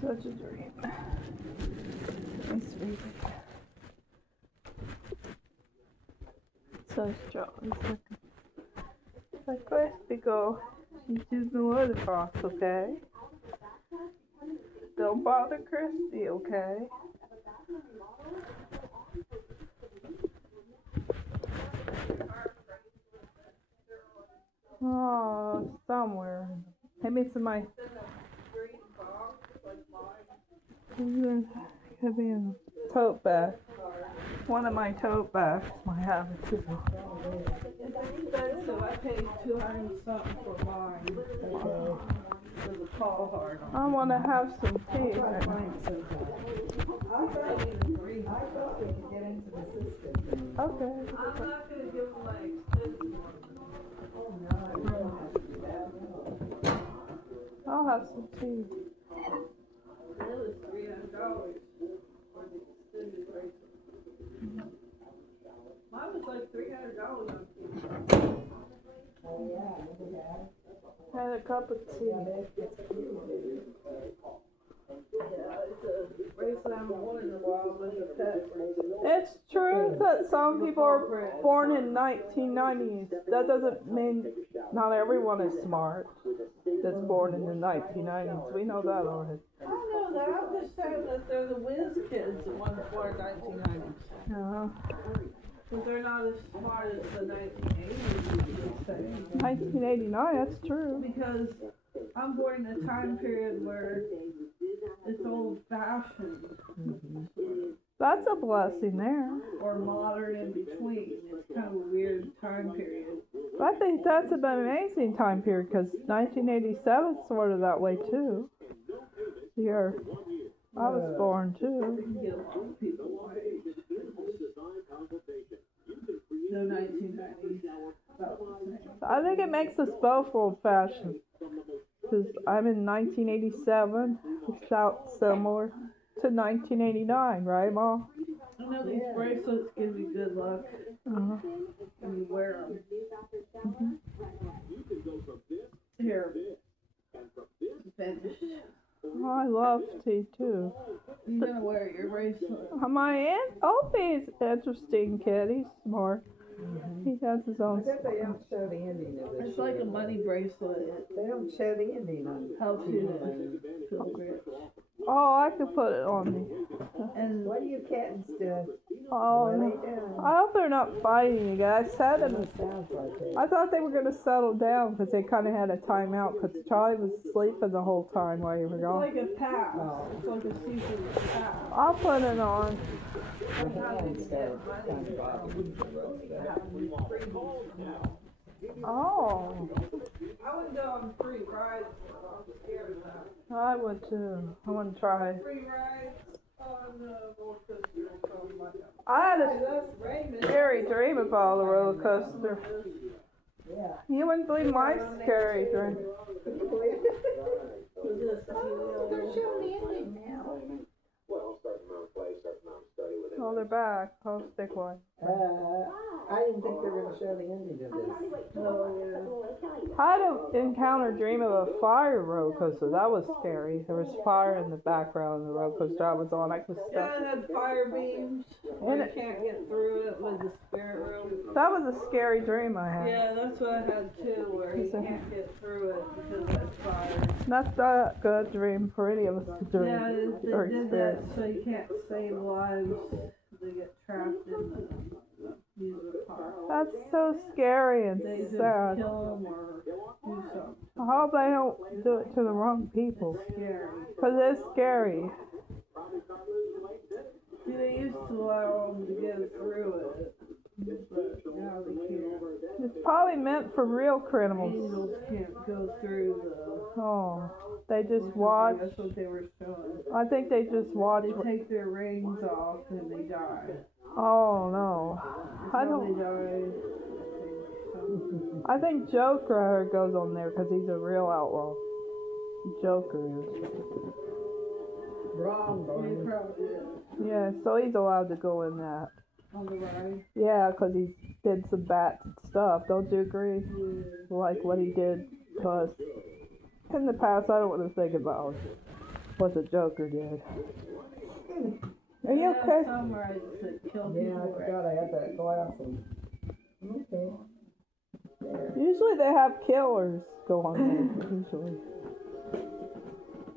Such a dream. Let's read it. So strong. Like Crispy, she's using the water box, okay? Don't bother Crispy, okay? Oh, somewhere. Maybe it's in my. Could be in a tote bag. One of my tote bags might have it too. It's expensive. I paid $200 something for mine. For the call hard. I want to have some tea. I thought we could get into the system. Okay. I'm not going to give them my expensive one. Oh no, I don't have to do that. I'll have some tea. That was $300 for the extended bracelet. Mine was like $300 on tea. Oh yeah. Had a cup of tea. Yeah, it's a bracelet I haven't worn in a while, but it's a pet bracelet. It's true that some people are born in 1990s. That doesn't mean not everyone is smart that's born in the 1990s. We know that already. I know that. I'm just saying that they're the whiz kids that were born in 1990s. Yeah. But they're not as smart as the 1980s, you would say. 1989, that's true. Because I'm born in a time period where it's old fashioned. That's a blessing there. Or modern in between. It's kind of a weird time period. I think that's an amazing time period because 1987 is sort of that way too. Here, I was born too. You can get a lot of people my age. No 1990s. I think it makes us both old fashioned. Because I'm in 1987, which sounds similar to 1989, right, Mom? I know these bracelets give you good luck when you wear them. Here. Finish. Oh, I love tea too. You're gonna wear your bracelet. My Aunt Opie's interesting kid. He's smart. He has his own. I bet they don't show the ending of this. It's like a money bracelet. They don't show the ending on It helps you to feel rich. Oh, I could put it on me. And what are you kittens doing? Oh, What are they doing? I hope they're not fighting you guys. It sounds like it. I thought they were going to settle down because they kind of had a timeout because Charlie was sleeping the whole time while you were it's gone. like a pass. It's like a secret pass. I'll put it on. The hands go kind of bobbing. Oh, I would go on free rides, but I'm scared of that. I would too. I want to try. Free rides on the roller coaster or something like that. I had a That's Raymond. scary dream about the roller coaster. Yeah. You wouldn't believe my scary dream. They're showing the ending now. Oh, they're back. Oh, stay quiet. I didn't think they were going to show the ending of this. I had an encounter dream of a fire roller coaster. That was scary. There was fire in the background of the roller coaster I was on. I was Yeah, stuck. it had fire beams. And You it- can't get through it with the spirit room. That was a scary dream I had. Yeah, that's what I had too, where you can't get through it because of fire. That's not a good dream for any of us to dream Yeah, they or did that experience. so you can't save lives. They get trapped in the music park. That's so scary and They just sad. kill them or do something I hope they don't do it to the wrong people. scary. Because it's scary. See, they used to allow them to get through it, but now they can't. It's probably meant for real criminals. Angels can't go through the. Oh, they just watch. That's what they were showing. I think they just watch. They take their rings off and they die. Oh no. I They don't. die. I think Joker goes on there because he's a real outlaw. Joker is. Wrong, He boy. probably is. Yeah, so he's allowed to go in that. On the ride. Yeah, because he did some bad stuff. Don't you agree? Yeah. Like what he did to us in the past. I don't want to think about what the Joker did. Are you They have okay? some rides that kill Yeah, people. I forgot I had that glass one. Okay. There. Usually they have killers go on there. Usually.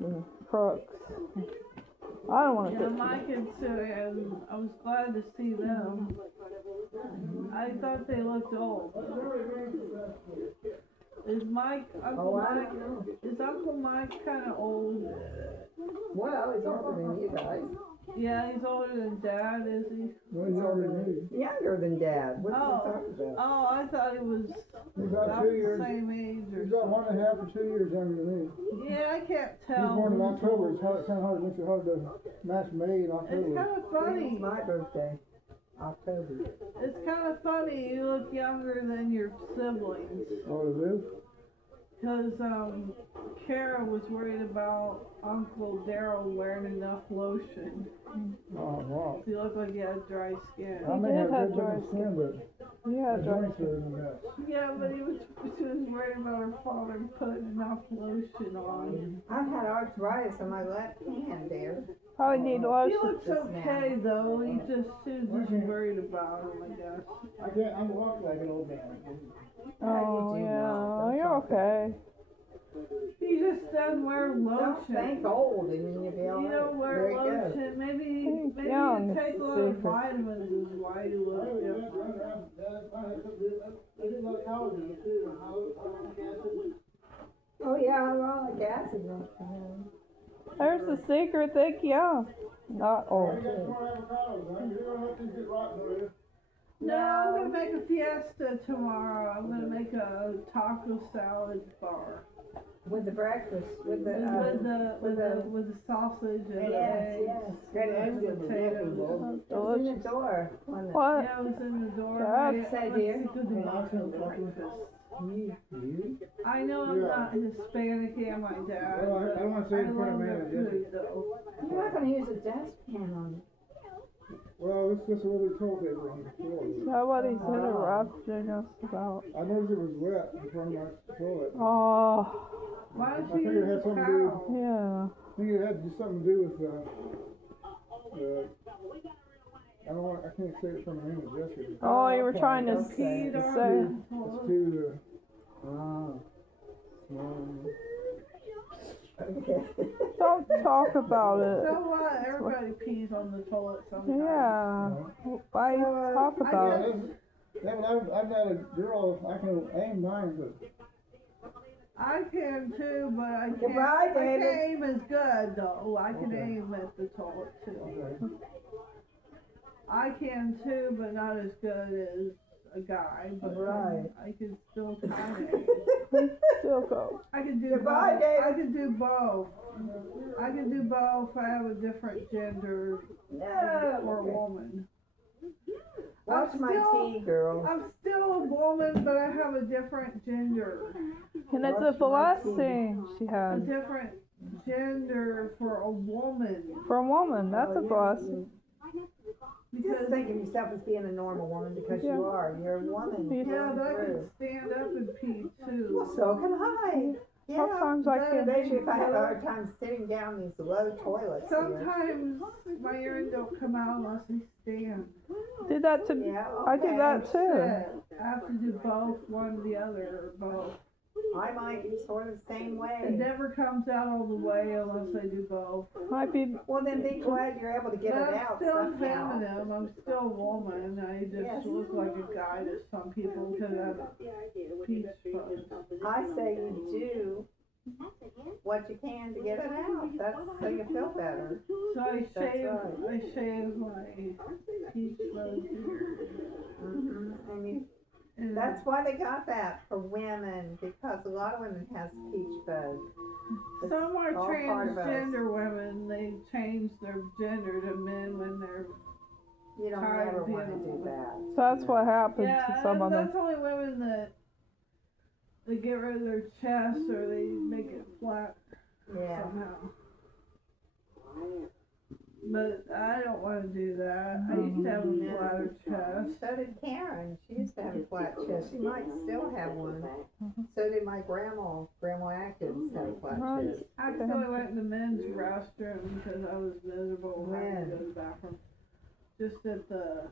Yeah, crooks. I don't want to Yeah, sit. my kids too, and I was glad to see them. I thought they looked old. Is Oh, I don't know. Uncle Mike kind of old? Well, he's older than you guys. Yeah, he's older than Dad, is he? No, he's older than me. Younger than Dad. What are you talking about? Oh, I thought he was He's about about 2 the years. same age or He's about something. 1.5 or 2 years younger than me. Yeah, I can't He was tell. born in October. It's kind of hard. Makes it hard to match May and It's October. kind of funny. It's my birthday. October. It's kind of funny. You look younger than your siblings. Oh, it is? Because Kara was worried about Uncle Daryl wearing enough lotion. Oh, wow. He looked like he had dry skin. I may did have have good dry looking skin, but Yeah, the dry joints are in the mess. Yeah, but she was worried about her father putting enough lotion on. I've had arthritis on my left hand there. Probably need He lotion. looks okay though. She was just worried about him, I guess. I can't, I'm walking like an old man. Oh, you do yeah. now? You're okay. He just doesn't wear Don't lotion. think old and then you'll be all You right. don't wear Very good. lotion. Maybe He's young, you it's take a the lot of secret. vitamins is why you look different. They did a lot of collagen too. Acid. Oh yeah, hyaluronic acid. There's the secret. Think young. Not Oh, old. you got more avocados, huh? You're gonna let these get rotten, are you? No, I'm gonna make a fiesta tomorrow. I'm gonna make a taco salad bar With the breakfast, with the with the sausage and the yes, eggs. yes. And Eggs the and potatoes. It was in the Delicious. door. wasn't it? What? Yeah, I was in the door. Yeah, Let's say, go dear. to the breakfast. You? I know I'm Yeah. not Hispanic and my dad. Well, I don't wanna say I in front of love man, their Jesse. food though. You're not gonna use a dustpan on it. Well, it's just a little toilet paper on the floor. Nobody's interrupting us about. I noticed it was wet in front of my toilet. Oh, Why I don't you figured it use had a something to do. towel? yeah. I think it had something to do with, I don't want, I can't say it from the name of Jesse. Oh, you were okay, trying to don't say Peed it. on say. the It's toilet. too, Oh. Okay. Don't talk about it. So what? Everybody pees on the toilet sometimes. Yeah. Why talk about it? yeah, but I've got a girl, I can aim mine, but I can too, but I can't. Goodbye, I can't David. aim as good though. I can Okay. aim at the toilet too. okay. I can too, but not as good as a guy. But Right. I can still kind of. Still go. I can do Goodbye, both. David. I can do both. I can do both. I have a different gender No. or a Okay. woman. Watch I'm my still- tea, girl. I'm still a woman, but I have a different gender. And it's a Watch my teeth. blessing she A has. different gender for a woman. For a woman, that's a Oh, yeah. blessing. Just Because think of yourself as being a normal woman because Yeah. you are. You're a woman. Yeah, yeah, but I through. can stand up and pee Well, too. so can I. Yeah. Sometimes I can. Especially if I have a hard time sitting down these low toilets here. Sometimes my urine don't come out unless I stand. Did that to Yeah, I did okay. that too. I have to do both, one or the other, or both. I might be sort of the same It way. never comes out all the way unless I do both. Might be. Well, then be glad you're able to get But it I'm out still somehow. feminine. I'm still a woman. I just Yes. look like a guy to some people because I'm peach fuzz. I say you do what you can to get it out. That's so you feel better. So I That's shave. right. I shave my peach fuzz here. I mean, And that's why they got that for women because a lot of women has peach fuzz. It's some are all part of us. transgender women. They change their gender to men when they're. You don't Tired ever of being want to a do woman. that. So that's what happens Yeah, to some of them. that's only women that they get rid of their chest or they make it flat Yeah. somehow. But I don't want to do that. I used to have a flatter chest. So did Karen. She used to have a flat chest. She might still have one. So did my grandma. Grandma Atkins had a flat chest. I actually went in the men's restroom because I was miserable having to go to the bathroom. Just at the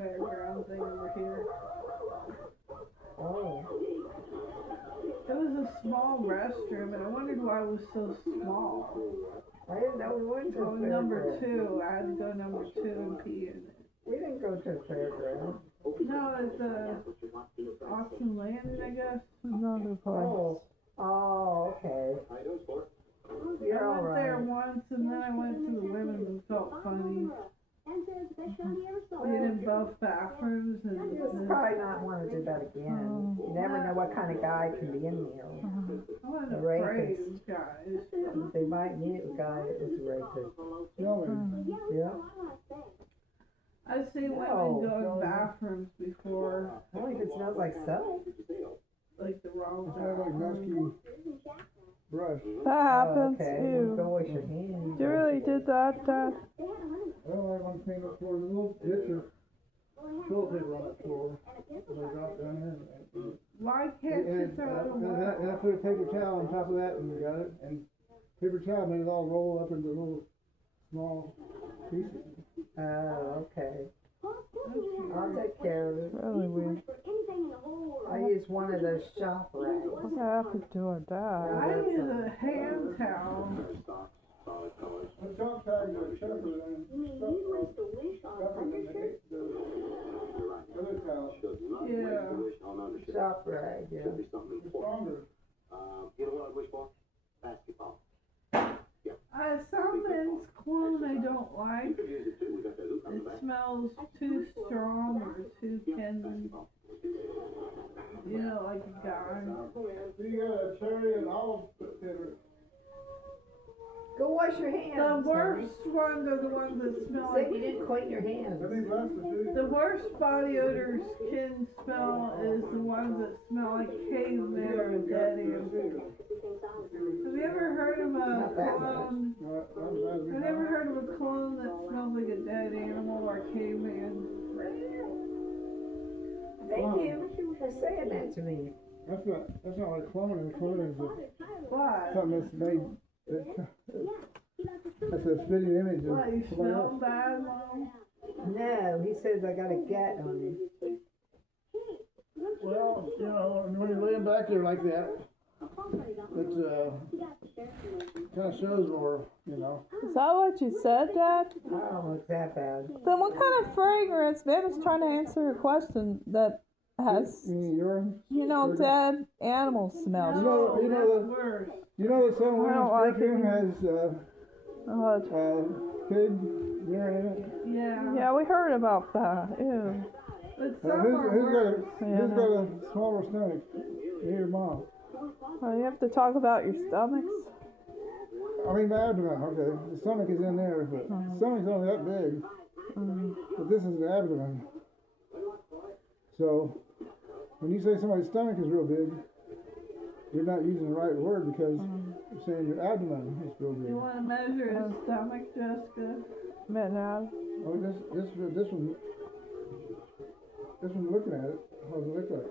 fairground thing over here. Oh. It was a small restroom, and I wondered why it was so small. I didn't know we went to So a number fairground. 2, I had to go number 2 and pee in it. We didn't go to a fairground. No, it's Austin Landing, I guess. Another place. Oh. Oh, okay. You're I all went there right. once, and then I went to the women's and felt funny. Being in both bathrooms and You just probably not want to do that again. You never know what kind of guy can be in there. I wasn't The afraid rapist. of guys. They might meet a guy that was a rapist. Yeah. I've seen women No. go in bathrooms before, Only if it smells like soap. like the wrong It sounds like bathroom. musky brush. That happens Okay. too. Go wash your hands. You really did that, Dad? Well, I want to clean up floor, the little ditch or toilet paper on that floor. So I got down there and Why can't you throw it away? and I put a paper towel on top of that and got it, and paper towel made it all roll up into little small pieces. Oh, okay. I'll take care of it. Really weird. I use one of those shop rags. What's that have to do with that? I use a hand towel. The top tag was sharper than sharper than the other towel. Yeah. Shop rag, yeah. It's stronger. Some men's cologne I don't like. It smells too strong or too thin. You know, like a guy. You got a cherry and olive bitter. Go wash your hands. The worst ones are the ones that smell Say like. you didn't clean your hands. I think that's the truth. The worst body odors can smell is the ones that smell like caveman or dead animal. Have you ever heard of a Not that cologne? Have you ever heard of a cologne that smells like a dead animal or caveman? Thank you for saying that to me. That's not like cloning. Cloning is Why? something that's made. That's a spitting image of What, you somebody smell else. bad, Mom? No, he says I got a gut on me. Well, you know, when you're laying back there like that, it's kind of shows more, you know. Is that what you said, Dad? I don't look that bad. Then what kind of fragrance? Dad was trying to answer a question that has, You mean urine? dead animal smell. No, you know that's the- worse. You know that some I don't women's like perfume it. has pig urine in it? Yeah. Yeah, we heard about that. Ew. But some Who's are got worse. who's got a smaller stomach? Me or Mom? Well, you have to talk about your stomachs. I mean, my abdomen. Okay, the stomach is in there, but the stomach's only that big. But this is the abdomen. So when you say somebody's stomach is real big, you're not using the right word because you're saying your abdomen is real big. You want to measure his stomach, Jessica? Dad. Oh, this one looking at it. How's it look like?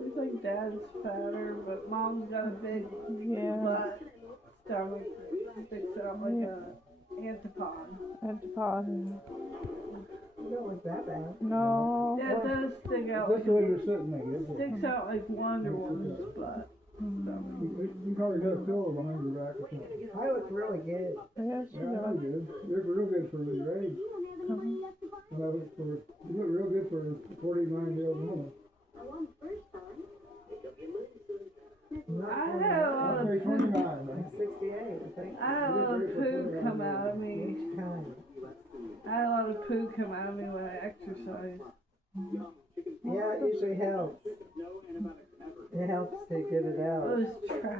Looks like Dad's fatter, but Mom's got a big Yeah. butt stomach that sticks out like a antipod. Antipod. You don't look that bad. No. That does stick out That's like the way you're sitting there. sticks out like Wonder Woman's butt. You probably got a pillow behind your back or something. I look really good. Yes, Yeah, I know you did. You look real good for your age. You look real good for a 49-year-old woman. I had a lot I'm of 29, I'm man. 68, I think. I had a lot of poo come out of me. Kind. I had a lot of poo come out of me when I exercised. Yeah, it usually helps. It helps to get it It out. was trash.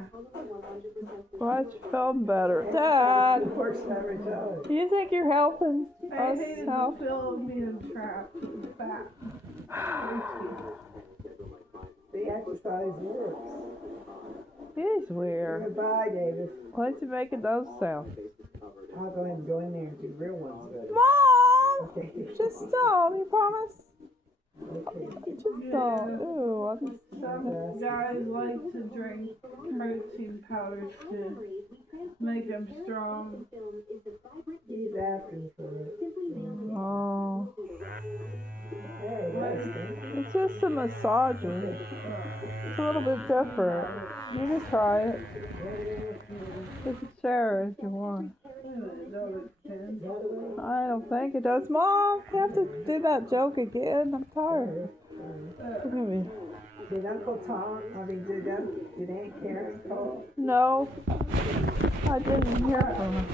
Glad you felt better. Dad, It works every time. do you think you're helping I us hated out mouth. feel being trapped with fat. The exercise works. He's weird. Goodbye, Davis. Why is he making those sounds? I'll go ahead and go in there and do real ones. Mom! Okay. Just stop, you promise? Okay. Just stop. Ooh, I can Some guys like to drink protein powders to make them strong. He's asking for it. Oh. Hey, that's It's just a massager. It's a little bit different. You can try it. You can share it if you want. I don't think it does. Mom, you have to do that joke again. I'm tired. Look at me. Did Uncle Tom, did Aunt Karen call? No, I didn't hear from her.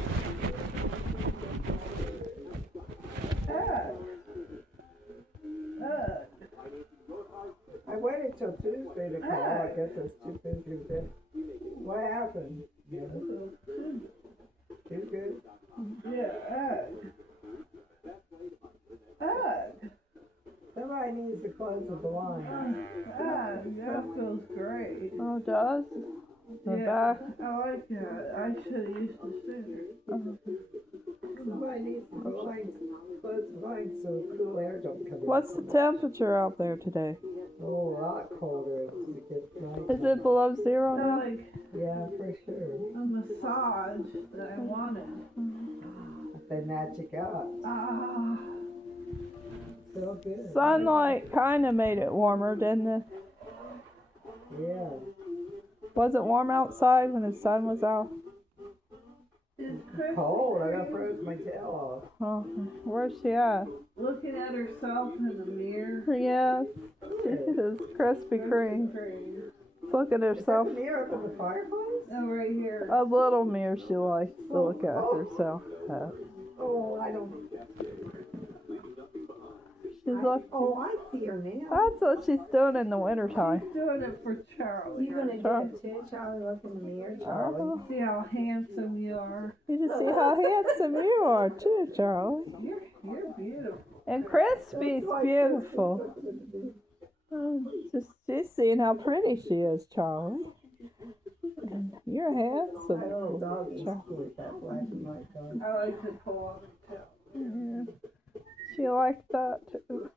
I waited till Tuesday to call. I guess I was too busy with it. What happened? Yeah. Too good? Yeah, Somebody needs to close the blind. that feels great. Oh, it does? The Yeah, back? I like that. I should have used it sooner. Somebody needs to close the blind so cool air don't come in. What's the temperature out there today? Oh, a lot colder. It gets nice. Is it below zero I now? like Yeah, for sure. a massage that I wanted. They magic up. Ah, So good. Sunlight kind of made it warmer, didn't it? Yeah. Was it warm outside when the sun was out? is Chris Cold. I got froze my tail off. Oh, where's she at? looking at herself in the mirror? Yes, she is Krispy Kreme. She's looking at Is that herself. the mirror up in the fireplace? Oh, right here. A little mirror she likes to look at herself at. Oh, I don't. She's looking. Oh, I see her now. That's what she's doing in the wintertime. Doing it for Charlie. You gonna do it too, Charlie? Look in the mirror, Charlie. See how handsome you are. You just see how handsome you are too, Charlie. You're beautiful. And Crispy's beautiful. She's seeing how pretty she is, Charlie. And you're handsome. That little dog is Charlie. cute, that black and white dog. I like to pull on the tail. Yeah. She liked that too.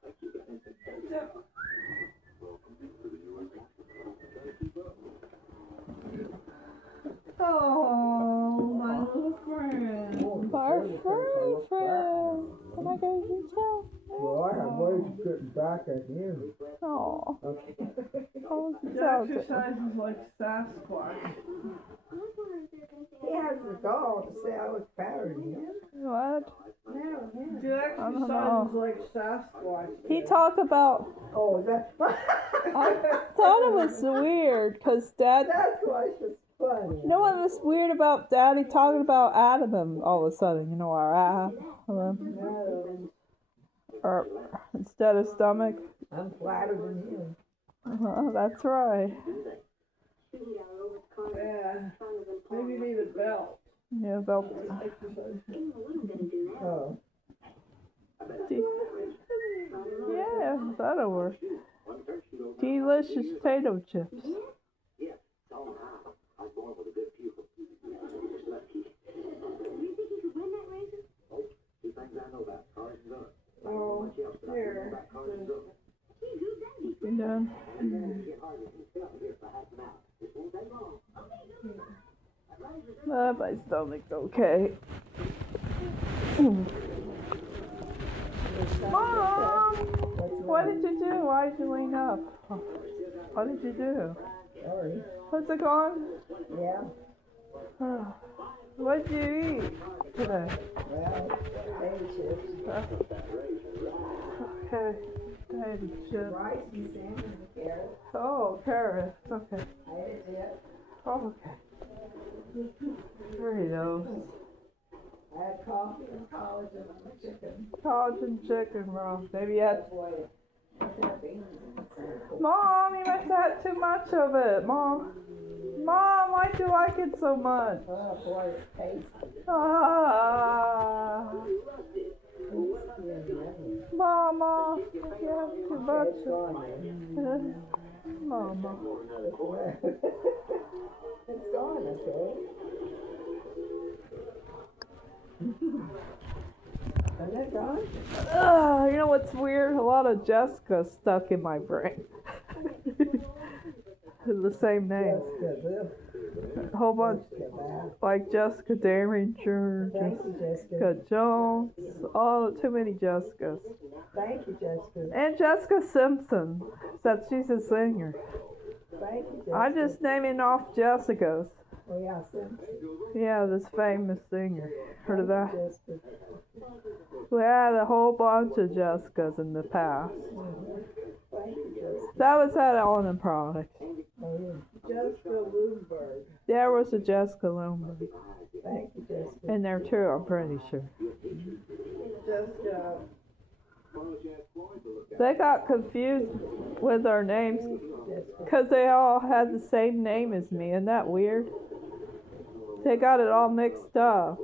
Oh, my little friend. Our furry friend. Can I go to tell? Well, I have ways of getting back at you. Oh, Okay. oh, The tell exercise is like Sasquatch. He has the doll to say I look fatter than him. what? No, no. The don't exercise know. is like Sasquatch. He talked about. Oh, is that fun? I thought it was weird because Dad. That's why it's funny. You know what was weird about Daddy talking about Adam all of a sudden? You know, our Adam. No, Or instead of stomach. I'm flatter than him. That's right. Yeah. Maybe you need a belt. Yeah, about. Oh. Yeah, that'll work. Delicious potato chips. Oh, there. You done? My stomach's okay. Mom! What did you do? Why did you lean up? What did you do? Sorry. What's it gone? Yeah. What did you eat today? Well, potato chips. Okay. Potato chip. Rice and salmon and carrots. Oh, carrots. Okay. I ate it. Oh, okay. Burritos. I had coffee and collagen and chicken. Collagen chicken broth. Maybe you had. Boy, I had beans. Mom, you must have had too much of it. Mom, why'd you like it so much? Oh boy, it's tasty. Ah. Mama, you have too much. It's gone now. Mama. It's gone, I said. Isn't it gone? You know what's weird? A lot of Jessica stuck in my brain. The same name. Jessica, A whole bunch. Like Jessica Derringer, thank you, Jessica. Jessica Jones. Oh, too many Jessicas. Thank you, Jessica. And Jessica Simpson. Except she's a singer. Thank you, Jessica. I'm just naming off Jessicas. Oh, yeah, Simpson. Yeah, this famous singer. Heard of that? Jessica. We had a whole bunch of Jessicas in the past. Thank you, Jessica. That was at Ellen Product. Oh, yeah. Jessica Bloomberg. There was a Jessica Lombard Thank you, Jessica. in there too, I'm pretty sure. Jessica. They got confused with our names Jessica. because they all had the same name as me. Isn't that weird? They got it all mixed up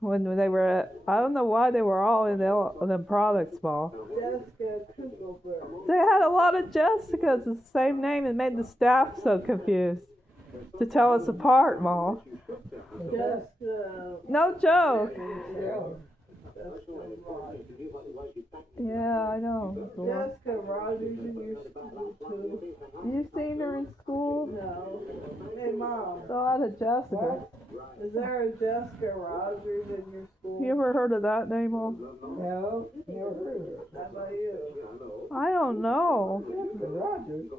when they were at, I don't know why they were all in the products mall. Jessica Kugelberg. They had a lot of Jessicas with the same name and made the staff so confused to tell us apart, Mom. Jessica. No joke. Cheryl. Yeah, I know. Jessica Rogers in your school too. You seen her in school? No. Hey Mom, A lot of Jessicas. is there a Jessica Rogers in your school? You ever heard of that name, Mom? No, never heard of it. How about you? I don't know. Jessica Rogers.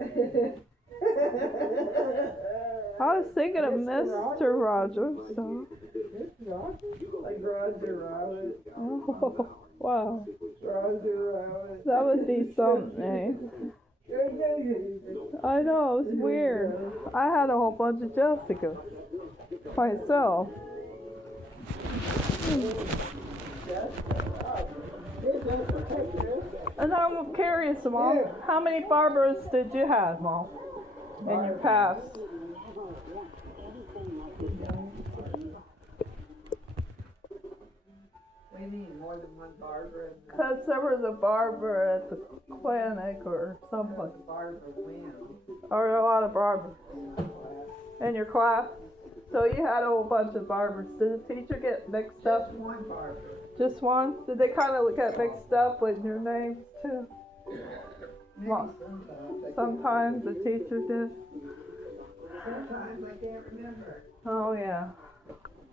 I was thinking of Mr. Rogers. So. Mr. Rogers? Like Roger Rabbit. Oh, wow. Roger Rabbit. That would be something. I know, it's weird. I had a whole bunch of Jessicas myself. And I'm curious, Mom, how many Barbaras did you have, Mom, in your past? We need more than one Barbara. Because there was a Barbara at the clinic or someplace. Barbara Wynn. Or a lot of Barbaras in your class. So you had a whole bunch of Barbaras. Did the teacher get mixed up? Just one Barbara. Just one? Did they kind of get mixed up with your names too? Maybe Well, sometimes. sometimes the teacher did. Sometimes I can't remember. Oh yeah.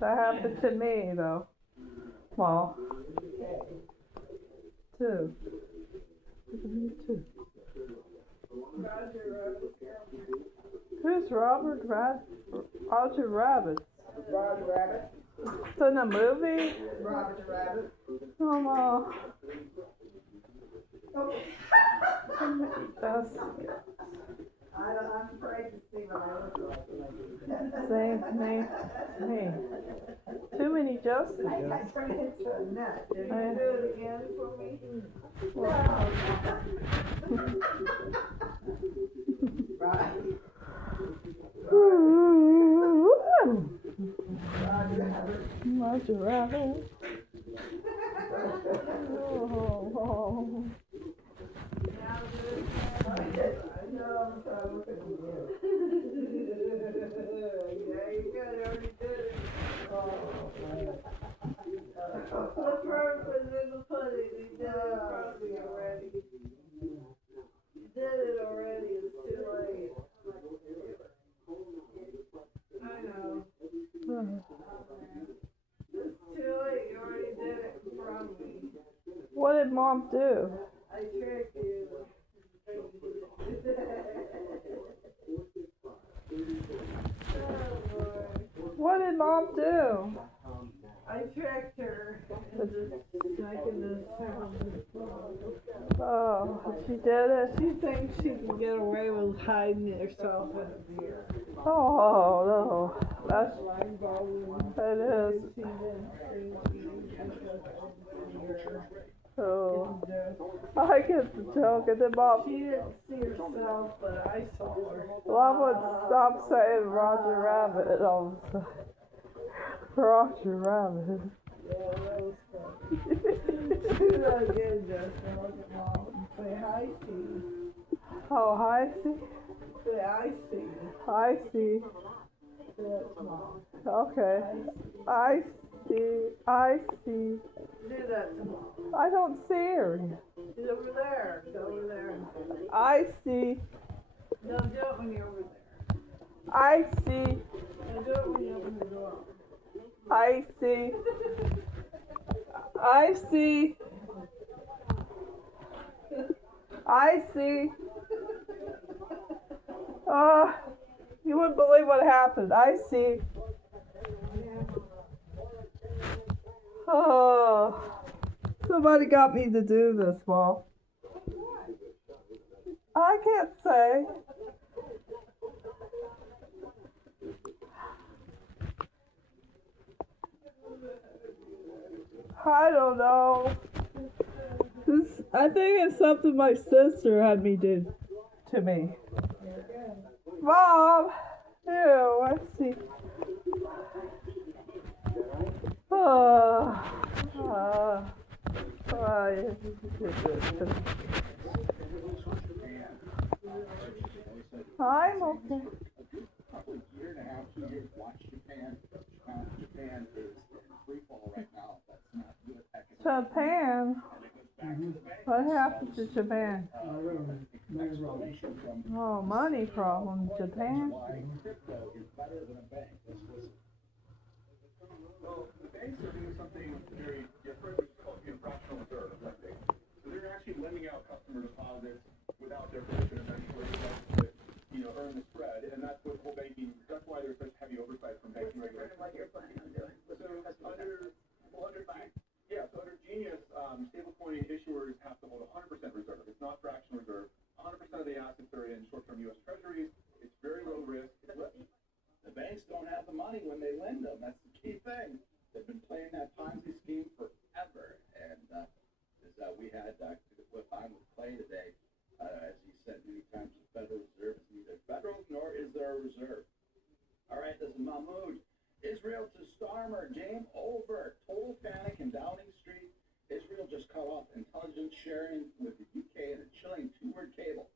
That happened to me though. Well, too. Me too. Who's Robert Rabbit? Roger Rabbit. Roger Rabbit. It's in a movie? Roger Rabbit. Oh no. That's I'm afraid to see what I look like when I do that. same me. Too many I Jessicas. turn into a nut. Can you do it again for me? Right. Roger Rabbit. Oh. I know I'm trying to look at you. Yeah, you got it, already did it. Oh, The proof is in the pudding. You did it in front of me already. You did it already. It's too late. I know. It's too late. You already did it in front of me. What did Mom do? I tricked you. Oh boy. What did Mom do? I tricked her into making this sound. Oh, she did it. She thinks she can get away with hiding herself in a beer. Oh no, that's Line bowling. it is. She didn't see her. Oh, I get the joke, and then Mom, She didn't see herself, but I saw her. Mom would stop saying Roger Rabbit all of a sudden. Roger Rabbit. Yeah, that was funny. Do that again, Justin. icy. Oh, I see. Say icy. I see. Say that tomorrow. Okay. I see. I see. Do that tomorrow. I don't see her. She's over there. Go over there. I see. No, do it when you're over there. I see. And do it when you open the door. I see. I see. I see. You wouldn't believe what happened. I see. Oh, somebody got me to do this, Paul. I can't say. I don't know. I think it's something my sister had me do to me. Mom! Ew, I see. I'm okay. Japan? What happened to Japan? Oh, money problem. Japan? Well, the banks are doing something very different, which is called fractional reserve lending. So they're actually lending out customer deposits without their permission, eventually, to earn the spread, and that's what whole banking. That's why there's such heavy oversight from banking regulators. What you're planning on doing? So under Genius, stablecoin issuers have to hold 100% reserve. It's not fractional reserve. 100% of the assets are in short-term U.S. Treasuries. It's very low risk. The banks don't have the money when they lend them. That's the key thing. They've been playing that Ponzi scheme forever. And we had Dr. Whip on with Clay today. As he said many times, the Federal Reserve is neither federal nor is there a reserve. All right, this is Mahmoud. Israel to Starmer. Game over. Total panic in Downing Street. Israel just cut off intelligence sharing with the UK in a chilling two-word cable.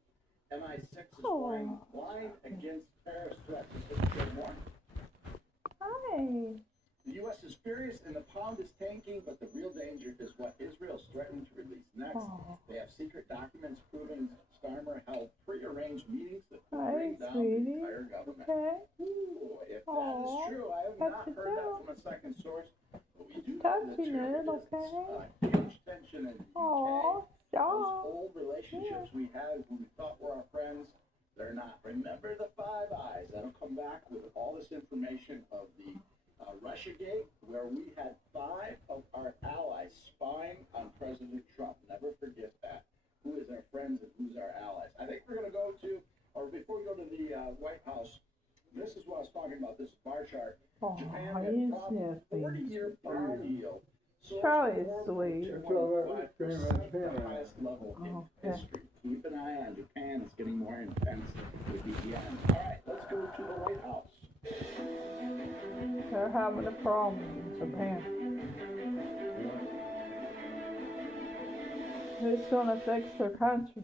MI6 is flying blind against terrorist threats. More. Hi. The U.S. is furious and the pound is tanking, but the real danger is what Israel's threatening to release next. They have secret documents proving Starmer held pre-arranged meetings that could bring down the entire government. Okay. Ooh, if that is true, I have not heard that from a second source, but we do Touching it, okay. Huge tension in the UK. Those old relationships we had who we thought were our friends, they're not. Remember the Five Eyes? That'll come back with all this information of the Russiagate, where we had 5 of our allies spying on President Trump. Never forget that. Who is our friends and who's our allies? I think we're going to go to, or before we go to the White House, this is what I was talking about, this bar chart. Japan had a problem, 40-year bar deal. Charlie is sweet. The highest level in history. Keep an eye on Japan. It's getting more intense with the yen. All right, let's go to the White House. They're having a problem in Japan. Who's gonna fix their country?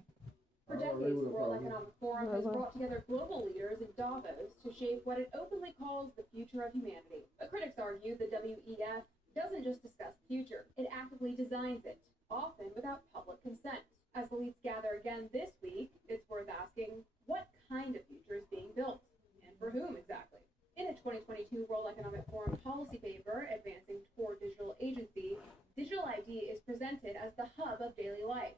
For decades, the World Economic Forum has brought together global leaders in Davos to shape what it openly calls the future of humanity. But critics argue the WEF doesn't just discuss the future, it actively designs it, often without public consent. As the leads gather again this week, it's worth asking, what kind of future is being built? And for whom exactly? In a 2022 World Economic Forum policy paper, Advancing Toward Digital Agency, digital ID is presented as the hub of daily life,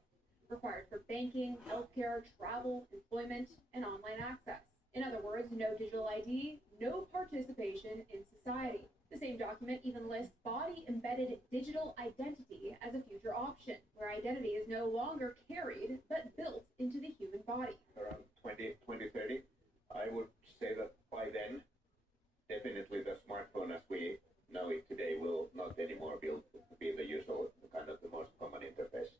required for banking, healthcare, travel, employment, and online access. In other words, no digital ID, no participation in society. The same document even lists body-embedded digital identity as a future option, where identity is no longer carried, but built into the human body. Around 2030, I would say that by then, definitely the smartphone as we know it today will not anymore be the usual kind of the most common interface.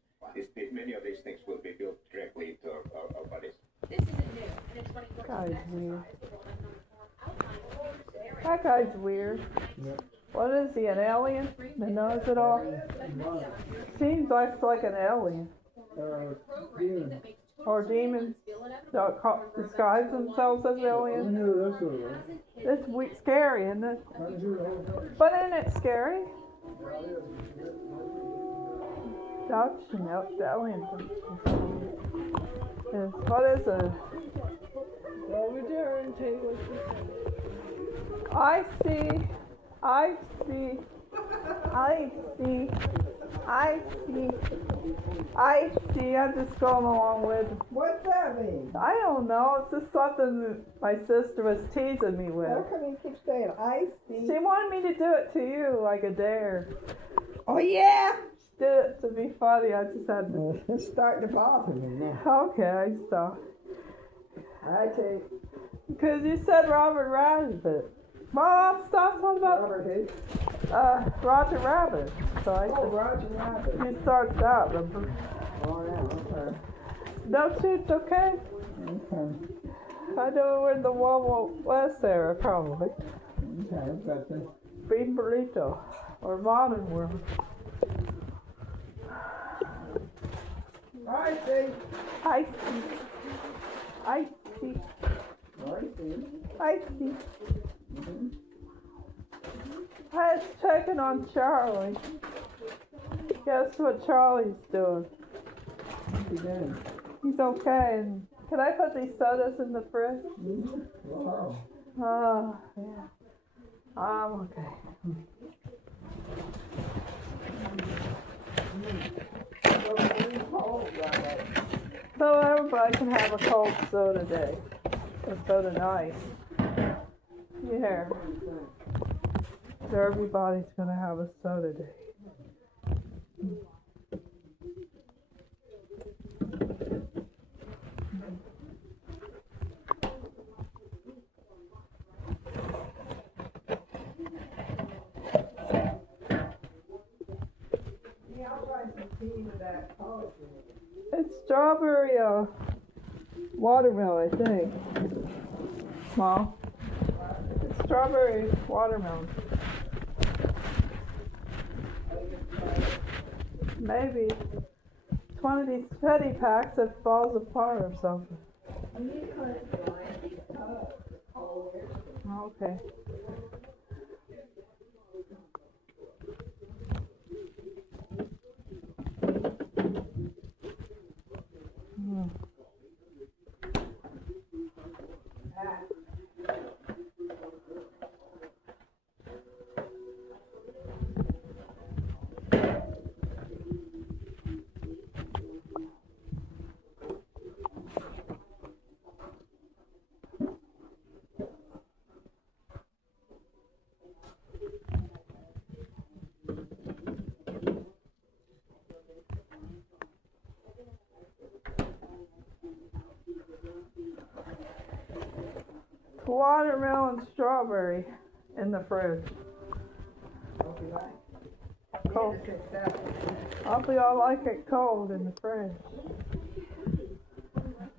Many of these things will be built directly into our bodies. This isn't new. In a 2014 Guy's weird. exercise, the World Economic Forum outlined a future scenario. That guy's weird. What is he, an alien that knows it all? Seems like an alien. Former Demon. Or demons disguise themselves as I aliens. knew the rest of it was. It's scary, isn't it? I can see the whole thing. But isn't it scary? Yeah, it is. Dutch and aliens. Yes. What is it? Over there and take what she said. I see. I see. I see. I see. I see. I'm just going along with it. What's that mean? I don't know. It's just something that my sister was teasing me with. How come you keep saying I see? She wanted me to do it to you like a dare. Oh yeah? She did it to be funny. I just had to. It's starting to bother me now. Okay, I saw. I take Because you said Robert Rabbit. Mom, stop talking about Robert who? Roger Rabbit. So I Oh, said, Roger Rabbit. you start that, remember? Oh yeah, okay. No, it's okay. Okay. I know we're in the Wild West era, probably. Okay, but the Bean burrito. Or modern world. I see. I see. I see. I see. I see. I was checking on Charlie. Guess what Charlie's doing? What's he doing? He's okay. And can I put these sodas in the fridge? Wow. Oh, yeah. I'm okay. So everybody can have a cold soda day. A soda night. Yeah. So everybody's gonna have a soda day. Yeah, I'll try some tea with that coffee. It's strawberry watermelon, I think. Small. It's strawberry watermelon. Maybe. It's one of these petty packs that falls apart or something. Okay. Hmm. Watermelon strawberry in the fridge. Cold. I like it cold in the fridge.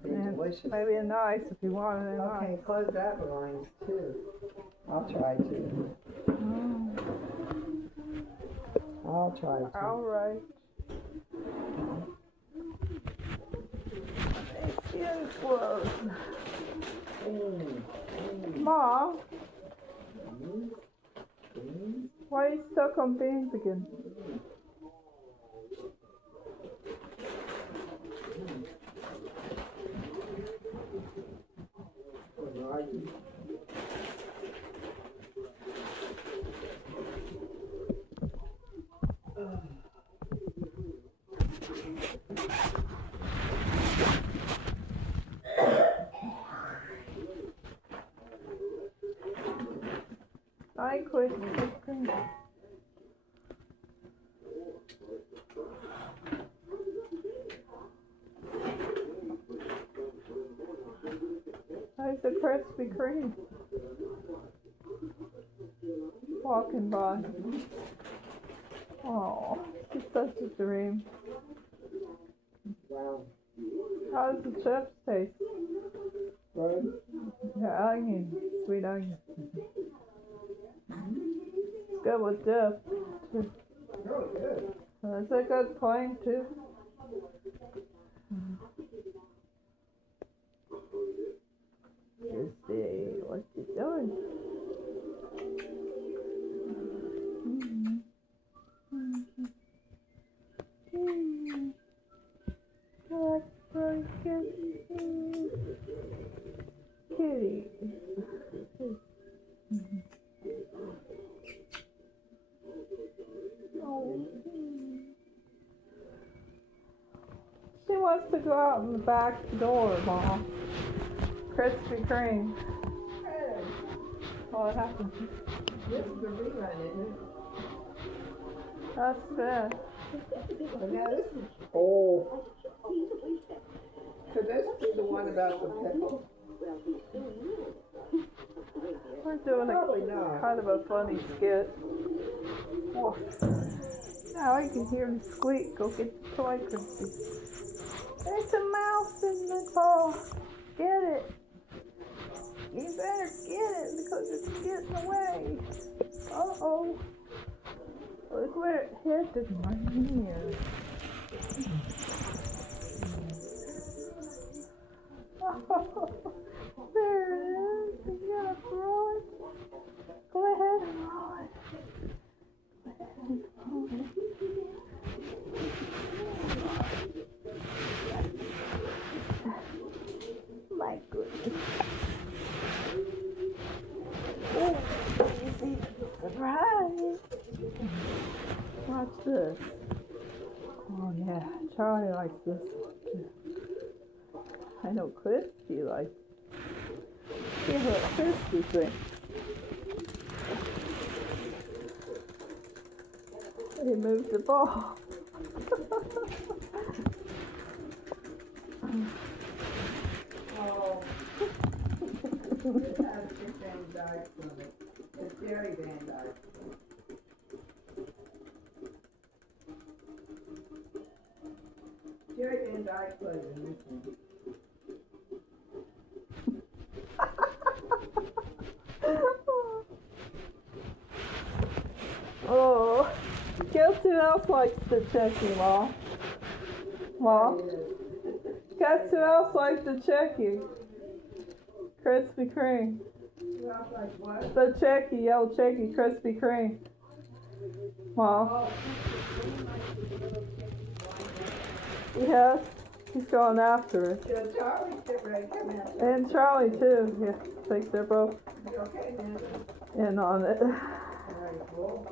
And Delicious. maybe in ice if you want it in ice. Okay, close that blinds too. I'll try to. I'll try to. All right. Skin closed. Mom, why are you stuck on beans again? I quit cooking. Nice a Krispy Kreme. Walking by. Oh, it's such a dream. Wow. How does the chips taste? Good. Yeah, onion, sweet onion. Good with dip. Oh, good. That's a good plain too. pumpkin. Kitty. Oh. She wants to go out in the back door, Mom. Krispy Kreme. Hey, What happened? this is the rerun, isn't it? That's good. But now this is old. Could this be the one about the pickle? We're doing Probably a not. kind of a funny skit. Oh. Now I can hear him squeak. Go get the toy, Christy. There's a mouse in the car. Get it. You better get it because it's getting away. Uh-oh. Look where it hit in my ear. Oh, there it is. You gotta throw it. Go ahead and throw it. Go ahead and throw it. My goodness. Oh, easy. Surprise. Watch this. Oh yeah, Charlie likes this one too. I know Christy likes it. See what Christy thinks. He moved the ball. Oh. This has Dick Van Dyke from it. It's Jerry Van Dyke. Jerry Van Dyke plays in this one. Oh, guess who else likes the Chucky, Mom? Mom? Guess who else likes the Chucky? Krispy Kreme. Well, like what? The Chucky, yellow Chucky, Krispy Kreme. Mom? Oh, Yes, he's going after it. yeah, Charlie's getting ready to come out. And Charlie too. Yeah, I think they're both Okay, then. in on it. Very cool.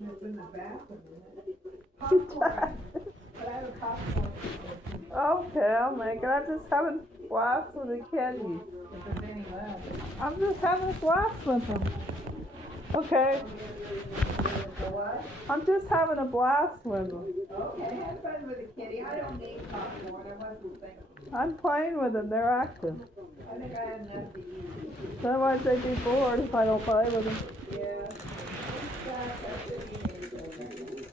It's in the bathroom, isn't it? Popcorn. But I have a popcorn. Okay, I'll make it. I'm just having a blast with the kitties. If there's any left. I'm just having a blast with them. Okay, The what? I'm just having a blast with them. Okay, have fun with the kitty. I don't need popcorn. I wasn't thinking. I'm playing with them. They're active. I think I had enough to eat. Otherwise they'd be bored if I don't play with them. Yeah. That's what you need.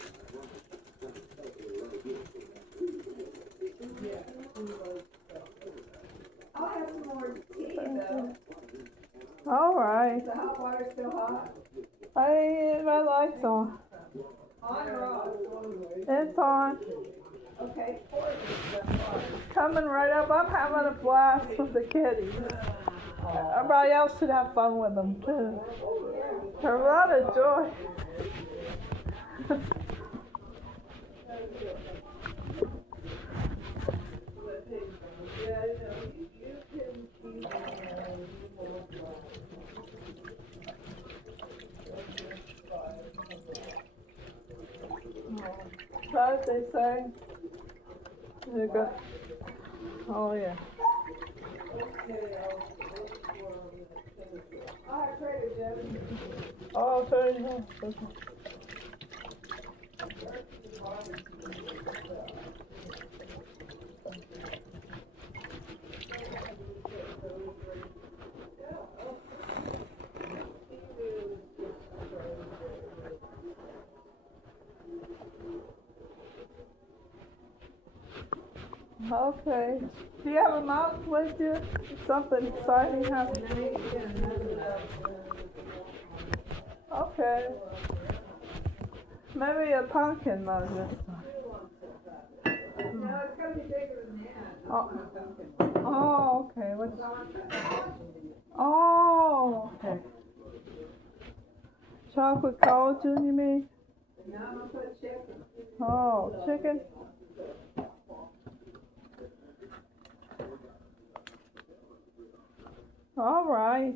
I'll have some more tea though. All right. Is the hot water still hot? I my lights on. On or off? It's on. Okay, pour it. Coming right up. I'm having a blast with the kitties. Everybody else should have fun with them too. They're a lot of joy. What they say? They go. Oh yeah. Oh, sorry. No. Okay. Okay. Do you have a mouse with you? Something exciting happening? Okay. Maybe a pumpkin mug this time. No, it's gonna be bigger than that. Oh, okay. Oh, okay. Chocolate collagen, you mean? No, I'm gonna put chicken. Oh, chicken. All right.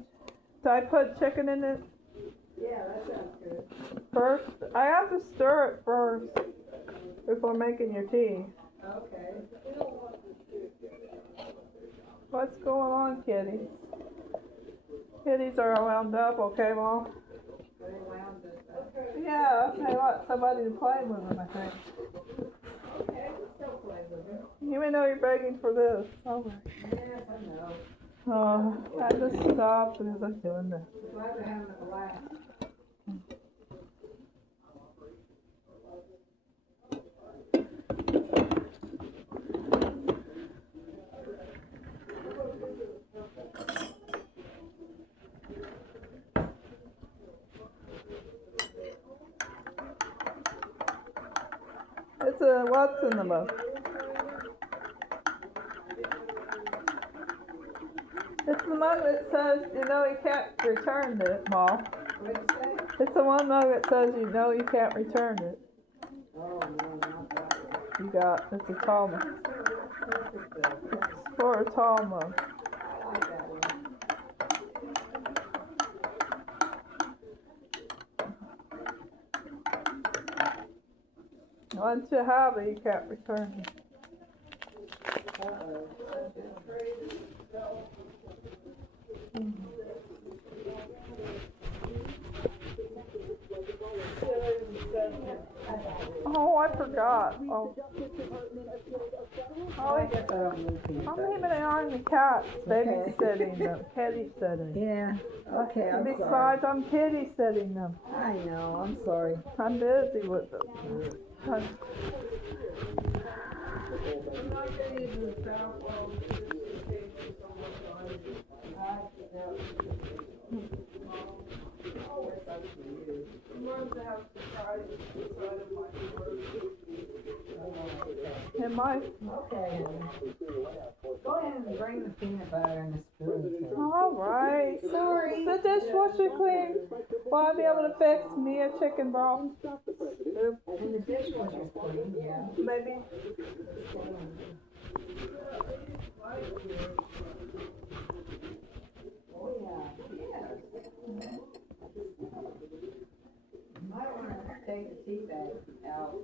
Did I put chicken in it Yeah, that sounds good. first? I have to stir it first before making your tea. Okay. What's going on, kitties? Kitties are wound up, okay, Mom? They wound this up. Yeah, they want somebody to play with them, I think. Okay, we'll still play with it. Even though you're begging for this. Oh, Yes, I know. I just stopped because I'm doing this. Glad they're having a blast. It's a what's in the book? It's the mug that says you know you can't return it, Ma. What'd you say? It's the one mug that says you know you can't return it. Oh, no, not that one. You got it's a tall mug. It's for a tall mug. I like that one. Once you have it, you can't return it. Oh, I forgot. Oh, I guess I don't need peanut I'm butter. leaving it on the cat babysitting them. Kitty sitting. Yeah, okay, I'm sorry. Besides, I'm kitty sitting them. I know, I'm sorry. I'm busy with them. It might. Okay. Go ahead and bring the peanut butter and the spoon. All right. Sorry. The dishwasher clean. Will I be able to fix me a chicken broth? And the dishwasher's clean, yeah. Maybe. Oh, yeah. Yes. You might want to take the tea bag out.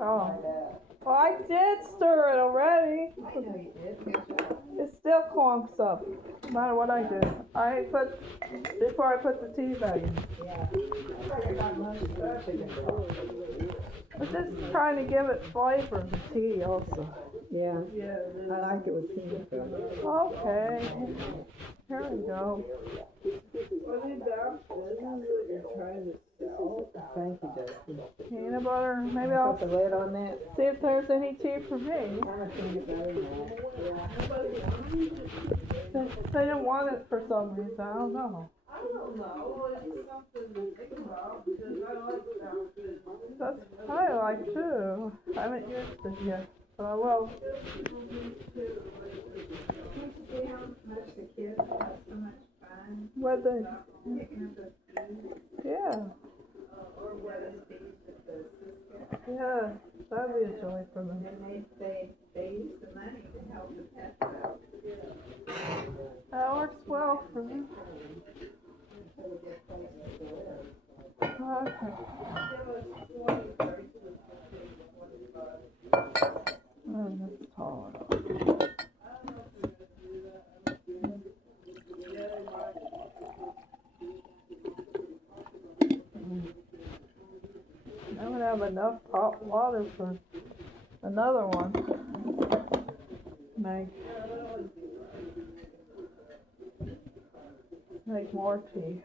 Oh. Well, I did stir it already. I know you did. Good job. It still clunks up, no matter what I do. Before I put the tea bag in. Yeah. I think I got most of the chicken broth. I'm just trying to give it flavor, the tea also. Yeah. I like it with peanut butter. Okay. Here we go. Thank you, Dusty. Peanut butter. Maybe Put I'll the lid on that. see if there's any tea for me. I'm a peanut butter now. They didn't want it for some reason. I don't know. I don't know, it's something to think about, because I like that. That's I like too. I haven't used it yet, but I will. See how much the kids have so much fun What they? picking up the food Yeah. or what is these with the sister. Yeah. That'd be a joy for them. And they use the money to help the pets out. That works well for them. Okay. Oh, that's tall. I don't have enough hot water for another one. Make more tea.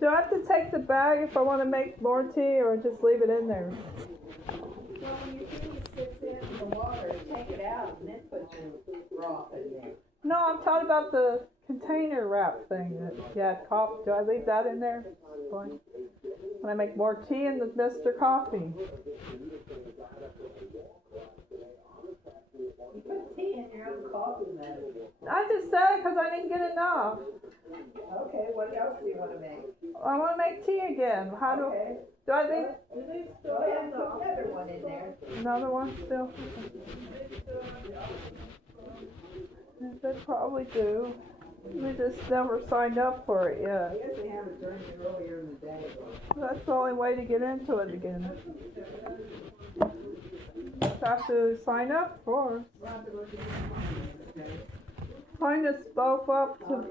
Do I have to take the bag if I want to make more tea, or just leave it in there? Well, when your tea sits in the water, take it out and then put your broth in there. No, I'm talking about the container wrap thing that you had coffee. Do I leave that in there? When I make more tea in the Mr. Coffee. tea and your own coffee mug. I just said it because I didn't get enough. Okay, what else do you wanna make? I want to make tea again. How do, Okay. do I need Go ahead and put another one in there. another one still? They probably do. We just never signed up for it I yet. guess they have it during earlier in the day. That's the only way to get into it again. Have to sign up for it. Sign us both up to.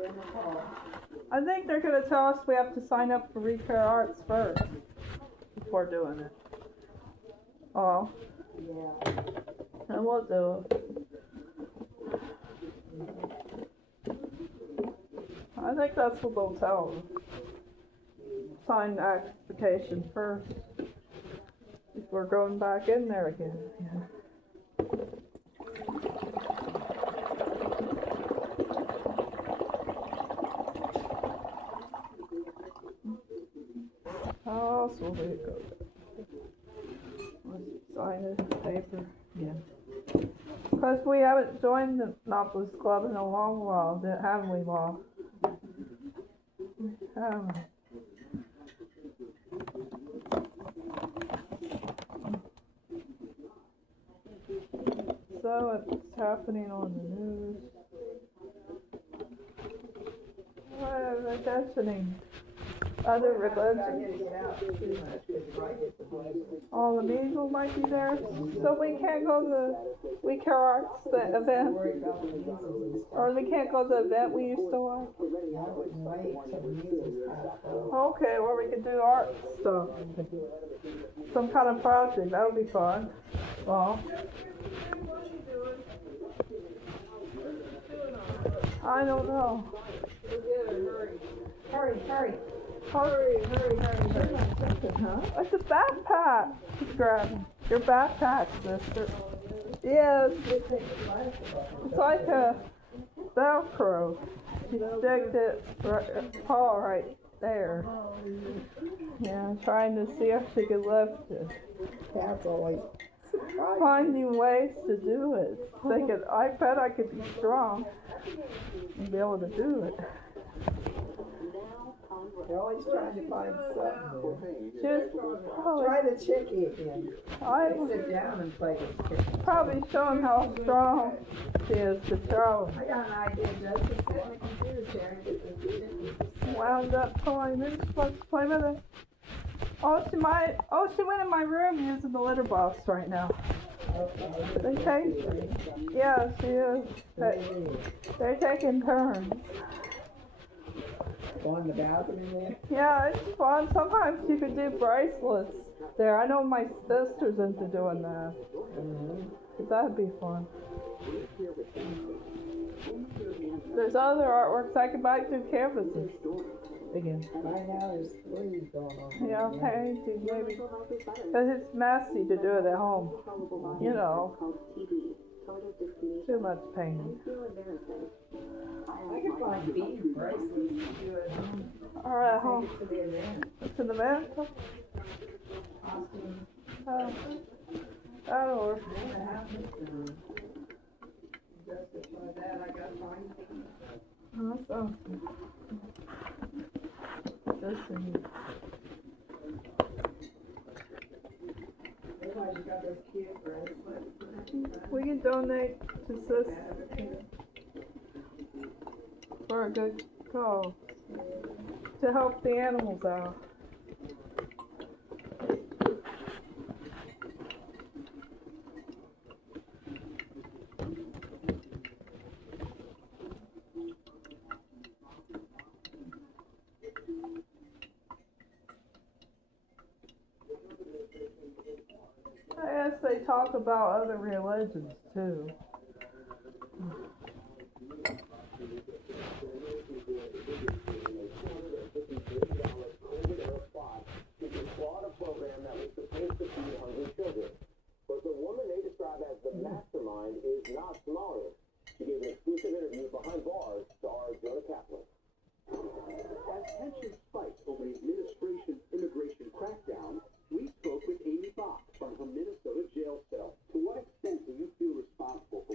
I think they're going to tell us we have to sign up for Repair Arts first before doing it. Oh, Yeah. and we'll do it. I think that's what they'll tell them. Sign the application first before going back in there again. Yeah. How else will we go? Let's sign this paper again. Because we haven't joined the Monopolis Club in a long while, haven't we, Law? We haven't. So it's happening on the news. What are they mentioning? Other religions. All the measles might be there, so we can't go to the Repair Arts event, or we can't go to the event we used to like. Okay, well we can do art stuff, some kind of project. That would be fun. Well, I don't know. Hurry. Hurry. It's a backpack. She's grabbing your backpack, sister. Yes, it's like a Velcro. She sticked it paw right there. Yeah, trying to see if she could lift it. That's always Finding ways to do it. Thinking, I bet I could be strong and be able to do it. They're always trying to find something. Just Try the chicky again. I Sit down and play this chicky. probably showing how strong she is to throw. I got an idea, just to sit in the computer chair and get this chicky. Wound up pulling this. Let's play with it. She went in my room using the litter box right now. Okay. Yeah, she is. They're taking turns. Go in the bathroom there. Yeah, it's fun. Sometimes you could do bracelets there. I know my sister's into doing that. That'd be fun. There's other artworks I could buy through canvases. Again. Right now there's 3 going on. Yeah, painting maybe. Because it's messy to do it at home. You know. Too much painting. I can find bead bracelets to do it at home. Alright, home. To the event. It's in the van? Costume. That'll work. Justify that, I got mine. Oh, that's awesome. This thing. Otherwise you got those cute bracelets. We can donate to this for a good cause to help the animals out. I guess they talk about other religions too. But the woman they describe as the mastermind is not Somalian. She gave an exclusive interview behind bars to our Jonah Kaplan. As tensions spiked over the administration's immigration crackdown, we spoke with Amy Fox from her Minnesota jail cell. To what extent do you feel responsible for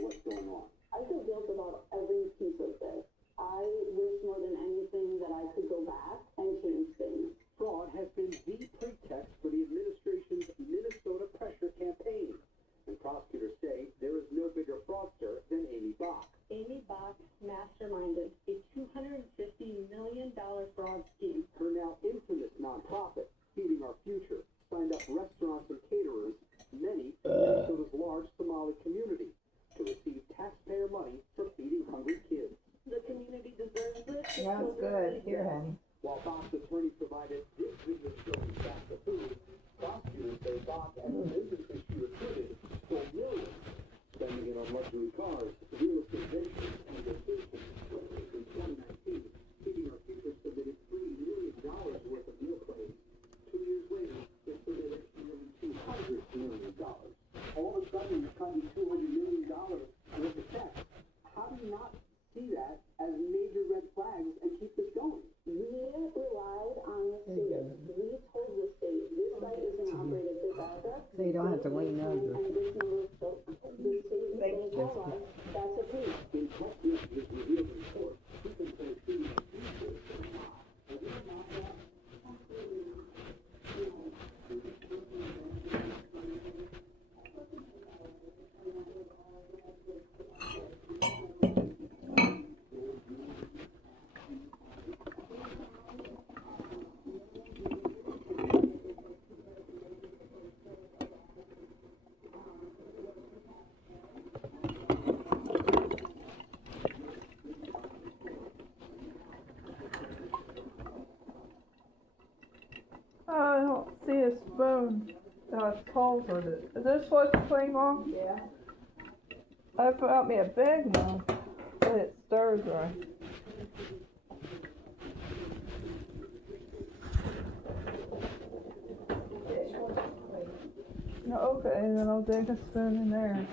That's good. Here, honey. While Fox attorney provided this video showing Fox the food, prosecutors say Fox and the businesses she recruited stole millions, spending it on luxury cars, real estate ventures, and vacations. In 2019, Keeping Our Secret submitted $3 million worth of meal claims. 2 years later, they submitted nearly $200 million. All of a sudden, you're cutting $200 million worth of checks. How do you not see that as major red flags and keep this going? We relied on the state. We told the state this site is going to operate at this address. So you don't have to lean over. And this number of folks. The state is going to tell us that's okay. In text messages revealed in court, people say shooting a future or not. Have you not that? I don't see a spoon that has holes in it. Is this what you clean, Mom? Yeah. I found me a big one, but it stirs right. No, okay, then I'll dig a spoon in there.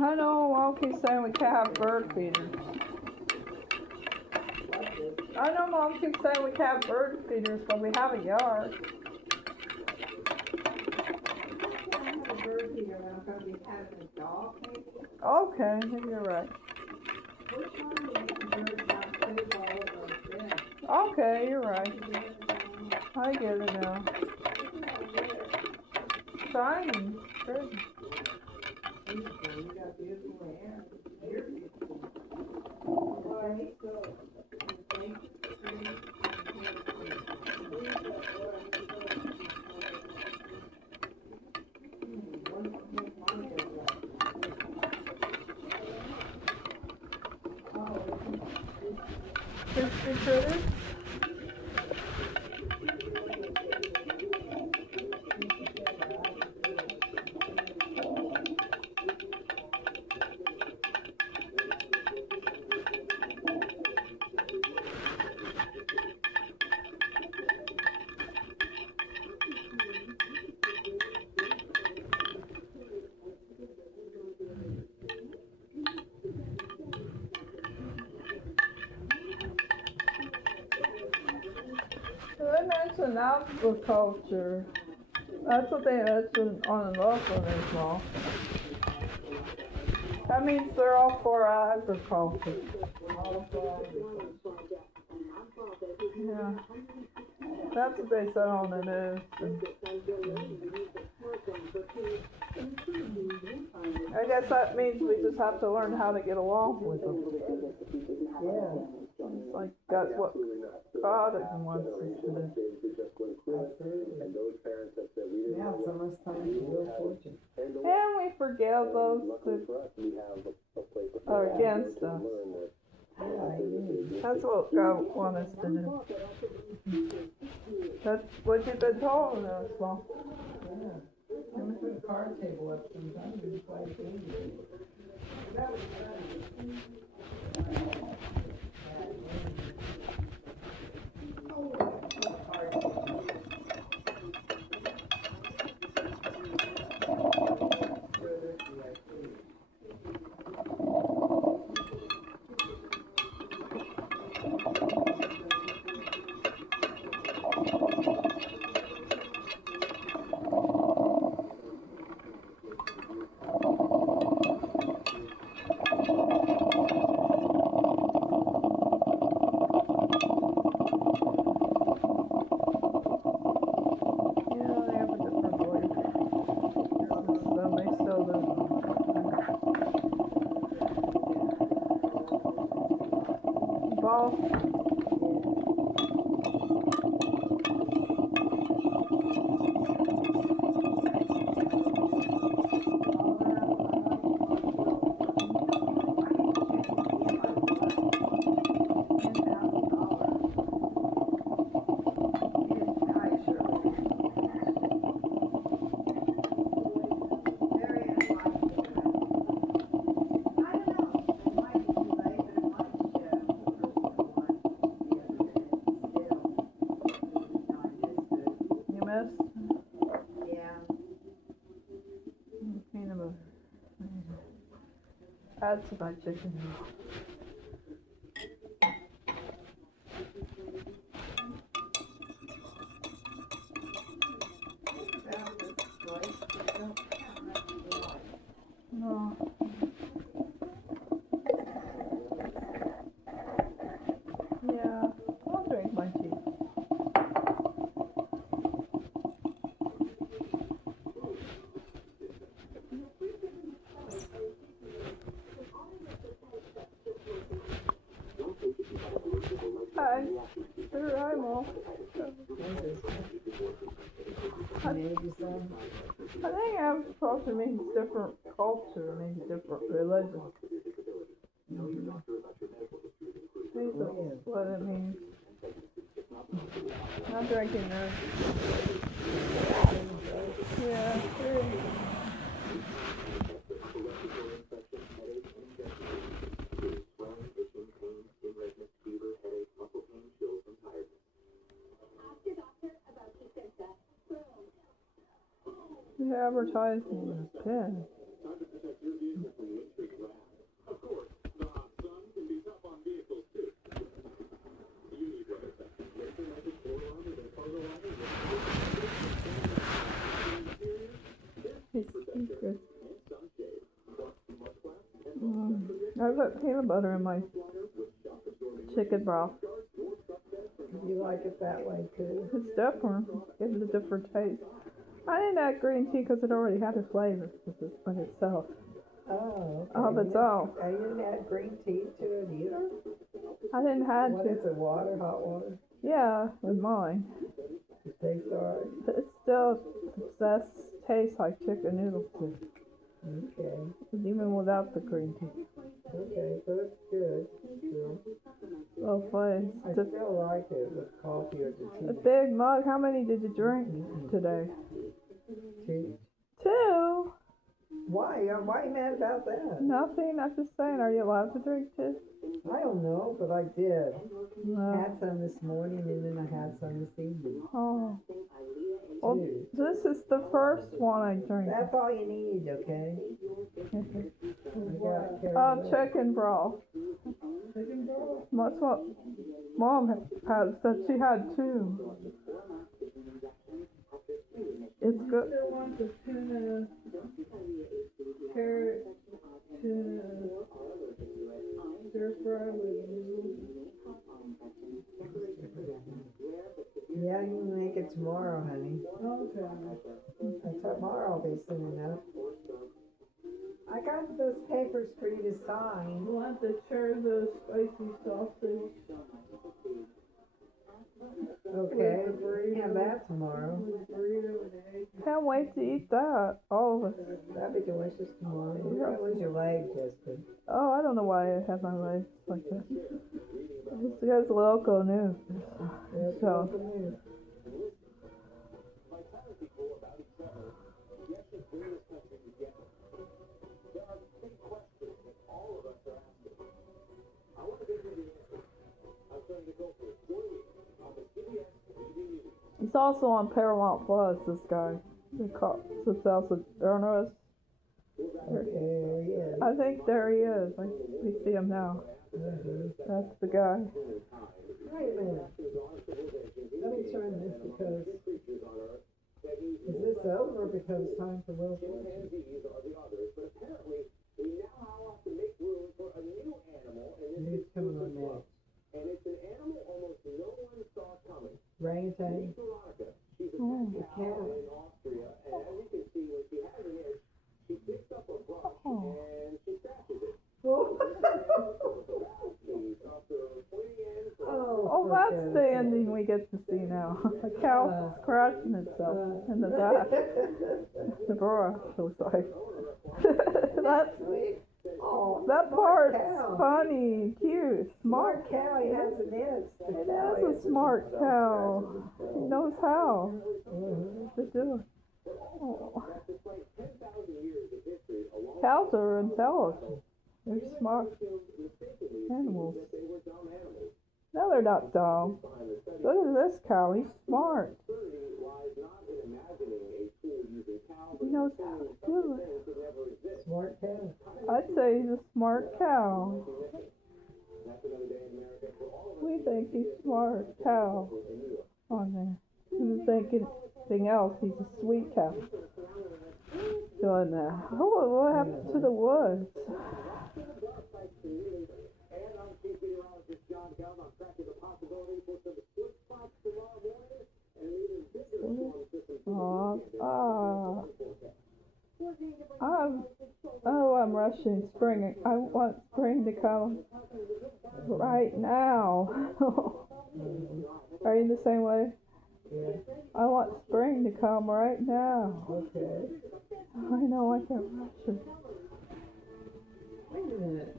I know Mom keeps saying we can't have bird feeders. I know Mom keeps saying we can't have bird feeders, but we have a yard. Okay, you're right. Okay, you're right. I get it now. Shiny. Good. Critters? mention agriculture. That's what they mentioned on the local news law. That means they're all for agriculture. Yeah. That's what they said on the news. I guess that means we just have to learn how to get along with them. Yeah. It's like that's what God wants us to do. Now it's almost time to build fortune. And we forgive those that are against us. That's what God wants us to do. That's what you've been told us, Mom. Yeah. I'm gonna put the card table up sometime and play games. That was add to my chicken. No. Yeah, I'll drink my tea. Hi. Hi, Mom. I think agriculture means different culture, means different religion. I think that's what it means. I'm drinking that. Yeah, sure. The advertising is pen. I put peanut butter in my chicken broth. You like it that way too? It's different. Gives it a different taste. I didn't add green tea because it already had a flavor by itself. Oh, okay. Of itself. I didn't add green tea to it either? I didn't have What to. is it, water, hot water? Yeah, with mine. It tastes alright? It still tastes like chicken noodle soup. Okay. Even without the green tea. Okay, so it's good. Still. Well, fine. I still like it with coffee or the A tea. big mug. How many did you drink today? 2. 2? Why? Why are you mad about that? Nothing. I'm just saying. Are you allowed to drink 2? I don't know, but I did. No. I had some this morning and then I had some this evening. Oh. Well, 2. this is the first one I drank. That's all you need, okay? Chicken broth. Chicken broth? That's what Mom had said she had 2. It's good. Still want the tuna, carrot, tuna, stir fry with noodles. Yeah, you can make it tomorrow, honey. Okay. Tomorrow will be soon enough. I got those papers for you to sign. You want the chorizo spicy sausage? Okay, With the burrito. have that tomorrow. With burrito and egg. Can't wait to eat that. All of us. That'd be delicious tomorrow. How was your leg, Jessica? Oh, I don't know why I have my legs like that. It's because local news. So. He's also on Paramount Plus, this guy. It's also journalist. Okay, there he is. I think there he is. We see him now. That's the guy. Wait a minute. Let me turn this because is this over because it's time for Will Fortune? He's coming on next. Orangutan. Oh. The cat. Oh, that's the ending we get to see now. A cow scratching itself in the back. The bra, looks like. That's Oh, that smart part's cow. funny, cute, smart. Smart cow, he has an itch. It is a smart cow. He knows how to do it. Oh. Cows are intelligent. They're smart animals. No, they're not dumb. Look at this cow. He's smart. He knows how to do it. Smart cow. I'd say he's a smart cow. We think he's smart cow on there. We think anything else. He's a sweet cow. Doing that. Oh, what happened to the woods? I'm rushing spring. I want spring to come right now. Are you the same way? Yeah. I want spring to come right now. Okay. I know I can't rush it. Wait a minute.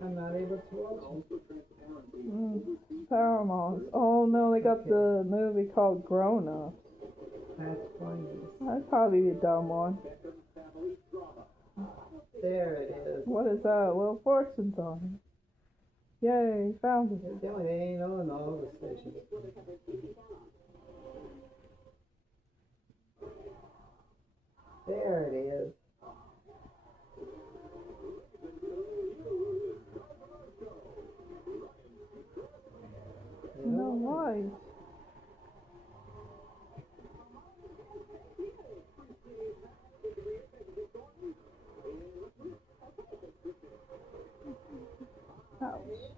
I'm not able to watch it. Paramount. Oh no, they got the movie called Grown Up. That's funny. That'd probably be a dumb one. There it is. What is that? Will Fortune's on it. Yay, found it. They're telling me it ain't on all the stations. There it is. No, why? Ouch.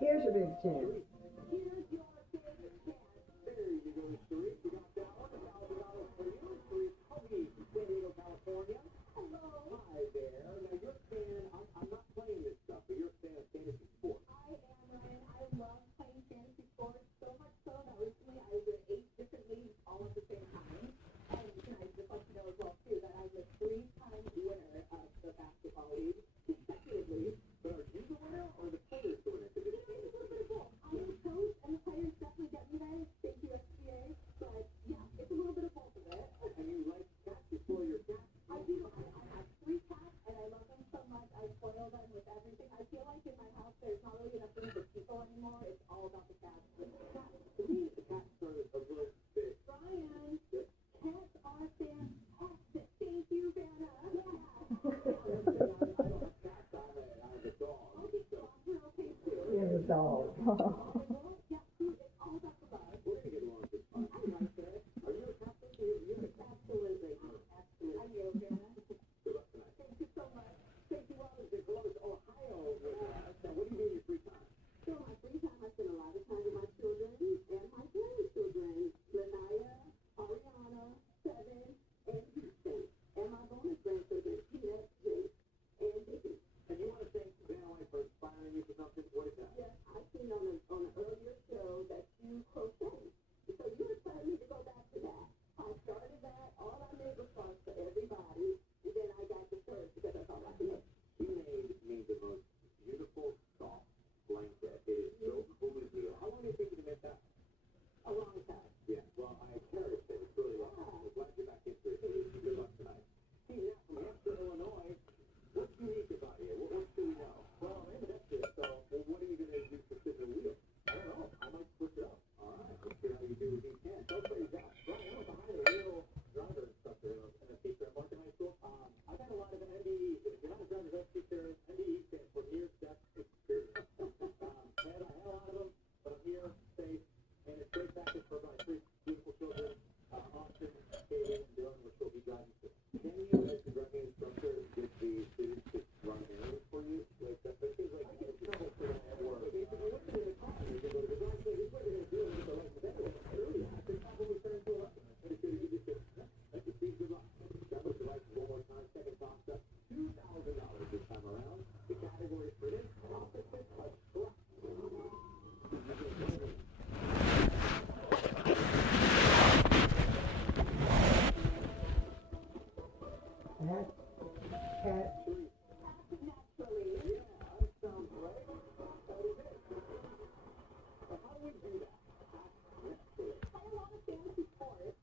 Here's your big chance. anymore. It's all about the cats. To me, the cats are a little bit. Brian, cats are fantastic. Thank you, Vanna. Yeah. I don't have cats. I have a dog. Okay, so we're okay too. He has a dog. Yeah, it's all about the love. We're gonna get along just fine. I like that. Are you a cat person? You're a cat. Absolutely. Absolutely. I will, Vanna. Good luck tonight. Thank you so much. Stacey Robbins in Columbus, Ohio with us. Now, what do you do in your free time? So my free time, I spend a lot of time with my children and my grandchildren, Lanaya, Ariana, Seven, and Houston, and my bonus grandchildren, Peanut, Jake, and Vicky. And you want to thank Vanna White for inspiring you for something? What is that? Yes, I seen on an earlier show that you crochet. So you inspired me to go back to that. I started that, all I made was scarves for everybody, and then I got the shirts because that's all I could make. She made me the most beautiful, soft blanket. It is so cozy. How long do you think you make that? A long time. Yeah, well, I cherish it. It's really long. I'm glad you're back into it. Good luck tonight. See, now from Hampshire, Illinois, what's unique about you? What should we know? Well, I'm ambidextrous, so what are you going to do for sitting in the wheel? I don't know. I might switch it up. All right, let's see how you do with these hands. Don't play that. Brian, I'm behind a real driver instructor and a teacher at Market High School. I've had a lot of NDEs, and if you're not a driver's ed teacher, NDE stands for near death experience. I had a lot of them, but I'm here, safe, and it's great practice for my three beautiful children, Austin, Katie, and Dylan, which will be driving soon. Can you, as the driving instructor, get the students to run errands for you? Like, that seems like you get trouble for them at work. Basically, what's in the car? You can go to the drive, say, this is what you're going to do, and get the license anyway. Early, I could probably turn into a lesson. And it's going to give you just like you see, good luck. Drive with your license one more time, second cost up $2,000 this time around. The category for this, opposite of correct. Cat, cat, Naturally. Yeah, that sounds right. That is it. But how do we do that? Naturally. I have a lot of fancy sports.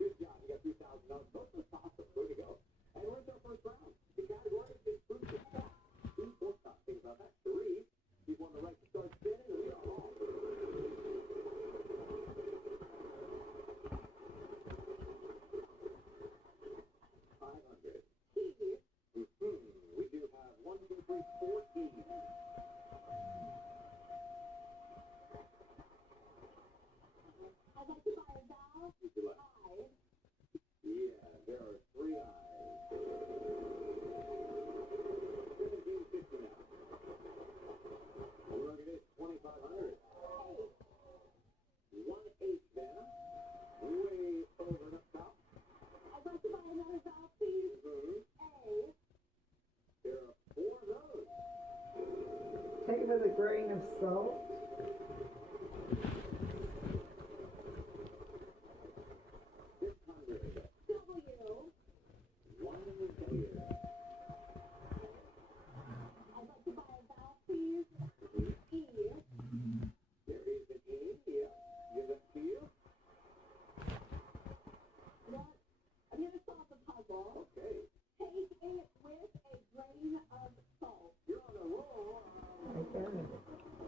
Good job. You got $2,000. Those are awesome. Way to go. And where's our first round? The category is fruit to stock. 2 4 stock. Think about that. 3. You've won the right to start spinning, and we are off. 500. We do have 1, 2, 3, 4 keys. I'd like to buy a doll. Would you like? Eyes. Yeah, there are 3 eyes. 1750 now. Look at this, 2,500. 1/8 then. Way over the top. I'd like to buy another doll, please. A. There are 4 of those. take it with a grain of salt. 600. W. 1 here. I'd like to buy a doll, please. E. There is an E here. Give that to you. What? I'm going to solve the puzzle. Okay. Take it with a grain of salt. You're on a roll. I got it.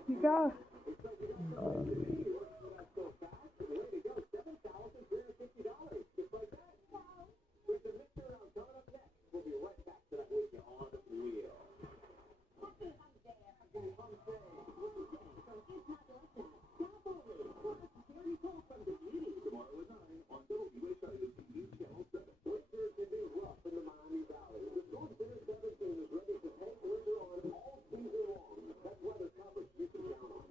You got Looks like you got something to see. You're working that so fast. Way to go. $7,350. Just like that. Wow. With the mystery round coming up next, we'll be right back to that with you on the wheel. Happy Hump Day. Happy Hump Day. Wednesday from 8 o'clock to 9. Stop only. Plus, Jerry Cole from the Beauty. Tomorrow at 9 on WHIW Channel 7. Winter can be rough in the Miami Valley. The Storm Center 17 is ready to take winter on all season long. That's weather coverage you can count on.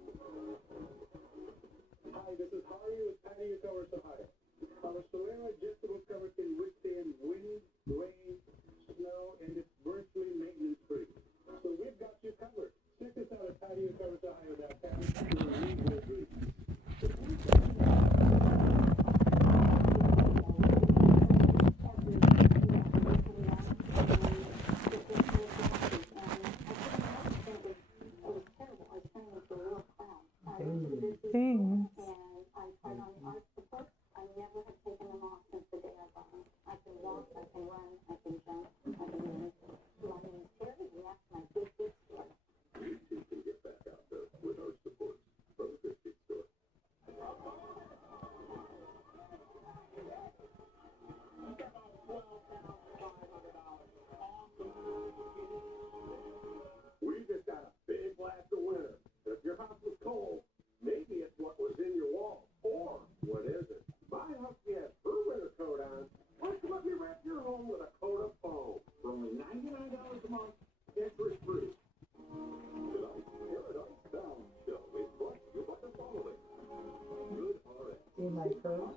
my purse?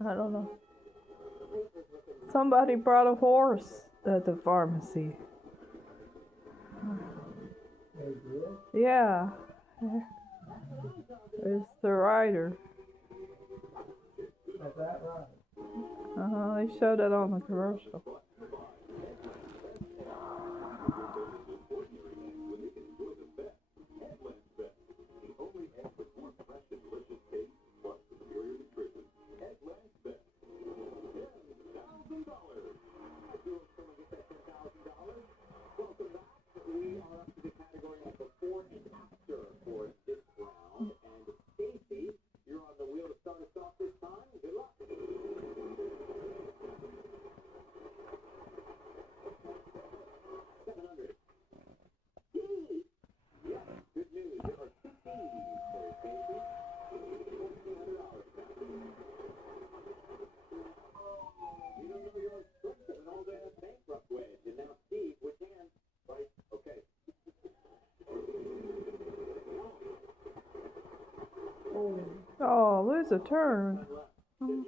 I don't know. Somebody brought a horse at the pharmacy. They did? Yeah. It's the rider. Is that right? They showed it on the commercial. Oh, lose a turn. Oh.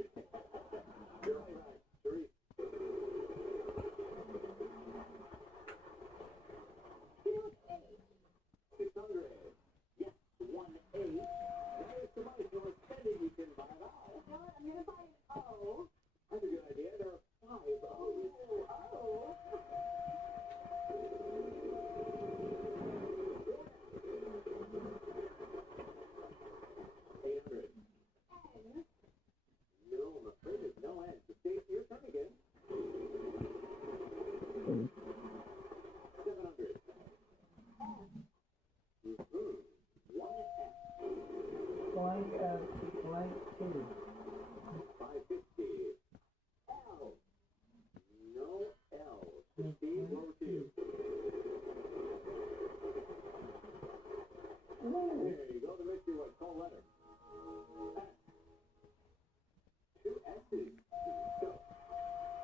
Blank F, blank T. 550. L. No L. Steve, low two. There you go. The mystery was call letter. S. Two S's. So,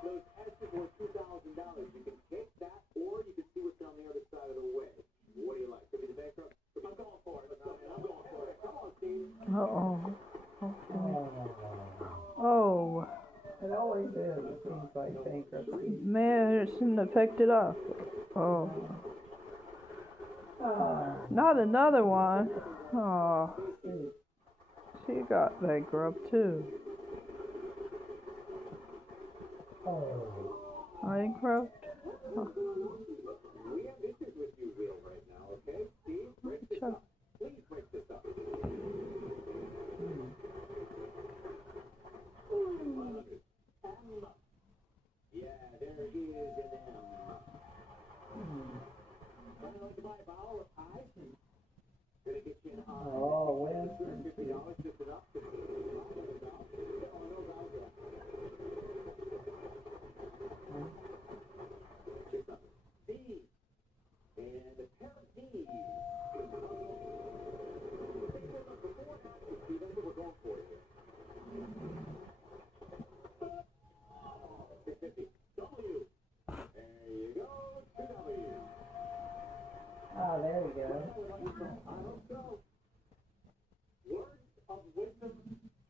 those S's were $2,000. You can take that, or you can see what's on the other side of the way. What do you like? Could be the bankrupt? I'm going for it. I'm going for it. Come on, Steve. Uh-oh. Okay. Oh. It always is, it seems like bankruptcy. Man, it shouldn't have picked it up. Oh. Not another one. Oh. She got bankrupt too. Bankrupt? Oh. We have issues with you, Will, right now, okay? Steve, break this up. Please break this up. Yeah, there is an M. I'd like to buy a bottle of pie. Gonna get you an eye. Oh, when? $50 just enough to D. And a pair of D's. That's what we're going for here. 650. W. There you go. 2W. Oh, there you go. I hope so. Words of wisdom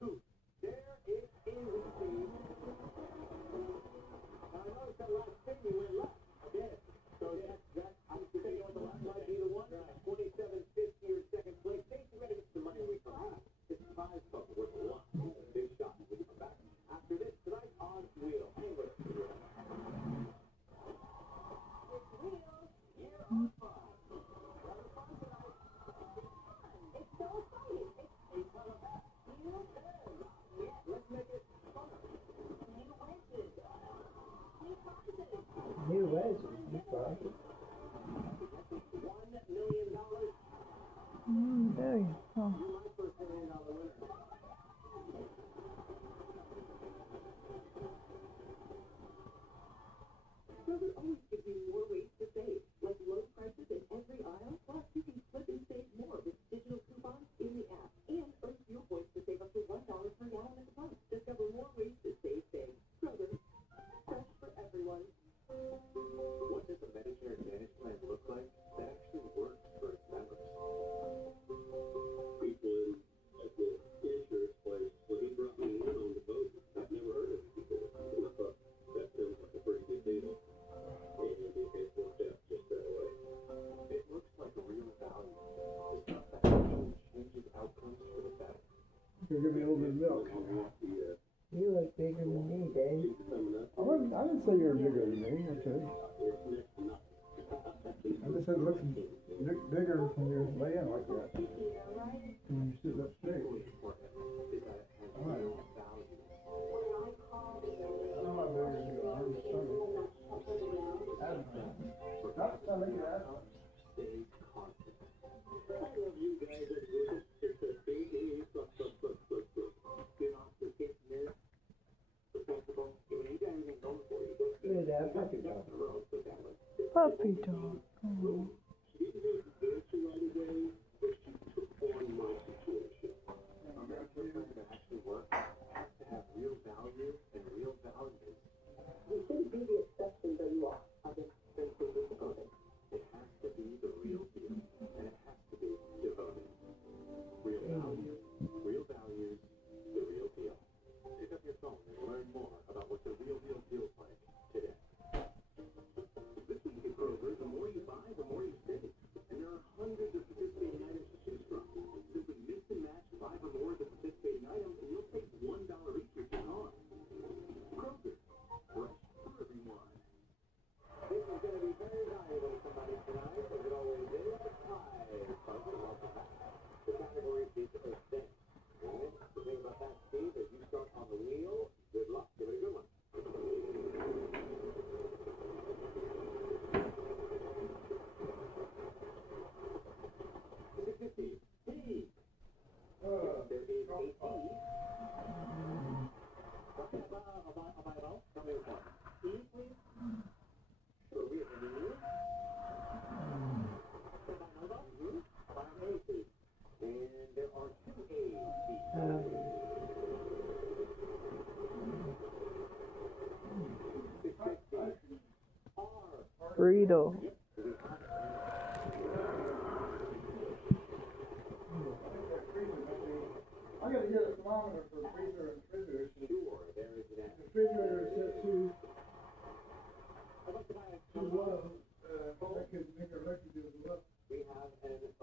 2. There it is, Steve. Now, I noticed that last thing you went left. I did. So that I'm saying on the left might be the one. 2750 or second place. Take the ready to get some money when we come back. This prize puzzle worth a lot. Big shot when we come back. After this, tonight on Wheel. Hang with us. Year on 5. Rather fun tonight. It's so exciting. It's a fun event. Let's make it fun. New wedges, you probably. $1 million. There you go. You're my first $1 million winner. Kroger always gives you more ways to save, like low prices in every aisle. Plus, you can click and save more with digital coupons in the app and earn fuel points to save up to $1 per gallon at the pump. Discover more ways to save big. Kroger, fresh for everyone. What does a Medicare Advantage plan look like that actually works for its members? People They give me a little bit of milk. You look bigger than me, Dave. I didn't say you were bigger than me, okay? I just said look bigger when you're laying like that. When you sit up straight. Alright. I'm not bigger than you. I'm just trying to add that. Not trying to get out. Good, puppy dog. Puppy dog. Oh. You shouldn't be the exception, but you are. I've been simply disappointed. It has to be the real deal, and it has to be devoted. Real value, real values, the real deal. Pick up your phone and learn more about what the real deal feels like today. This week at Kroger, the more you buy, the more you save. And there are hundreds of participating items to choose from. Simply mix and match 5 or more of the participating items, and you'll save $1 each with your card. Kroger, fresh for everyone. This is going to be very valuable to somebody tonight, as it always is. Hi, folks, and welcome back. The category is event. And the thing about that, Steve, as you start on the wheel, good luck. Give it a good one. 650. Hey. There is a T. Tell me which one. E, please. Sure, we have an E. Sabanova. A, please. And there are 2 A's. 650. R. Burrito. I gotta get a thermometer for the freezer and refrigerator. Sure, there is that. The refrigerator is set to I'd like to buy a too low. That could make our electric bill go up. We have an O.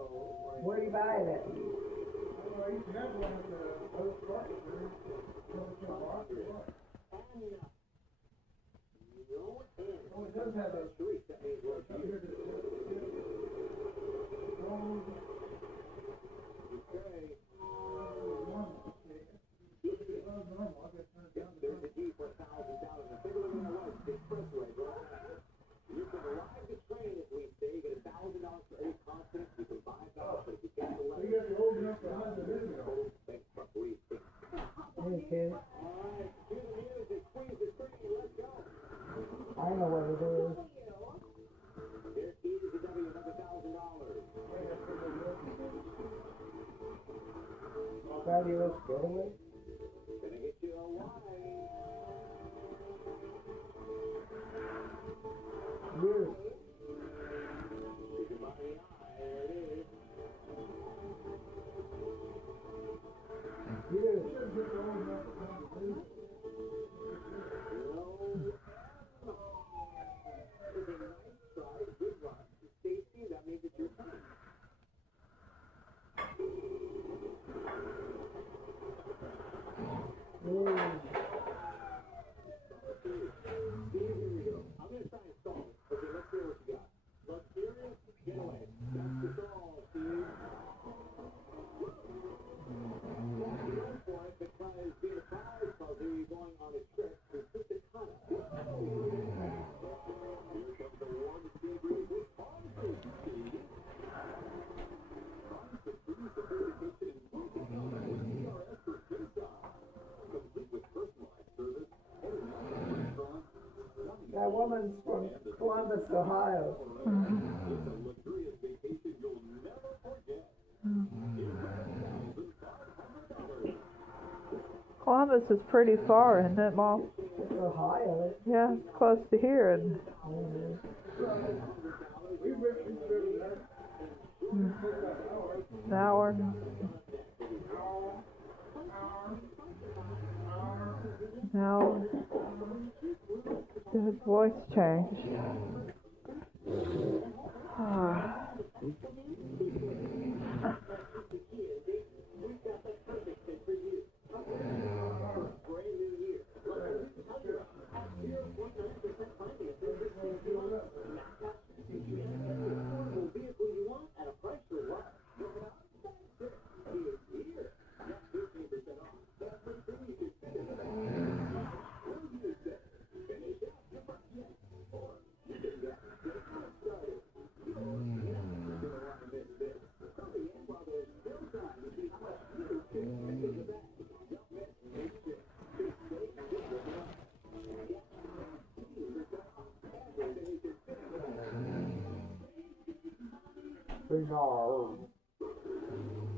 Where are you buying it? I don't know, I used to have one at the post market there. Oh, it does have a. There's a G for $1,000. The bigger than I was, the expressway, bro. You can ride the train if we say you get $1,000 for any confidence. You can buy that, but if you can't You gotta be old enough to have the video. thanks for please. Okay. Alright, cue the music, squeeze the screen, let's go. I know what it is. There is a W of $1,000. Fabulous getaway. Gonna get you a Y. You. You can buy the I, there it is. You. It's a nice try, good run. Stacy, that means it's your turn. You. Here we go. I'm gonna try and solve it. Okay, let's hear what you got. Luxurious getaway. That's the solve, Steve. Go for it because being a prize puzzle, you're going on a trip to Punta Cana. Here comes the warm Steve Reed with Farm Food, Steve. Farm Food sophistication in local CRS for pizza. Complete with personalized service, international restaurants, That woman's from Columbus, Ohio. it's a luxurious vacation you'll never forget. Columbus is pretty far, isn't it, Mom? It's Ohio. Yeah, it's close to here. And an hour. Now, did his voice change? Ah.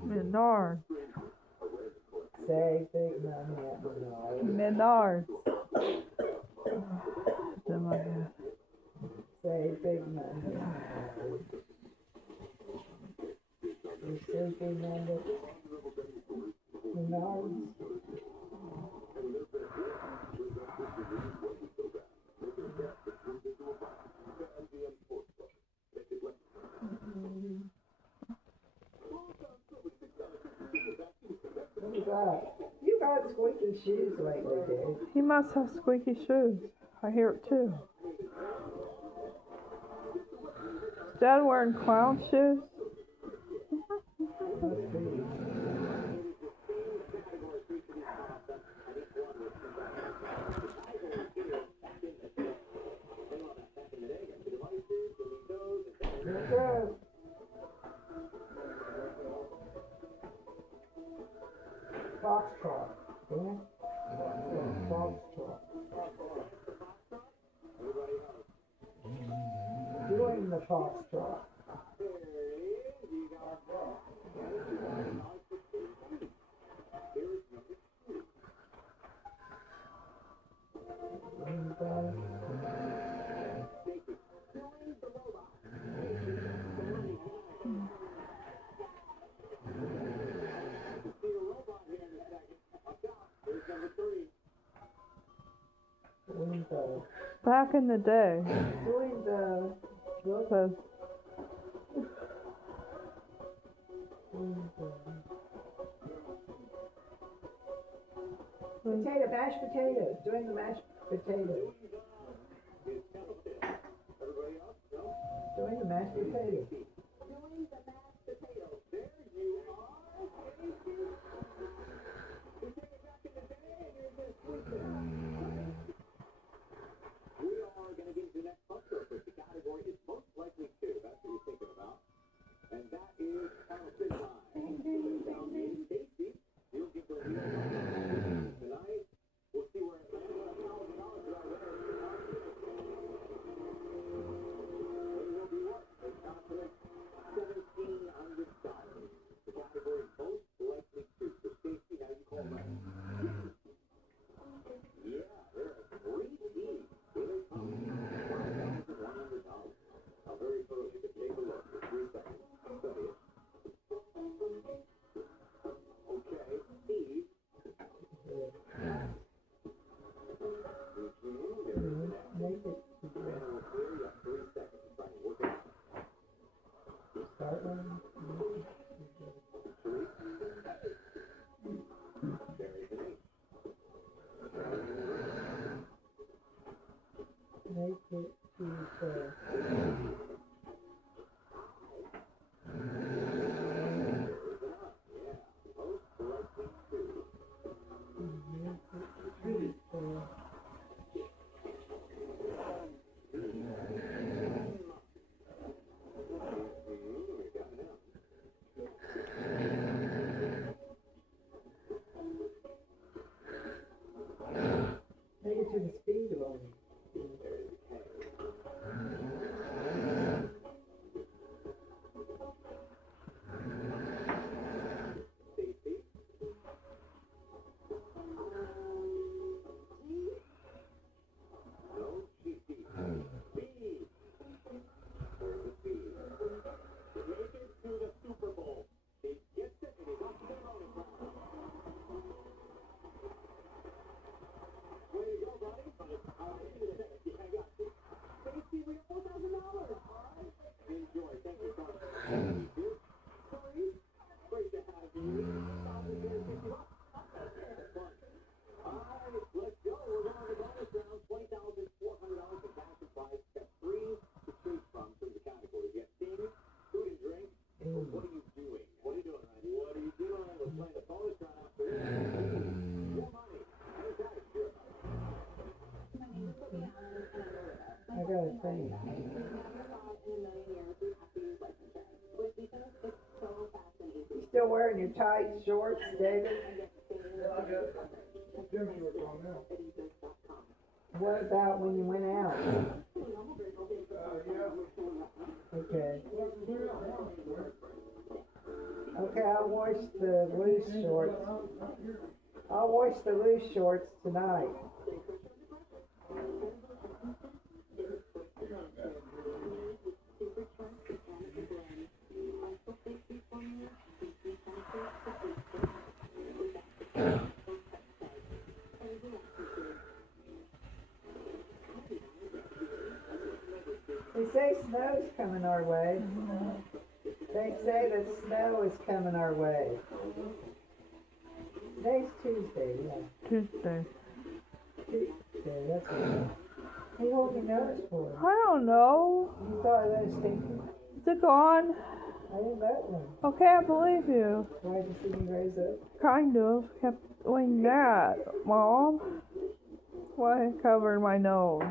Menard. Say big money at Menard. Menard. It's in my head. Say big money at Menard. You sleeping on the Menards? What is that? You got squeaky shoes lately, Dave. He must have squeaky shoes. I hear it too. Is Dad wearing clown shoes? Must be. Here goes. Foxtrot. Yeah? Foxtrot. Doing the foxtrot. Back in the day. Doing the mashed potatoes. Doing the mashed potatoes. Doing the mashed potatoes. Take it to the speed limit. I gotta think. You still wearing your tight shorts, David? What about when you went out? Okay. Okay, I'll wash the loose shorts. I'll wash the loose shorts tonight. They say snow's coming our way. They say that snow is coming our way. Today's Tuesday, yeah. Tuesday. Tuesday, that's it. What are you holding your nose for? I don't know. You thought it was stinky? Is it gone? I didn't let one. Okay, I believe you. Why did you see me raise up? Kind of. Kept doing that, Mom. Why I covered my nose.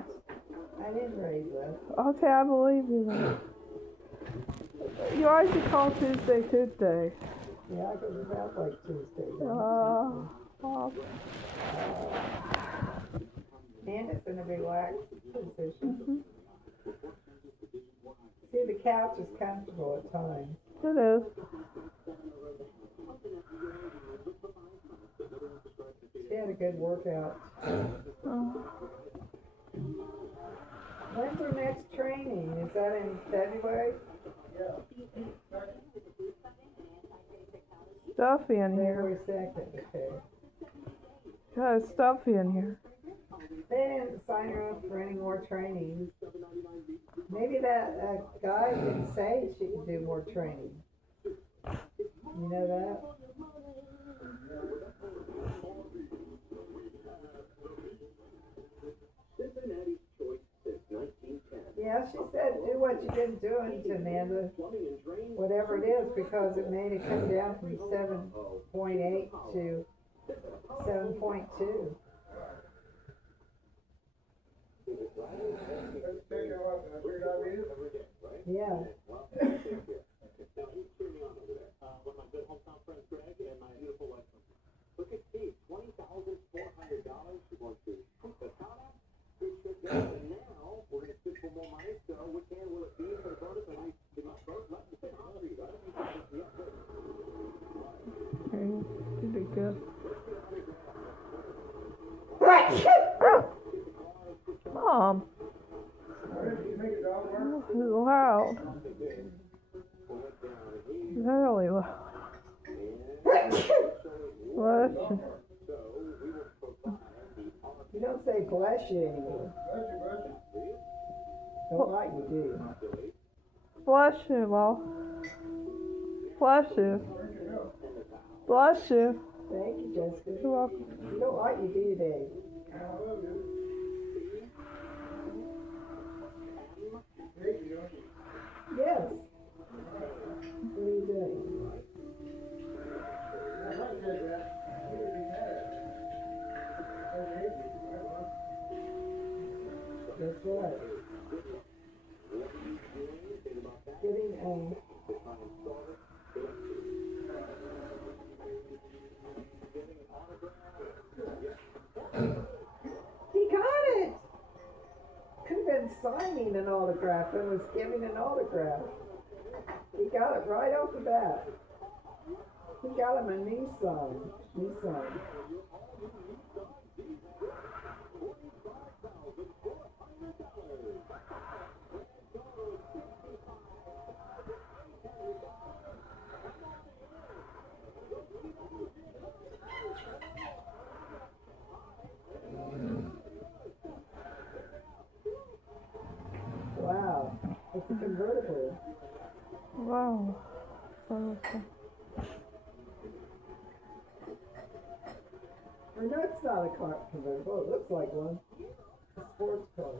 I didn't raise up. Okay, I believe you. You always call Tuesday Tuesday. Yeah, I can sound like Tuesday. And it's in a relaxed position. See, the couch is comfortable at times. It is. She had a good workout. When's her next training? Is that in February? Stuffy in here. February 2nd, okay. Yeah, it's stuffy in here. They didn't sign her up for any more trainings. Maybe that guy can say she can do more training. You know that? Cincinnati's choice since 1910. Yeah, she said do what you've been doing to Amanda, whatever it is, because it made it come down from 7.8 to 7.2. Yeah. Look at Steve, $20,400. She wants to shoot the count out. And now we're going to switch for more money. So which hand will it be for the bonus? And we both let me say You did good. Mom. This is loud. Very loud. Bless you. You don't say bless you anymore. Don't like you do. Bless you, Mom. Bless you. Bless you. Thank you, Jessica. You're welcome. You don't like you do, Dave. Yes. What are you doing? That's right. Getting a... He got it! Could have been signing an autograph. It was giving an autograph. He got it right off the bat. He got him a Nissan. Wow, it's a convertible. Wow. I know it's not a car convertible. It looks like one. A sports car.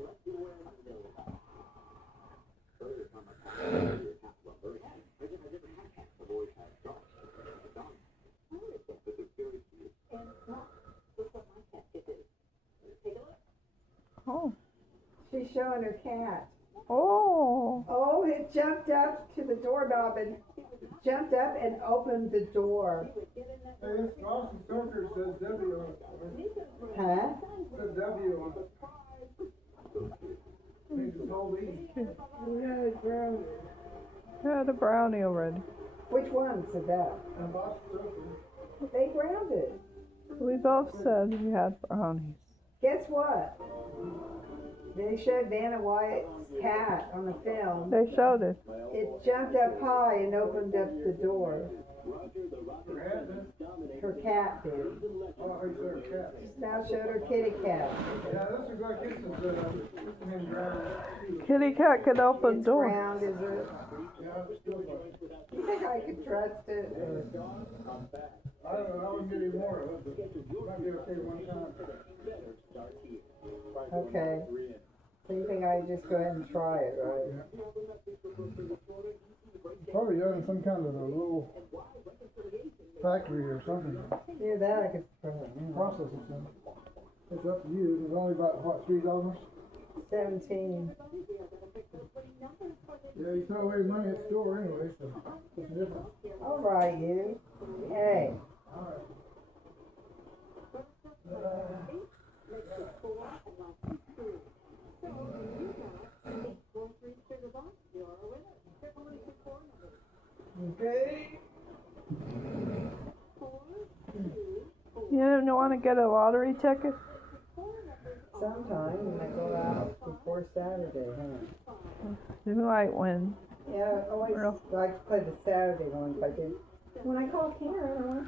Oh. She's showing her cat. Oh. Oh, it jumped up to the doorknob and jumped up and opened the door. Hey, this Boston Circuit says W on it. Huh? It says W on it. Means it's all easy. Yeah, it's brown. Yeah, the brownie already. Which one said that? They ground it. We both said we had brownies. Guess what? They showed Vanna White's cat on the film. They showed it. It jumped up high and opened up the door. Her cat did. Oh, he's their cat. Now showed her kitty cat. Yeah, this is like this is ground. Kitty cat can open It's doors. round, is it? Yeah, it's still like. You think I could trust it? I don't know, I wouldn't get any more of it, but it might be okay one time. Okay. So you think I just go ahead and try it, right? Probably done in some kind of a little factory or something. Yeah, that I could try. Process or something. It's up to you. It's only about, what, $3? 17. Yeah, you throw away money at the store anyway, so what's the difference? All right, you. Hey. Okay. You didn't want to get a lottery ticket? Sometime when I go out before Saturday, huh? You might win. Yeah, I always Real. like to play the Saturday one if I do. When I call Karen,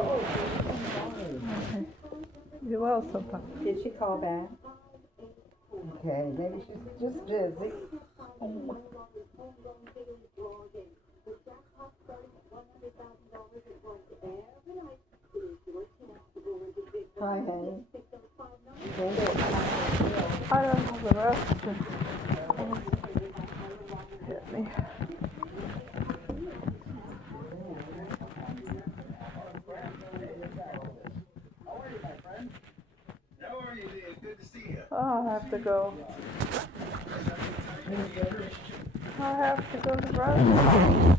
Okay. You will sometime. did she call back? Okay, maybe she's just busy. Hi, honey. I don't know the rest. Hit me. How are you, Dave? Good to see you. Oh, I have to go. I have to go to the restroom.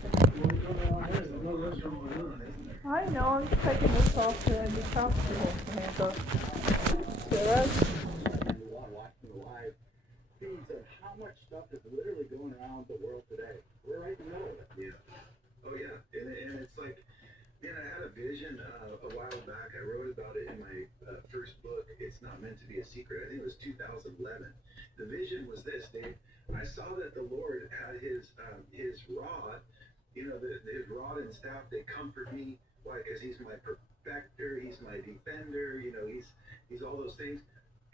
I know, I'm just taking this off to be comfortable when I go to the restroom. Watching the live feeds of how much stuff is literally going around the world today. We're right in the middle of it. Yeah. Oh yeah. And it's like, man, I had a vision a while back. I wrote about it in my first book. It's not meant to be a secret. I think it was 2011. The vision was this, Dave. I saw that the Lord had his rod, his rod and staff. They comfort me. Why? Because he's my perfecter. He's my defender. He's all those things.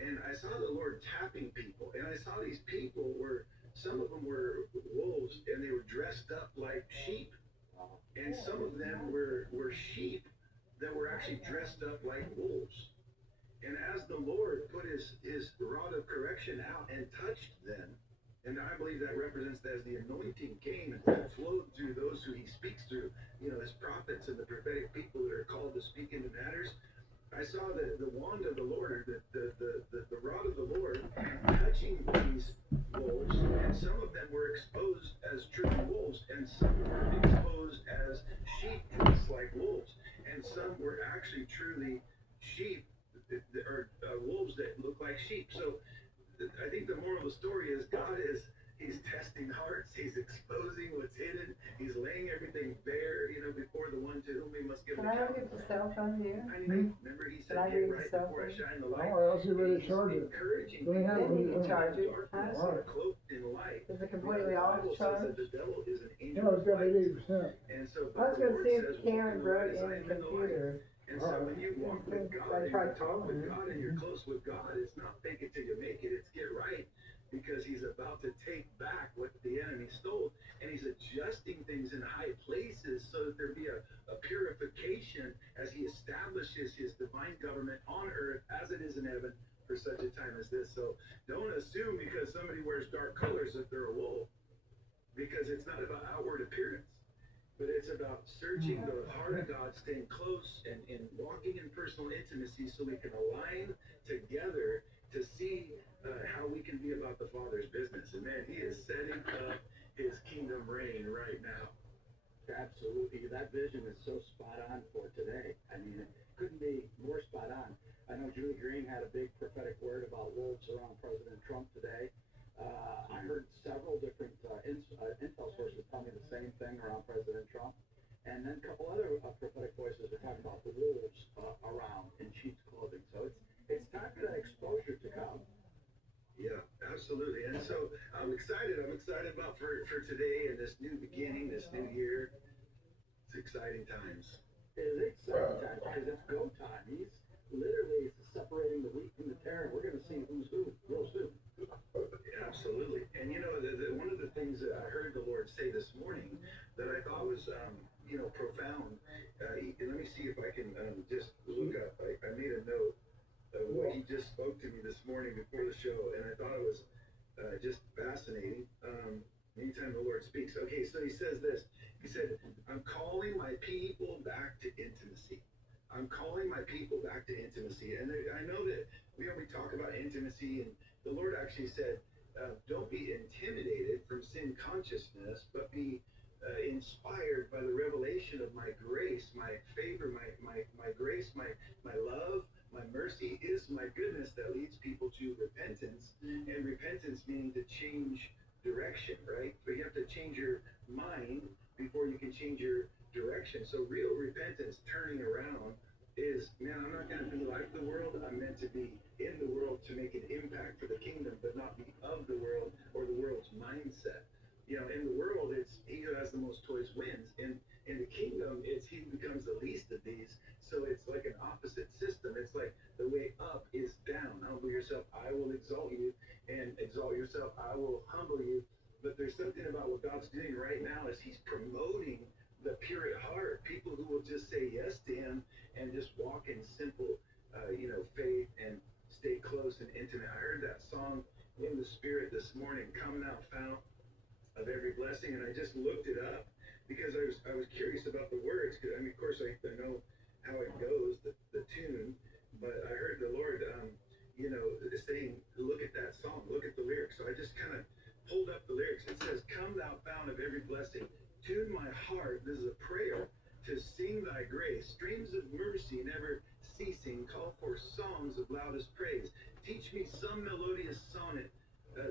And I saw the Lord tapping people, and I saw these people some of them were wolves, and they were dressed up like sheep, and some of them were sheep that were actually dressed up like wolves. And as the Lord put his rod of correction out and touched them, and I believe that represents as the anointing came and flowed through those who he speaks through, his prophets and the prophetic people that are called to speak into matters. I saw the wand of the Lord, or the rod of the Lord, touching these wolves, and some of them were exposed as true wolves, and some were exposed as sheep dressed like wolves, and some were actually truly sheep, or wolves that look like sheep. So I think the moral of the story is he's testing hearts, he's exposing what's hidden, he's laying everything bare, before the one to whom he must give an Can I account. look at the cell phone here? Remember he said, get right before I shine the light. Oh, else you ready to charge it. Encouraging Don't have Then you it. can charge it. darkness Huh? are cloaked in light. Is it completely off The Bible says charge? that the devil is an You angel know, of it's got light. 80%. And so, I was the gonna Lord see says, if walk Karen in the wrote light as in I the am in the light. computer. And so when you walk with God I and tried you talk with calling her. God and you're close with God, it's not fake it till you make it, it's get right. Because he's about to take back what the enemy stole, and he's adjusting things in high places so that there be a purification as he establishes his divine government on earth as it is in heaven for such a time as this. So don't assume because somebody wears dark colors that they're a wolf, because it's not about outward appearance, but it's about searching the heart of God, staying close and walking in personal intimacy so we can align together to see how we can be about the Father's business. And man, he is setting up his kingdom reign right now. Absolutely. That vision is so spot on for today. I mean, it couldn't be more spot on. I know Julie Green had a big prophetic word about wolves around President Trump today. I heard several different intel sources tell me the same thing around President Trump. And then a couple other prophetic voices were talking about the wolves around in sheep's clothing. So it's time for that exposure to come. Yeah, absolutely. And so I'm excited. I'm excited about for today and this new beginning, this new year. It's exciting times. It is exciting time because it's go time. He's literally separating the wheat from the tare. We're going to see who's who real soon. Yeah, absolutely. And you know, one of the things that I heard the Lord say this morning that I thought was, profound. Let me see if I can just look up. I made a note of what he just spoke to me this morning before the show, and I thought it was just fascinating. Anytime the Lord speaks. Okay, so he says this. He said, I'm calling my people back to intimacy. I'm calling my people back to intimacy. And I know that we talk about intimacy, and the Lord actually said, don't be intimidated from sin consciousness, but be inspired by the revelation of my grace, my favor, my grace, my love, my mercy is my goodness that leads people to repentance. And repentance meaning to change direction, right? But you have to change your mind before you can change your direction. So real repentance, turning around, is, man, I'm not going to be like the world. I'm meant to be in the world to make an impact for the kingdom, but not be of the world or the world's mindset. In the world, it's he who has the most toys wins. In the kingdom, it's he who becomes the least of these. So it's like an opposite system. It's like the way up is down. Humble yourself, I will exalt you, and exalt yourself, I will humble you. But there's something about what God's doing right now is he's promoting the pure at heart, people who will just say yes to him and just walk in simple, faith and stay close and intimate. I heard that song in the spirit this morning, "Come Thou Fount of Every Blessing," and I just looked it up because I was curious about the words. I mean, of course, I know how it goes, the tune, but I heard the Lord, saying, look at that song, look at the lyrics. So I just kind of pulled up the lyrics. It says, "Come Thou Fount of every blessing, tune my heart." This is a prayer to sing thy grace, streams of mercy never ceasing, call for songs of loudest praise. Teach me some melodious sonnet,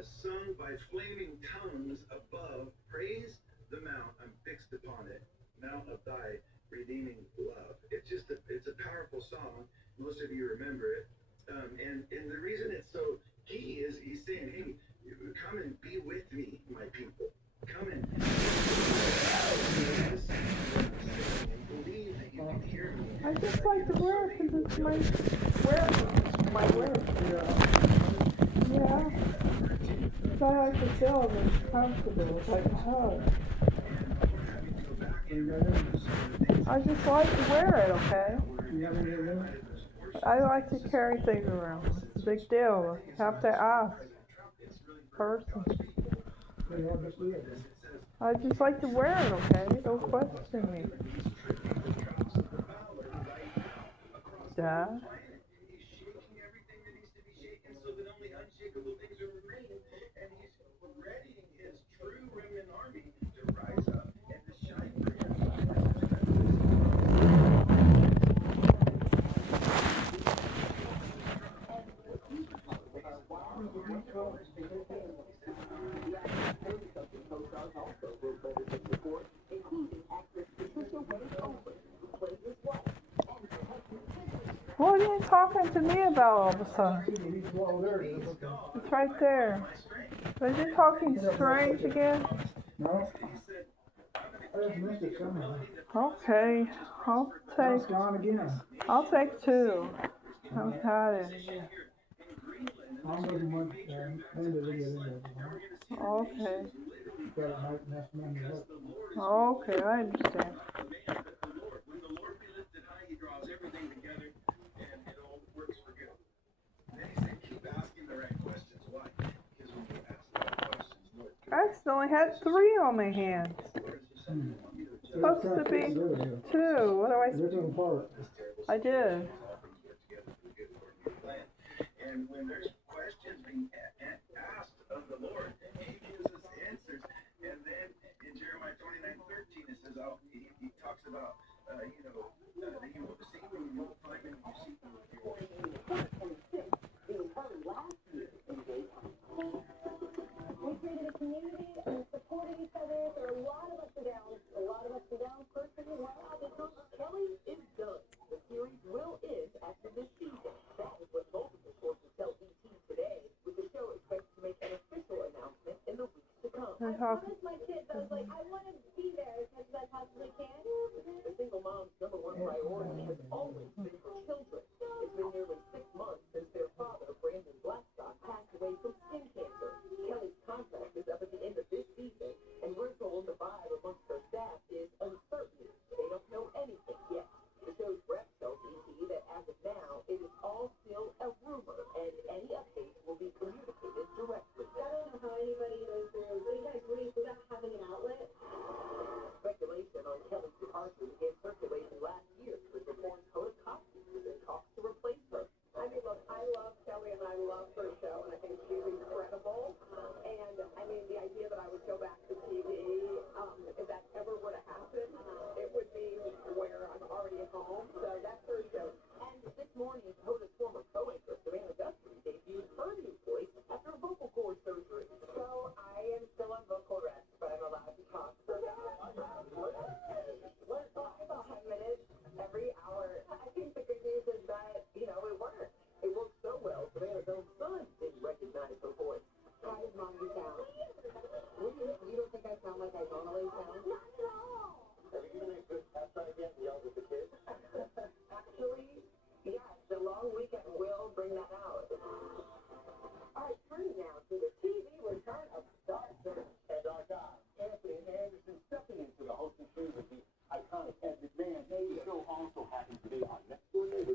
sung by flaming tongues above. Praise the mount, I'm fixed upon it, mount of thy redeeming love. It's a powerful song. Most of you remember it. And the reason it's so key is he's saying, hey, come and be with me, my people. Come and believe that you can hear me. I just like to wear it because it's my wear. Yeah. So I like to feel it's comfortable, it's like a hug. I just like to wear it, okay? I like to carry things around. It's a big deal. You have to ask. Person. I just like to wear it, okay? Don't question me. Dad? What are you talking to me about all of a sudden? It's right there. Are you talking strange again? No. I just missed it somehow. Okay, It's gone again. I'll take two. I've had it. I'm looking what Linda to get into it. Okay. Thought it might mess me up. Okay, I understand. I accidentally had 3 on my hands. Supposed to be 2. What do I? Rip them apart. I did. And when there's questions being asked of the Lord, he gives us answers. And then in Jeremiah 29:13, it says, he talks about, that you will seek me, you will find me, you seek me with your life. talking. My kids, I was like, I want to be there as much as I possibly can. The single mom's number one priority has always been her children. It's been nearly 6 months since their father, Brandon Blackstock, passed away from skin cancer. Kelly's contract is up at the end of this season, and we're told the vibe amongst her staff is uncertain. They don't know anything yet. The show's rep tells ET that as of now, it is all still a rumor, and any updates will be communicated directly. I don't know how anybody goes through. What do you guys read without having an outlet? Speculation on Kelly's departure began circulating last year, with reports Hoda Kotb was in talks to replace her. I mean, look, I love Kelly and I love her show, and I think she's incredible. And I mean, the idea that I would go back to TV, if that ever were to happen, it would be where I'm already at home. So that's her show. And this morning, Hoda's former co-anchor, Savannah Guthrie, debuted her new voice after vocal cord surgery. So I am still on vocal rest, but I'm allowed to talk. So let's talk about 10 minutes every hour. I think the good news is that, it worked. It worked so well, Savannah's own son didn't recognize her voice. How does mommy sound? You don't think I sound like I normally sound? Not at all. Have you given a good test run again and yelled at the kids? Actually, yes, the long weekend will bring that out. All right, turning now to the TV return of Star Search. And our guy, Anthony Anderson, stepping into the hosting shoes of the iconic Ed McMahon. The show also happens to be our next door neighbor.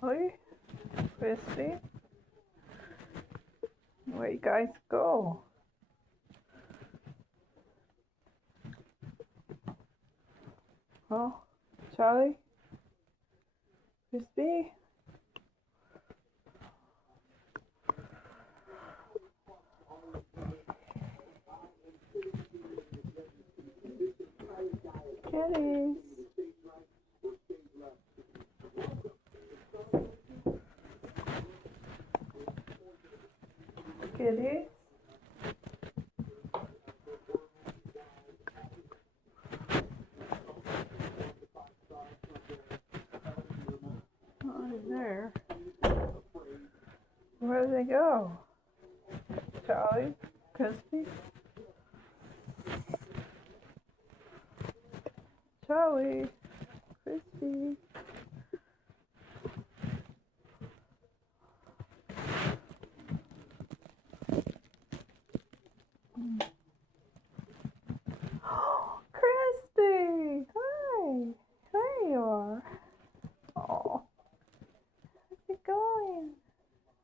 Charlie, Christy, where you guys go? Oh, Charlie, Crispy. Kitties. Kitties. Oh, there. Where do they go? Charlie? Crispy? Charlie? Crispy? Crispy! Hi! There you are. Oh, how's it going?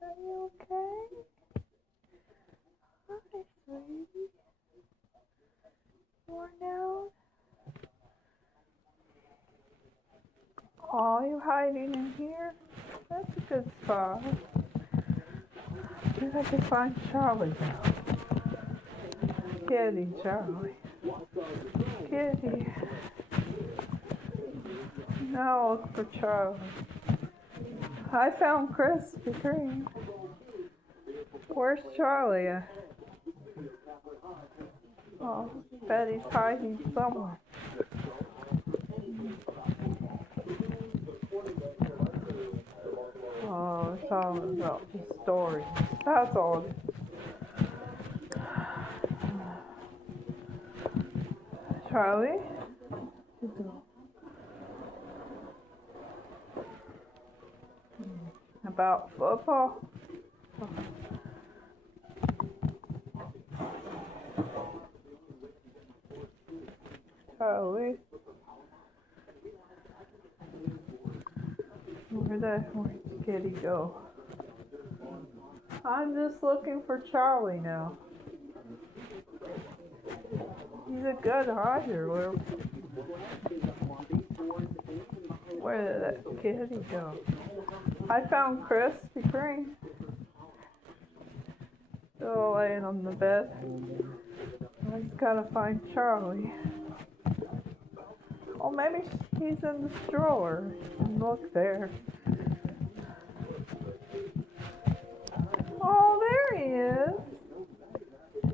Are you okay? Hi, sweetie. Worn out? Oh, you hiding in here? That's a good spot. We have to find Charlie now. Kitty, Charlie. Kitty. Now look for Charlie. I found Krispy Kreme. Where's Charlie at? Oh, Betty's hiding somewhere. Oh, it's all about the story. That's all. Charlie? About football? Charlie? Where'd Kitty go? I'm just looking for Charlie now. He's a good hider. Where did that kitty go? I found Krispy Kreme. Still laying on the bed. I just gotta find Charlie. Oh, maybe he's in the stroller. Look there. Oh, there he is.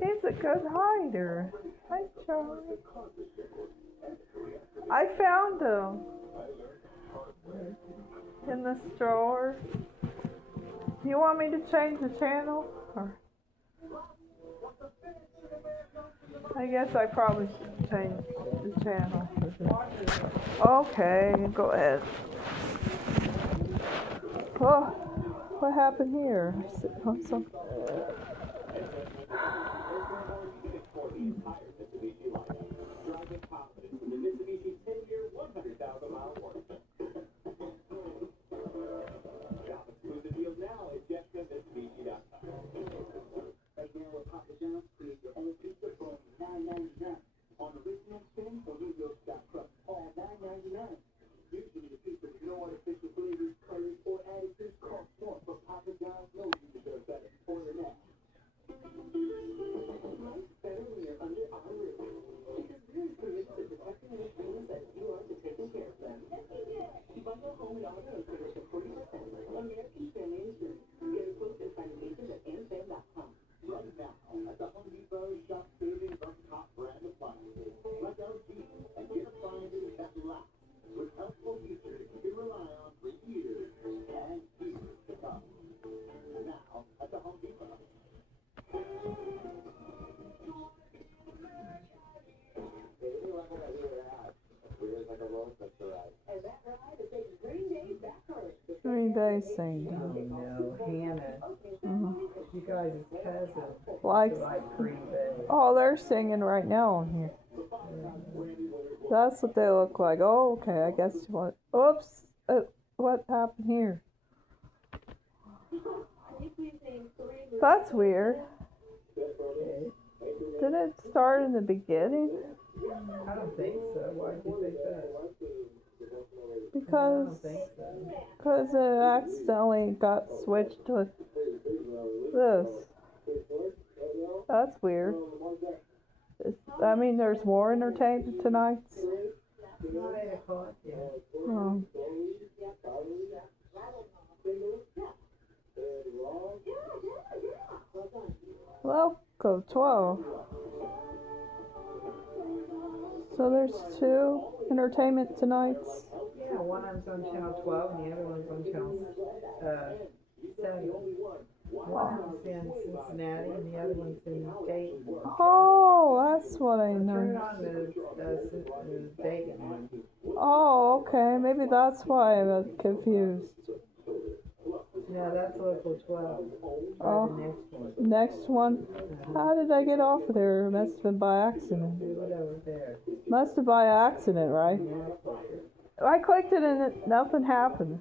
He's a good hider. Hi, Charlie. I found him. In the stroller. You want me to change the channel? Or I guess I probably should change the channel. Okay, go ahead. Oh, what happened here? Green Day sing. No, Hannah. Mhm. You guys' cousin. Like, Green Day. oh, they're singing right now on here. That's what they look like. Oh, okay, I guess you want. Oops, what happened here? That's weird. Did it start in the beginning? I don't think so. Why do you think that? Because So. it accidentally got switched to this. That's weird. I mean, there's more entertainment tonight. It's not 8 o'clock yet. Oh. Welcome, 12. So there's 2 entertainment tonights. Yeah, one of them's on channel 12 and the other one's on channel 7. One of them's in Cincinnati and the other one's in Dayton. Oh, that's what I Turn it know. on the Dayton one. Oh, okay. Maybe that's why I'm confused. No, that's local 12. Oh, The next one. next one. How did I get off of there? Must have been by accident. Do it over there. Must have by accident, right? I clicked it and nothing happened.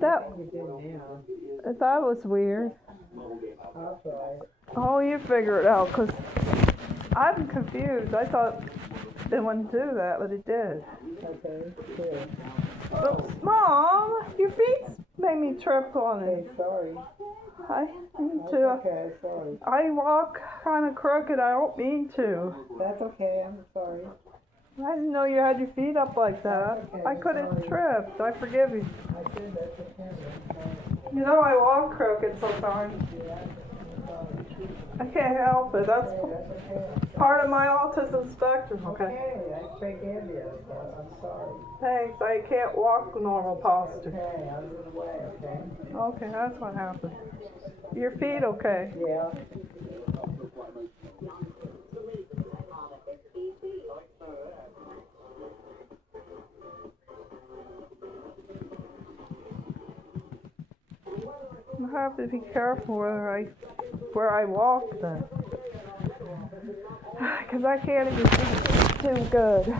That was weird. I'll try it. Oh, you figure it out, 'cause I'm confused. I thought it wouldn't do that, but it did. Okay, good. Oops, Mom, your feet made me trip on Okay, it. sorry. I need That's to. okay, sorry. I walk kind of crooked. I don't mean to. That's okay, I'm sorry. I didn't know you had your feet up like that. Okay, I could have sorry. tripped. I forgive you. I said that's okay. You know I walk crooked sometimes. I can't help it. That's part of my autism spectrum, okay? Okay, I forgive you. I'm sorry. Thanks. I can't walk normal posture. Okay, I was in the way, okay? Okay, that's what happened. Your feet okay? Yeah. I have to be careful where I walk then. Because I can't even see too good.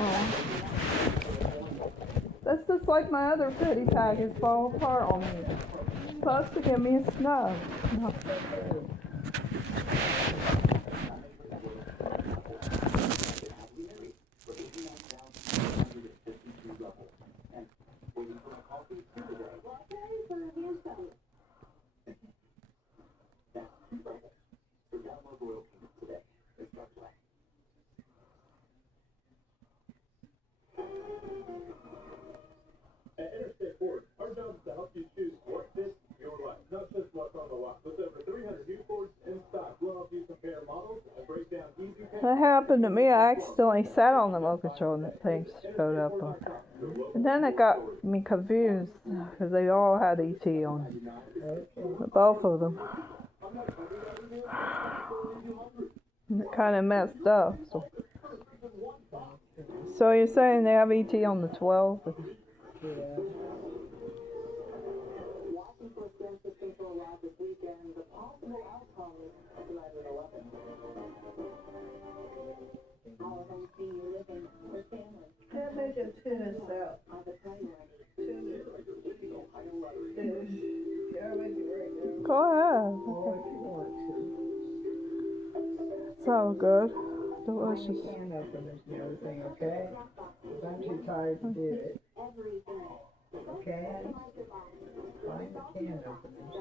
Oh. That's just like my other pity packets fall apart on me. It's supposed to give me a snub. No. At Interstate Ford, our job is to help you choose what fits your life, not just what's on the lot. With over 300 new Fords in stock, we'll help you compare models and break down easy. That happened to me. I accidentally sat on the remote control and that thing showed up. And then it got me confused because they all had ET on it. Both of them. And it kind of messed up. So you're saying they have ET on the 12th? Yeah. Washington census control arrived this weekend. The possible outcomes of 9/11. Our home senior living with families. That they can tune us out. Are the priority. Tune us. Yeah, make it right now. Go ahead. Oh, if you want to. So good. Find Delicious. the can openers and everything, okay? 'Cause I'm too tired to do it. Okay? Find the can openers.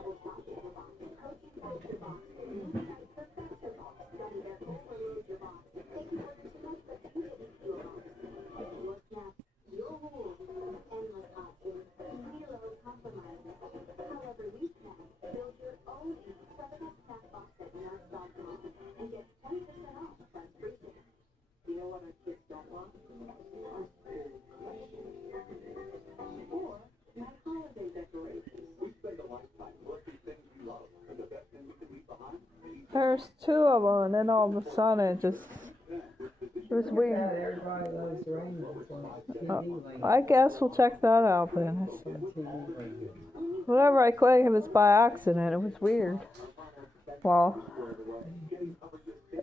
There's two of them, and then all of a sudden it was Yeah, weird. everybody loves rainbows on TV land. I guess we'll check that out then. On TV land. Whatever I clicked, it was by accident. It was weird. Well,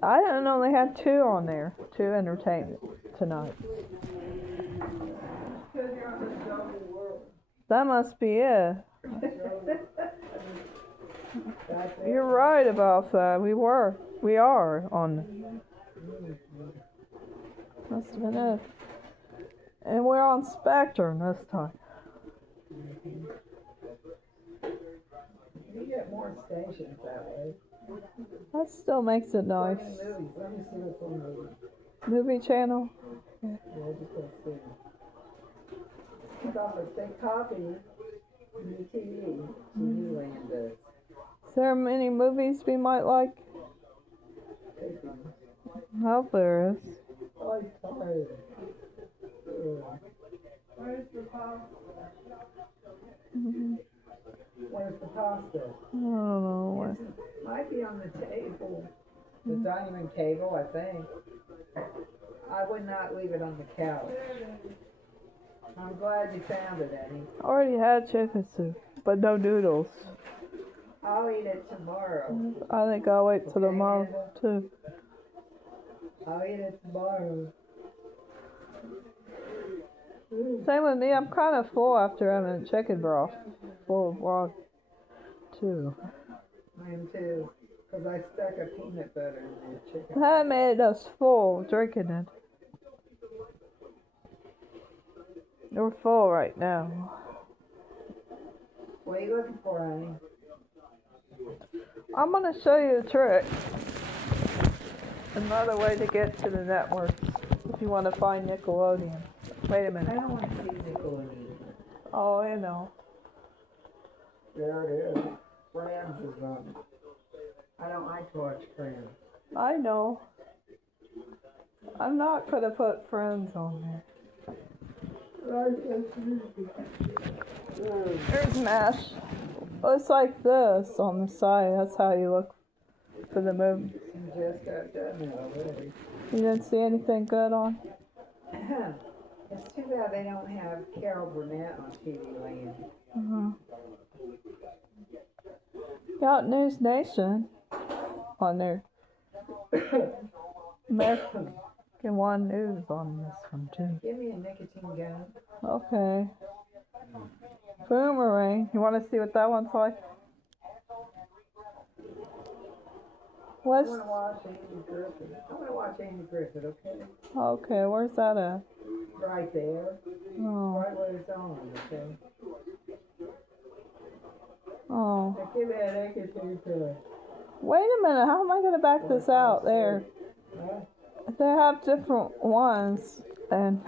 I didn't know they had two on there. Two entertainment tonight. That must be it. You're right about that. We are on. Must have been it. And we're on Spectrum this time. You get more stations that way. That still makes it nice. Movies. Let me see what's on movies. Movie channel. Yeah, just let's see. They copy the TV land does. Is there many movies we might like? I hope there is. I'm tired. Where's the pasta? Where's the pasta? I don't know. Might be on the table. The dining room table, I think. I would not leave it on the couch. I'm glad you found it, Eddie. I already had chicken soup, but no noodles. I'll eat it tomorrow. I think I'll wait till tomorrow too. I'll eat it tomorrow. Same with me. I'm kind of full after having chicken broth. Full of broth too. I am too. Because I stuck a peanut butter in the chicken. That made us full drinking it. We're full right now. What are you looking for, honey? I'm gonna show you a trick. Another way to get to the networks if you want to find Nickelodeon. Wait a I minute. don't want to see Nickelodeon. Oh, I know. There it is. Friends is on. I don't like to watch Friends. I know. I'm not gonna put Friends on there. There's MASH. It's like this on the side. That's how you look for the movie. You just got done already. You didn't see anything good on? It's too bad they don't have Carol Burnett on TV Land. Got News Nation on there. American One News on this one too. Give me a nicotine gun. Okay. Boomerang. You want to see what that one's like? I What's want to watch Andy Griffith. I want to watch Andy Griffith, okay? okay? Where's that at? Right there. Oh, Right where it's on, okay? oh. Now give me a nicotine gun. Wait a minute. How am I gonna back this out? There. Huh? They have different ones, and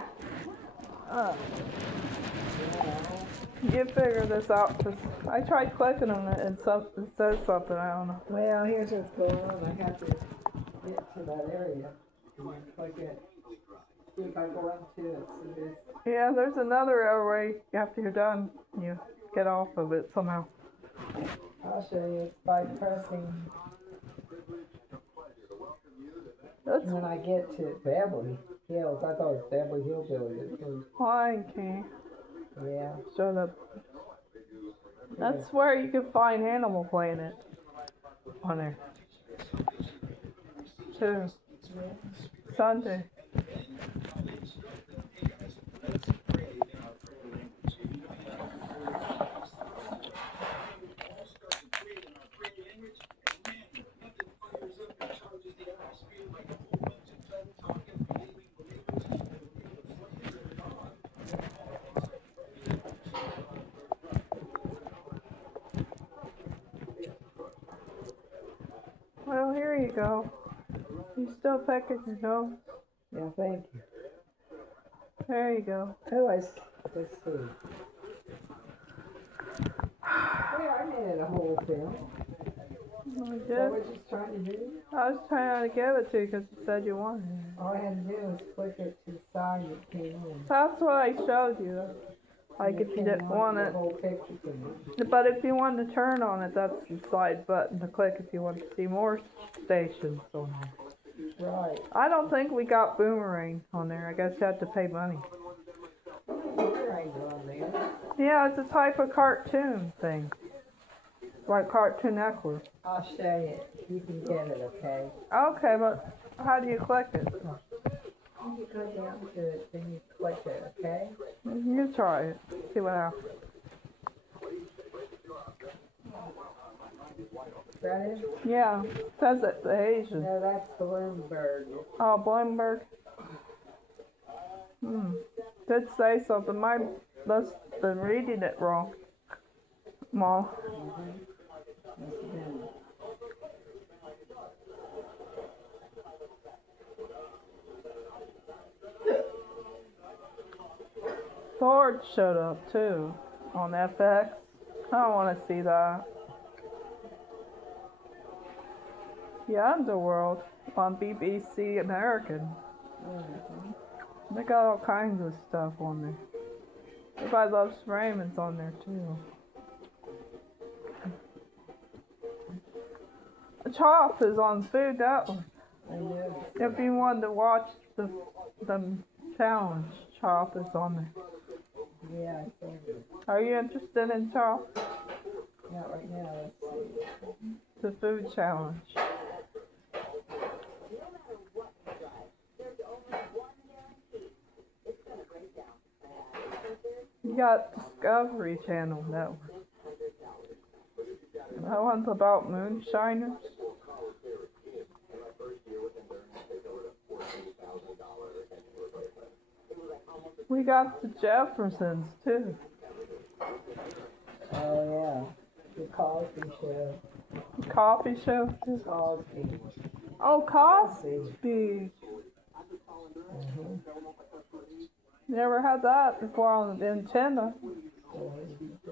you figure this out. Cause I tried clicking on it, and it says something. I don't know. Well, here's what's going on. I have to get to that area. And then click it. See if I go into it, see this. Yeah, there's another way after you're done, you get off of it somehow. I'll show you. It's by pressing. That's When I get to Beverly Hills, I thought it was Beverly Hillbillies at first. Lion King. Yeah. Showed up. That's where you can find Animal Planet on there. Too. Sunday. Well, here you go. You still pecking your nose? Yeah, thank you. There you go. Oh, let's see. Yeah, I made it a whole film. I Is that did. what you're trying to do? I was trying to give it to you because you said you wanted it. All I had to do was click it to the side and it came in. That's what I showed you. Like if you didn't want The it. whole picture came in. But if you wanted to turn on it, that's the side button to click if you want to see more stations on there. Right. I don't think we got Boomerang on there. I guess you have to pay money. Boomerang's on there. Yeah, it's a type of cartoon thing. Like Cartoon Network. I'll show you. You can get it, okay? Okay, but how do you click it? When you go down to it, then you click it, okay? You try it. See what happens. Is that it? Yeah, it says it's the Asian. No, that's Bloomberg. Oh, Bloomberg. Did say something. My must have been reading it wrong. Mom. Sword showed up too on FX. I don't want to see that. The Underworld on BBC American. They got all kinds of stuff on there. Everybody Loves Raymond's on there too. Chop is on Food Network. I know. If you wanted to watch the challenge, Chop is on there. Yeah, I think it. Are you interested in Chop? Not right now. Let's see. The food challenge. You got Discovery Channel Network. That one's about moonshiners. We got the Jeffersons too. Oh, yeah. The Cosby Show. Coffee show too. Cosby. Oh, Cosby. Never had that before on the antenna.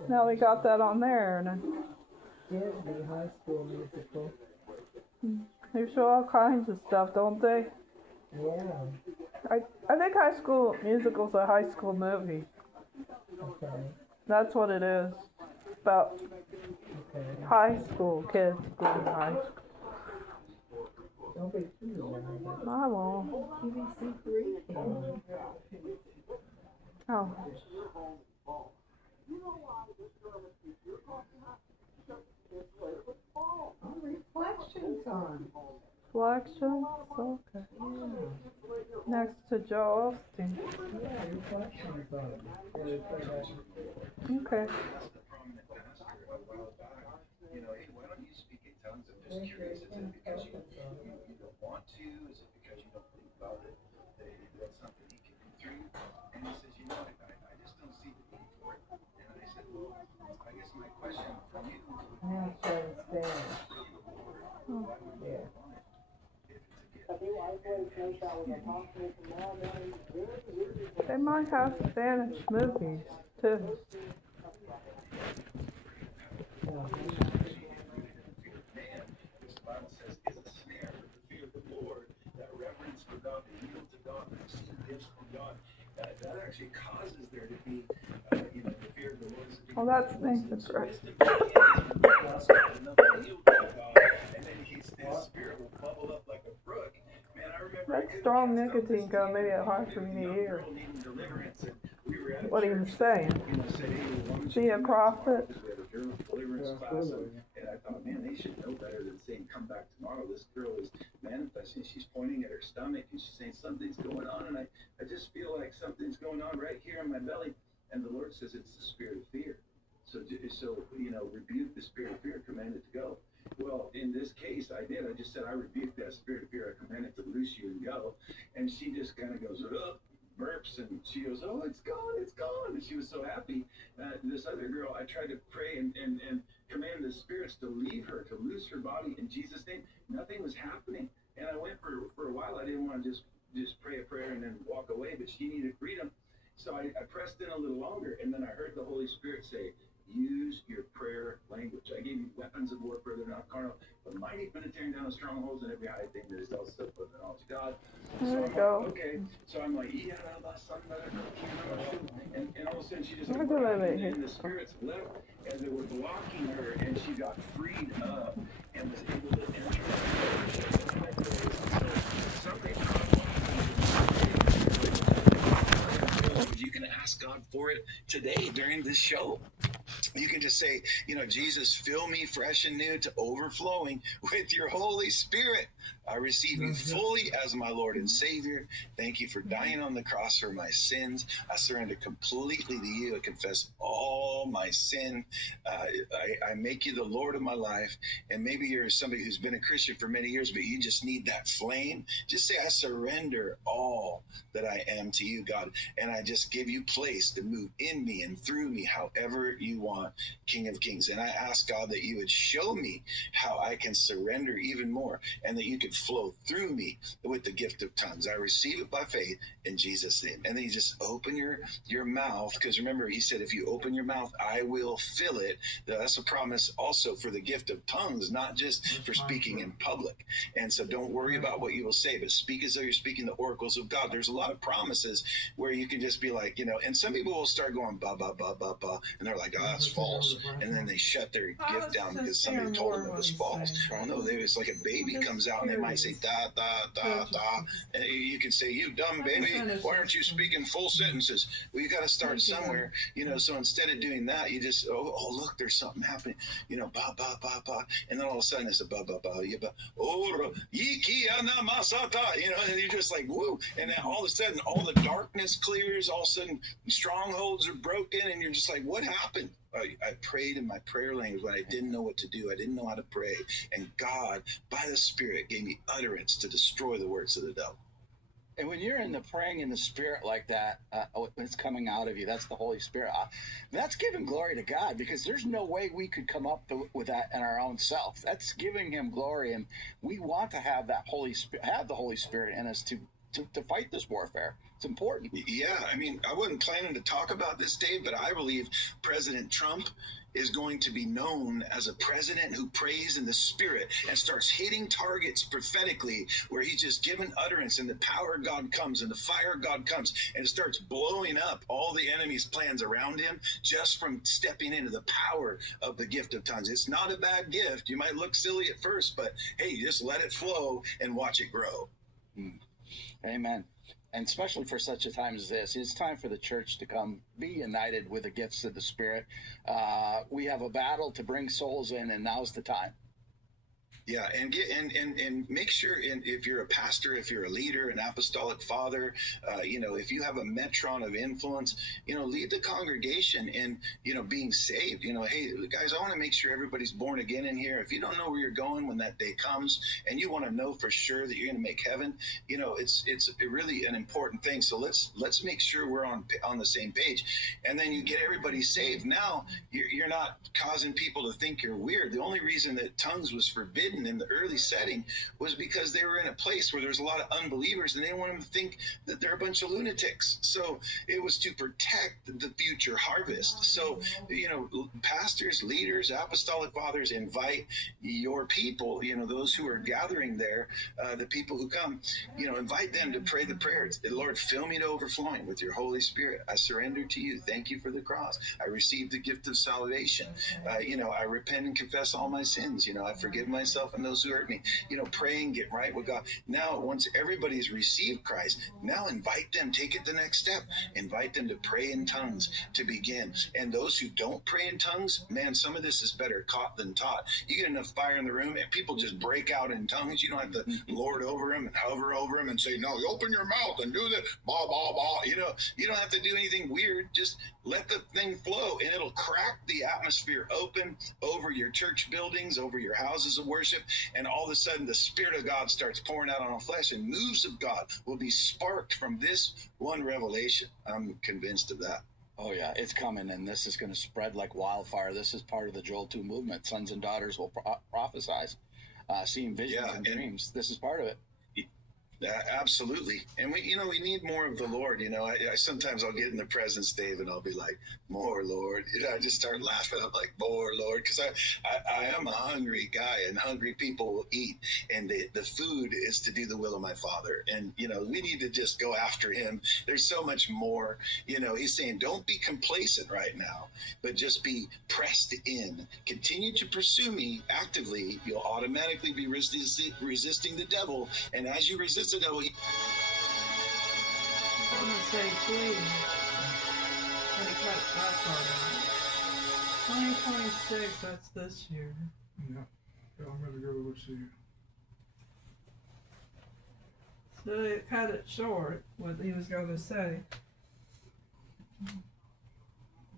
Now we got that on there. And Disney High School Musical. they show all kinds of stuff, don't they? Yeah. I think High School Musical's a high school movie. Okay. That's what it is. About Okay. high school kids going to high school. Don't be too loud. I won't. BBC 3 came. Oh. Oh, reflections on. Reflections? Okay. Next to Joel Osteen. Yeah, reflections on. Really put that. Okay. That's the prominent pastor a while back. You know, hey, why don't you speak in tongues? I'm just curious. Is it because you don't want to? Is it because you don't think about it? That's something he can do through you? And he says, you know, I just don't see the need for it. And I said, well, I guess my question for you would be, Now it's showing Spanish. why would you Yeah. want it if it's a gift? A few isolated snowshowers are possible tomorrow morning. They might have Spanish movies too. Man, this Bible says, is a snare, but the fear of the Lord, that reverence for God been yield to God, receive gifts from God. That actually causes there to be, the fear of the Lord. Well, that's Nathan So Christ. wisdom plus enough to yield to God, and then his spirit will bubble up like a brook. Man, I remember That strong nicotine gum made it hard for me to hear what he was saying. See across it? And I thought, man, they should know better than saying, come back tomorrow. This girl is manifesting. She's pointing at her stomach and she's saying, something's going on. And I just feel like something's going on right here in my belly. And the Lord says it's the spirit of fear. So rebuke the spirit of fear, command it to go. Well, in this case, I did. I just said, I rebuke that spirit of fear. I command it to loose you and go. And she just kind of goes, burps, and she goes, oh, it's gone, it's gone. And she was so happy. This other girl, I tried to pray and command the spirits to leave her, to loose her body in Jesus' name. Nothing was happening. And I went for a while. I didn't want to just pray a prayer and then walk away, but she needed freedom. So I pressed in a little longer, and then I heard the Holy Spirit say, use your prayer language. I gave you weapons of warfare that are not carnal, but mighty for the tearing down of strongholds and every high thing that is also put in the knowledge of God. There we go. Okay. So I'm like, and all of a sudden she just and the spirits left, and they were blocking her, and she got freed up and was able to enter. You can ask God for it today during this show. You can just say, Jesus, fill me fresh and new to overflowing with your Holy Spirit. I receive you fully as my Lord and Savior. Thank you for dying on the cross for my sins. I surrender completely to you. I confess all my sin. I make you the Lord of my life. And maybe you're somebody who's been a Christian for many years, but you just need that flame. Just say, I surrender all that I am to you, God. And I just give you place to move in me and through me however you want, King of Kings. And I ask God that you would show me how I can surrender even more, and that you could flow through me with the gift of tongues. I receive it by faith in Jesus' name. And then you just open your mouth, because remember, he said, if you open your mouth, I will fill it. That's a promise also for the gift of tongues, not just for speaking in public. And so don't worry about what you will say, but speak as though you're speaking the oracles of God. There's a lot of promises where you can just be like, and some people will start going, ba, ba, ba, ba, ba, and they're like, oh, that's false. And then they shut their gift down because somebody told them it was false. No, it's like a baby comes out and they might say, da, da, da, da. And you can say, you dumb baby, why aren't you speaking full sentences? Well, you got to start somewhere, so instead of doing that, you just, oh, look, there's something happening, ba, ba, ba, ba. And then all of a sudden it's a ba, ba, ba, ya, ba, oh, yiki, ana, masata, and you're just like, woo. And then all of a sudden, all the darkness clears, all of a sudden strongholds are broken, and you're just like, what happened? I prayed in my prayer language when I didn't know what to do. I didn't know how to pray. And God, by the Spirit, gave me utterance to destroy the works of the devil. And when you're in the praying in the Spirit like that, it's coming out of you. That's the Holy Spirit. That's giving glory to God, because there's no way we could come up with that in our own self. That's giving him glory. And we want to have that have the Holy Spirit in us to fight this warfare. It's important. Yeah, I wasn't planning to talk about this, Dave, but I believe President Trump is going to be known as a president who prays in the Spirit and starts hitting targets prophetically, where he's just given utterance and the power of God comes and the fire of God comes and it starts blowing up all the enemy's plans around him just from stepping into the power of the gift of tongues. It's not a bad gift. You might look silly at first, but hey, just let it flow and watch it grow. Amen. And especially for such a time as this, it's time for the church to come be united with the gifts of the Spirit. We have a battle to bring souls in, and now's the time. Yeah, and make sure, if you're a pastor, if you're a leader, an apostolic father, if you have a metron of influence, lead the congregation in, being saved. Hey, guys, I want to make sure everybody's born again in here. If you don't know where you're going when that day comes, and you want to know for sure that you're going to make heaven, it's really an important thing. So let's make sure we're on the same page, and then you get everybody saved. Now you're not causing people to think you're weird. The only reason that tongues was forbidden hidden in the early setting was because they were in a place where there was a lot of unbelievers and they didn't want them to think that they're a bunch of lunatics. So it was to protect the future harvest. So, pastors, leaders, apostolic fathers, invite your people, those who are gathering there, the people who come, invite them to pray the prayers. Lord, fill me to overflowing with your Holy Spirit. I surrender to you. Thank you for the cross. I received the gift of salvation. I repent and confess all my sins. I forgive myself and those who hurt me. Pray and get right with God. Now, once everybody's received Christ, now invite them, take it the next step. Invite them to pray in tongues to begin. And those who don't pray in tongues, man, some of this is better caught than taught. You get enough fire in the room and people just break out in tongues. You don't have to lord over them and hover over them and say, no, open your mouth and do this, blah, blah, blah. You don't have to do anything weird. Just let the thing flow and it'll crack the atmosphere open over your church buildings, over your houses of worship. And all of a sudden the Spirit of God starts pouring out on all flesh and moves of God will be sparked from this one revelation. I'm convinced of that. Oh, yeah, it's coming, and this is going to spread like wildfire. This is part of the Joel 2 movement. Sons and daughters will prophesize, seeing visions and dreams. This is part of it. Absolutely. And we need more of the Lord. I sometimes I'll get in the presence, Dave, and I'll be like, more Lord. I just start laughing. I'm like, more Lord. Because I am a hungry guy, and hungry people will eat. And the food is to do the will of my Father. And, we need to just go after him. There's so much more. He's saying, don't be complacent right now, but just be pressed in. Continue to pursue me actively. You'll automatically be resisting the devil. And as you resist the devil, I'm gonna say please. And he cut that part out. 2026, that's this year. Yeah. I'm gonna go, let's see. So he cut it short, what he was gonna say.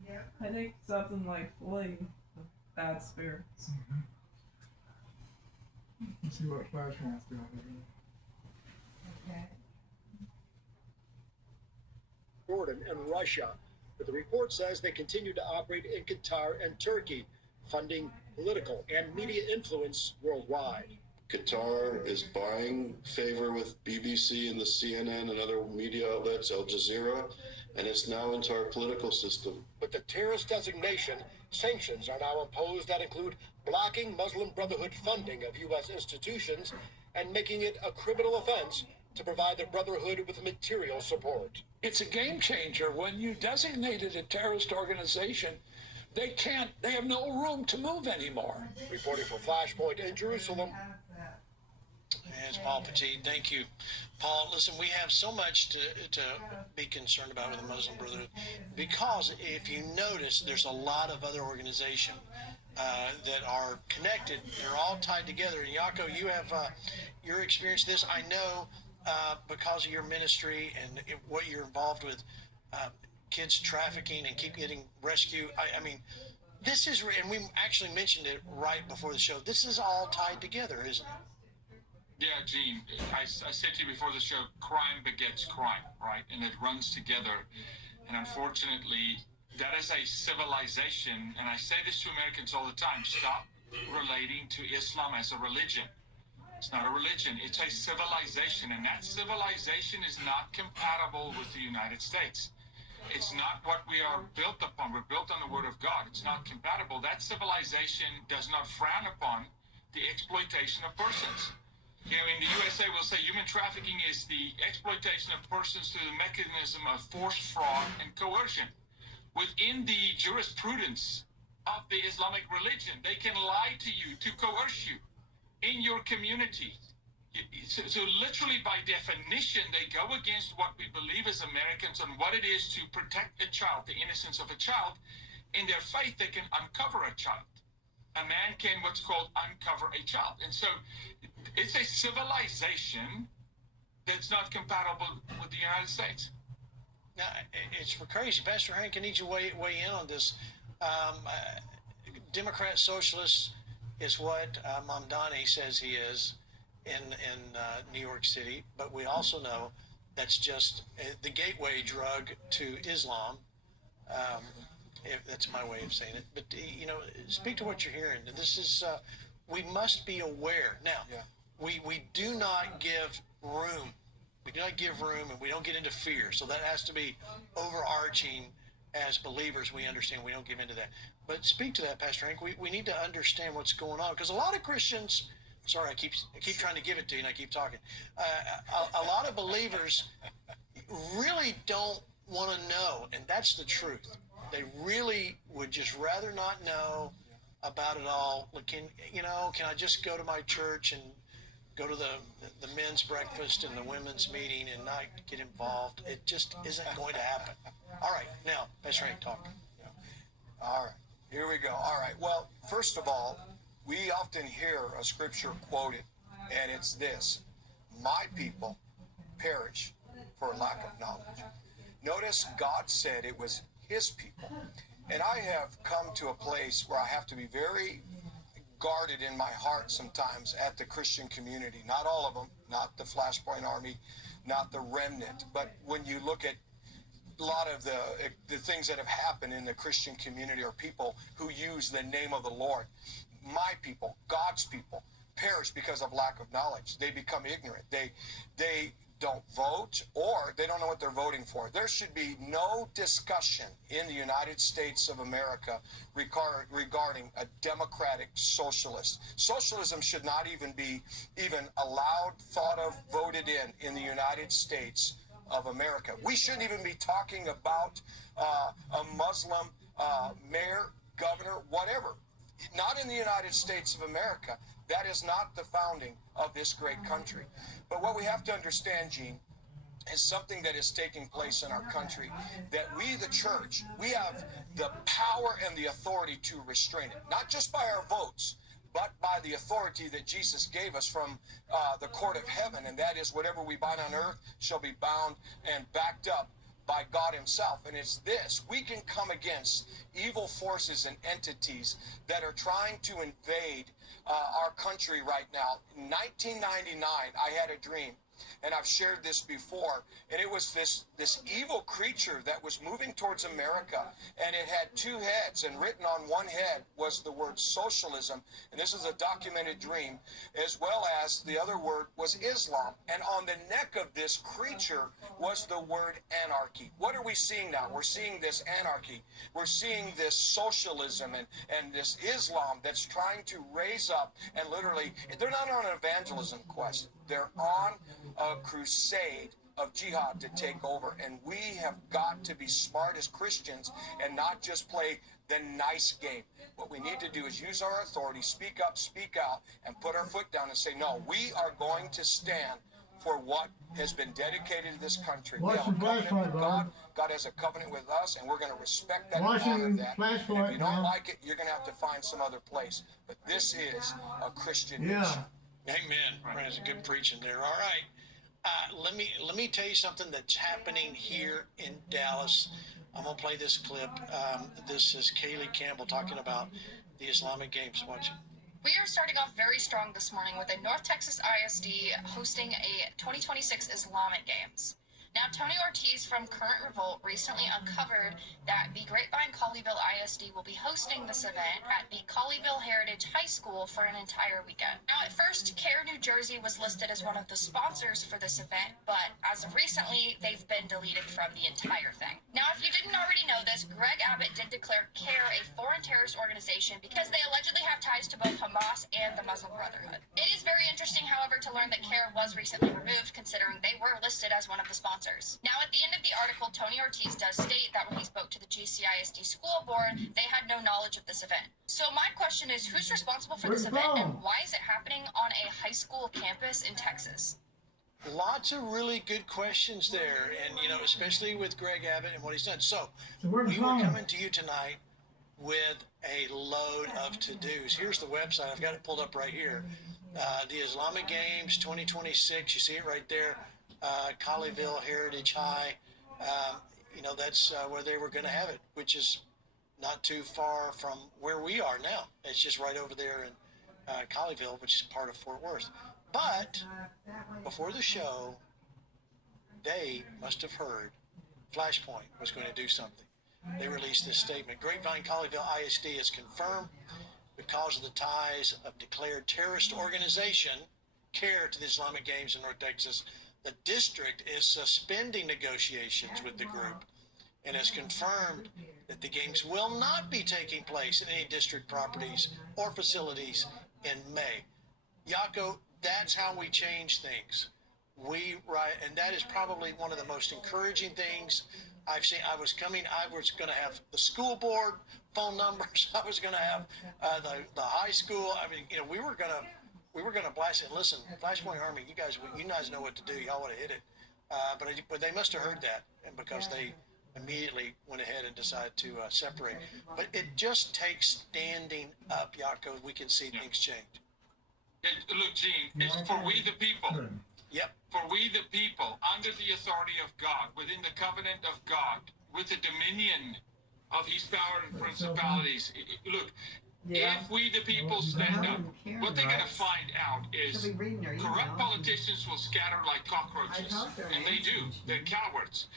Yeah. I think something like flee the bad spirits. Mm-hmm. Let's see what Flashpoint's got here. Okay. Jordan and Russia, but the report says they continue to operate in Qatar and Turkey, funding political and media influence worldwide. Qatar is buying favor with BBC and the CNN and other media outlets, Al Jazeera, and it's now into our political system. With the terrorist designation, sanctions are now imposed that include blocking Muslim Brotherhood funding of U.S. institutions and making it a criminal offense to provide the Brotherhood with material support. It's a game changer. When you designated a terrorist organization, they have no room to move anymore. Reporting for Flashpoint in Jerusalem. It's Paul Petit. Thank you. Paul, listen, we have so much to be concerned about with the Muslim Brotherhood because if you notice, there's a lot of other organizations that are connected. They're all tied together. And Jaco, you have your experience this. I know because of your ministry and what you're involved with, kids trafficking and keep getting rescue. I mean, this is, and we actually mentioned it right before the show, this is all tied together, isn't it? Yeah, Gene, I said to you before the show, crime begets crime, right? And it runs together. And unfortunately, that is a civilization. And I say this to Americans all the time, stop relating to Islam as a religion. It's not a religion, it's a civilization. And that civilization is not compatible with the United States. It's not what we are built upon. We're built on the Word of God. It's not compatible. That civilization does not frown upon the exploitation of persons. In the USA, we'll say human trafficking is the exploitation of persons through the mechanism of force, fraud, and coercion. Within the jurisprudence of the Islamic religion, they can lie to you to coerce you in your community. So literally, by definition, they go against what we believe as Americans on what it is to protect a child, the innocence of a child. In their faith, they can uncover a child. A man can what's called uncover a child. And so it's a civilization that's not compatible with the United States. Now, it's crazy. Pastor Hank, I need you to weigh in on this. Democrat socialist is what Mamdani says he is in New York City, but we also know that's just the gateway drug to Islam. If that's my way of saying it. But, speak to what you're hearing. This is we must be aware. Now, we do not give room. We do not give room, and we don't get into fear. So that has to be overarching. As believers, we understand we don't give into that. But speak to that, Pastor Hank. We need to understand what's going on, because a lot of Christians, sorry, I keep trying to give it to you and I keep talking. A lot of believers really don't want to know, and that's the truth. They really would just rather not know about it all. Can I just go to my church and go to the men's breakfast and the women's meeting and not get involved? It just isn't going to happen. All right, now, Pastor Hank, talk. All right, here we go. All right, well, first of all, we often hear a scripture quoted, and it's this: my people perish for lack of knowledge. Notice God said it was his people. And I have come to a place where I have to be very guarded in my heart sometimes at the Christian community. Not all of them, not the Flashpoint Army, not the remnant, but when you look at a lot of the things that have happened in the Christian community are people who use the name of the Lord. My people, God's people, perish because of lack of knowledge. They become ignorant. They don't vote, or they don't know what they're voting for. There should be no discussion in the United States of America regarding a democratic socialist. Socialism should not even be allowed, thought of, voted in the United States of America. We shouldn't even be talking about a Muslim mayor, governor, whatever. Not in the United States of America. That is not the founding of this great country. But what we have to understand, Gene, is something that is taking place in our country, that we, the church, we have the power and the authority to restrain it, not just by our votes, but by the authority that Jesus gave us from the court of heaven, and that is whatever we bind on earth shall be bound and backed up by God himself. And it's this: we can come against evil forces and entities that are trying to invade our country right now. In 1999, I had a dream, and I've shared this before, and it was this evil creature that was moving towards America, and it had two heads, and written on one head was the word socialism, and this is a documented dream, as well as the other word was Islam, and on the neck of this creature was the word anarchy. What are we seeing now? We're seeing this anarchy. We're seeing this socialism and this Islam that's trying to raise up, and literally, they're not on an evangelism quest. They're on a crusade of jihad to take over, and we have got to be smart as Christians and not just play the nice game. What we need to do is use our authority, speak up, speak out, and put our foot down and say, no, we are going to stand for what has been dedicated to this country. We have a covenant with God. God has a covenant with us, and we're going to respect that and honor that. And if you don't like it, you're going to have to find some other place. But this is a Christian nation. Amen. That's good preaching there. All right. Let me tell you something that's happening here in Dallas. I'm going to play this clip. This is Kaylee Campbell talking about the Islamic Games. Watch it. We are starting off very strong this morning with a North Texas ISD hosting a 2026 Islamic Games. Now, Tony Ortiz from Current Revolt recently uncovered that the Grapevine Colleyville ISD will be hosting this event at the Colleyville Heritage High School for an entire weekend. Now, at first, CARE New Jersey was listed as one of the sponsors for this event, but as of recently, they've been deleted from the entire thing. Now, if you didn't already know this, Greg Abbott did declare CARE a foreign terrorist organization because they allegedly have ties to both Hamas and the Muslim Brotherhood. It is very interesting, however, to learn that CARE was recently removed, considering they were listed as one of the sponsors. Now, at the end of the article, Tony Ortiz does state that when he spoke to the GCISD school board, they had no knowledge of this event. So my question is, who's responsible for this event, and why is it happening on a high school campus in Texas? Lots of really good questions there, and especially with Greg Abbott and what he's done. So we were coming to you tonight with a load of to-dos. Here's the website. I've got it pulled up right here. The Islamic Games 2026. You see it right there. Colleyville Heritage High. That's where they were going to have it, which is not too far from where we are now. It's just right over there in Colleyville, which is part of Fort Worth. But before the show, they must have heard Flashpoint was going to do something. They released this statement. Grapevine Colleyville ISD has confirmed because of the ties of declared terrorist organization CARE to the Islamic Games in North Texas, the district is suspending negotiations with the group and has confirmed that the games will not be taking place in any district properties or facilities in May. Yako, that's how we change things. And that is probably one of the most encouraging things I've seen. I was going to have the school board phone numbers. I was going to have the high school. I mean, we were going to blast it. Listen, Flashpoint Army, you guys know what to do. Y'all would have hit it. But they must have heard that, and because they immediately went ahead and decided to separate. But it just takes standing up, Yako. We can see things change. Look, Gene, it's for we the people. Yep. For we the people, under the authority of God, within the covenant of God, with the dominion of his power and principalities. Look, if we the people stand up, what they're going to find out is corrupt politicians will scatter like cockroaches. And they do. They're cowards.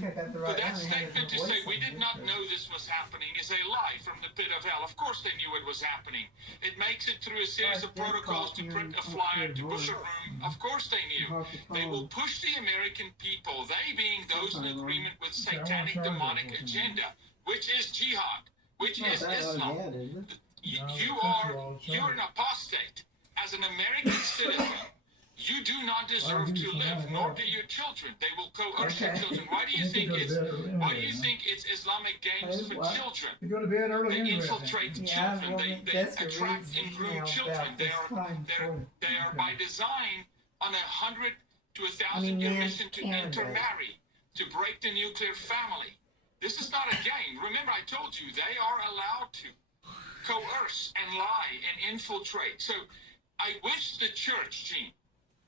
But that statement to say we did not know this was happening is a lie from the pit of hell. Of course they knew it was happening. It makes it through a series of protocols to print a flyer, to push a room. Of course they knew. They will push the American people, they being those in agreement with satanic demonic agenda, which is jihad, which is Islam. You're an apostate. As an American citizen, you do not deserve to live, nor do your children. They will coerce your children. Why do you think it's Islamic Games for children? They infiltrate children. They attract and groom children. They are by design on 100 to 1,000 year mission to intermarry, to break the nuclear family. This is not a game. Remember, I told you they are allowed to coerce and lie and infiltrate. So I wish the church, Gene,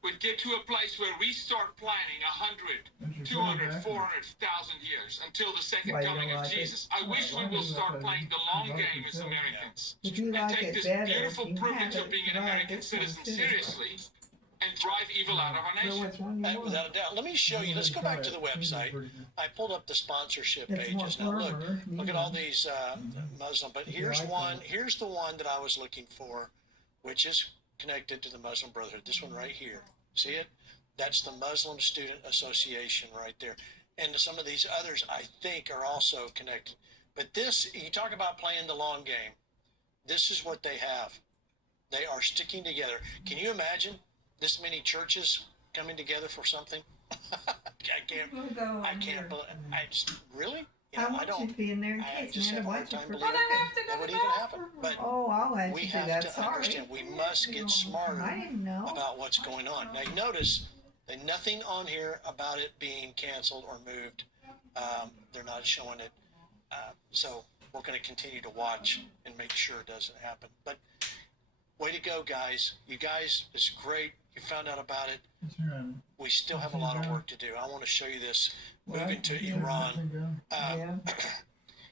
would get to a place where we start planning 100, 200, 400,000 years until the second coming of Jesus. I wish we will start playing the long game as Americans and take this beautiful privilege of being an American citizen seriously and drive evil out of our nation. Without a doubt. Let me show you. Let's go back to the website. I pulled up the sponsorship pages. Now look at all these Muslim. But here's one. Here's the one that I was looking for, which is connected to the Muslim Brotherhood. This one right here. See it? That's the Muslim Student Association right there. And some of these others, I think, are also connected. But this, you talk about playing the long game. This is what they have. They are sticking together. Can you imagine this many churches coming together for something? I can't believe. Really? I want you to be in there in case, just man. have I a want hard you time to believing that would even happen. But I'll let we you do have that. to Sorry. understand. We must get smarter I didn't know. about what's going on. Now, you notice that nothing on here about it being canceled or moved. They're not showing it. So we're going to continue to watch and make sure it doesn't happen. But way to go, guys. You guys, it's great. You found out about it. We still have a lot of work to do. I want to show you this. Moving to Iran.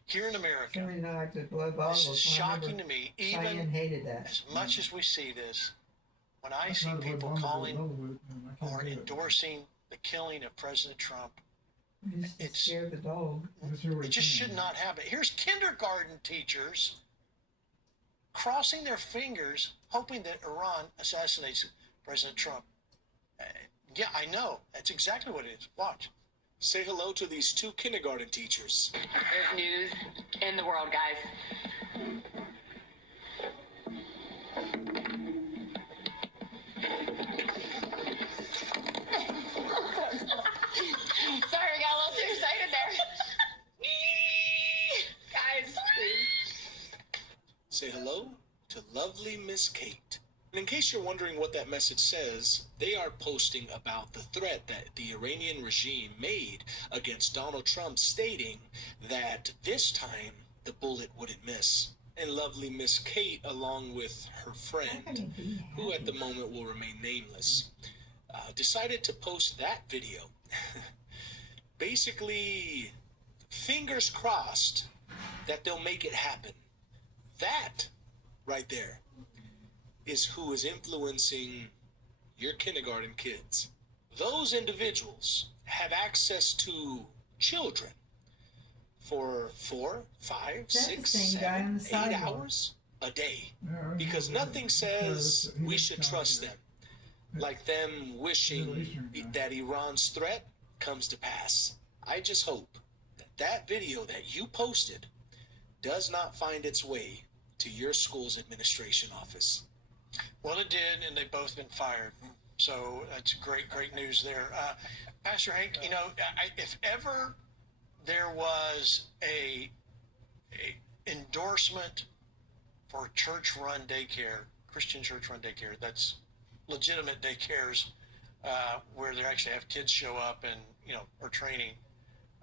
Here in America, this is shocking to me. Even as much as we see this, when I see people calling or endorsing the killing of President Trump, it just should not happen. Here's kindergarten teachers crossing their fingers, hoping that Iran assassinates President Trump. Yeah, I know. That's exactly what it is. Watch. Say hello to these two kindergarten teachers. There's news in the world, guys. Sorry, I got a little too excited there. Guys, please. Say hello to lovely Miss Kate. And in case you're wondering what that message says, they are posting about the threat that the Iranian regime made against Donald Trump, stating that this time the bullet wouldn't miss. And lovely Miss Kate, along with her friend, who at the moment will remain nameless, decided to post that video. Basically, fingers crossed that they'll make it happen. That right there is who is influencing your kindergarten kids. Those individuals have access to children for 4, 5, 6, 7, 8 hours a day, because nothing says we should trust them like them wishing that Iran's threat comes to pass. I just hope that that video that you posted does not find its way to your school's administration office. Well, it did, and they've both been fired. So that's great news there. Pastor Hank, you know, if ever there was a endorsement for church-run daycare, Christian church-run daycare, that's legitimate daycares where they actually have kids show up and, you know, are training,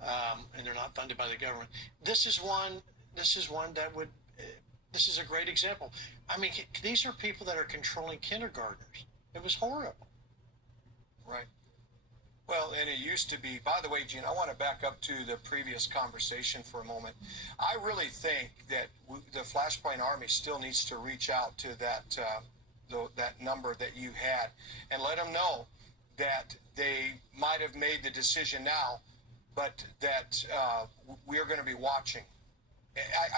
and they're not funded by the government. This is one that would. This is a great example. I mean, these are people that are controlling kindergartners. It was horrible. Right. Well, and it used to be, by the way, Gene, I want to back up to the previous conversation for a moment. I really think that the Flashpoint Army still needs to reach out to that number that you had and let them know that they might have made the decision now, but that we're going to be watching.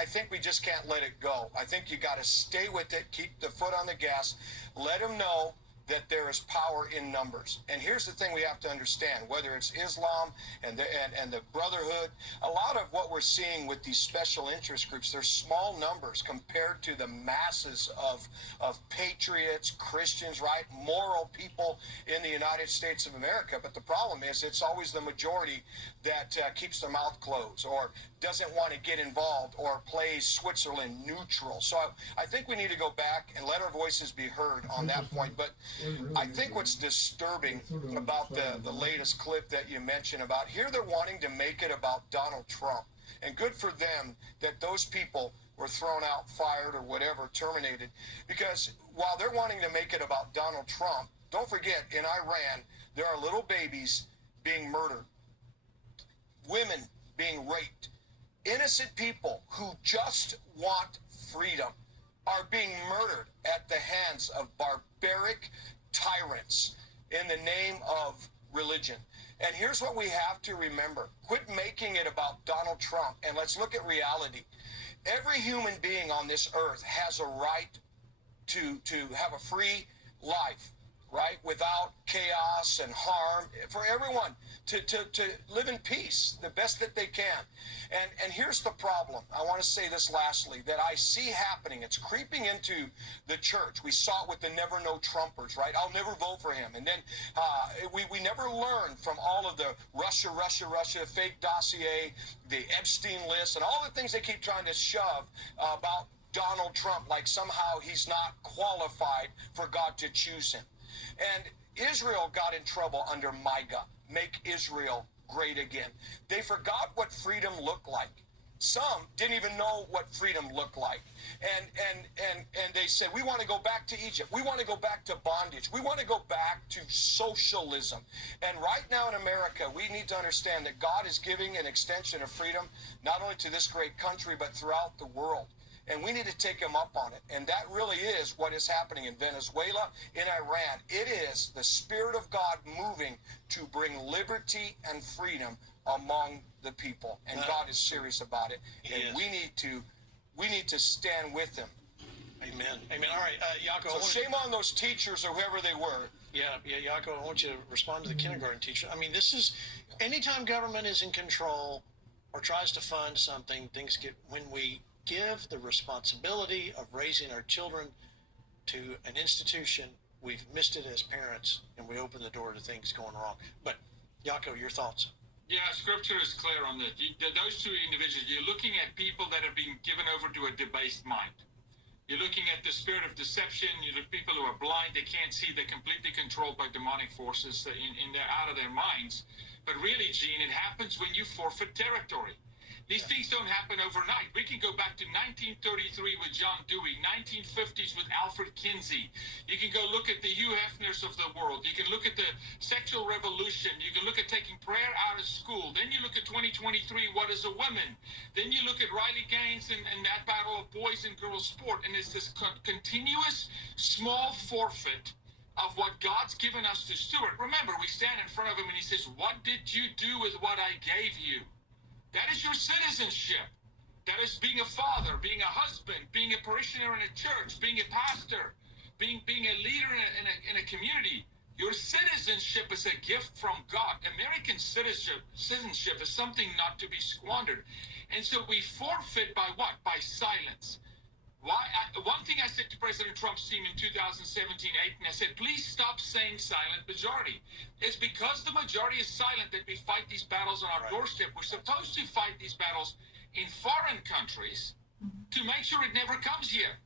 I think we just can't let it go. I think you got to stay with it, keep the foot on the gas, let them know that there is power in numbers. And here's the thing we have to understand, whether it's Islam and the Brotherhood, a lot of what we're seeing with these special interest groups, they're small numbers compared to the masses of patriots, Christians, right, moral people in the United States of America. But the problem is it's always the majority that keeps their mouth closed or doesn't want to get involved or plays Switzerland neutral. So I think we need to go back and let our voices be heard on that point. But I think what's disturbing about the latest clip that you mentioned about here, they're wanting to make it about Donald Trump. And good for them that those people were thrown out, fired, or whatever, terminated. Because while they're wanting to make it about Donald Trump, don't forget, in Iran, there are little babies being murdered, women being raped. Innocent people who just want freedom are being murdered at the hands of barbaric tyrants in the name of religion. And here's what we have to remember. Quit making it about Donald Trump, and let's look at reality. Every human being on this earth has a right to have a free life, right, without chaos and harm, for everyone to live in peace the best that they can. And here's the problem. I want to say this lastly, that I see happening. It's creeping into the church. We saw it with the never know Trumpers, right? I'll never vote for him. And then we never learned from all of the Russia, fake dossier, the Epstein list, and all the things they keep trying to shove about Donald Trump, like somehow he's not qualified for God to choose him. And Israel got in trouble under MAGA, Make Israel Great Again. They forgot what freedom looked like. Some didn't even know what freedom looked like. And they said, we want to go back to Egypt. We want to go back to bondage. We want to go back to socialism. And right now in America, we need to understand that God is giving an extension of freedom, not only to this great country, but throughout the world. And we need to take him up on it. And that really is what is happening in Venezuela, in Iran. It is the Spirit of God moving to bring liberty and freedom among the people. And God is serious about it. And we need to stand with him. Amen. Amen. All right, Jaco. So shame on those teachers or whoever they were. Yeah, Jaco, I want you to respond to the kindergarten teacher. I mean, this is, anytime government is in control or tries to fund something, things get, when we give the responsibility of raising our children to an institution, we've missed it as parents, and we open the door to things going wrong. But, Jaco, your thoughts? Yeah, Scripture is clear on that. Those two individuals, you're looking at people that have been given over to a debased mind. You're looking at the spirit of deception. You look at people who are blind, they can't see, they're completely controlled by demonic forces they're out of their minds. But really, Gene, it happens when you forfeit territory. These things don't happen overnight. We can go back to 1933 with John Dewey, 1950s with Alfred Kinsey. You can go look at the Hugh Hefners of the world. You can look at the sexual revolution. You can look at taking prayer out of school. Then you look at 2023, what is a woman? Then you look at Riley Gaines and that battle of boys and girls sport. And it's this continuous small forfeit of what God's given us to steward. Remember, we stand in front of him and he says, what did you do with what I gave you? That is your citizenship. That is being a father, being a husband, being a parishioner in a church, being a pastor, being a leader in a community. Your citizenship is a gift from God. American citizenship is something not to be squandered. And so we forfeit by what? By silence. One thing I said to President Trump's team in 2017-18, I said, please stop saying silent majority. It's because the majority is silent that we fight these battles on our doorstep. We're supposed to fight these battles in foreign countries to make sure it never comes here.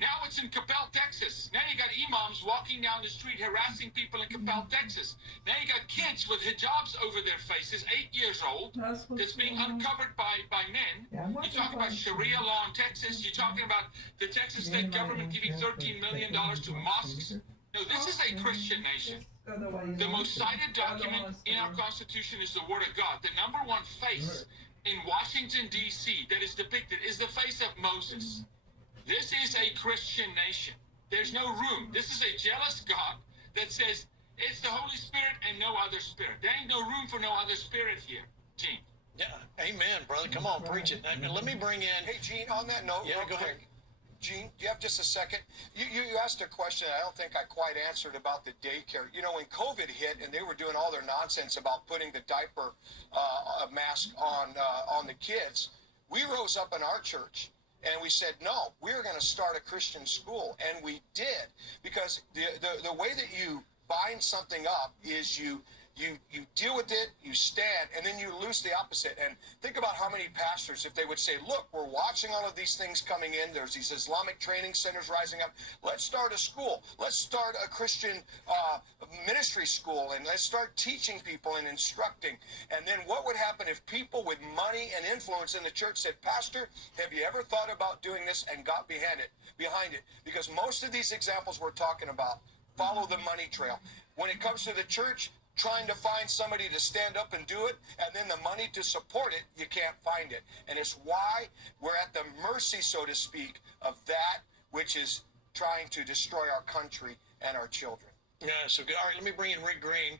Now it's in Capel, Texas. Now you got imams walking down the street harassing people in Capel, Texas. Now you got kids with hijabs over their faces, 8 years old, that's being uncovered by men. You talk about Sharia law in Texas. You're talking about the Texas state government giving $13 million to mosques. No, this is a Christian nation. The most cited document in our Constitution is the Word of God. The number one face in Washington, D.C. that is depicted is the face of Moses. This is a Christian nation. There's no room. This is a jealous God that says it's the Holy Spirit and no other spirit. There ain't no room for no other spirit here, Gene. Yeah, amen, brother. Come on, preach it. Let me bring in. Hey, Gene, on that note, yeah, real go quick. ahead. Gene, do you have just a second? You asked a question I don't think I quite answered about the daycare. You know, when COVID hit and they were doing all their nonsense about putting the diaper mask on the kids, we rose up in our church and we said, no, we're going to start a Christian school. And we did, because the way that you bind something up is you deal with it, you stand, and then you lose the opposite. And think about how many pastors, if they would say, look, we're watching all of these things coming in. There's these Islamic training centers rising up. Let's start a school. Let's start a Christian ministry school, and let's start teaching people and instructing. And then what would happen if people with money and influence in the church said, Pastor, have you ever thought about doing this, and got behind it? Because most of these examples we're talking about follow the money trail. When it comes to the church, trying to find somebody to stand up and do it, and then the money to support it, you can't find it. And it's why we're at the mercy, so to speak, of that which is trying to destroy our country and our children. Yeah, so good. All right, let me bring in Rick Green.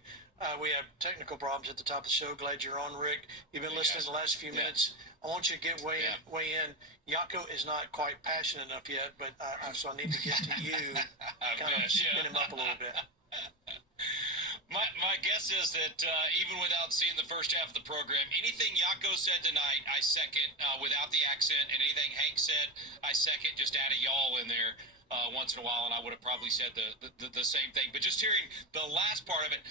We have technical problems at the top of the show. Glad you're on, Rick. You've been listening the last few minutes. I want you to get way in. Yako is not quite passionate enough yet, but so I need to get to you, kind of spin him up a little bit. My guess is that even without seeing the first half of the program, anything Yako said tonight, I second without the accent, and anything Hank said, I second. Just add a y'all in there once in a while, and I would have probably said the same thing. But just hearing the last part of it,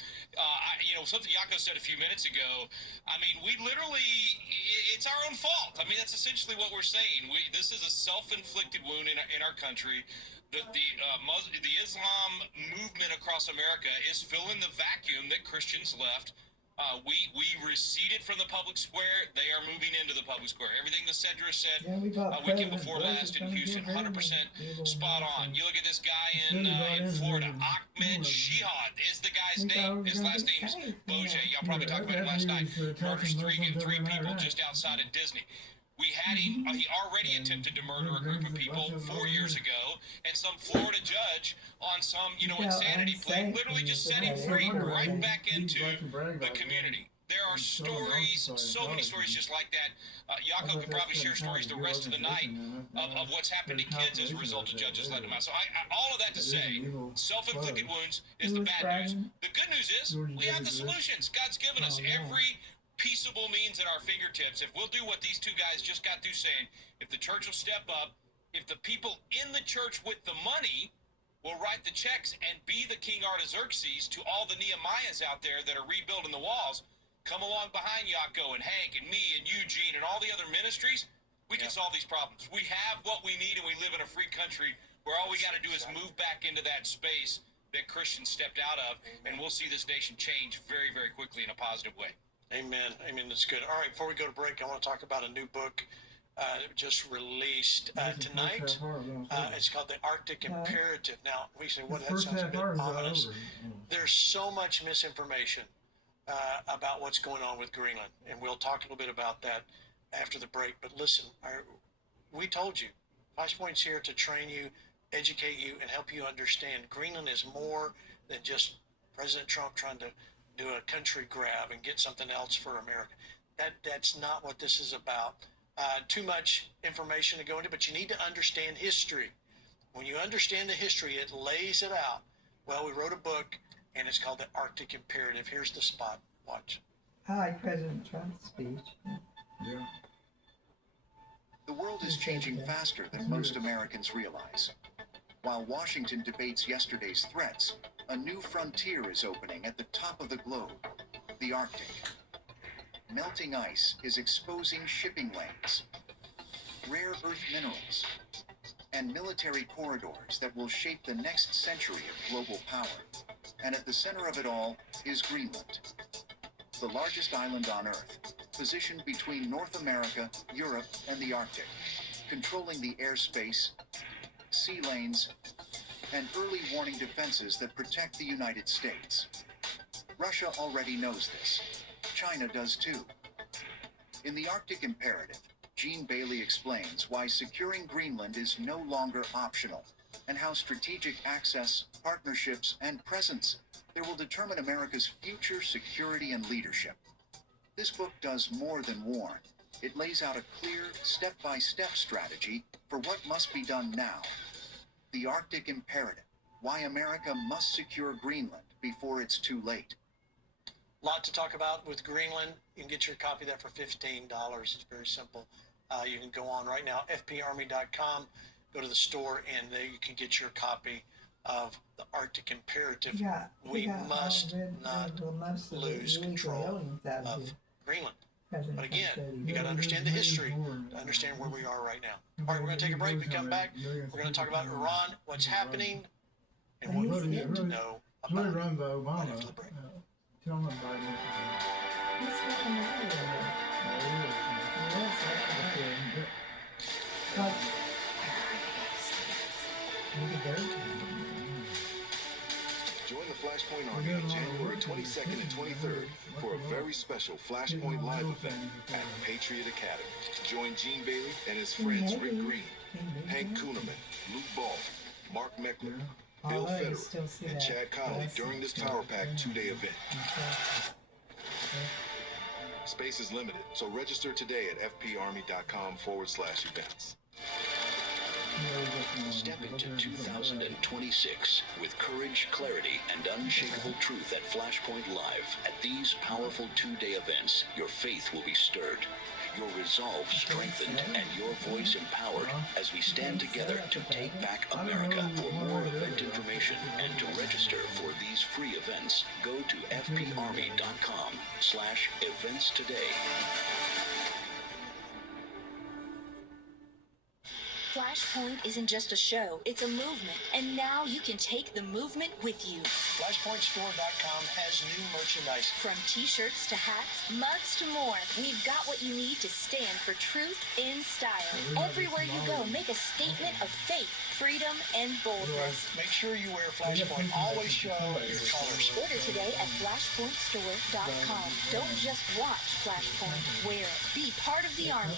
something Yako said a few minutes ago, I mean, we literally, it's our own fault. I mean, that's essentially what we're saying. This is a self-inflicted wound in our country. The Islam movement across America is filling the vacuum that Christians left. We receded from the public square. They are moving into the public square. Everything the Cedra said weekend before last in Houston, 100% spot on. You look at this guy in Florida, Ahmed Shihad is the guy's name. His last name's Boje. Y'all probably talked about him last night. Murders three people just outside of Disney. We had him, he already attempted to murder a group of people 4 years ago, and some Florida judge on some, insanity plea literally just set him free right back into the community. There are stories, so many stories just like that. Yako could probably share stories the rest of the night of what's happened to kids as a result of judges letting them out. So all of that to say, self-inflicted wounds is the bad news. The good news is we have the solutions. God's given us every peaceable means at our fingertips. If we'll do what these two guys just got through saying, if the church will step up, if the people in the church with the money will write the checks and be the King Artaxerxes to all the Nehemiahs out there that are rebuilding the walls, come along behind Yako and Hank and me and Eugene and all the other ministries, we can solve these problems. We have what we need, and we live in a free country where all we got to do is move back into that space that Christians stepped out of, and we'll see this nation change very, very quickly in a positive way. Amen. That's good. All right, before we go to break, I want to talk about a new book just released tonight. It's called The Arctic Imperative. Now, we say, that sounds a bit ominous. There's so much misinformation about what's going on with Greenland, and we'll talk a little bit about that after the break. But listen, we told you, 5 Points here to train you, educate you, and help you understand Greenland is more than just President Trump trying to do a country grab and get something else for America. That's not what this is about. too much information to go into, but you need to understand history. When you understand the history, it lays it out. Well, we wrote a book, and it's called The Arctic Imperative. Here's the spot. Watch. I like President Trump's speech. Yeah. The world is changing faster than most Americans realize. While Washington debates yesterday's threats, a new frontier is opening at the top of the globe, the Arctic. Melting ice is exposing shipping lanes, rare earth minerals, and military corridors that will shape the next century of global power. And at the center of it all is Greenland, the largest island on Earth, positioned between North America, Europe, and the Arctic, controlling the airspace, sea lanes, and early warning defenses that protect the United States. Russia already knows this. China does too. In The Arctic Imperative, Gene Bailey explains why securing Greenland is no longer optional, and how strategic access, partnerships, and presence there will determine America's future security and leadership. This book does more than warn. It lays out a clear, step-by-step strategy for what must be done now. The Arctic Imperative, why America must secure Greenland before it's too late. Lot to talk about with Greenland. You can get your copy of that for $15. It's very simple. You can go on right now, fparmy.com, go to the store, and there you can get your copy of the Arctic Imperative. We must not lose control of Greenland. But again, you got to understand the history to understand where we are right now. All right, we're going to take a break. We come back. We're going to talk about Iran, what's happening, and what we need to know about it. Run by Obama. Right after the break. Tell them about it. What's happening Join the Flashpoint Army on January 22nd and 23rd for a very special Flashpoint Live event at Patriot Academy. Join Gene Bailey and his friends Rick Green, Hank Kuhneman, Luke Ball, Mark Meckler, Bill Federer, and Chad Connolly during this Power Pack 2-day event. Space is limited, so register today at fparmy.com/events. Step into 2026 with courage, clarity, and unshakable truth at Flashpoint Live. At these powerful 2-day events, your faith will be stirred, your resolve strengthened, and your voice empowered as we stand together to take back America. For more event information and to register for these free events, go to fparmy.com/events today. Flashpoint isn't just a show, it's a movement. And now you can take the movement with you. FlashpointStore.com has new merchandise. From t-shirts to hats, mugs to more, we've got what you need to stand for truth in style. Everywhere you go, make a statement of faith, freedom, and boldness. Make sure you wear Flashpoint. Always show your colors. Order today at FlashpointStore.com. Don't just watch Flashpoint, wear it. Be part of the Army.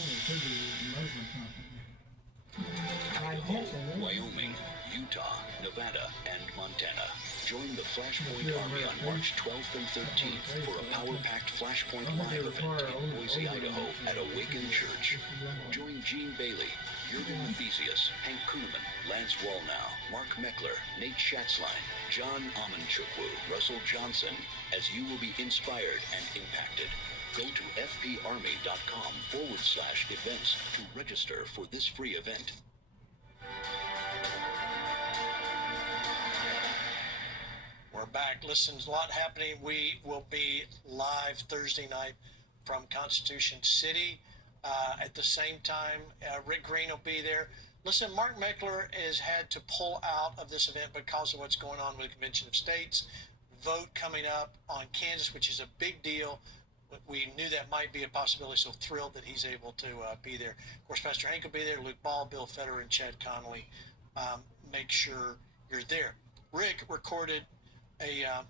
Idaho, Wyoming, Utah, Nevada, and Montana. Join the Flashpoint Army on March 12th and 13th for a power-packed Flashpoint Live event in Boise, Idaho at Awaken Church. Join Gene Bailey, Jürgen Mathesius, Hank Kuhneman, Lance Wallnow, Mark Meckler, Nate Schatzline, John Amanchukwu, Russell Johnson, as you will be inspired and impacted. Go to fparmy.com/events to register for this free event. We're back. Listen, a lot happening. We will be live Thursday night from Constitution City. At the same time, Rick Green will be there. Listen, Mark Meckler has had to pull out of this event because of what's going on with the Convention of States. Vote coming up on Kansas, which is a big deal. We knew that might be a possibility, so thrilled that he's able to be there. Of course, Pastor Hank will be there, Luke Ball, Bill Federer, and Chad Connolly. Make sure you're there. Rick recorded a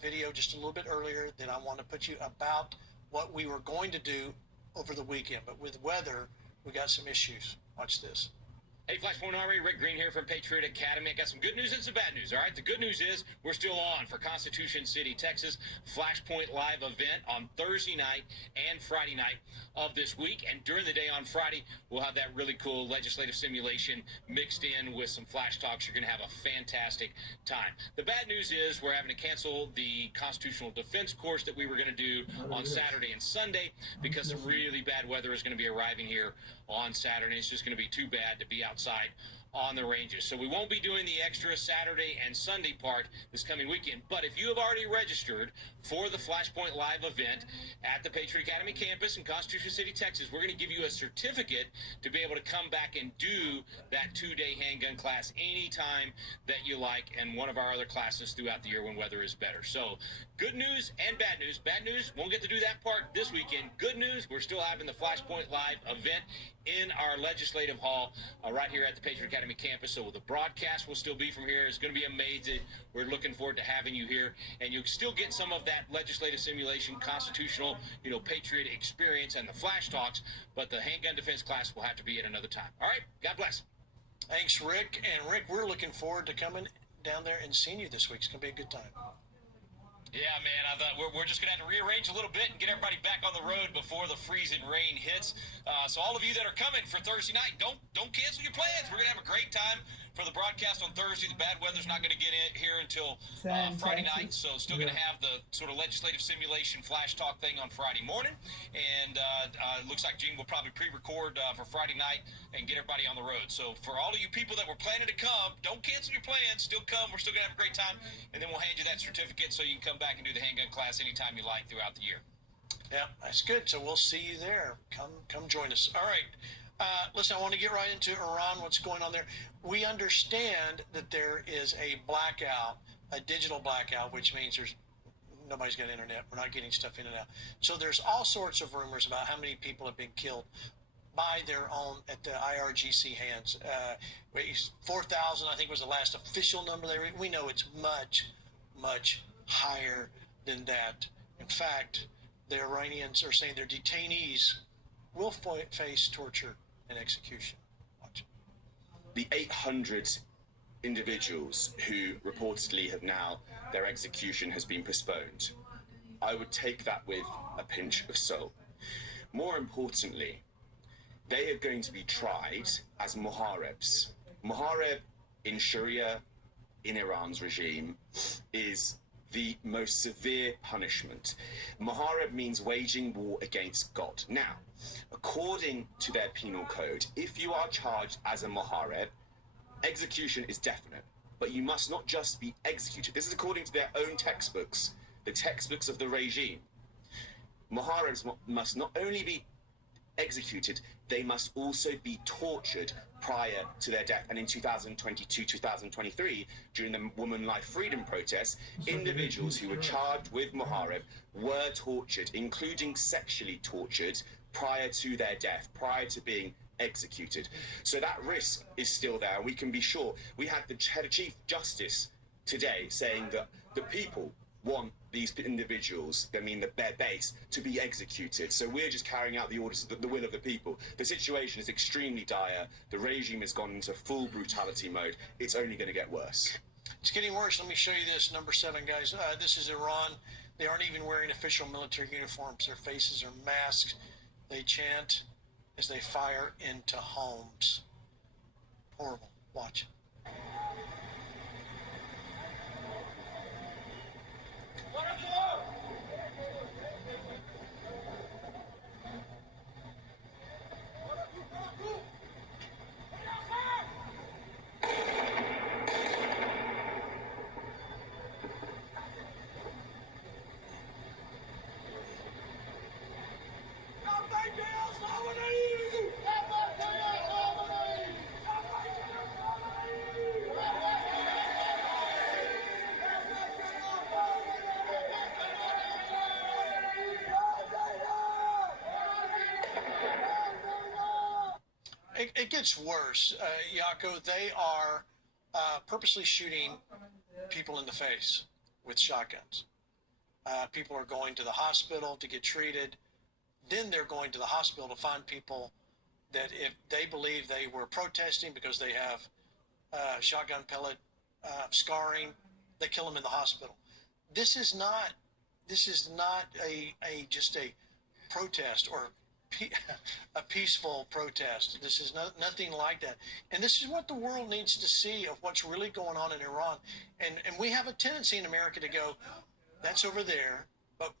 video just a little bit earlier that I want to put you about what we were going to do over the weekend. But with weather, we got some issues. Watch this. Hey, Flashpoint Army, Rick Green here from Patriot Academy. I got some good news and some bad news, all right? The good news is we're still on for Constitution City, Texas, Flashpoint Live event on Thursday night and Friday night of this week. And during the day on Friday, we'll have that really cool legislative simulation mixed in with some flash talks. You're going to have a fantastic time. The bad news is we're having to cancel the constitutional defense course that we were going to do on Saturday and Sunday because some really bad weather is going to be arriving here on Saturday. It's just going to be too bad to be outside on the ranges. So we won't be doing the extra Saturday and Sunday part this coming weekend. But if you have already registered for the Flashpoint Live event at the Patriot Academy campus in Constitution City, Texas, we're going to give you a certificate to be able to come back and do that 2-day handgun class anytime that you like, and one of our other classes throughout the year when weather is better. So good news and bad news. Bad news, won't get to do that part this weekend. Good news, we're still having the Flashpoint Live event in our legislative hall right here at the Patriot Academy campus. So the broadcast will still be from here. It's going to be amazing. We're looking forward to having you here, and you'll still get some of that legislative simulation, constitutional, Patriot experience and the flash talks, but the handgun defense class will have to be at another time. All right, God bless. Thanks, Rick. And Rick, we're looking forward to coming down there and seeing you this week. It's going to be a good time. Yeah, man, I thought we're just going to have to rearrange a little bit and get everybody back on the road before the freezing rain hits. So all of you that are coming for Thursday night, don't cancel your plans. We're going to have a great time for the broadcast on Thursday. The bad weather's not going to get in here until Friday night, so still going to have the sort of legislative simulation flash talk thing on Friday morning. And it looks like Gene will probably pre-record for Friday night and get everybody on the road. So for all of you people that were planning to come, don't cancel your plans. Still come. We're still going to have a great time. And then we'll hand you that certificate so you can come back and do the handgun class anytime you like throughout the year. Yeah, that's good. So we'll see you there. Come join us. All right. Listen, I want to get right into Iran, what's going on there. We understand that there is a blackout, a digital blackout, which means nobody's got internet. We're not getting stuff in and out. So there's all sorts of rumors about how many people have been killed by their own, at the IRGC hands. 4,000, I think, was the last official number. We know it's much, much higher than that. In fact, the Iranians are saying their detainees will face torture and execution. Watch. The 800 individuals who reportedly have now, their execution has been postponed. I would take that with a pinch of salt. More importantly, they are going to be tried as muharebs. Muhareb in Sharia, in Iran's regime, is the most severe punishment. Muhareb means waging war against God. Now, according to their penal code, if you are charged as a muhareb, execution is definite, but you must not just be executed. This is according to their own textbooks, the textbooks of the regime. Muharebs must not only be executed, they must also be tortured prior to their death. And in 2022, 2023, during the Woman Life Freedom protests, individuals who were charged with Muhareb were tortured, including sexually tortured, prior to their death, prior to being executed. So that risk is still there. We can be sure. We had the head of Chief Justice today saying that the people want these individuals, their base, to be executed. So we're just carrying out the orders, the will of the people. The situation is extremely dire. The regime has gone into full brutality mode. It's only going to get worse. It's getting worse. Let me show you this. Number 7, guys. This is Iran. They aren't even wearing official military uniforms. Their faces are masked. They chant as they fire into homes. Horrible. Watch. It gets worse, Yako. They are purposely shooting people in the face with shotguns. People are going to the hospital to get treated. Then they're going to the hospital to find people that if they believe they were protesting because they have shotgun pellet scarring, they kill them in the hospital. This is not a just a protest or a peaceful protest. This is nothing like that. And this is what the world needs to see of what's really going on in Iran. And we have a tendency in America to go, that's over there, but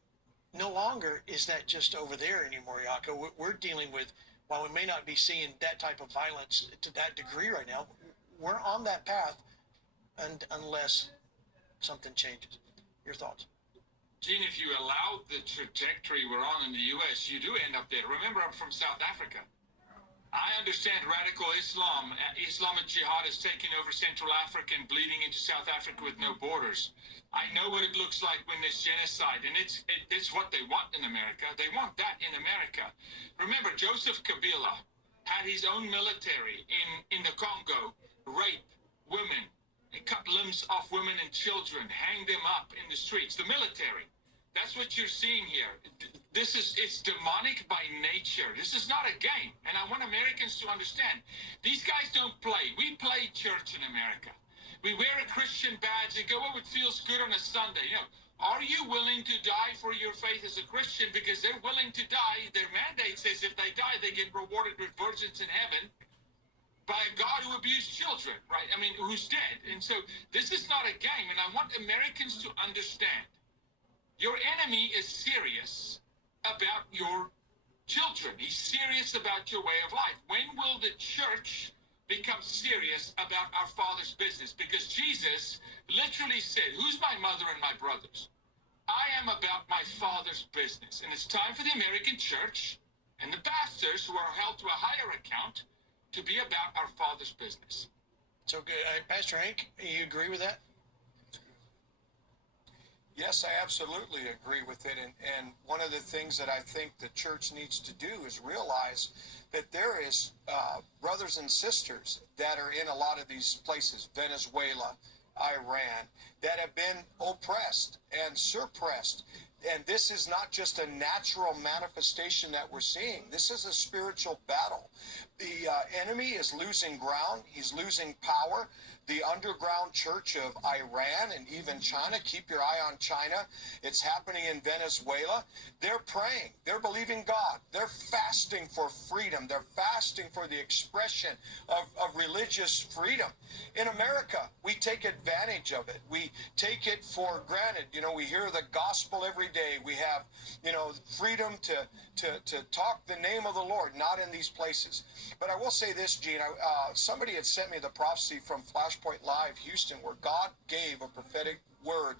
no longer is that just over there anymore, Yako. We're dealing with, while we may not be seeing that type of violence to that degree right now, we're on that path, and unless something changes. Your thoughts? Gene, if you allow the trajectory we're on in the U.S., you do end up there. Remember, I'm from South Africa. I understand radical Islam. Islamic Jihad is taking over Central Africa and bleeding into South Africa with no borders. I know what it looks like when there's genocide, and it's what they want in America. They want that in America. Remember, Joseph Kabila had his own military in the Congo, rape women, cut limbs off women and children, hang them up in the streets. The military. That's what you're seeing here. It's demonic by nature. This is not a game. And I want Americans to understand, these guys don't play. We play church in America. We wear a Christian badge and go, oh, it feels good on a Sunday. You know, are you willing to die for your faith as a Christian? Because they're willing to die. Their mandate says if they die, they get rewarded with virgins in heaven by a God who abused children, right? I mean, who's dead. And so this is not a game. And I want Americans to understand, your enemy is serious about your children. He's serious about your way of life. When will the church become serious about our Father's business? Because Jesus literally said, who's my mother and my brothers? I am about my Father's business. And it's time for the American church and the pastors who are held to a higher account to be about our Father's business. So, Pastor Hank, you agree with that? Yes, I absolutely agree with it. And one of the things that I think the church needs to do is realize that there is brothers and sisters that are in a lot of these places, Venezuela, Iran, that have been oppressed and suppressed. And this is not just a natural manifestation that we're seeing. This is a spiritual battle. The enemy is losing ground. He's losing power. The underground church of Iran and even China, keep your eye on China. It's happening in Venezuela. They're praying. They're believing God. They're fasting for freedom. They're fasting for the expression of religious freedom. In America, we take advantage of it. We take it for granted. You know, we hear the gospel every day. We have, you know, freedom to talk the name of the Lord, not in these places. But I will say this, Gene. Somebody had sent me the prophecy from Flashpoint Live, Houston, where God gave a prophetic word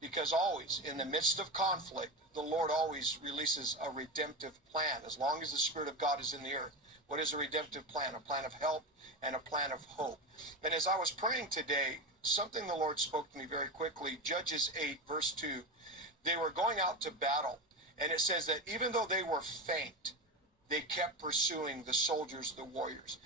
because always, in the midst of conflict, the Lord always releases a redemptive plan as long as the Spirit of God is in the earth. What is a redemptive plan? A plan of help and a plan of hope. And as I was praying today, something the Lord spoke to me very quickly. Judges 8, verse 2. They were going out to battle, and it says that even though they were faint, they kept pursuing the soldiers, the warriors.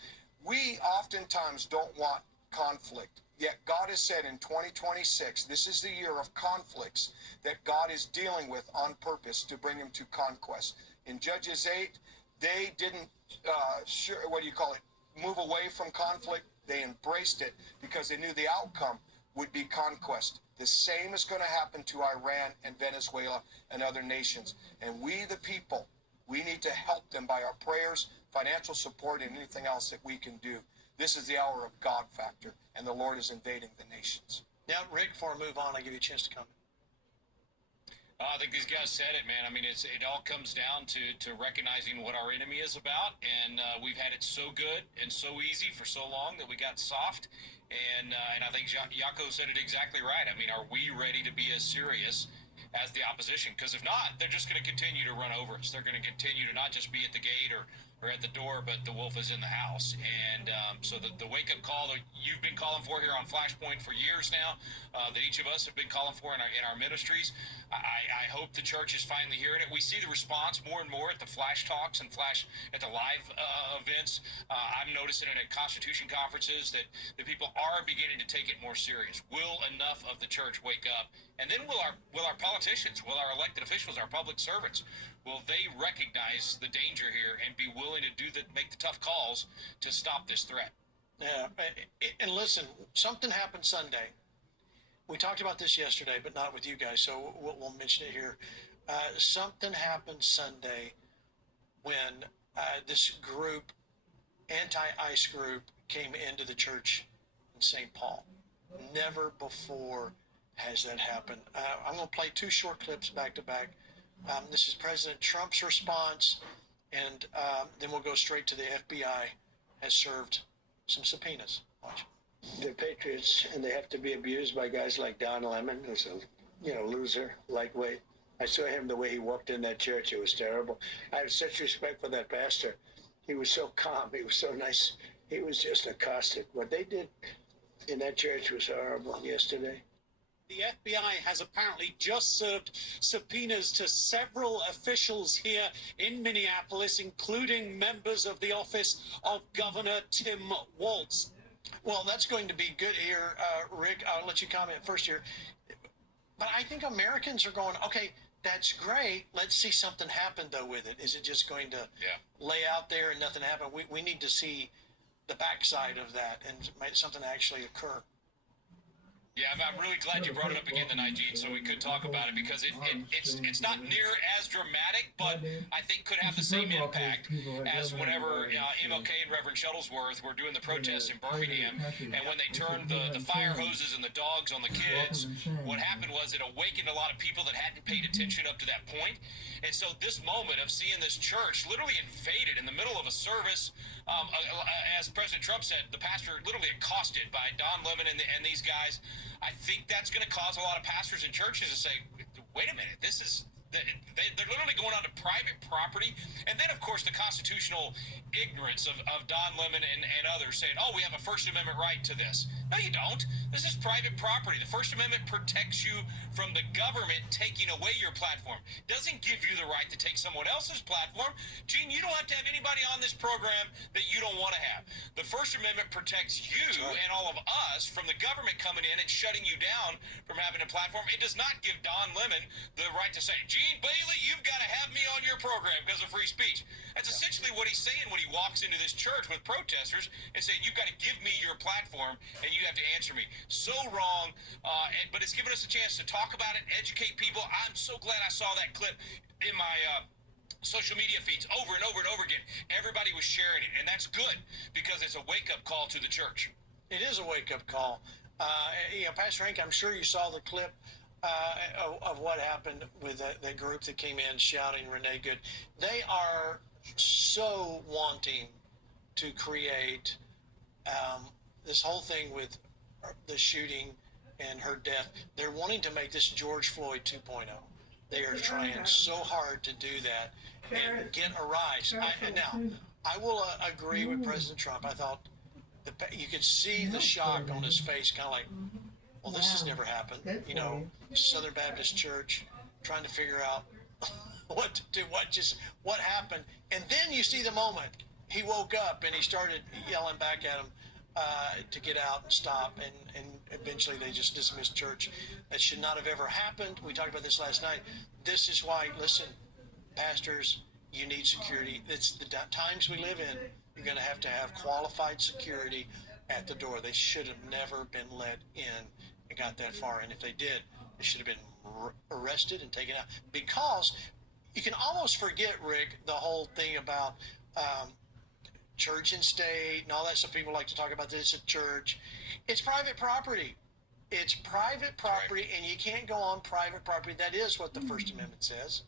We oftentimes don't want conflict, yet God has said in 2026, this is the year of conflicts that God is dealing with on purpose to bring him to conquest. In Judges 8, they didn't, move away from conflict. They embraced it because they knew the outcome would be conquest. The same is going to happen to Iran and Venezuela and other nations. And we, the people, we need to help them by our prayers, financial support, and anything else that we can do. This is the hour of God factor, and the Lord is invading the nations. Now, Rick, before I move on, I'll give you a chance to comment. I think these guys said it, man. I mean, it all comes down to recognizing what our enemy is about, and we've had it so good and so easy for so long that we got soft, and I think Yako said it exactly right. I mean, are we ready to be as serious as the opposition? Because if not, they're just going to continue to run over us. They're going to continue to not just be at the gate or at the door, but the wolf is in the house. And so the wake-up call that you've been calling for here on Flashpoint for years now, that each of us have been calling for in our ministries, I hope the church is finally hearing it. We see the response more and more at the Flash Talks and at the live events. I'm noticing it at Constitution conferences that people are beginning to take it more serious. Will enough of the church wake up And then will our politicians, will our elected officials, our public servants, will they recognize the danger here and be willing to make the tough calls to stop this threat? Yeah, and listen, something happened Sunday. We talked about this yesterday, but not with you guys, so we'll mention it here. Something happened Sunday when this group, anti-ICE group, came into the church in St. Paul. Never before has that happened. I'm going to play two short clips back to back. This is President Trump's response, and then we'll go straight to the FBI has served some subpoenas. Watch. They're patriots, and they have to be abused by guys like Don Lemon, who's a loser, lightweight. I saw him the way he walked in that church. It was terrible. I have such respect for that pastor. He was so calm. He was so nice. He was just a caustic. What they did in that church was horrible yesterday. The FBI has apparently just served subpoenas to several officials here in Minneapolis, including members of the office of Governor Tim Walz. Well, that's going to be good here, Rick. I'll let you comment first here. But I think Americans are going, okay, that's great. Let's see something happen, though, with it. Is it just going to lay out there and nothing happen? We need to see the backside of that and make something actually occur. Yeah, I'm really glad you brought it up again tonight, Gene, so we could talk about it, because it's not near as dramatic, but I think could have the same impact as whenever MLK and Reverend Shuttlesworth were doing the protests in Birmingham, and when they turned the fire hoses and the dogs on the kids, what happened was it awakened a lot of people that hadn't paid attention up to that point. And so this moment of seeing this church literally invaded in the middle of a service, as President Trump said, the pastor literally accosted by Don Lemon and these guys. I think that's going to cause a lot of pastors and churches to say, wait a minute, this is, they're literally going onto private property. And then, of course, the constitutional ignorance of Don Lemon and others saying, oh, we have a First Amendment right to this. No, you don't. This is private property. The First Amendment protects you from the government taking away your platform. Doesn't give you the right to take someone else's platform. Gene, you don't have to have anybody on this program that you don't want to have. The First Amendment protects you and all of us from the government coming in and shutting you down from having a platform. It does not give Don Lemon the right to say, Gene Bailey, you've got to have me on your program because of free speech. That's essentially what he's saying when he walks into this church with protesters and saying, you've got to give me your platform and you have to answer me. So wrong, but it's given us a chance to talk about it, educate people. I'm so glad I saw that clip in my social media feeds over and over and over again. Everybody was sharing it, and that's good because it's a wake-up call to the church. It is a wake-up call. Pastor Hank, I'm sure you saw the clip of what happened with the group that came in shouting Renee Good. They are so wanting to create this whole thing with the shooting and her death. They're wanting to make this George Floyd 2.0. They are trying so hard to do that and get a rise. I will agree with President Trump. I thought you could see the shock on his face, kind of like, well, this has never happened. Southern Baptist Church trying to figure out what to do, what happened. And then you see the moment he woke up and he started yelling back at him to get out and stop. And eventually they just dismissed church. That should not have ever happened. We talked about this last night. This is why, listen, pastors, you need security. It's the times we live in. You're going to have qualified security at the door. They should have never been let in and got that far. And if they did, they should have been arrested and taken out. Because you can almost forget, Rick, the whole thing about church and state and all that stuff. People like to talk about this at church. It's private property. It's private property, and you can't go on private property. That is what the First Amendment says.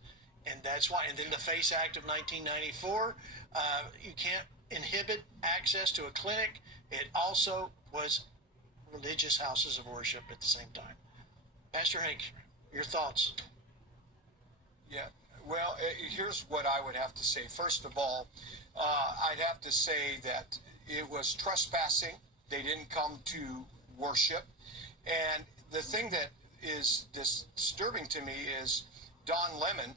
And that's why. And then the FACE Act of 1994, you can't inhibit access to a clinic. It also was religious houses of worship at the same time. Pastor Hank, your thoughts? Yeah, well, here's what I would have to say. First of all, I'd have to say that it was trespassing. They didn't come to worship. And the thing that is disturbing to me is Don Lemon.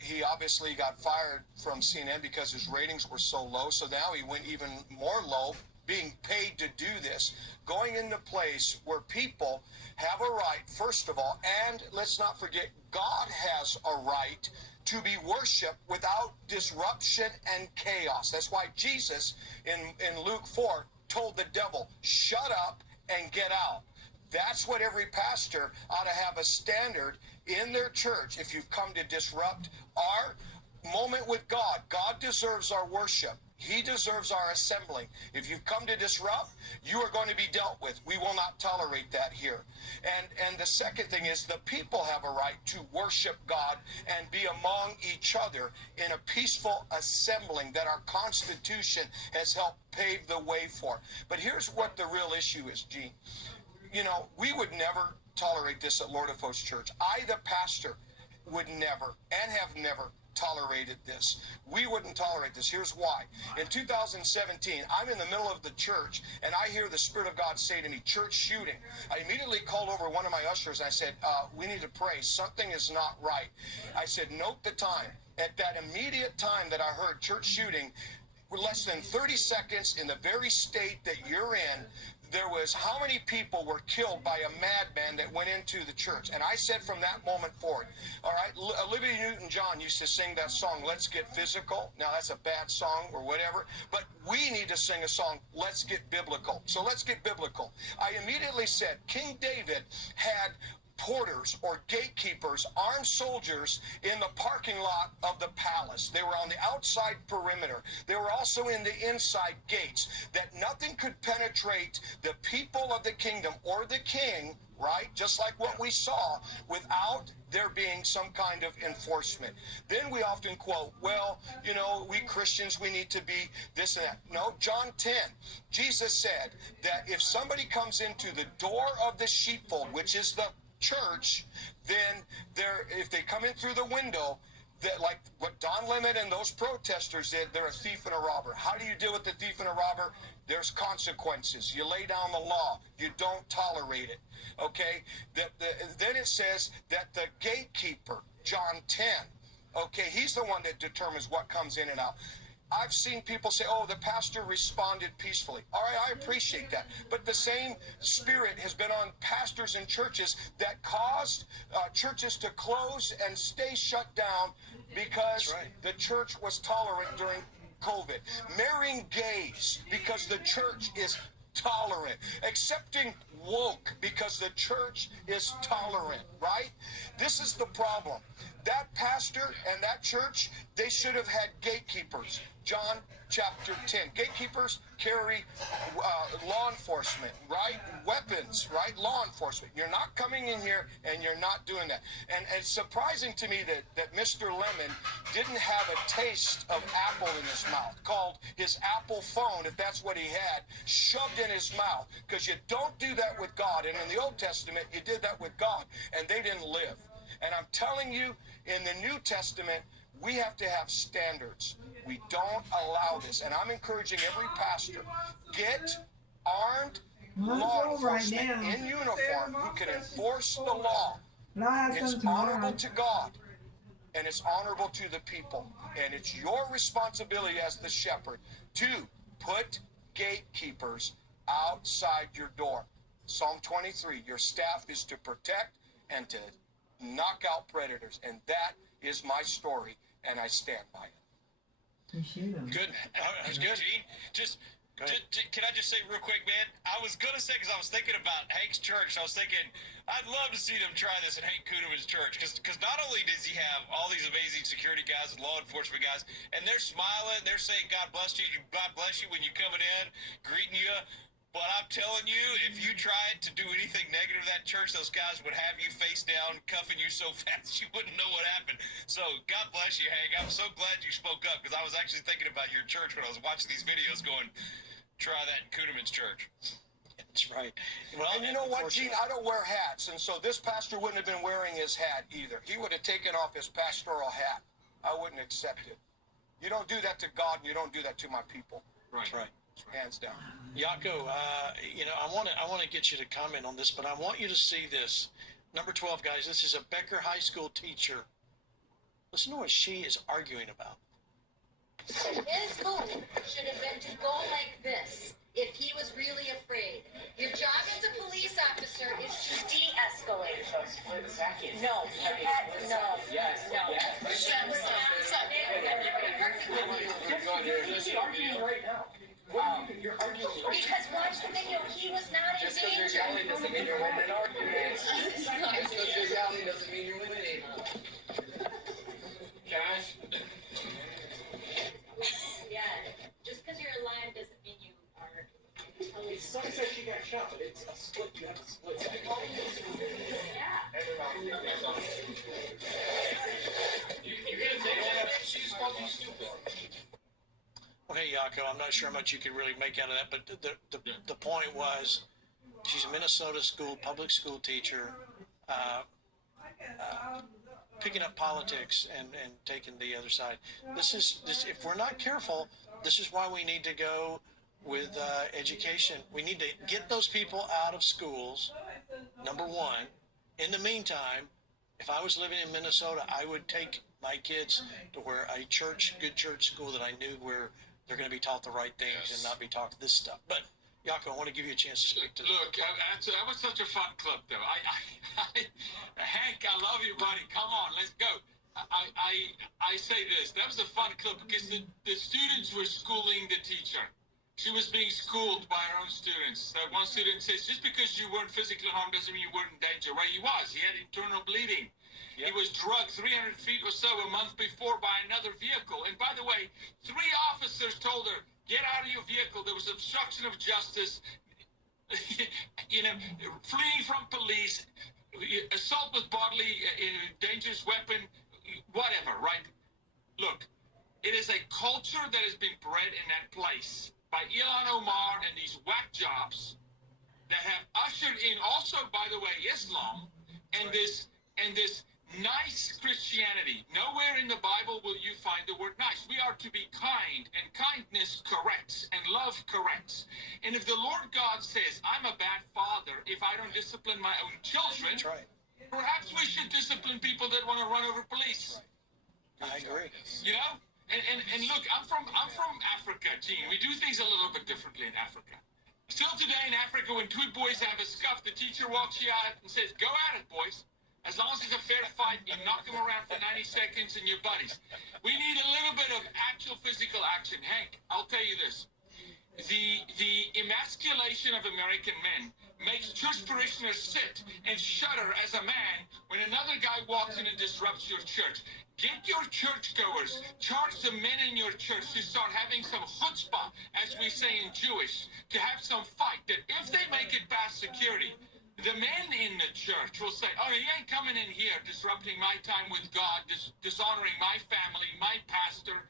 He obviously got fired from CNN because his ratings were so low. So now he went even more low being paid to do this, going into a place where people have a right, first of all, and let's not forget, God has a right to be worshiped without disruption and chaos. That's why Jesus in Luke 4 told the devil, shut up and get out. That's what every pastor ought to have a standard in their church. If you've come to disrupt our moment with God, God deserves our worship. He deserves our assembling. If you've come to disrupt, you are going to be dealt with. We will not tolerate that here. And the second thing is the people have a right to worship God and be among each other in a peaceful assembling that our Constitution has helped pave the way for. But here's what the real issue is, Gene. You know, we would never tolerate this at Lord of Hosts Church. I, the pastor, would never and have never tolerated this. We wouldn't tolerate this. Here's why. In 2017, I'm in the middle of the church, and I hear the Spirit of God say to me, church shooting. I immediately called over one of my ushers, and I said, we need to pray. Something is not right. I said, note the time. At that immediate time that I heard church shooting, less than 30 seconds in the very state that you're in, there was how many people were killed by a madman that went into the church. And I said from that moment forward, all right, Olivia Newton-John used to sing that song, Let's Get Physical. Now that's a bad song or whatever, but we need to sing a song, Let's Get Biblical. So let's get biblical. I immediately said, King David had porters or gatekeepers, armed soldiers in the parking lot of the palace. They were on the outside perimeter. They were also in the inside gates, that nothing could penetrate the people of the kingdom or the king, right? Just like what we saw, without there being some kind of enforcement. Then we often quote, well, you know, we Christians, we need to be this and that. No, John 10, Jesus said that if somebody comes into the door of the sheepfold, which is the church, then if they come in through the window, that like what Don Lemon and those protesters did, they're a thief and a robber. How do you deal with the thief and a robber? There's consequences. You lay down the law. You don't tolerate it. Okay? Then it says that the gatekeeper, John 10, okay, he's the one that determines what comes in and out. I've seen people say, oh, the pastor responded peacefully. All right, I appreciate that. But the same spirit has been on pastors and churches that caused churches to close and stay shut down because the church was tolerant during COVID. Marrying gays because the church is tolerant. Accepting woke because the church is tolerant, right? This is the problem. That pastor and that church, they should have had gatekeepers. John chapter 10. Gatekeepers carry law enforcement, right? Weapons, right? Law enforcement. You're not coming in here and you're not doing that. And it's surprising to me that Mr. Lemon didn't have a taste of apple in his mouth, called his Apple phone, if that's what he had, shoved in his mouth. Because you don't do that with God. And in the Old Testament, you did that with God, and they didn't live. And I'm telling you, in the New Testament, we have to have standards. We don't allow this. And I'm encouraging every pastor, get armed law enforcement in uniform who can enforce the law. It's honorable to God, and it's honorable to the people. And it's your responsibility as the shepherd to put gatekeepers outside your door. Psalm 23, your staff is to protect and to knock out predators. And that is my story, and I stand by it. Good. That's good. Gene, can I just say real quick, man? I was going to say, because I was thinking about Hank's church, I was thinking, I'd love to see them try this at Hank Kuhneman's church, because not only does he have all these amazing security guys and law enforcement guys, and they're smiling, they're saying God bless you when you're coming in, greeting you. But I'm telling you, if you tried to do anything negative to that church, those guys would have you face down, cuffing you so fast you wouldn't know what happened. So God bless you, Hank. I'm so glad you spoke up, because I was actually thinking about your church when I was watching these videos going, try that in Kuhneman's church. That's right. Well, and you know what, Gene? I don't wear hats, and so this pastor wouldn't have been wearing his hat either. He would have taken off his pastoral hat. I wouldn't accept it. You don't do that to God, and you don't do that to my people. Right. Right. Hands down. Yaako, I want to get you to comment on this, but I want you to see this. Number 12, guys, this is a Becker High School teacher. Listen to what she is arguing about. His move should have been to go like this if he was really afraid. Your job as a police officer is to de-escalate. No, no, Yes. no. Yes. He's arguing right now. You're arguing. Because watch the video, he was not in Just because danger. you're yelling doesn't mean you're winning an argument. Just because you're yelling doesn't mean you're winning. Cash? Yeah, just because you're alive doesn't mean you are. It sucks that she got shot, but it's a split. You have a split second. Yeah. You're gonna say that she's fucking stupid. Okay, Yako, I'm not sure how much you can really make out of that, but the point was, she's a Minnesota public school teacher, picking up politics and taking the other side. This if we're not careful, this is why we need to go with education. We need to get those people out of schools, number one. In the meantime, if I was living in Minnesota, I would take my kids to where a good church school that I knew where they're going to be taught the right things and not be taught this stuff. But Yako, I want to give you a chance to speak to. Look, that was such a fun clip, though. Hank, I love you, buddy. Come on, let's go. I say this. That was a fun clip because the students were schooling the teacher. She was being schooled by her own students. One student says, just because you weren't physically harmed doesn't mean you weren't in danger. Well, he was. He had internal bleeding. Yep. He was drugged 300 feet or so a month before by another vehicle. And by the way, 3 officers told her, get out of your vehicle. There was obstruction of justice, fleeing from police, assault with bodily dangerous weapon, whatever, right? Look, it is a culture that has been bred in that place by Ilhan Omar and these whack jobs that have ushered in also, by the way, Islam and this nice Christianity. Nowhere in the Bible will you find the word nice. We are to be kind, and kindness corrects, and love corrects. And if the Lord God says, I'm a bad father if I don't discipline my own children, perhaps we should discipline people that want to run over police. I agree. You know? And look, I'm from Africa, Gene. We do things a little bit differently in Africa. Still today in Africa, when 2 boys have a scuff, the teacher walks you out and says, go at it, boys. As long as it's a fair fight, you knock them around for 90 seconds and you're buddies. We need a little bit of actual physical action. Hank, I'll tell you this. The emasculation of American men makes church parishioners sit and shudder as a man when another guy walks in and disrupts your church. Get your churchgoers, charge the men in your church to start having some chutzpah, as we say in Jewish, to have some fight, that if they make it past security, the men in the church will say, oh, he ain't coming in here disrupting my time with God, dishonoring my family, my pastor,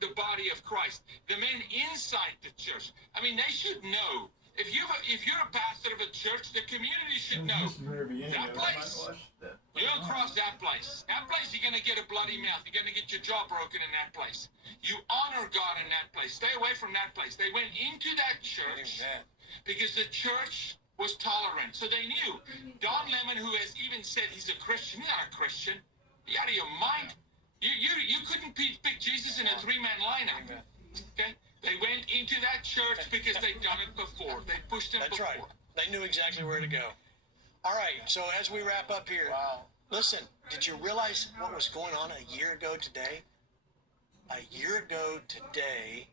the body of Christ. The men inside the church, I mean, they should know. If you're a pastor of a church, the community should know. That place, you don't cross that place. That place, you're going to get a bloody mouth. You're going to get your jaw broken in that place. You honor God in that place. Stay away from that place. They went into that church because the church was tolerant. So they knew. Don Lemon, who has even said he's a Christian, he's not a Christian. You out of your mind? You couldn't pick Jesus in a 3-man lineup. Okay? They went into that church because they'd done it before. They pushed him before. That's right. They knew exactly where to go. All right, so as we wrap up here, listen, did you realize what was going on a year ago today? A year ago today,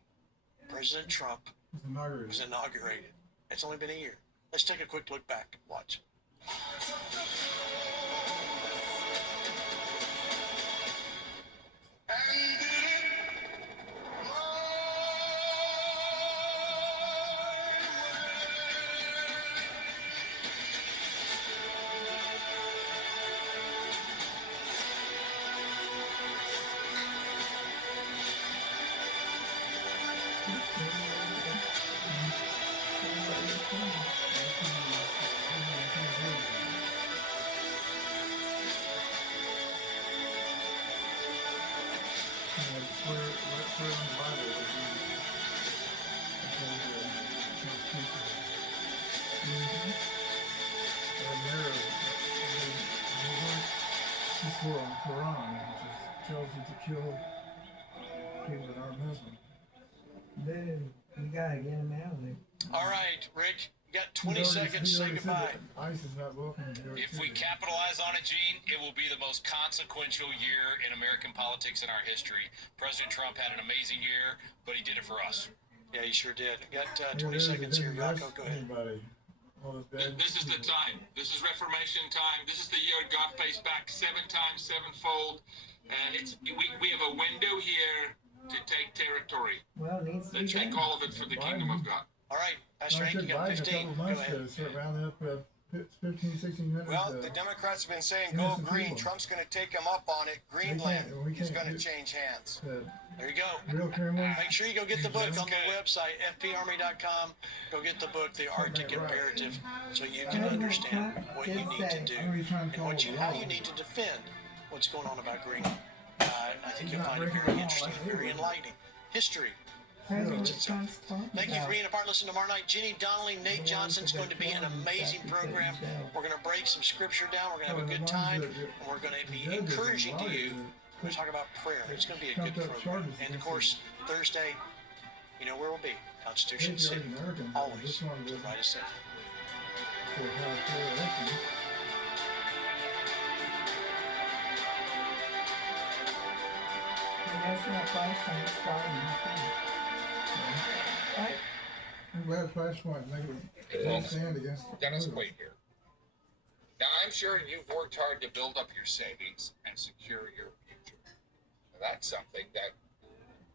President Trump was inaugurated. It's only been a year. Let's take a quick look back. Watch. Quran, which tells you to kill people that aren't Muslim. Dude, you gotta get him out of there. All right, Rick, you got 20 seconds to say goodbye. ICE is not welcome to New York If we City. capitalize on it, Gene, it will be the most consequential year in American politics in our history. President Trump had an amazing year, but he did it for us. Yeah, you sure did. You got Yeah, 20 there's- seconds here. there's Yako, go ahead. anybody. All this bad This is the time. This is Reformation time. This is the year God pays back 7 times, sevenfold. We have a window here to take territory. Well, it needs to be Let's take done. all of it for the kingdom of God. All right, Pastor I Hank, you took got Biden 15. a couple Go months ahead. ago to start rounding up 15, 1600. Well, the Democrats have been saying go innocent green. people. Trump's going to take them up on it. Greenland is going to change hands. There you go. Real criminals. Make sure you go get the book on the website, fparmy.com. Go get the book, The Arctic Imperative, so you can understand what you need to do and how you need to defend what's going on about Greenland. I think you'll find it very interesting, very enlightening. History. President Trump's talking Thank you for about being a part. Listen tomorrow night. Jenny Donnelly, Nate Johnson's going to be an amazing program. We're going to break some scripture down. We're going to have a good time. And we're going to be encouraging to you. We're going to talk about prayer. It's going to be a good program. And of course, Thursday, you know where we'll be. Constitution City. Always. To the right of center. that's not Flashpoint starting. Right? I'm glad Flashpoint make a stand against Dennis Quaid here. Now, I'm sure you've worked hard to build up your savings and secure your future. That's something that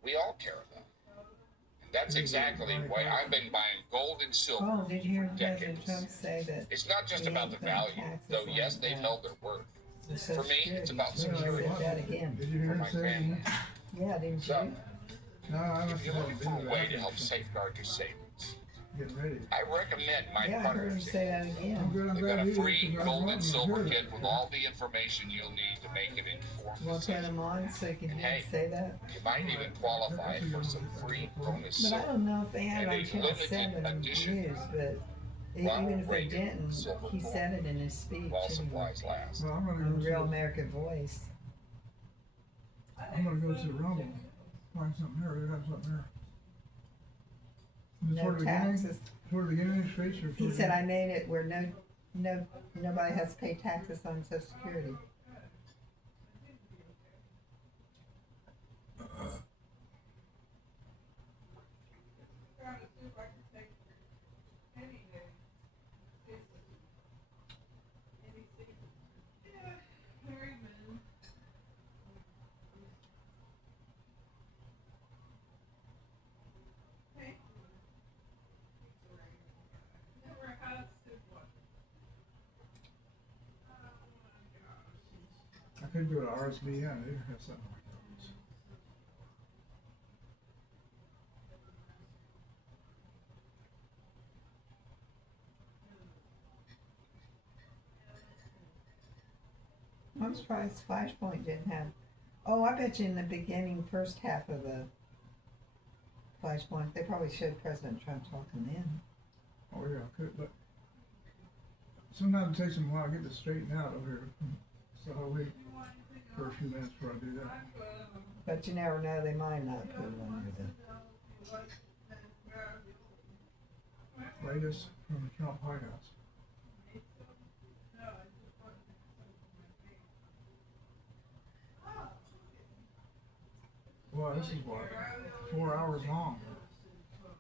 we all care about. And that's exactly why I've been buying gold and silver Oh, did you hear for President decades. Trump say that? It's not just about the value, though, yes, they've held their worth. For me, it's about Said security that again. Did you hear for him my say it family. again? Yeah, didn't So, you? No, I if must you're have looking for a way to help safeguard your savings, Getting ready. I recommend my Yeah, I heard him partnership. say that again. I'm good, I'm They've glad got a you did, free because I gold was and wanting to silver hear kit that. with all the information you'll need to make an informed We'll turn decision. them on so you can And hear hey, him say that. You might even qualify for some free bonus But I silver. don't know if they had And on a Channel limited 7 edition news, but Ronald even if they Reagan didn't, silver he bullet said it in his speech. while anyway. supplies last. Well, I'm gonna On go Real see, American Voice. I'm gonna go to Rumble, find something there, they have something there. No taxes. Toward the beginning of the speech or? He toward said, the- I made it where nobody has to pay taxes on Social Security. I could go to RSBN, they have something like that. I'm surprised Flashpoint didn't have. Oh, I bet you in the beginning, first half of the Flashpoint, they probably showed President Trump talking then. Oh, yeah, I could, but sometimes it takes them a while to get this straightened out over here. So I'll wait for a few minutes before I do that. But you never know, they might not put it on there. Latest from the Trump White House. Boy, this is what, 4 hours long.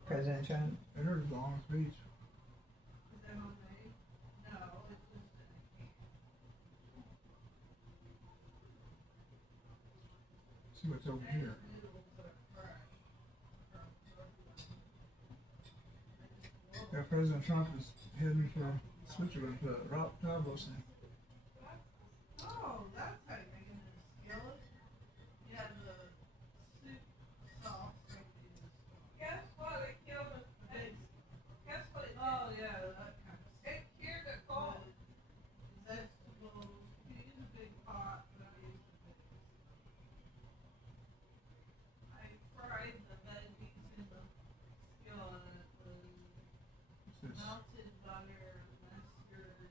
President Trump. I heard a long speech. See what's over here. Yeah, President Trump is heading for Switzerland for the Rock Davos thing. Oh, that's how you make it in a skillet. You have the soup sauce. Guess what? It killed a pig. Guess what? Oh, yeah, that kind of stuff. It cured a cold. Vegetables. You use a big pot, but I use the big. I fried the veggies in the skillet with melted butter, mustard,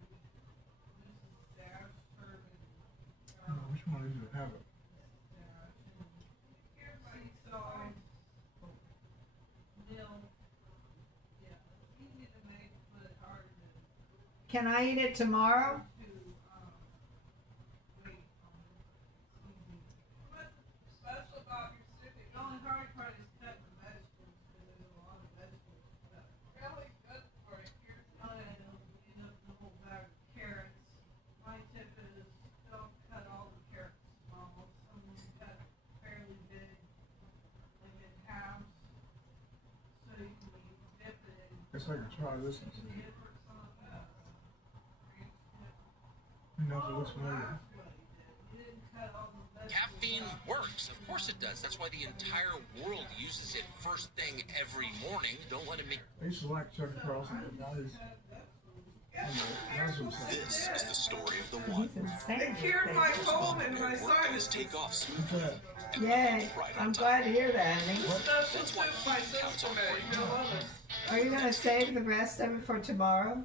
Worcestershire, Which one is it? Have it? sea salt, Can I eat it tomorrow? Special about your soup, the only hard part is cutting the vegetables, because there's a lot of vegetables, but really good for it. Here's how I don't eat up the whole bag of carrots. My tip is don't cut all the carrots small, some of them cut fairly big, like in halves, so you can dip it in. Guess I can try this one. Dip or something. You know, if it looks familiar. You didn't cut all the vegetables. Caffeine works. Of course it does. That's why the entire world uses it first thing every morning. Don't let it make... I used to like Chuck Carlson, but now he's... This is the story of the one. It cured my cold and my sinus. Take off smoothly. Yay, I'm glad to hear that, honey. Special soup my sister made. You'll love it. Are you gonna save the rest of it for tomorrow?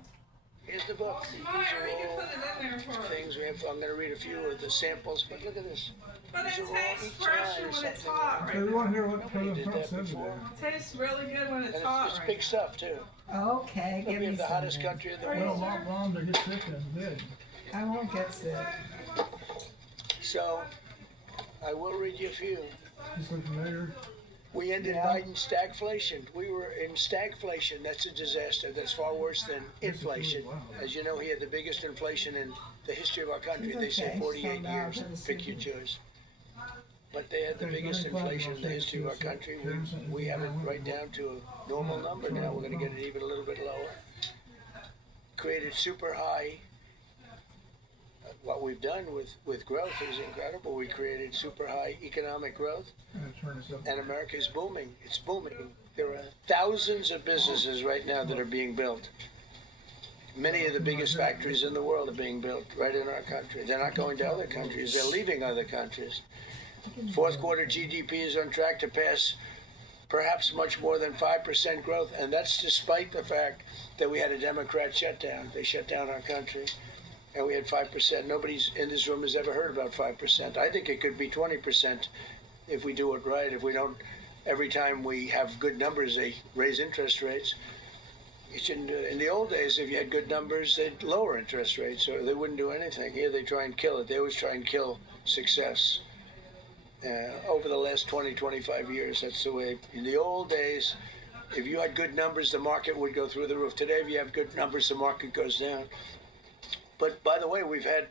Here's the book. These Maya, are you can all put it in there for things we have. I'm going to read a few of the samples, but look at this. But it These are all tastes each fresher size when it's something. hot, So we right? want to hear what Nobody President did Trump that said before. today. It tastes really good when it's And hot, it's right? big stuff, too. Okay, Look, give we me have the some. hottest then. country in the Are you Well, world. sure? Mom to get sick and dead. I won't get sick. So, I will read you a few. This look familiar. We ended Yeah. Biden's stagflation. We were in stagflation. That's a disaster. That's far worse than inflation. Wow. As you know, he had the biggest inflation in the history of our country. It's They say okay. 48 So now years. I'm gonna Pick your see. choice. But they had the Okay, biggest 95 inflation in the history of our country. We have it right down to a normal number now. We're going to get it even a little bit lower. Created super high. What we've done with growth is incredible. We created super high economic growth. I'm gonna turn this up. And America is booming. It's booming. There are thousands of businesses right now that are being built. Many of the biggest factories in the world are being built right in our country. They're not going to other countries. They're leaving other countries. Fourth quarter GDP is on track to pass perhaps much more than 5% growth, and that's despite the fact that we had a Democrat shutdown. They shut down our country, and we had 5%. Nobody's in this room has ever heard about 5%. I think it could be 20% if we do it right. If we don't, every time we have good numbers, they raise interest rates. You shouldn't do it. In the old days, if you had good numbers, they'd lower interest rates, or they wouldn't do anything. Here, they try and kill it. They always try and kill success. Over the last 20, 25 years, that's the way. In the old days, if you had good numbers, the market would go through the roof. Today, if you have good numbers, the market goes down. But by the way, we've had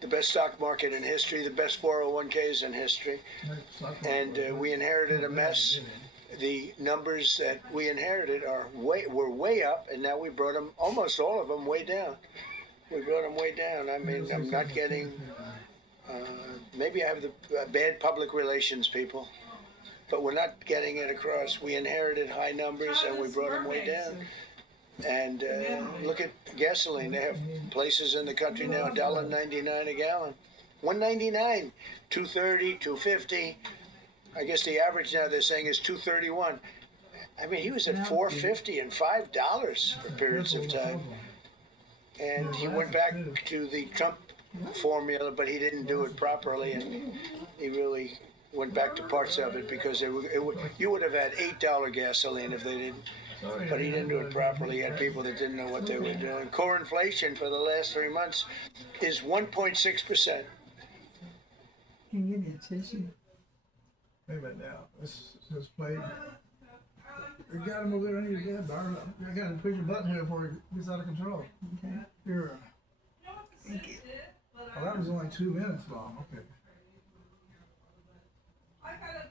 the best stock market in history, the best 401ks in history, and we inherited a mess. The numbers that we inherited were way up, and now we brought them, almost all of them, way down. We brought them way down. I mean, I'm not getting. Maybe I have the bad public relations people, but we're not getting it across. We inherited high numbers and we brought them way down. And look at gasoline. They have places in the country now $1.99 a gallon, $1.99, $2.30, $2.50. I guess the average now they're saying is $2.31. I mean, he was at $4.50 and $5 for periods of time. And he went back to the Trump formula, but he didn't do it properly, and he really went back to parts of it because you would have had $8 gasoline if they didn't. But he didn't do it properly. He had people that didn't know what they were doing. Core inflation for the last 3 months is 1.6%. Can you give me a tissue? Wait a minute now. This plate. You got him over there on your dead, darn it. I got to push a button here before he gets out of control. Okay. Here. Thank you. Oh, that was only 2 minutes long. Okay. I gotta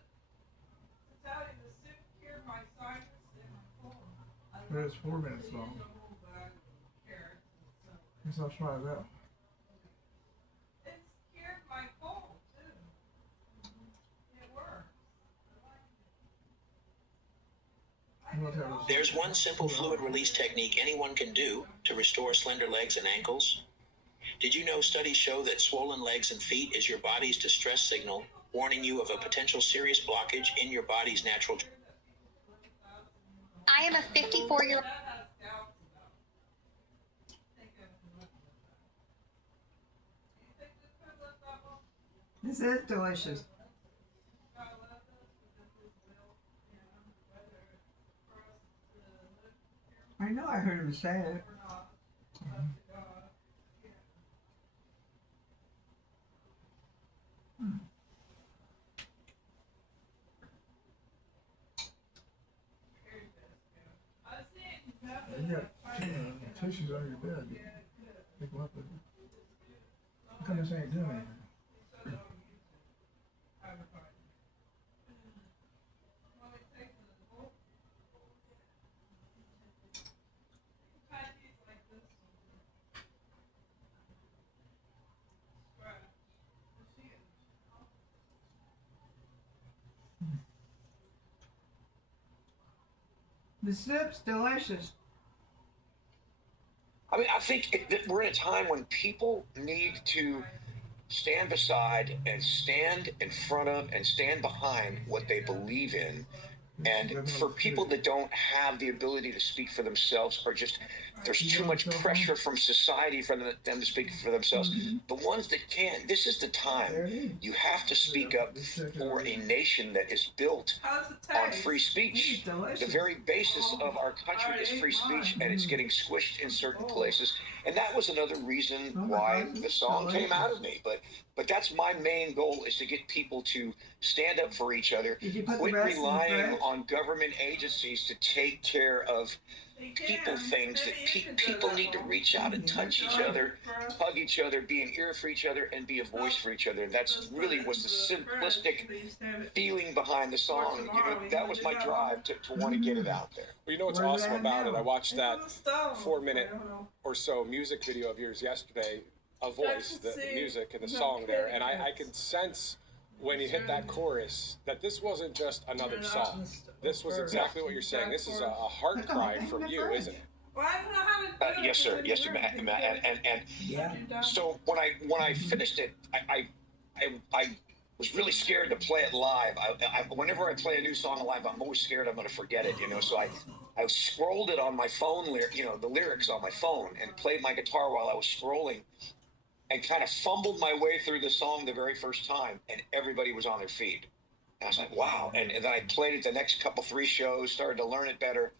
tell you, the soup cured my sinus and my cold. But it's 4 minutes long. Guess I'll try that. It's cured my cold too. It works. There's one simple fluid release technique anyone can do to restore slender legs and ankles. Did you know studies show that swollen legs and feet is your body's distress signal, warning you of a potential serious blockage in your body's natural... I am a 54-year-old. This is delicious. I know I heard him say it. tissues on your bed. Pick them up with you. How come this ain't doing anything? The soup's delicious. I mean, I think that we're in a time when people need to stand beside and stand in front of and stand behind what they believe in. And for people that don't have the ability to speak for themselves, or just there's too much pressure from society for them to speak for themselves, the ones that can, this is the time. You have to speak up for a nation that is built on free speech. The very basis of our country is free speech, and it's getting squished in certain places. And that was another reason why the song came out of me. But that's my main goal, is to get people to stand up for each other, quit relying on government agencies to take care of people things that people need to reach out and touch each other, hug each other, be an ear for each other, and be a voice for each other. And that's really was the simplistic feeling behind the song. You know, that was my drive to want to get it out there. Well, you know what's awesome about it? I watched that 4-minute or so music video of yours yesterday, A Voice, the music and the song there, and I could sense when you hit that chorus that this wasn't just another song. This was exactly what you're saying. This is a heart cry from you, isn't it? Yes, sir. Yes, sir, Matt. And so when I finished it, I was really scared to play it live. Whenever I play a new song live, I'm always scared I'm going to forget it. You know, so I scrolled it on my phone, the lyrics on my phone, and played my guitar while I was scrolling, and kind of fumbled my way through the song the very first time, and everybody was on their feet. And I was like, wow. And then I played it the next 3 shows, started to learn it better.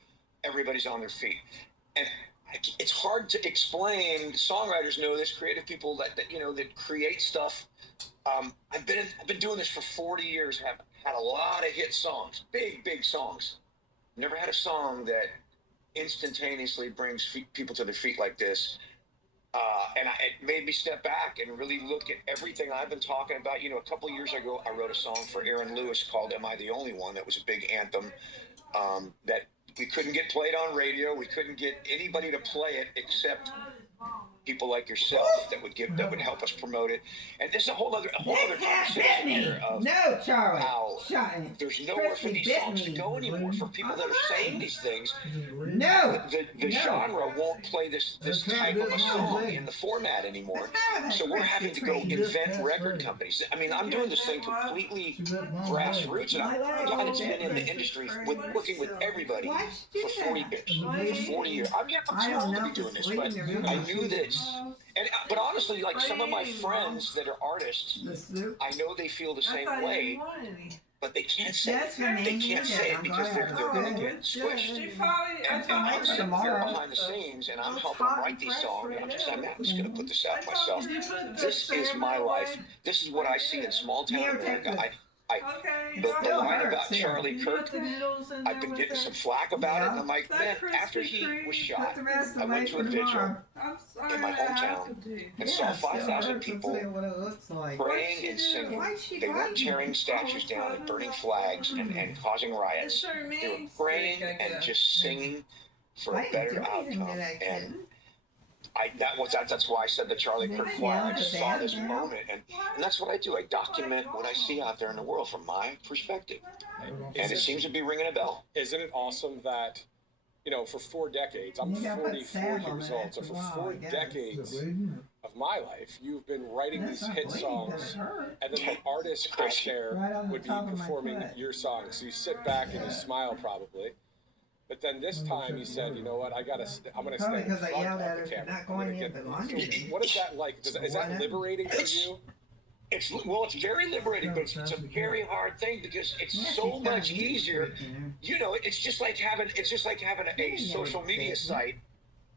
Everybody's on their feet. And it's hard to explain. Songwriters know this, creative people that create stuff. I've been doing this for 40 years, have had a lot of hit songs, big songs. Never had a song that instantaneously brings people to their feet like this. And it made me step back and really look at everything I've been talking about. You know, a couple of years ago, I wrote a song for Aaron Lewis called Am I the Only One? That was a big anthem that we couldn't get played on radio. We couldn't get anybody to play it except people like yourself that would help us promote it. And this is a whole other conversation here of Charlie. how there's nowhere for these songs to go anymore for people that are saying these things. The genre won't play this type of a song in the format anymore. So we're having to go invent record companies. I mean, I'm doing this thing completely grassroots, and I'm a guy that's been in the industry working with everybody for 40 years. For 40 years. I'm too old to be doing this, but I knew that. But honestly, like some of my friends that are artists, I know they feel the same way, but they can't say it. They can't say it because they're going to get squished. And I'm sitting there behind the scenes, and I'm helping write these songs, and I'm just going to put this out myself. This is my life. This is what I see in small town America. The line about Charlie Kirk, I've been getting some flack about it, and I'm like, man, after he was shot, I went to a vigil in my hometown and saw 5,000 people praying and singing. They weren't tearing statues down and burning flags and causing riots. They were praying and just singing for a better outcome. And that's why I said the Charlie Kirk choir. I just saw this moment, and that's what I do. I document what I see out there in the world from my perspective, and it seems to be ringing a bell. Isn't it awesome that, for 4 decades, I'm 44 years old, so for 4 decades of my life, you've been writing these hit songs, and then the artist out there would be performing your songs. So you sit back and you smile probably. But then this time you said, you know what, I'm going to stand in front of the camera. What is that like? Is that liberating for you? It's very liberating, but it's a very hard thing because it's so much easier. It's just like having a social media site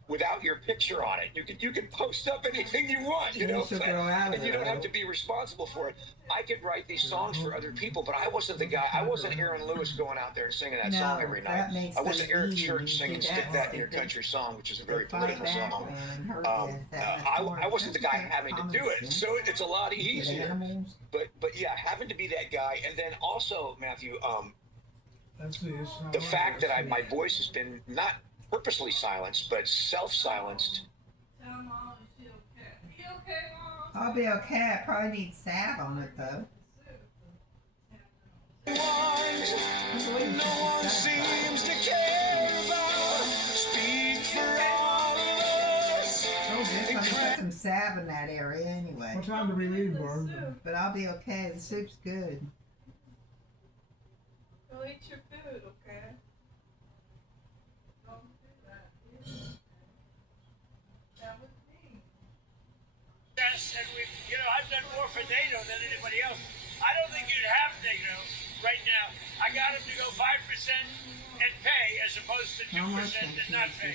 without your picture on it. You can post up anything you want, you know, and you don't have to be responsible for it. I could write these songs for other people, but I wasn't the guy. I wasn't Aaron Lewis going out there and singing that song every night. I wasn't Eric Church singing "Stick That in Your Country" song, which is a very political song. I wasn't the guy having to do it, so it's a lot easier. But yeah, having to be that guy, and then also Matthew, the fact that my voice has been not purposely silenced, but self-silenced. I'll be okay. I probably need salve on it though. No one seems to care about. Speak for all of us. Oh, just let me put some salve in that area anyway. What time do we leave, Barb? But I'll be okay. The soup's good. Go eat your food, okay? Don't do that. That was me. Yes, and I've done more for NATO than anybody else. I don't think you'd have NATO right now. I got them to go 5% and pay as opposed to 2% and not pay.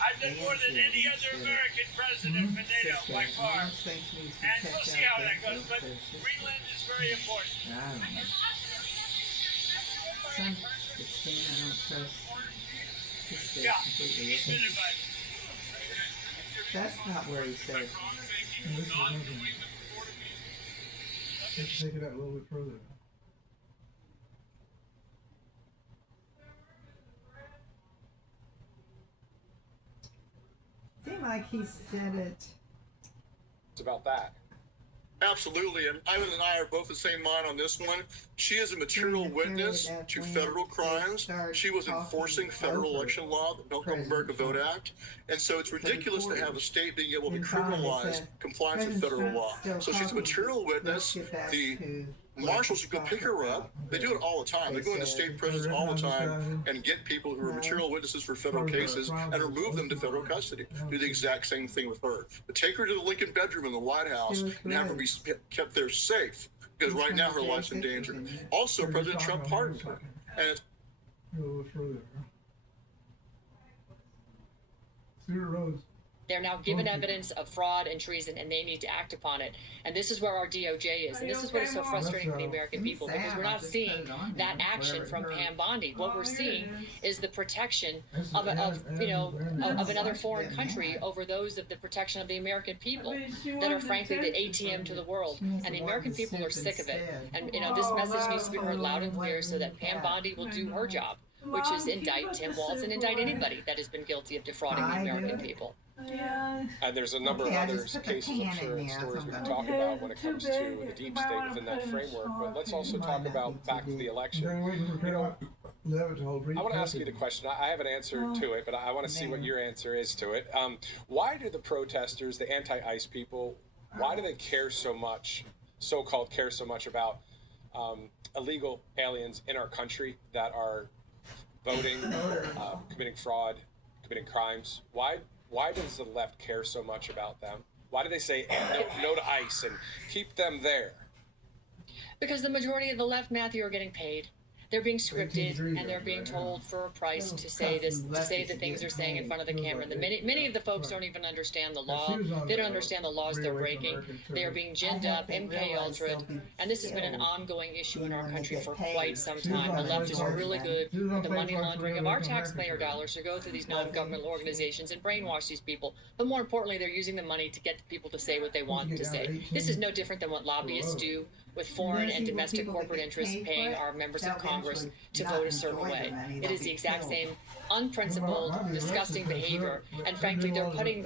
I've done more than any other American president for NATO by far. And we'll see how that goes. But Greenland is very important. Some extent I don't trust his face Yeah, completely. he's been invited. That's not where he said. Let's take it out a little bit further. Seemed like he said it. It's about that. Absolutely, and Ivan and I are both the same mind on this one. She is a material witness to federal crimes. She was enforcing federal election law, the Help America Vote Act, and so it's ridiculous to have a state being able to criminalize compliance with federal law. So she's a material witness. The marshals who go pick her up, they do it all the time. They go into state prisons all the time and get people who are material witnesses for federal cases and remove them to federal custody. Do the exact same thing with her. But take her to the Lincoln bedroom in the White House and have her be kept there safe, because right now her life's in danger. Also, President Trump pardoned her. And it's A little further. Cedar Rose. They're now given evidence of fraud and treason, and they need to act upon it. And this is where our DOJ is. And this is what is so frustrating for the American people, because we're not seeing that action from Pam Bondi. What we're seeing is the protection of another foreign country over those of the protection of the American people that are frankly the ATM to the world. And the American people are sick of it. And this message needs to be heard loud and clear so that Pam Bondi will do her job, which is indict Tim Walz and indict anybody that has been guilty of defrauding the American people. And there's a number of other cases, I'm sure, and stories we can talk about when it comes to the deep state within that framework. But let's also talk about back to the election. I want to ask you the question. I have an answer to it, but I want to see what your answer is to it. Why do the protesters, the anti-ICE people, why do they care so much, so-called care so much about illegal aliens in our country that are voting, committing fraud, committing crimes? Why does the left care so much about them? Why do they say no to ICE and keep them there? Because the majority of the left, Matthew, are getting paid. They're being scripted, and they're being told for a price to say the things they're saying in front of the camera. And many of the folks don't even understand the law. They don't understand the laws they're breaking. They are being ginned up, MK Ultra, and this has been an ongoing issue in our country for quite some time. The left is really good with the money laundering of our taxpayer dollars to go through these non-governmental organizations and brainwash these people. But more importantly, they're using the money to get people to say what they want to say. This is no different than what lobbyists do with foreign and domestic corporate interests paying our members of Congress to vote a certain way. It is the exact same unprincipled, disgusting behavior, and frankly, they're putting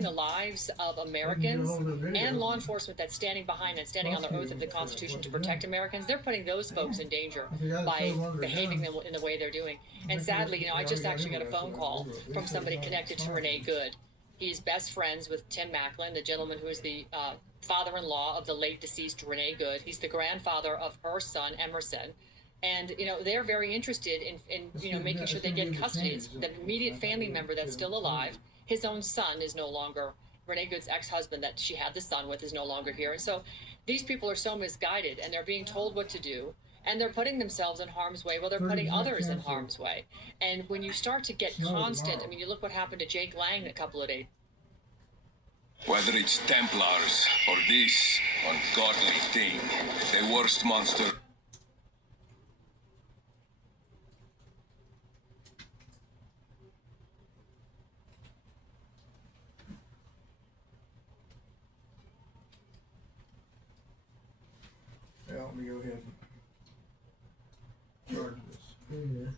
the lives of Americans and law enforcement that's standing behind and standing on the oath of the Constitution to protect Americans. They're putting those folks in danger by behaving them in the way they're doing. And sadly, I just actually got a phone call from somebody connected to Renee Good. He's best friends with Tim Macklin, the gentleman who is the father-in-law of the late deceased Renee Good. He's the grandfather of her son, Emerson. And, they're very interested in making sure they get custody. It's the immediate family member that's still alive. His own son is no longer, Renee Good's ex-husband that she had the son with is no longer here. And so these people are so misguided, and they're being told what to do. And they're putting themselves in harm's way while they're putting others in harm's way. And when you start to get constant, I mean, you look what happened to Jake Lang a couple of days. Whether it's Templars or this ungodly thing, the worst monster. Yeah, let me go ahead and charge this.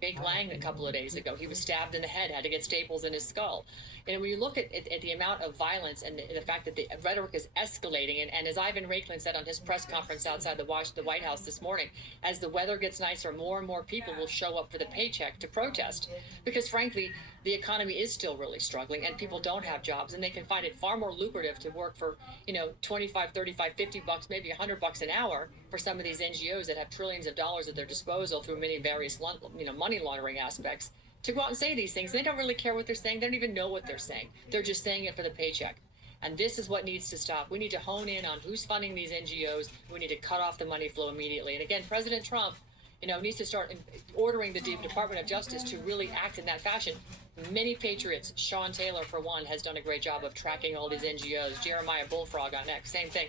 Jake Lang a couple of days ago. He was stabbed in the head, had to get staples in his skull. And when you look at the amount of violence and the fact that the rhetoric is escalating, and as Ivan Raiklin said on his press conference outside the White House this morning, as the weather gets nicer, more and more people will show up for the paycheck to protest. Because frankly, the economy is still really struggling and people don't have jobs, and they can find it far more lucrative to work for, 25, 35, 50 bucks, maybe $100 an hour for some of these NGOs that have trillions of dollars at their disposal through many various, money laundering aspects, to go out and say these things. They don't really care what they're saying. They don't even know what they're saying. They're just saying it for the paycheck. And this is what needs to stop. We need to hone in on who's funding these NGOs. We need to cut off the money flow immediately. And again, President Trump, needs to start ordering the Department of Justice to really act in that fashion. Many patriots, Sean Taylor for one, has done a great job of tracking all these NGOs. Jeremiah Bullfrog on X, same thing.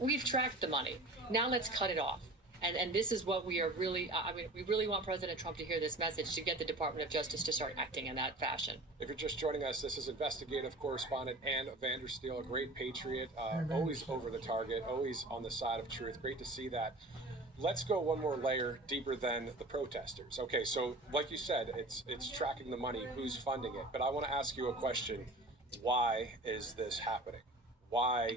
We've tracked the money. Now let's cut it off. And this is what we are really, we really want President Trump to hear this message, to get the Department of Justice to start acting in that fashion. If you're just joining us, this is investigative correspondent Ann Vandersteel, a great patriot, always over the target, always on the side of truth. Great to see that. Let's go one more layer deeper than the protesters. Okay, so like you said, it's tracking the money, who's funding it. But I want to ask you a question. Why is this happening? Why?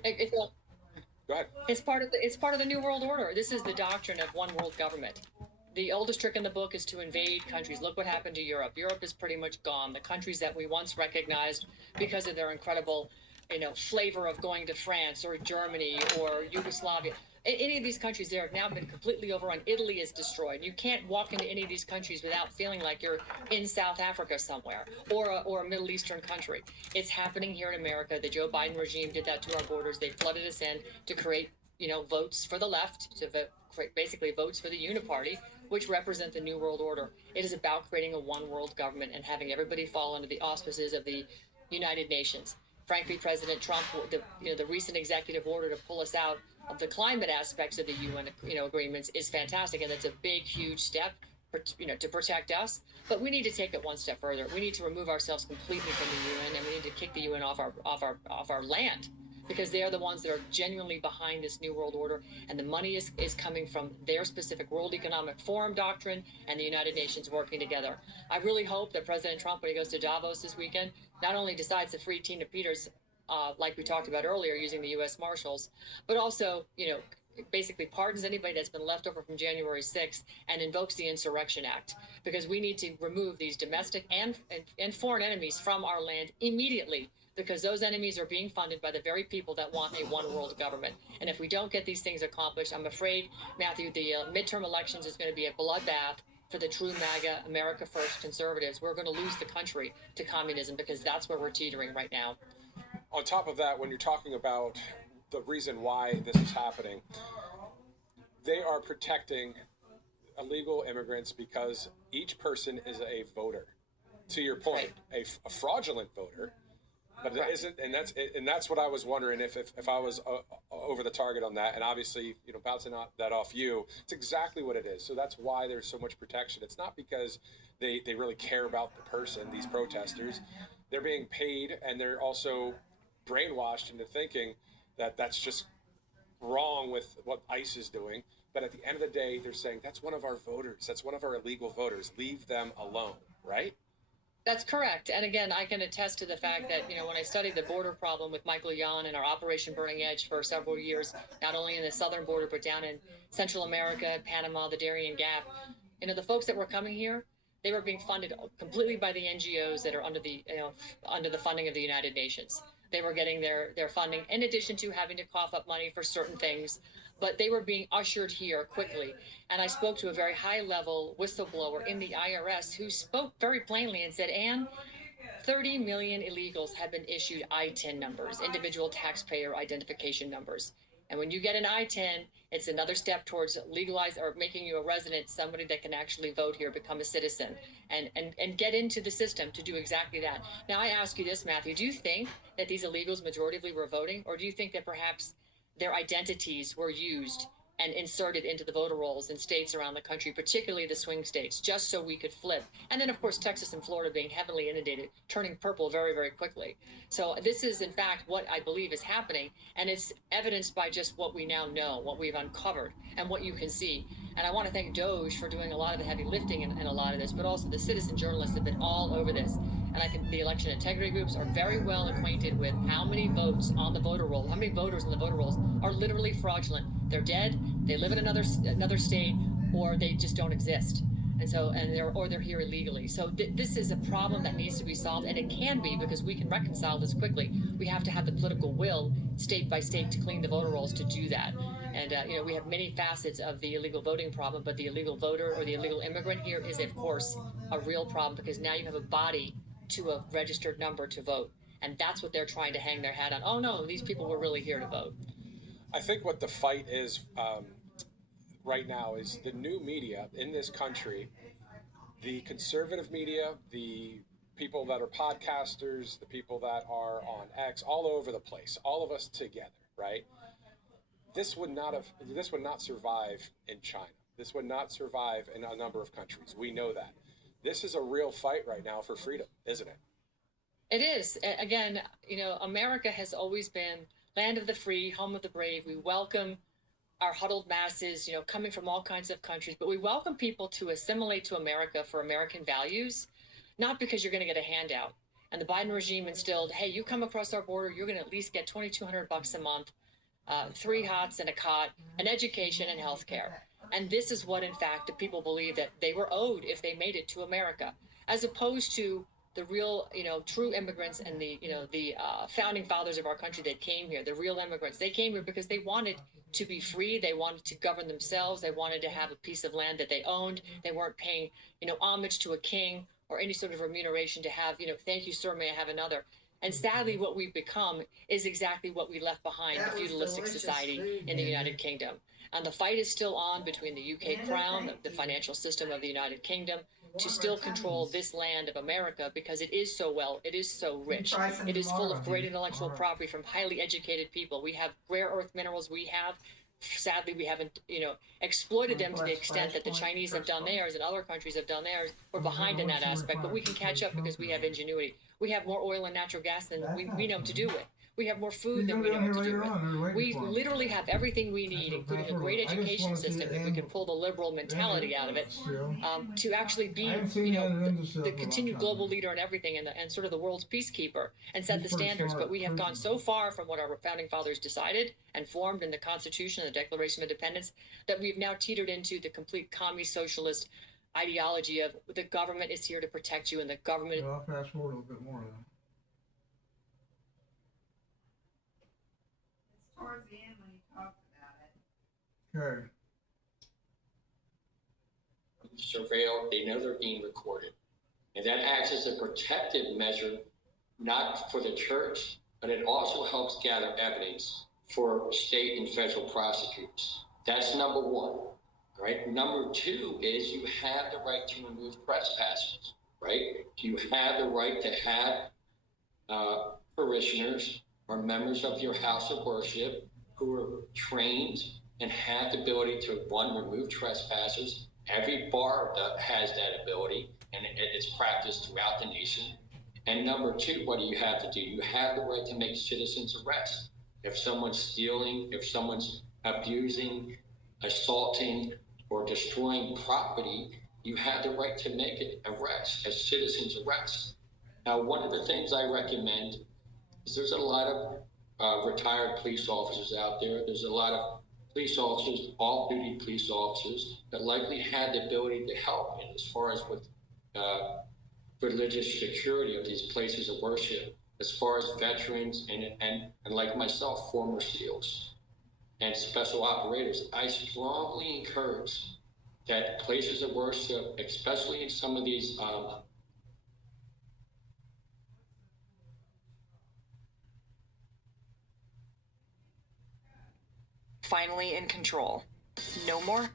Go ahead. It's part of the New World Order. This is the doctrine of one world government. The oldest trick in the book is to invade countries. Look what happened to Europe. Europe is pretty much gone. The countries that we once recognized because of their incredible, flavor of going to France or Germany or Yugoslavia. Any of these countries there have now been completely overrun. Italy is destroyed. You can't walk into any of these countries without feeling like you're in South Africa somewhere or a Middle Eastern country. It's happening here in America. The Joe Biden regime did that to our borders. They flooded us in to create, votes for the left, to create basically votes for the Uniparty, which represent the New World Order. It is about creating a one world government and having everybody fall under the auspices of the United Nations. Frankly, President Trump, the recent executive order to pull us out of the climate aspects of the UN, agreements is fantastic, and it's a big, huge step, to protect us. But we need to take it one step further. We need to remove ourselves completely from the UN, and we need to kick the UN off our land, because they are the ones that are genuinely behind this New World Order, and the money is coming from their specific World Economic Forum doctrine and the United Nations working together. I really hope that President Trump, when he goes to Davos this weekend, not only decides to free Tina Peters, like we talked about earlier, using the U.S. Marshals, but also, basically pardons anybody that's been left over from January 6th and invokes the Insurrection Act, because we need to remove these domestic and foreign enemies from our land immediately, because those enemies are being funded by the very people that want a one world government. And if we don't get these things accomplished, I'm afraid, Matthew, the midterm elections is going to be a bloodbath for the true MAGA, America First conservatives. We're going to lose the country to communism, because that's where we're teetering right now. On top of that, when you're talking about the reason why this is happening, they are protecting illegal immigrants because each person is a voter. To your point, a fraudulent voter, but it isn't, and that's what I was wondering if I was over the target on that, and obviously, bouncing that off you, it's exactly what it is. So that's why there's so much protection. It's not because they really care about the person, these protesters. They're being paid, and they're also brainwashed into thinking that that's just wrong with what ICE is doing. But at the end of the day, they're saying that's one of our voters. That's one of our illegal voters. Leave them alone, right? That's correct. And again, I can attest to the fact that, when I studied the border problem with Michael Yon and our Operation Burning Edge for several years, not only in the southern border, but down in Central America, Panama, the Darien Gap, the folks that were coming here, they were being funded completely by the NGOs that are under the funding of the United Nations. They were getting their funding, in addition to having to cough up money for certain things, but they were being ushered here quickly. And I spoke to a very high-level whistleblower in the IRS who spoke very plainly and said, Ann, 30 million illegals have been issued ITIN numbers, individual taxpayer identification numbers. And when you get an I-10, it's another step towards legalize or making you a resident, somebody that can actually vote here, become a citizen, and get into the system to do exactly that. Now, I ask you this, Matthew, do you think that these illegals majoritively were voting, or do you think that perhaps their identities were used and inserted into the voter rolls in states around the country, particularly the swing states, just so we could flip? And then, of course, Texas and Florida being heavily inundated, turning purple very, very quickly. So this is, in fact, what I believe is happening, and it's evidenced by just what we now know, what we've uncovered, and what you can see. And I want to thank Doge for doing a lot of the heavy lifting in a lot of this, but also the citizen journalists have been all over this. And the election integrity groups are very well acquainted with how many votes on the voter roll, how many voters on the voter rolls are literally fraudulent. They're dead, they live in another state, or they just don't exist. And so, they're here illegally. So this is a problem that needs to be solved, and it can be, because we can reconcile this quickly. We have to have the political will, state by state, to clean the voter rolls to do that. And we have many facets of the illegal voting problem, but the illegal voter or the illegal immigrant here is, of course, a real problem, because now you have a body to a registered number to vote, and that's what they're trying to hang their hat on. Oh no, these people were really here to vote. I think what the fight is right now is the new media in this country, the conservative media, the people that are podcasters, the people that are on X, all over the place, all of us together, right? This would not survive in China. This would not survive in a number of countries. We know that. This is a real fight right now for freedom, isn't it? It is. Again, America has always been land of the free, home of the brave. We welcome our huddled masses, coming from all kinds of countries, but we welcome people to assimilate to America for American values, not because you're going to get a handout. And the Biden regime instilled, hey, you come across our border, you're going to at least get $2,200 a month, 3 hots and a cot, an education and health care. And this is what, in fact, the people believe that they were owed if they made it to America, as opposed to the real, true immigrants and the founding fathers of our country that came here, the real immigrants. They came here because they wanted to be free. They wanted to govern themselves. They wanted to have a piece of land that they owned. They weren't paying, homage to a king or any sort of remuneration to have, thank you, sir, may I have another. And sadly, what we've become is exactly what we left behind, the feudalistic society in the United Kingdom. And the fight is still on between the UK Crown, the financial system of the United Kingdom, to still control this land of America, because it is so rich. It is full of great intellectual property from highly educated people. We have rare earth minerals. Sadly, we haven't, exploited them to the extent that the Chinese have done theirs and other countries have done theirs. We're behind in that aspect, but we can catch up because we have ingenuity. We have more oil and natural gas than we know to do with. We have more food than we know what to do with. We literally have everything we need, including a great education system, if we can pull the liberal mentality out of it, to actually be, the continued global leader in everything and sort of the world's peacekeeper and set the standards. But we have gone so far from what our founding fathers decided and formed in the Constitution and the Declaration of Independence that we've now teetered into the complete commie socialist ideology of the government is here to protect you, and the government. Well, I'll fast forward a little bit more then. Towards the end when he talks about it. Okay. Surveilled, they know they're being recorded. And that acts as a protective measure, not for the church, but it also helps gather evidence for state and federal prosecutors. That's number one, right? Number two is you have the right to remove trespassers, right? You have the right to have parishioners or members of your house of worship who are trained and have the ability to, one, remove trespassers. Every bar has that ability, and it's practiced throughout the nation. And number two, what do you have to do? You have the right to make citizens arrest. If someone's stealing, if someone's abusing, assaulting, or destroying property, you have the right to make an arrest, a citizen's arrest. Now, one of the things I recommend is there's a lot of retired police officers out there. There's a lot of police officers, off-duty police officers, that likely had the ability to help as far as with religious security of these places of worship, as far as veterans and like myself, former SEALs and special operators. I strongly encourage that places of worship, especially in some of these finally in control. No more.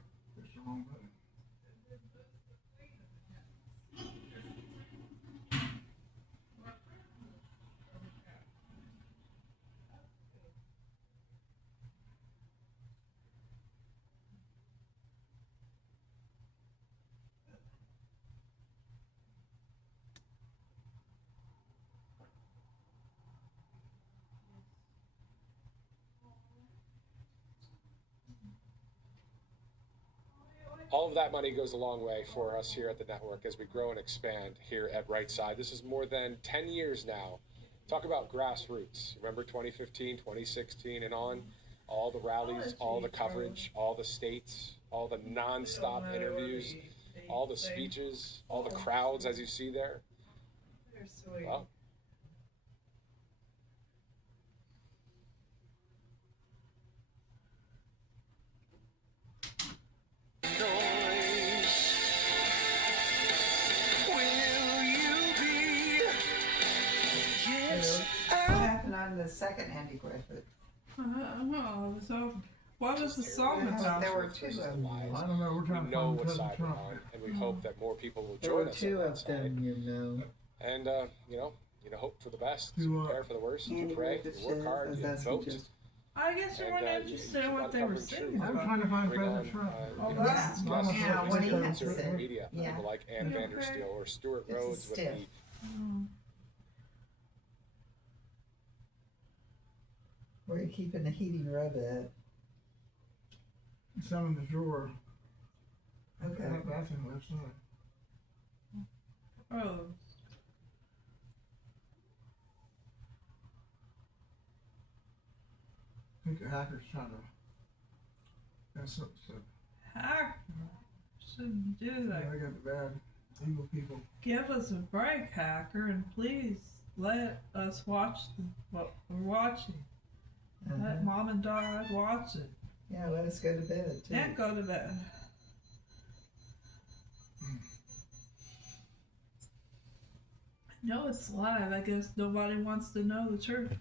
All of that money goes a long way for us here at the network as we grow and expand here at Right Side. This is more than 10 years now. Talk about grassroots. Remember 2015, 2016 and on? All the rallies, all the coverage, all the states, all the non-stop interviews, all the speeches, all the crowds as you see there. They're sweet. Well, What happened on the second Andy Griffith? So, what was the song about? There were two of them. I don't know. We're trying we to know find what President side we're Trump. on, and we hope that more people will There join were us two on that of side. them, you know. And hope for the best, You, prepare for the worst, you Andy pray, Griffith you work says hard, you that's vote. just- I guess you And, weren't you interested in keep what on they were covering singing truth. I'm about. trying to find Bring President on, Trump. guests Yeah, on yeah, what he social had to say. media, Yeah. people like Ann Okay. Vandersteel or Stuart This is Rhodes with stiff. the Where are you keeping the heating rub at? Some in the drawer. Okay. That bathroom left side. Oh, I think the hacker's trying to mess up stuff. hack. Shouldn't do Yeah, that. they got the bad evil people. Give us a break, hacker, and please let us watch what we're watching. Let mom and dad watch it. Yeah, let us go to bed too. And go to bed. No, it's live. I guess nobody wants to know the truth.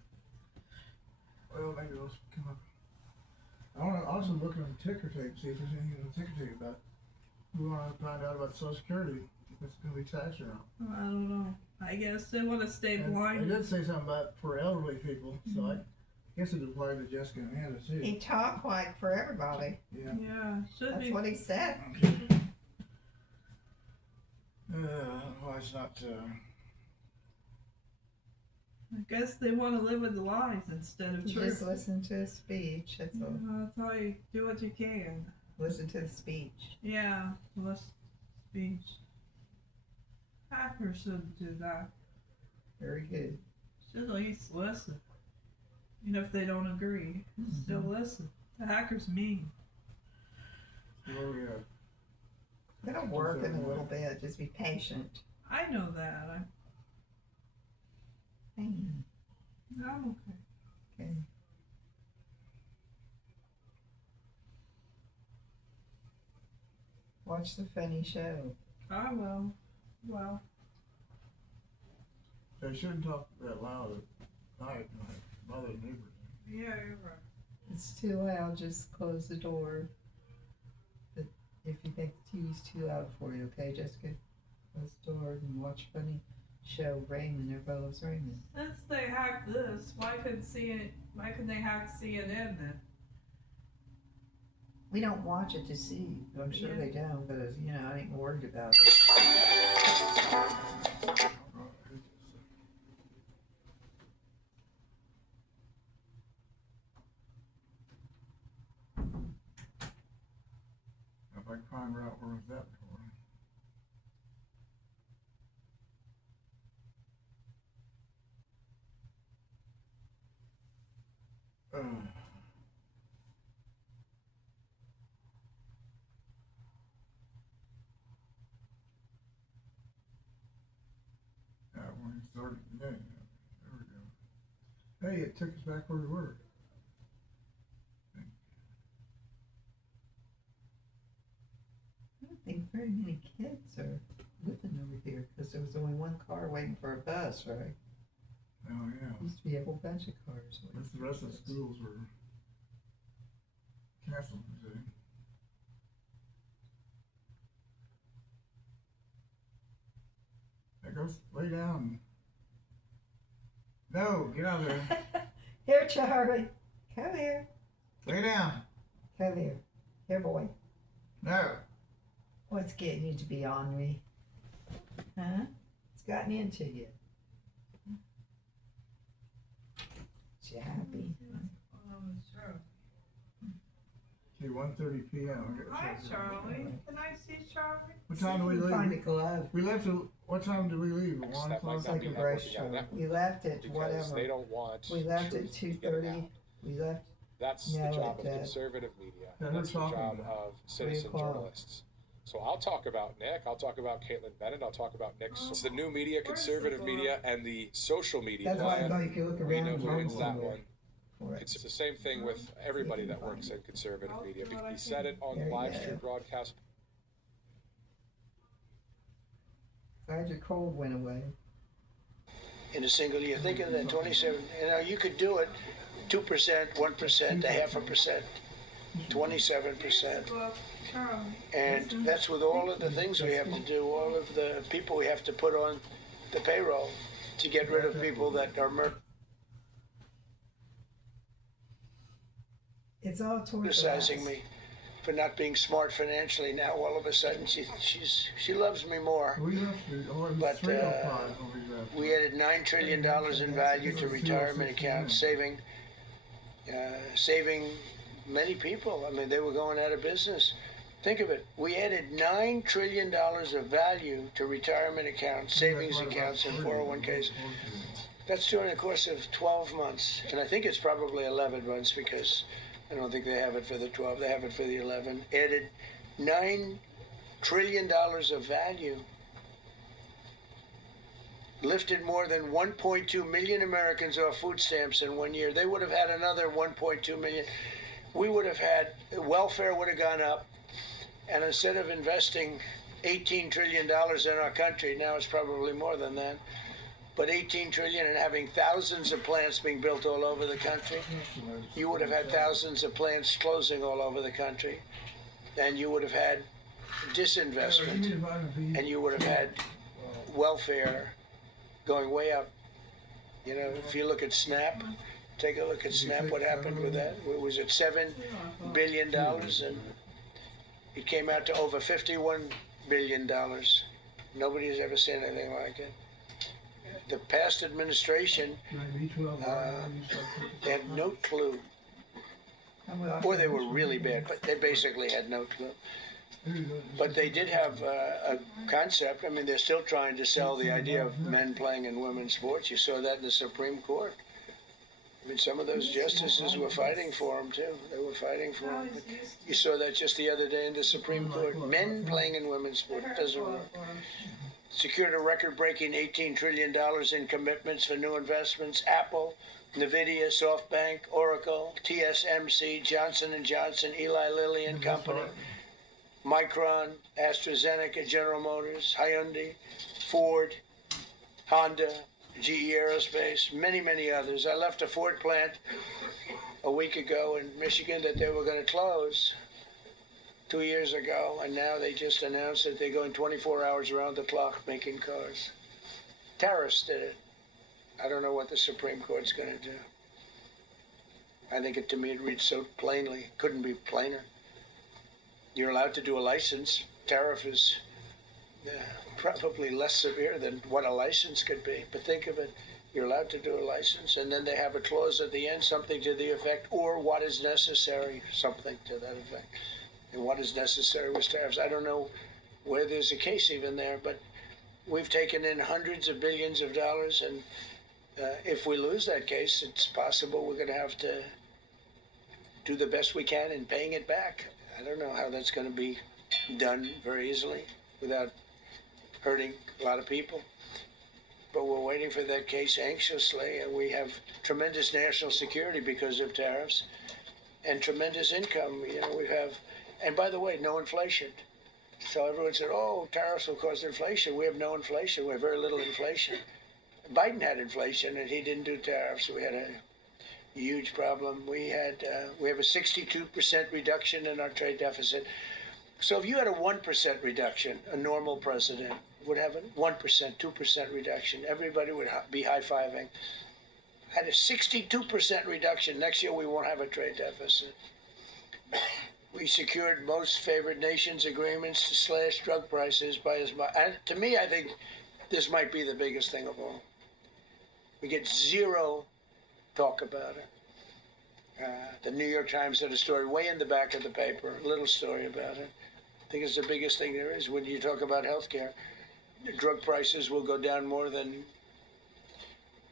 Well, maybe those come up. I want to also look on the ticker tape, see if there's anything on the ticker tape about. We want to find out about Social Security, if it's going to be taxed or not. I don't know. I guess they want to stay And blind. They did say something about for elderly people, so I guess it applied to Jessica and Hannah too. He talked like for everybody. Yeah. Yeah, should That's be. what he said. Well, it's not. I guess they want to live with the lies instead of You truth. just listen to his speech. That's all. That's how you do what you can. Listen to the speech. Yeah, less speech. Hackers shouldn't do that. Very good. Should at least listen. Even if they don't agree, still listen. The hacker's mean. Where we at? It'll work in a little bit. Just be patient. I know that. I'm okay. Okay. Watch the funny show. I will. Well, They shouldn't talk that loud at night, like bother the neighbors. yeah, you're right. It's too loud. Just close the door. But if you think the TV's too loud for you, okay, Jessica? Close the door and watch funny show Raymond. Everybody loves Raymond. Since they hacked this, why couldn't they hack CNN then? We don't watch it to see. I'm sure Yeah. they don't, but you know, I ain't worried about it. If I can find out where was that before. That one started today. There we go. Hey, it took us back where we were. I don't think very many kids are living over here because there was only one car waiting for a bus, right? Oh, yeah. Used to be a whole bunch of cars waiting. That's the rest of the schools were. Canceled, you see. There goes, lay down. No, get out of there. Here, Charlie. Come here. Lay down. Come here. Here, boy. No. What's getting you to be ornery? Huh? It's gotten into you. Is you happy? Sure. Okay, 1:30 p.m. Hi, Charlie. Can I see Charlie? What time do we leave? Find a glove. We left at, what time did we leave? At 1 That might o'clock? not be Like a how brush we got stroke. that We left at because whatever. they don't want We left truth at to get out. 2:30. We left. That's No, the job of at, conservative media. Yeah, And that's the we're talking job about of citizen 3 o'clock. journalists. So I'll talk about Nick. I'll talk about Caitlin Bennett. I'll talk about Nick's the new media, conservative media, and the social media. That's why I plan. thought you could look We around know and who find wins that somewhere. one. It's the same thing with everybody that works in conservative media. We said it on the There you live go. stream broadcast. Glad your cold went away. In a single year. Think of that, 27. You know, you could do it 2%, 1%, 0.5%, 27%. And that's with all of the things we have to do, all of the people we have to put on the payroll to get rid of people that are It's all towards criticizing me for not being smart financially. Now all of a sudden she loves me more. We left at But 3:05 when we left. we added $9 trillion in value to retirement accounts, saving many people. I mean, they were going out of business. Think of it. We added $9 trillion of value to retirement accounts, savings accounts, and 401ks. That's during the course of 12 months. And I think it's probably 11 months because I don't think they have it for the 12. They have it for the 11. Added $9 trillion of value. Lifted more than 1.2 million Americans off food stamps in 1 year. They would have had another 1.2 million. We would have had, welfare would have gone up. And instead of investing $18 trillion in our country, now it's probably more than that, but $18 trillion and having thousands of plants being built all over the country, you would have had thousands of plants closing all over the country. And you would have had disinvestment. And you would have had welfare going way up. You know, if you look at SNAP, take a look at SNAP, what happened with that? It was at $7 billion and it came out to over $51 billion. Nobody has ever seen anything like it. The past administration had no clue. Or they were really bad, but they basically had no clue. But they did have a concept. I mean, they're still trying to sell the idea of men playing in women's sports. You saw that in the Supreme Court. I mean, some of those justices were fighting for him, too. They were fighting for him. But you saw that just the other day in the Supreme Court. Men playing in women's sports. It doesn't work. Secured a record-breaking $18 trillion in commitments for new investments. Apple, NVIDIA, SoftBank, Oracle, TSMC, Johnson & Johnson, Eli Lilly and Company, Micron, AstraZeneca, General Motors, Hyundai, Ford, Honda, GE Aerospace, many, many others. I left a Ford plant a week ago in Michigan that they were going to close 2 years ago, and now they just announced that they're going 24 hours around the clock making cars. Tariffs did it. I don't know what the Supreme Court's going to do. I think to me it reads so plainly. Couldn't be plainer. You're allowed to do a license. Tariff is probably less severe than what a license could be. But think of it. You're allowed to do a license, and then they have a clause at the end, something to the effect, or what is necessary, something to that effect. And what is necessary was tariffs. I don't know where there's a case even there, but we've taken in hundreds of billions of dollars, and if we lose that case, it's possible we're going to have to do the best we can in paying it back. I don't know how that's going to be done very easily without hurting a lot of people. But we're waiting for that case anxiously, and we have tremendous national security because of tariffs and tremendous income. You know, we have, and by the way, no inflation. So everyone said, oh, tariffs will cause inflation. We have no inflation. We have very little inflation. Biden had inflation, and he didn't do tariffs. We had huge problem. We have a 62% reduction in our trade deficit. So if you had a 1% reduction, a normal president would have a 1%, 2% reduction. Everybody would be high-fiving. Had a 62% reduction. Next year we won't have a trade deficit. We secured most favored nations agreements to slash drug prices by as much. And to me, I think this might be the biggest thing of all. We get zero talk about it. The New York Times had a story way in the back of the paper, a little story about it. I think it's the biggest thing there is when you talk about healthcare. Drug prices will go down more than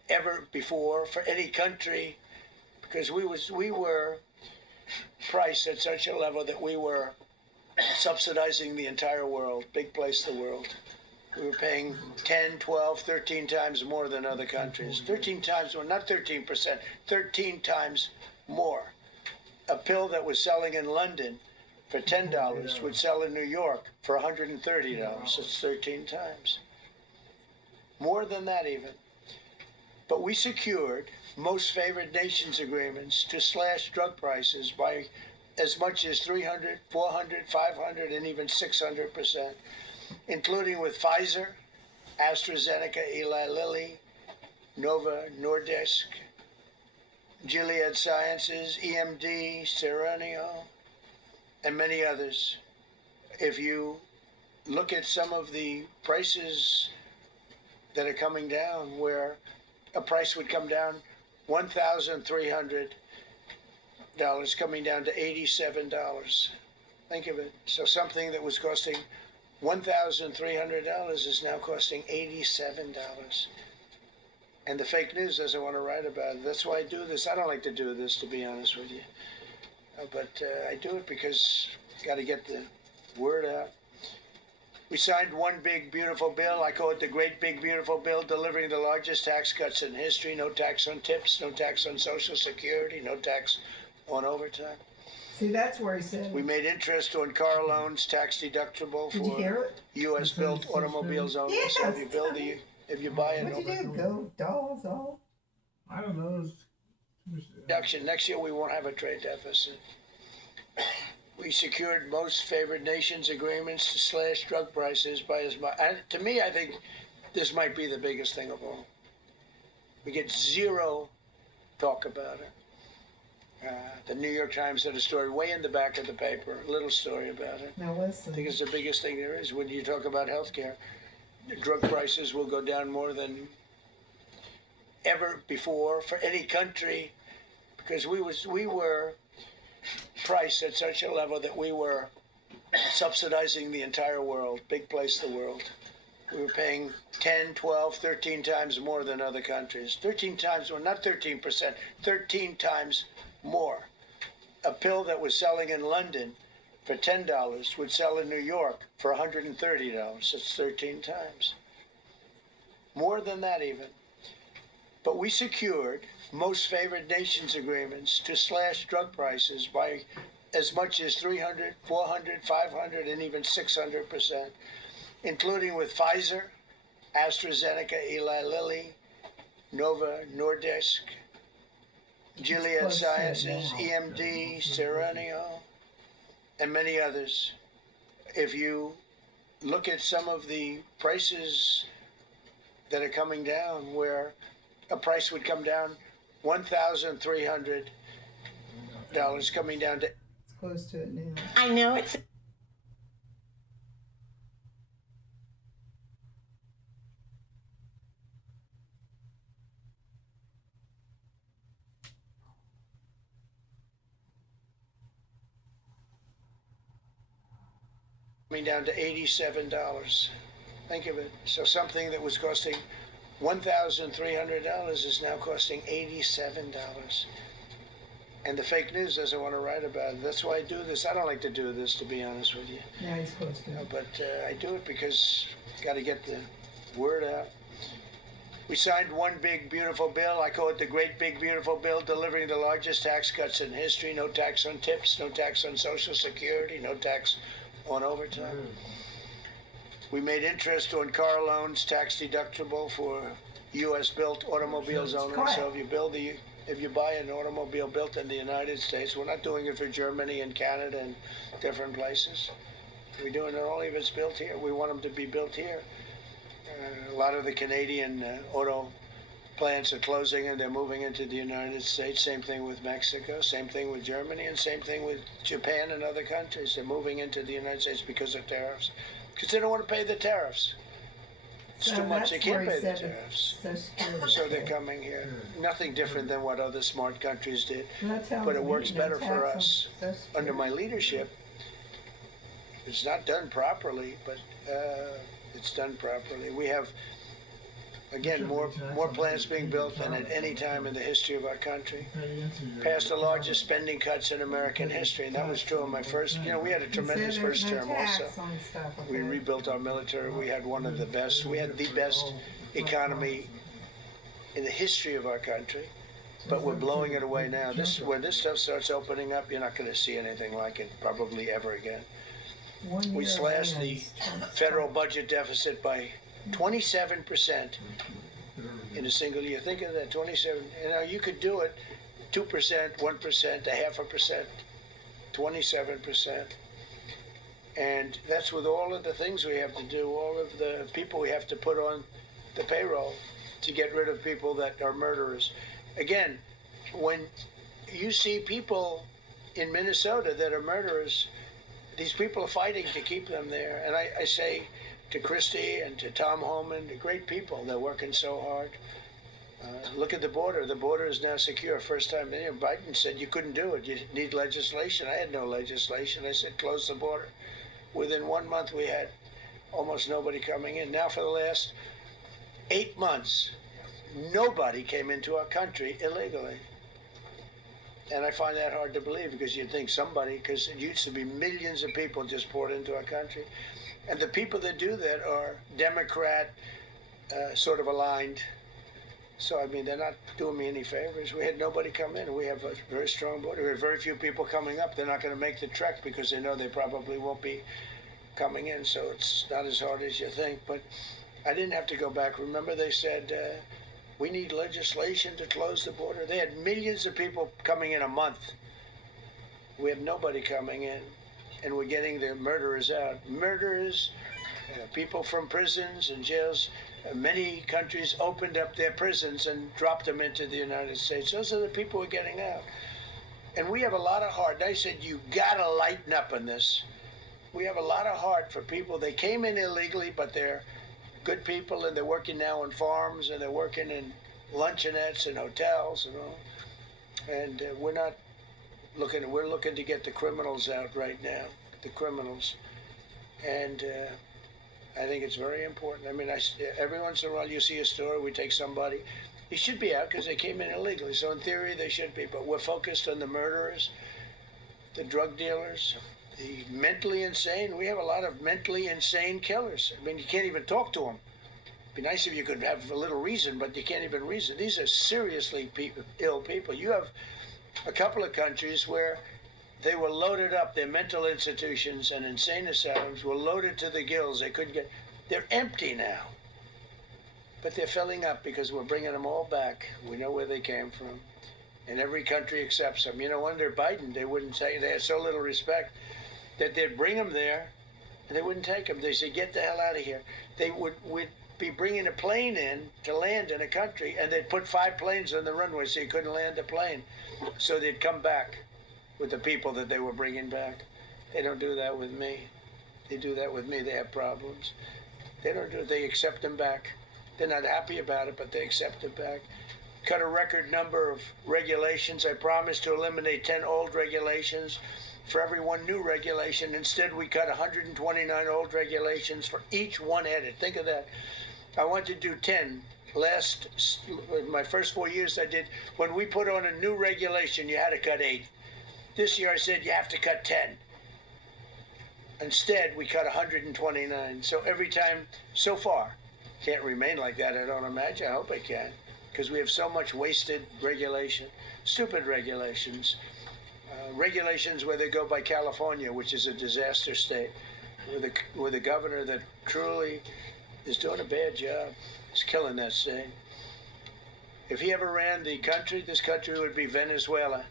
ever before for any country because we were priced at such a level that we were subsidizing the entire world, big place in the world. We were paying 10, 12, 13 times more than other countries. 13 times more, not 13%, 13 times more. A pill that was selling in London for $10 would sell in New York for $130. It's 13 times. More than that even. But we secured most favored nations agreements to slash drug prices by as much as 300, 400, 500, and even 600%, including with Pfizer, AstraZeneca, Eli Lilly, Novo Nordisk, Gilead Sciences, EMD, Serenio, and many others. If you look at some of the prices that are coming down, where a price would come down $1,300 coming down to $87. Think of it. So something that was costing $1,300 is now costing $87. And the fake news doesn't want to write about it. That's why I do this. I don't like to do this, to be honest with you. But I do it because I've got to get the word out. We signed one big, beautiful bill. I call it the Great Big Beautiful Bill, delivering the largest tax cuts in history. No tax on tips, no tax on Social Security, no tax on overtime. See, that's where he said. We made interest on car loans tax deductible for U.S.-built automobiles only. Yes. So if you buy an What'd you do? Go dolls off? I don't know. Reduction. Next year we won't have a trade deficit. We secured most favored nations agreements to slash drug prices by as much. And to me, I think this might be the biggest thing of all. We get zero talk about it. The New York Times had a story way in the back of the paper, a little story about it. Now listen. I think it's the biggest thing there is when you talk about healthcare. Drug prices will go down more than ever before for any country because we were priced at such a level that we were subsidizing the entire world, big place in the world. We were paying 10, 12, 13 times more than other countries. 13 times more, not 13%, 13 times more. A pill that was selling in London for $10 would sell in New York for $130. It's 13 times. More than that even. But we secured most favored nations agreements to slash drug prices by as much as 300, 400, 500, and even 600%, including with Pfizer, AstraZeneca, Eli Lilly, Novo Nordisk, Gilead Sciences, EMD, Serenio, and many others. If you look at some of the prices that are coming down, where a price would come down $1,300 coming down to... It's close to it now. I know it's... coming down to $87. Think of it. So something that was costing $1,300 is now costing $87. And the fake news doesn't want to write about it. That's why I do this. I don't like to do this, to be honest with you. Now he's close to it. But I do it because I've got to get the word out. We signed one big, beautiful bill. I call it the Great Big Beautiful Bill, delivering the largest tax cuts in history. No tax on tips, no tax on Social Security, no tax on overtime. We made interest on car loans tax deductible for U.S.-built automobiles only. So If you buy an automobile built in the United States, we're not doing it for Germany and Canada and different places. We're doing it only if it's built here. We want them to be built here. A lot of the Canadian auto plants are closing and they're moving into the United States. Same thing with Mexico, same thing with Germany, and same thing with Japan and other countries. They're moving into the United States because of tariffs. Because they don't want to pay the tariffs. It's too much. They can't pay the tariffs. So they're coming here. Nothing different than what other smart countries did. But it works better for us. Under my leadership, it's not done properly, but it's done properly. We have, again, more plants being built than at any time in the history of our country. Passed the largest spending cuts in American history, and that was true in my first, we had a tremendous first term also. We rebuilt our military. We had one of the best. We had the best economy in the history of our country, but we're blowing it away now. When this stuff starts opening up, you're not going to see anything like it probably ever again. We slashed the federal budget deficit by 27% in a single year. Think of that, 27. You could do it 2%, 1%, 0.5%, 27%. And that's with all of the things we have to do, all of the people we have to put on the payroll to get rid of people that are murderers. Again, when you see people in Minnesota that are murderers, these people are fighting to keep them there. And I say to Christie and to Tom Homan, the great people, they're working so hard. Look at the border. The border is now secure. First time, Biden said you couldn't do it. You need legislation. I had no legislation. I said close the border. Within 1 month, we had almost nobody coming in. Now for the last 8 months, nobody came into our country illegally. And I find that hard to believe because you'd think somebody, because it used to be millions of people just poured into our country. And the people that do that are Democrat sort of aligned. So, I mean, they're not doing me any favors. We had nobody come in. We have a very strong border. We have very few people coming up. They're not going to make the trek because they know they probably won't be coming in. So it's not as hard as you think. But I didn't have to go back. Remember they said, we need legislation to close the border. They had millions of people coming in a month. We have nobody coming in. And we're getting the murderers out. Murderers, people from prisons and jails. Many countries opened up their prisons and dropped them into the United States. Those are the people we're getting out. And we have a lot of heart. And I said, you got to lighten up on this. We have a lot of heart for people. They came in illegally, but they're good people, and they're working now on farms, and they're working in luncheonettes and hotels and all. And we're looking to get the criminals out right now, the criminals. And I think it's very important. I mean, every once in a while you see a story, we take somebody. He should be out because they came in illegally. So in theory, they should be. But we're focused on the murderers, the drug dealers, the mentally insane. We have a lot of mentally insane killers. I mean, you can't even talk to them. It'd be nice if you could have a little reason, but you can't even reason. These are seriously ill people. You have a couple of countries where they were loaded up. Their mental institutions and insane asylums were loaded to the gills. They couldn't get. They're empty now. But they're filling up because we're bringing them all back. We know where they came from. And every country accepts them. Under Biden, they wouldn't say, they had so little respect that they'd bring them there and they wouldn't take them. They say, get the hell out of here. They would be bringing a plane in to land in a country, and they'd put 5 planes on the runway so you couldn't land a plane. So they'd come back with the people that they were bringing back. They don't do that with me. They do that with me. They have problems. They don't do it. They accept them back. They're not happy about it, but they accept it back. Cut a record number of regulations. I promised to eliminate 10 old regulations for every one new regulation. Instead, we cut 129 old regulations for each one added. Think of that. I want to do 10. My first 4 years I did, when we put on a new regulation, you had to cut 8. This year I said you have to cut 10. Instead, we cut 129. So every time, so far, can't remain like that, I don't imagine. I hope I can, because we have so much wasted regulation, stupid regulations. Regulations where they go by California, which is a disaster state, with a governor that truly is doing a bad job. He's killing that state. If he ever ran the country, this country would be Venezuela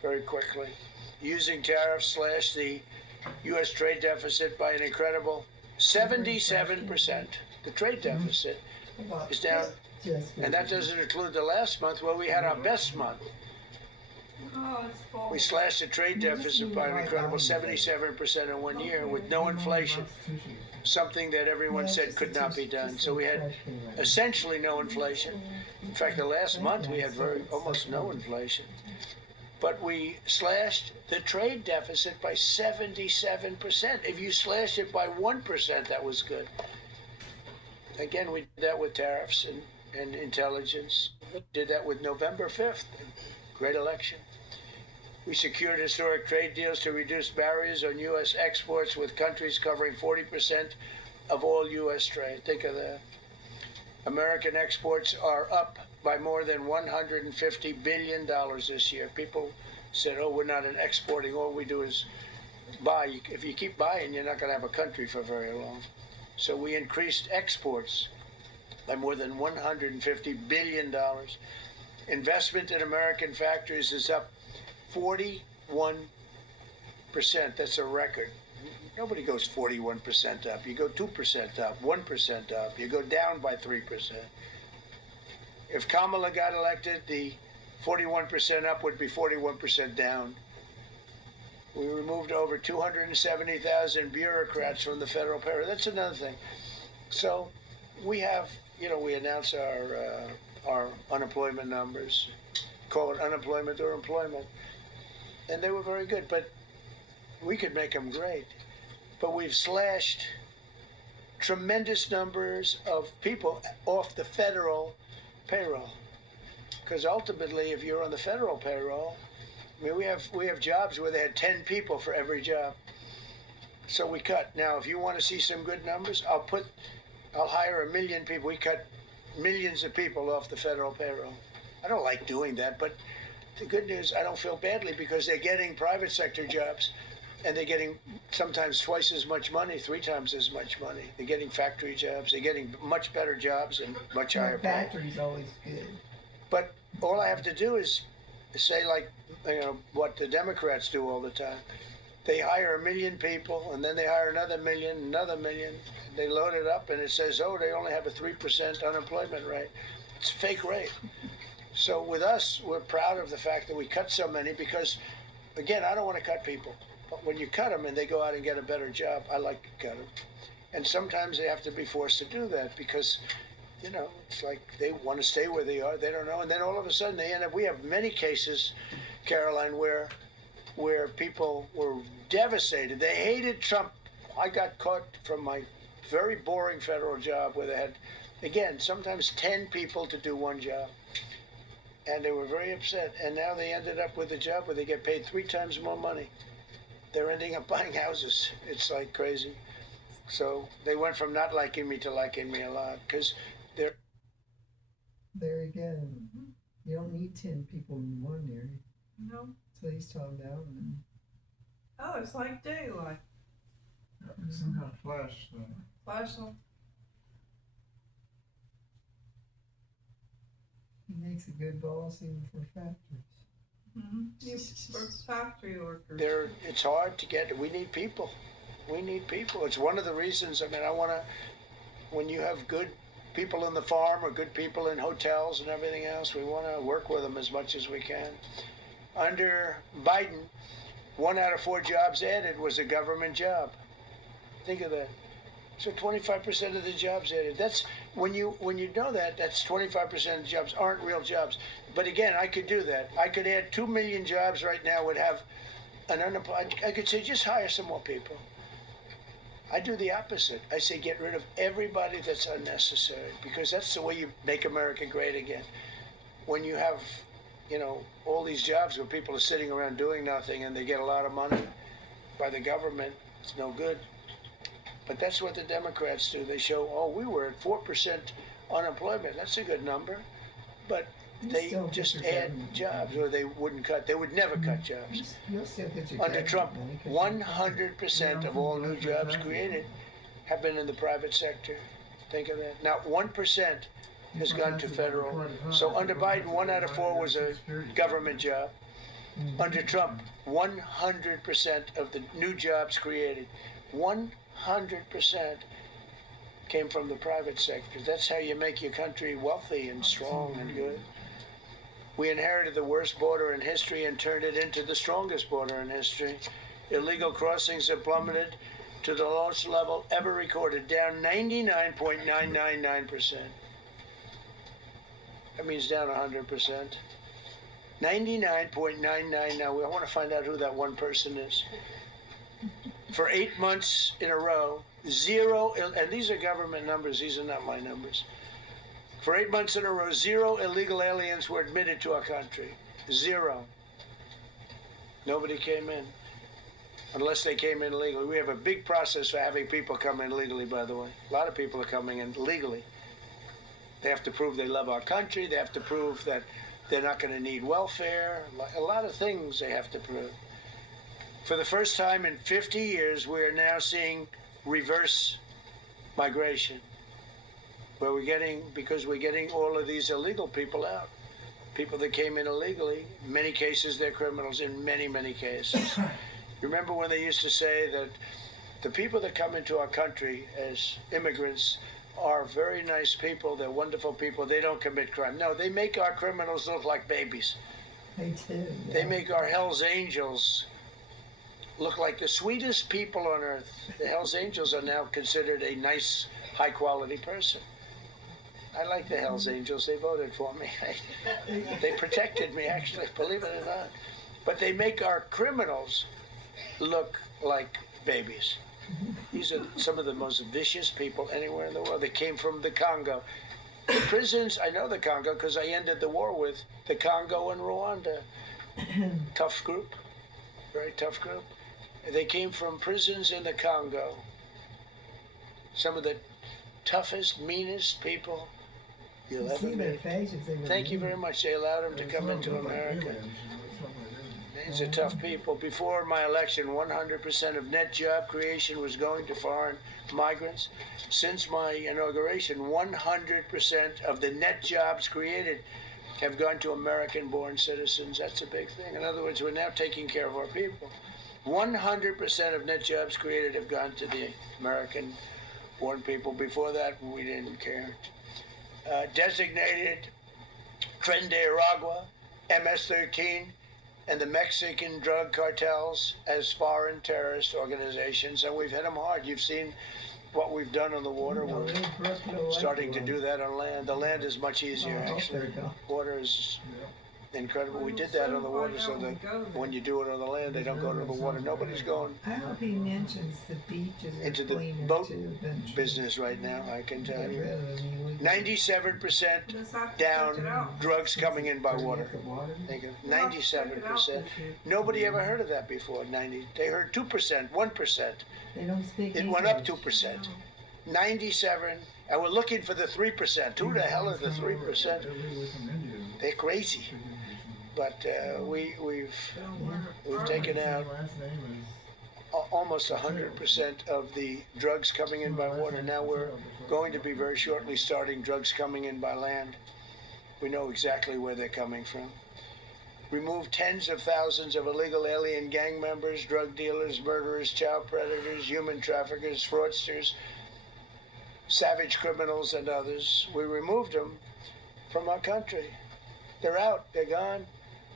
very quickly. Using tariffs slashed the U.S. trade deficit by an incredible 77%. The trade deficit is down, and that doesn't include the last month where we had our best month. We slashed the trade deficit by an incredible 77% in 1 year with no inflation, something that everyone said could not be done. So we had essentially no inflation. In fact, the last month we had almost no inflation. But we slashed the trade deficit by 77%. If you slash it by 1%, that was good. Again, we did that with tariffs and intelligence. We did that with November 5th, great election. We secured historic trade deals to reduce barriers on U.S. exports with countries covering 40% of all U.S. trade. Think of that. American exports are up by more than $150 billion this year. People said, oh, we're not exporting. All we do is buy. If you keep buying, you're not going to have a country for very long. So we increased exports by more than $150 billion. Investment in American factories is up 41%. That's a record. Nobody goes 41% up. You go 2% up, 1% up. You go down by 3%. If Kamala got elected, the 41% up would be 41% down. We removed over 270,000 bureaucrats from the federal payroll. That's another thing. So we have, we announce our unemployment numbers, call it unemployment or employment. And they were very good, but we could make them great. But we've slashed tremendous numbers of people off the federal payroll. Because ultimately, if you're on the federal payroll, I mean, we have jobs where they had 10 people for every job. So we cut. Now, if you want to see some good numbers, I'll hire 1 million people. We cut millions of people off the federal payroll. I don't like doing that, but the good news, I don't feel badly because they're getting private sector jobs and they're getting sometimes twice as much money, 3 times as much money. They're getting factory jobs. They're getting much better jobs and much higher pay. Factory's always good. But all I have to do is say, like, what the Democrats do all the time. They hire 1 million people, and then they hire another million. They load it up, and it says, oh, they only have a 3% unemployment rate. It's a fake rate. So with us, we're proud of the fact that we cut so many because, again, I don't want to cut people. But when you cut them and they go out and get a better job, I like to cut them. And sometimes they have to be forced to do that because, it's like they want to stay where they are. They don't know. And then all of a sudden they end up, we have many cases, Caroline, where people were devastated. They hated Trump. I got caught from my very boring federal job where they had, again, sometimes 10 people to do one job. And they were very upset. And now they ended up with a job where they get paid 3 times more money. They're ending up buying houses. It's like crazy. So they went from not liking me to liking me a lot because they're... There again, you don't need 10 people in one area. No. So he's talking about. Oh, it's like daylight. Some kind of flash thing. Flashlight. He makes a good boss even for factories. For factory workers. It's hard to get. We need people. It's one of the reasons. I mean, when you have good people in the farm or good people in hotels and everything else, we want to work with them as much as we can. Under Biden, 1 out of 4 jobs added was a government job. Think of that. So 25% of the jobs added. That's when you know that, that's 25% of the jobs aren't real jobs. But again, I could do that. I could add 2 million jobs right now, would have an unemployed. I could say just hire some more people. I do the opposite. I say get rid of everybody that's unnecessary because that's the way you make America great again. When you have, all these jobs where people are sitting around doing nothing and they get a lot of money by the government, it's no good. But that's what the Democrats do. They show, we were at 4% unemployment. That's a good number. But they just add jobs, or they wouldn't cut. They would never cut jobs. Under Trump, 100% of all new jobs created have been in the private sector. Think of that. Not 1% has gone to federal. So under Biden, 1 out of 4 was a government job. Under Trump, 100% of the new jobs created, 100% came from the private sector. That's how you make your country wealthy and strong and good. We inherited the worst border in history and turned it into the strongest border in history. Illegal crossings have plummeted to the lowest level ever recorded, down 99.999%. That means down 100%. 99.99. Now, I want to find out who that one person is. For 8 months in a row, zero, and these are government numbers, these are not my numbers. For 8 months in a row, 0 illegal aliens were admitted to our country. 0. Nobody came in, unless they came in legally. We have a big process for having people come in legally, by the way. A lot of people are coming in legally. They have to prove they love our country. They have to prove that they're not going to need welfare. A lot of things they have to prove. For the first time in 50 years, we are now seeing reverse migration, where because we're getting all of these illegal people out. People that came in illegally, in many cases they're criminals, in many, many cases. Remember when they used to say that the people that come into our country as immigrants are very nice people, they're wonderful people, they don't commit crime. No, they make our criminals look like babies. They do. Yeah. They make our Hell's Angels look like the sweetest people on earth. The Hell's Angels are now considered a nice, high-quality person. I like the Hell's Angels. They voted for me. They protected me, actually, believe it or not. But they make our criminals look like babies. These are some of the most vicious people anywhere in the world. They came from the Congo. The prisons, I know the Congo because I ended the war with the Congo and Rwanda. Tough group, very tough group. They came from prisons in the Congo. Some of the toughest, meanest people you'll ever meet. Thank you very much. They allowed them to come into America. These are tough people. Before my election, 100% of net job creation was going to foreign migrants. Since my inauguration, 100% of the net jobs created have gone to American-born citizens. That's a big thing. In other words, we're now taking care of our people. 100% of net jobs created have gone to the American-born people. Before that, we didn't care. Designated Tren de Aragua, MS-13, and the Mexican drug cartels as foreign terrorist organizations, and we've hit them hard. You've seen what we've done on the water. We're starting to do that on land. The land is much easier, actually. Water is incredible. We did that on the water so that when you do it on the land, they don't go to the water. Nobody's going I hope he mentions the beaches into the boat business right now, I can tell you. 97% down drugs coming in by water. 97%. Nobody ever heard of that before. They heard 2%, 1%. They don't speak It went up 2%. 97, and we're looking for the 3%. Who the hell are the 3%? They're crazy. But we've taken out almost 100% of the drugs coming in by water. Now we're going to be very shortly starting drugs coming in by land. We know exactly where they're coming from. Remove tens of thousands of illegal alien gang members, drug dealers, murderers, child predators, human traffickers, fraudsters, savage criminals, and others. We removed them from our country. They're out. They're gone.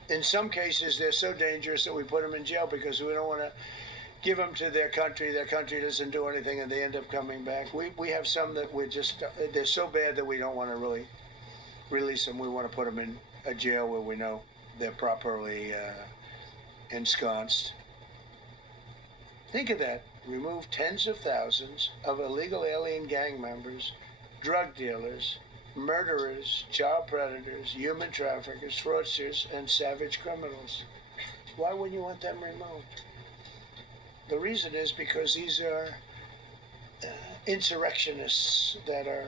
In some cases, they're so dangerous that we put them in jail because we don't want to give them to their country. Their country doesn't do anything, and they end up coming back. We have some that they're so bad that we don't want to really release them. We want to put them in a jail where we know they're properly ensconced. Think of that. Remove tens of thousands of illegal alien gang members, drug dealers, murderers, child predators, human traffickers, fraudsters, and savage criminals. Why wouldn't you want them removed? The reason is because these are insurrectionists that are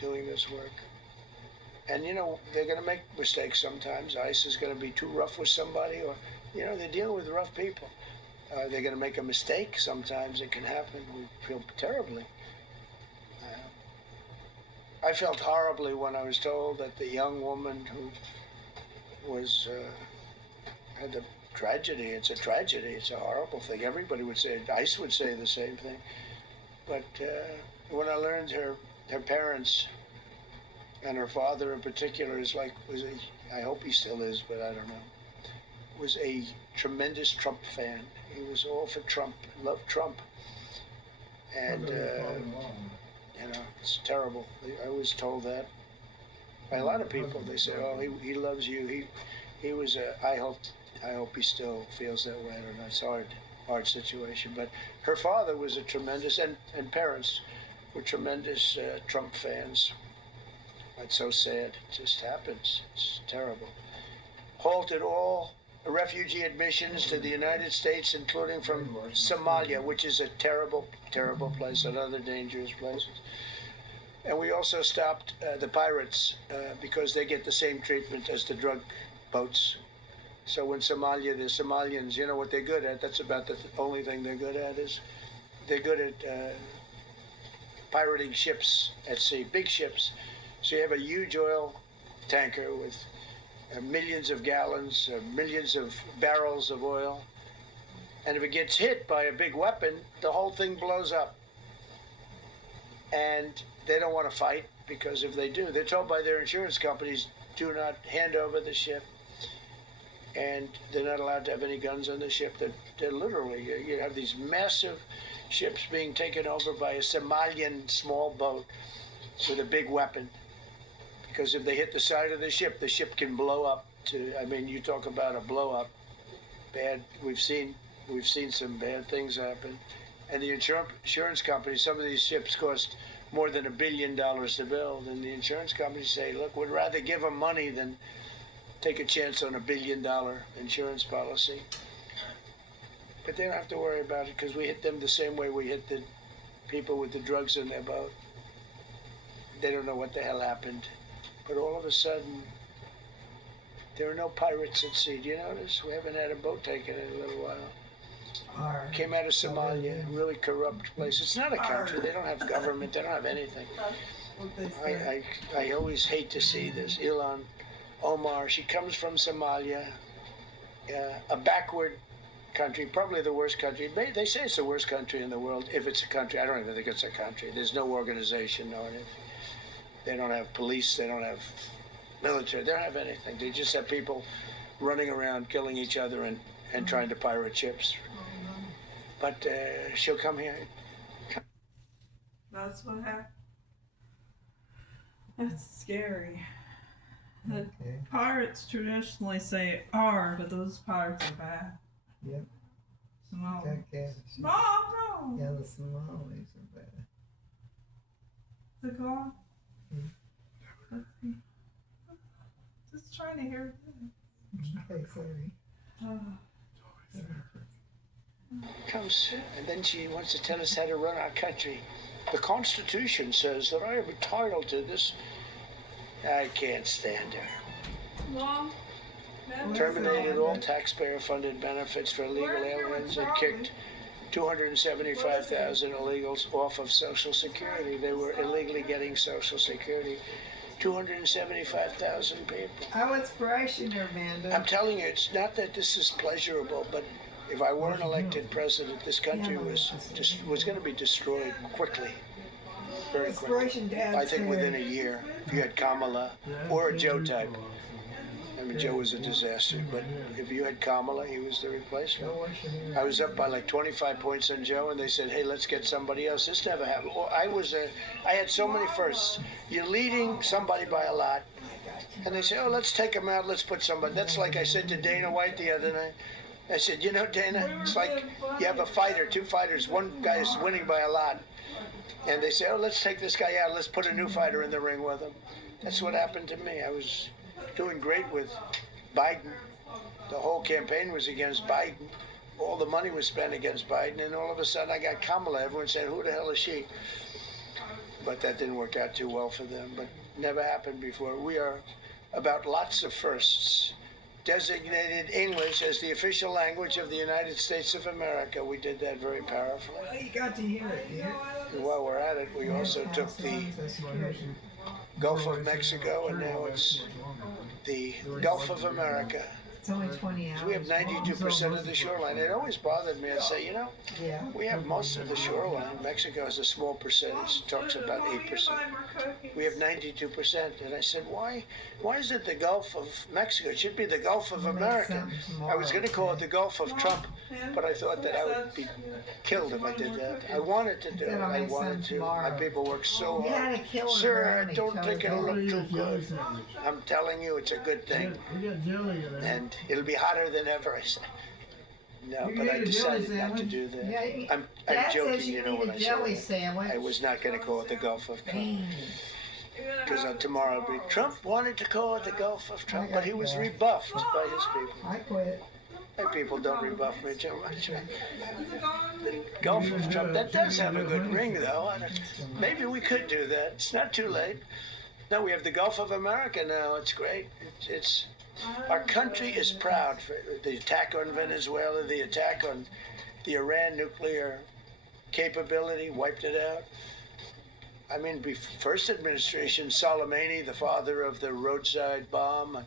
doing this work. And, they're going to make mistakes sometimes. ICE is going to be too rough with somebody, or, they're dealing with rough people. They're going to make a mistake sometimes. It can happen. We feel terribly. I felt horribly when I was told that the young woman who was had the tragedy. It's a tragedy. It's a horrible thing. Everybody would say. ICE would say the same thing. But when I learned her parents and her father in particular I hope he still is, but I don't know, was a tremendous Trump fan. He was all for Trump, loved Trump, and it's terrible. I was told that by a lot of people. They say, "Oh, he loves you." He was I hope he still feels that way. I don't know. It's a hard situation. But her father was a tremendous, and parents were tremendous Trump fans. It's so sad. It just happens. It's terrible. Halted all refugee admissions to the United States, including from Somalia, which is a terrible, terrible place, another dangerous place. And we also stopped the pirates because they get the same treatment as the drug boats. So in Somalia, the Somalians, you know what they're good at? That's about the only thing they're good at is they're good at pirating ships at sea, big ships. So you have a huge oil tanker with millions of gallons, millions of barrels of oil. And if it gets hit by a big weapon, the whole thing blows up. And they don't want to fight because if they do, they're told by their insurance companies, do not hand over the ship. And they're not allowed to have any guns on the ship. They're literally, you have these massive ships being taken over by a Somalian small boat with a big weapon. Because if they hit the side of the ship can blow up. You talk about a blow up. Bad. We've seen some bad things happen. And the insurance companies, some of these ships cost more than $1 billion to build. And the insurance companies say, look, we'd rather give them money than take a chance on $1 billion insurance policy. But they don't have to worry about it because we hit them the same way we hit the people with the drugs in their boat. They don't know what the hell happened. But all of a sudden, there are no pirates at sea. Do you notice? We haven't had a boat taken in a little while. Came out of Somalia, a really corrupt place. It's not a country. They don't have government. They don't have anything. I always hate to see this. Ilhan Omar, she comes from Somalia, a backward country, probably the worst country. They say it's the worst country in the world, if it's a country. I don't even think it's a country. There's no organization, no anything. They don't have police. They don't have military. They don't have anything. They just have people running around killing each other and trying to pirate ships. But she'll come here. That's what happened. That's scary. The pirates traditionally say "are," but those pirates are bad. Yep. Somalis. Mom, no! Yeah, the Somalis are bad. The God? Let's see. Just trying to hear. Okay, sorry. Comes, and then she wants to tell us how to run our country. The Constitution says that I am entitled to this. I can't stand her. Mom? Terminated all taxpayer-funded benefits for illegal aliens and kicked 275,000 illegals off of Social Security. They were illegally getting Social Security. 275,000 people. How inspirational, Amanda. I'm telling you, it's not that this is pleasurable, but if I weren't elected president, this country was going to be destroyed quickly. Very quickly. I think within a year, if you had Kamala or a Joe type. I mean, Joe was a disaster, but if you had Kamala, he was the replacement. I was up by like 25 points on Joe, and they said, hey, let's get somebody else. This never happened. I had so many firsts. You're leading somebody by a lot, and they say, oh, let's take him out, let's put somebody. That's like I said to Dana White the other night. I said, you know, Dana, it's like you have a fighter, two fighters, one guy is winning by a lot. And they say, oh, let's take this guy out, let's put a new fighter in the ring with him. That's what happened to me. I was doing great with Biden. The whole campaign was against Biden. All the money was spent against Biden, and all of a sudden I got Kamala. Everyone said, who the hell is she? But that didn't work out too well for them, but never happened before. We are about lots of firsts. designated English as the official language of the United States of America. We did that very powerfully. Well, you got to hear it, dear. And while we're at it, we also took the Gulf of Mexico, and now it's the Gulf of America. It's only 20 hours. We have 92% of the shoreline. It always bothered me. I'd say, you know, we have most of the shoreline. Mexico has a small percentage. It talks about 8%. We have 92%. And I said, why is it the Gulf of Mexico? It should be the Gulf of America. I was going to call it the Gulf of Trump, but I thought that I would be killed if I did that. I wanted to do it. I wanted to. My people work so hard. Sir, I don't think it'll look too good. I'm telling you, it's a good thing. And it'll be hotter than ever, I said. No, but I decided not to do that. Yeah, I'm joking, you know, when I jelly said sandwich. I was not going to call it the Gulf of Trump. Because tomorrow it'll be, Trump wanted to call it the Gulf of Trump, but he was rebuffed by his people. I quit. My people don't rebuff me too much. The Gulf of Trump, that does have a good ring, though. Maybe we could do that. It's not too late. No, we have the Gulf of America now. It's great. It's our country is proud for the attack on Venezuela, the attack on the Iran nuclear capability, wiped it out. I mean, first administration, Soleimani, the father of the roadside bomb,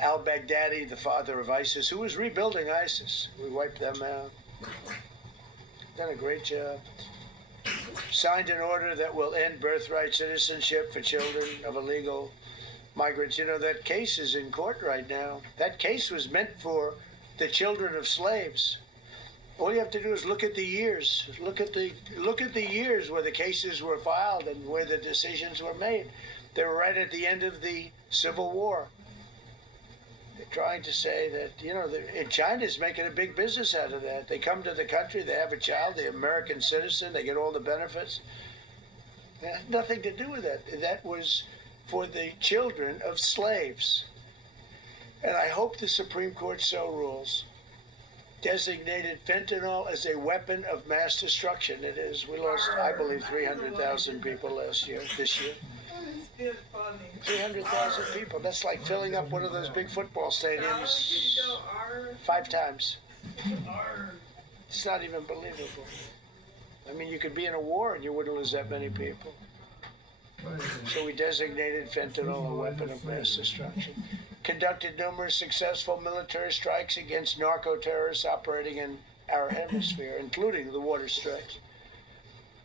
al-Baghdadi, the father of ISIS, who was rebuilding ISIS. We wiped them out. Done a great job. Signed an order that will end birthright citizenship for children of illegal migrants. You know, that case is in court right now. That case was meant for the children of slaves. All you have to do is look at the years. Look at the years where the cases were filed and where the decisions were made. They were right at the end of the Civil War. They're trying to say that, you know, China's making a big business out of that. They come to the country, they have a child, the American citizen, they get all the benefits. It had nothing to do with that. That was for the children of slaves. And I hope the Supreme Court so rules. Designated fentanyl as a weapon of mass destruction. It is. We lost, I believe, 300,000 people this year. 300,000 people. That's like filling up one of those big football stadiums 5 times. It's not even believable. I mean, you could be in a war and you wouldn't lose that many people. So we designated fentanyl a weapon of mass destruction. Conducted numerous successful military strikes against narco-terrorists operating in our hemisphere, including the water strikes.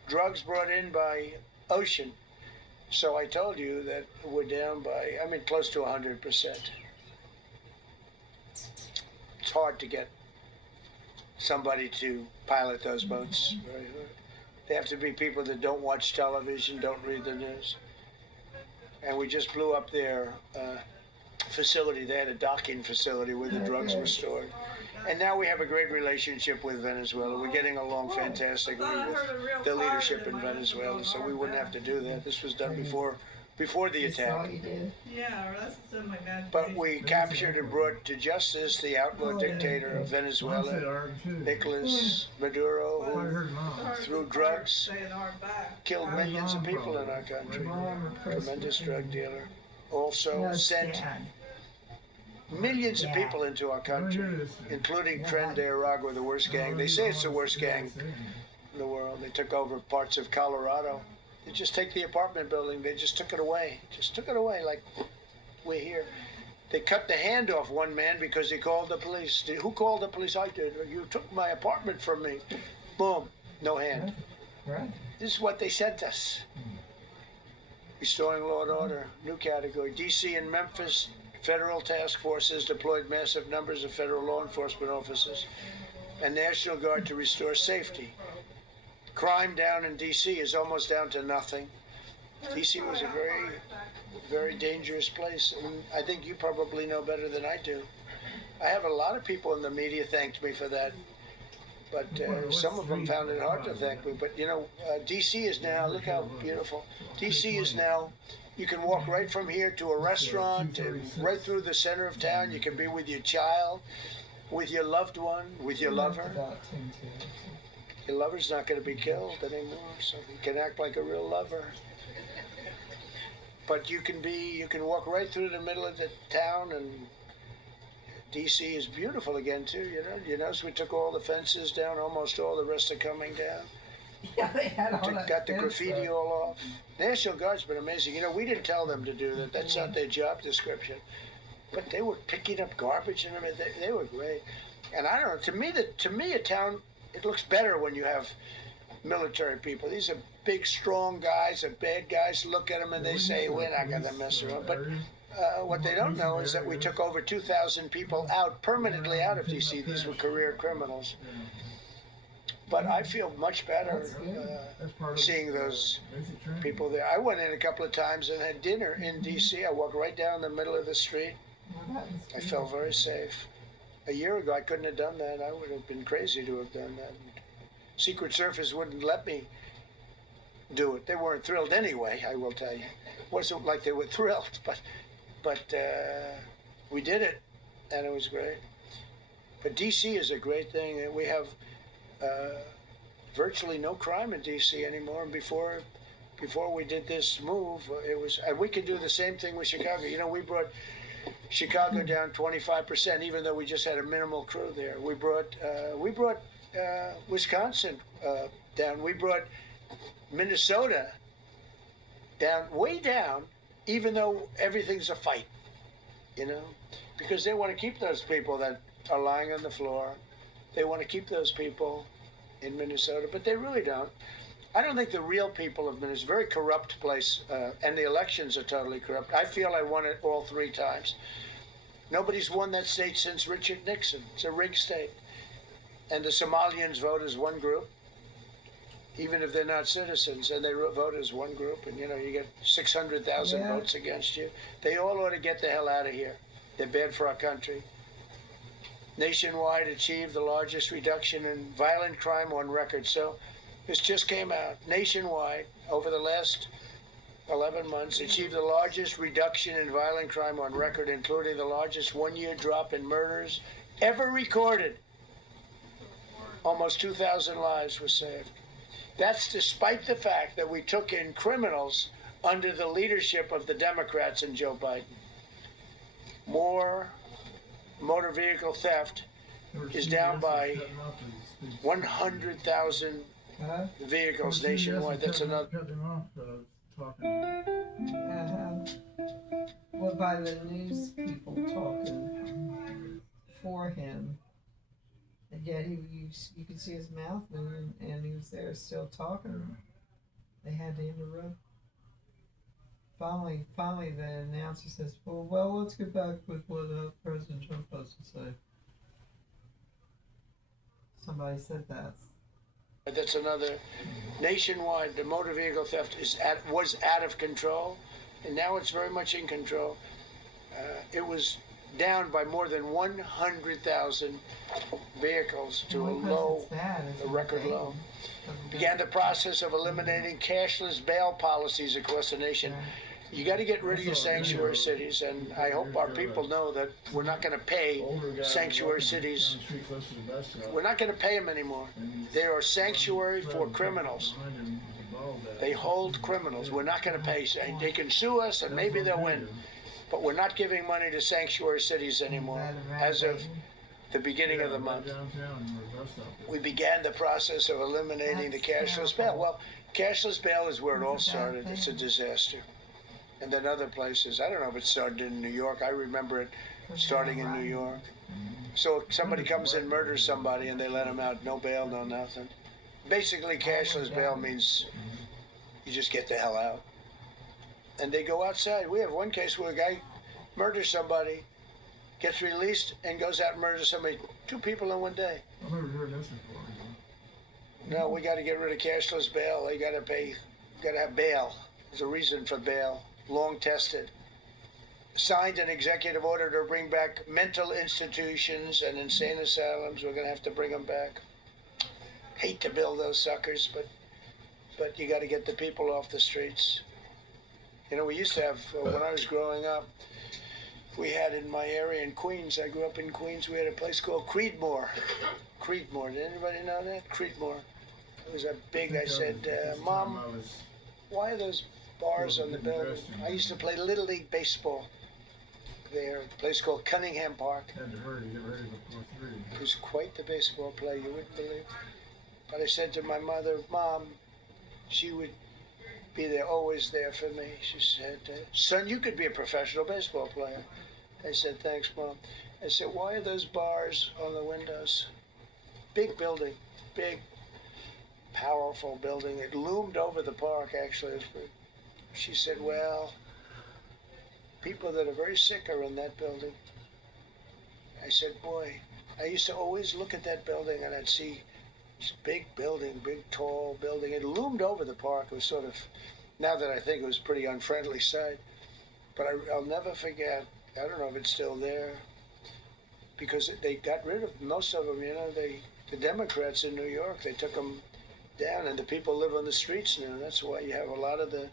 Drugs brought in by ocean. So I told you that we're down by, I mean, close to 100%. It's hard to get somebody to pilot those boats. Very hard. They have to be people that don't watch television, don't read the news. And we just blew up their facility. They had a docking facility where the drugs were stored. And now we have a great relationship with Venezuela. We're getting along fantastically with the leadership in Venezuela, so we wouldn't have to do that. This was done before the attack. Yeah, that's in my imagination. But we captured and brought to justice the outlaw dictator of Venezuela, Nicolas Maduro, who through drugs killed millions of people in our country. Tremendous drug dealer. Also sent millions of people into our country, including Tren de Aragua, the worst gang. They say it's the worst gang in the world. They took over parts of Colorado. They just take the apartment building. They just took it away. Just took it away like we're here. They cut the hand off one man because he called the police. Who called the police? I did. You took my apartment from me. Boom. No hand. This is what they sent us. Restoring law and order. New category. D.C. and Memphis. Federal task forces deployed massive numbers of federal law enforcement officers and National Guard to restore safety. Crime down in D.C. is almost down to nothing. D.C. was a very, very dangerous place, and I think you probably know better than I do. I have a lot of people in the media thanked me for that, but some of them found it hard to thank me. But, you know, D.C. is now, look how beautiful. D.C. is now, you can walk right from here to a restaurant, right through the center of town. You can be with your child, with your loved one, with your lover. Your lover's not going to be killed anymore, so you can act like a real lover. But you can walk right through the middle of the town and DC is beautiful again too. You notice we took all the fences down, almost all the rest are coming down. Yeah, they had all that Got the fence graffiti up. all off. National Guard's been amazing. We didn't tell them to do that. That's not their job description. But they were picking up garbage and everything. They were great. And I don't know. To me, a town, it looks better when you have military people. These are big, strong guys, and bad guys look at them and they say, "We're not going to mess around." But what they don't know is that we took over 2,000 people out, permanently out of DC. These were career criminals. But I feel much better seeing those people there. I went in a couple of times and had dinner in DC. I walked right down the middle of the street. I felt very safe. A year ago, I couldn't have done that. I would have been crazy to have done that. Secret Service wouldn't let me do it. They weren't thrilled anyway, I will tell you. It wasn't like they were thrilled, but we did it, and it was great. But DC is a great thing. We have virtually no crime in DC anymore. And before we did this move, and we could do the same thing with Chicago. We brought Chicago down 25%, even though we just had a minimal crew there. We brought Wisconsin down. We brought Minnesota down, way down, even though everything's a fight, because they want to keep those people that are lying on the floor. They want to keep those people in Minnesota, but they really don't. I don't think the real people of Minnesota, it's a very corrupt place, and the elections are totally corrupt. I feel I won it all 3 times. Nobody's won that state since Richard Nixon. It's a rigged state. And the Somalians vote as one group, even if they're not citizens, and they vote as one group, and you get 600,000 votes against you. They all ought to get the hell out of here. They're bad for our country. Nationwide achieved the largest reduction in violent crime on record. So this just came out. Nationwide, over the last 11 months, achieved the largest reduction in violent crime on record, including the largest one-year drop in murders ever recorded. Almost 2,000 lives were saved. That's despite the fact that we took in criminals under the leadership of the Democrats and Joe Biden. More motor vehicle theft is down by 100,000 vehicles nationwide. That's another. Well, by the news people talking for him. And yet you could see his mouth moving, and he was there still talking. They had to interrupt. Finally, the announcer says, well, let's get back with what President Trump has to say. Somebody said that. That's another. Nationwide, the motor vehicle theft was out of control, and now it's very much in control. It was down by more than 100,000 vehicles to a record low. Began the process of eliminating cashless bail policies across the nation. You got to get rid of your sanctuary cities, and I hope our people know that we're not going to pay sanctuary cities. We're not going to pay them anymore. They are sanctuary for criminals. They hold criminals. We're not going to pay. They can sue us, and maybe they'll win. But we're not giving money to sanctuary cities anymore as of the beginning of the month. We began the process of eliminating the cashless bail. Well, cashless bail is where it all started. It's a disaster. And then other places. I don't know if it started in New York. I remember it starting in New York. So somebody comes in, murders somebody, and they let them out. No bail, no nothing. Basically, cashless bail means you just get the hell out. And they go outside. We have one case where a guy murders somebody, gets released, and goes out and murders somebody. 2 people in one day. I've never heard this before. No, we got to get rid of cashless bail. They got to pay. Got to have bail. There's a reason for bail. Long tested. Signed an executive order to bring back mental institutions and insane asylums. We're going to have to bring them back. Hate to build those suckers, but you got to get the people off the streets. We used to have, when I was growing up, we had in my area in Queens, I grew up in Queens, we had a place called Creedmoor. Creedmoor, did anybody know that? Creedmoor. It was a big, I said, Mom, why are those bars on the building? I used to play Little League baseball. there, a place called Cunningham Park. Had to hurry, get ready before 3. He was quite the baseball player, you wouldn't believe. But I said to my mother, Mom, she would be there, always there for me. She said, son, you could be a professional baseball player. I said, thanks, Mom. I said, why are those bars on the windows? Big building, big, powerful building. It loomed over the park, actually. She said, well, people that are very sick are in that building. I said, boy, I used to always look at that building and I'd see this big building, big, tall building. It loomed over the park. It was sort of, now that I think it was a pretty unfriendly sight. But I'll never forget, I don't know if it's still there, because they got rid of most of them, you know, the Democrats in New York, they took them down, and the people live on the streets now. That's why you have a lot of the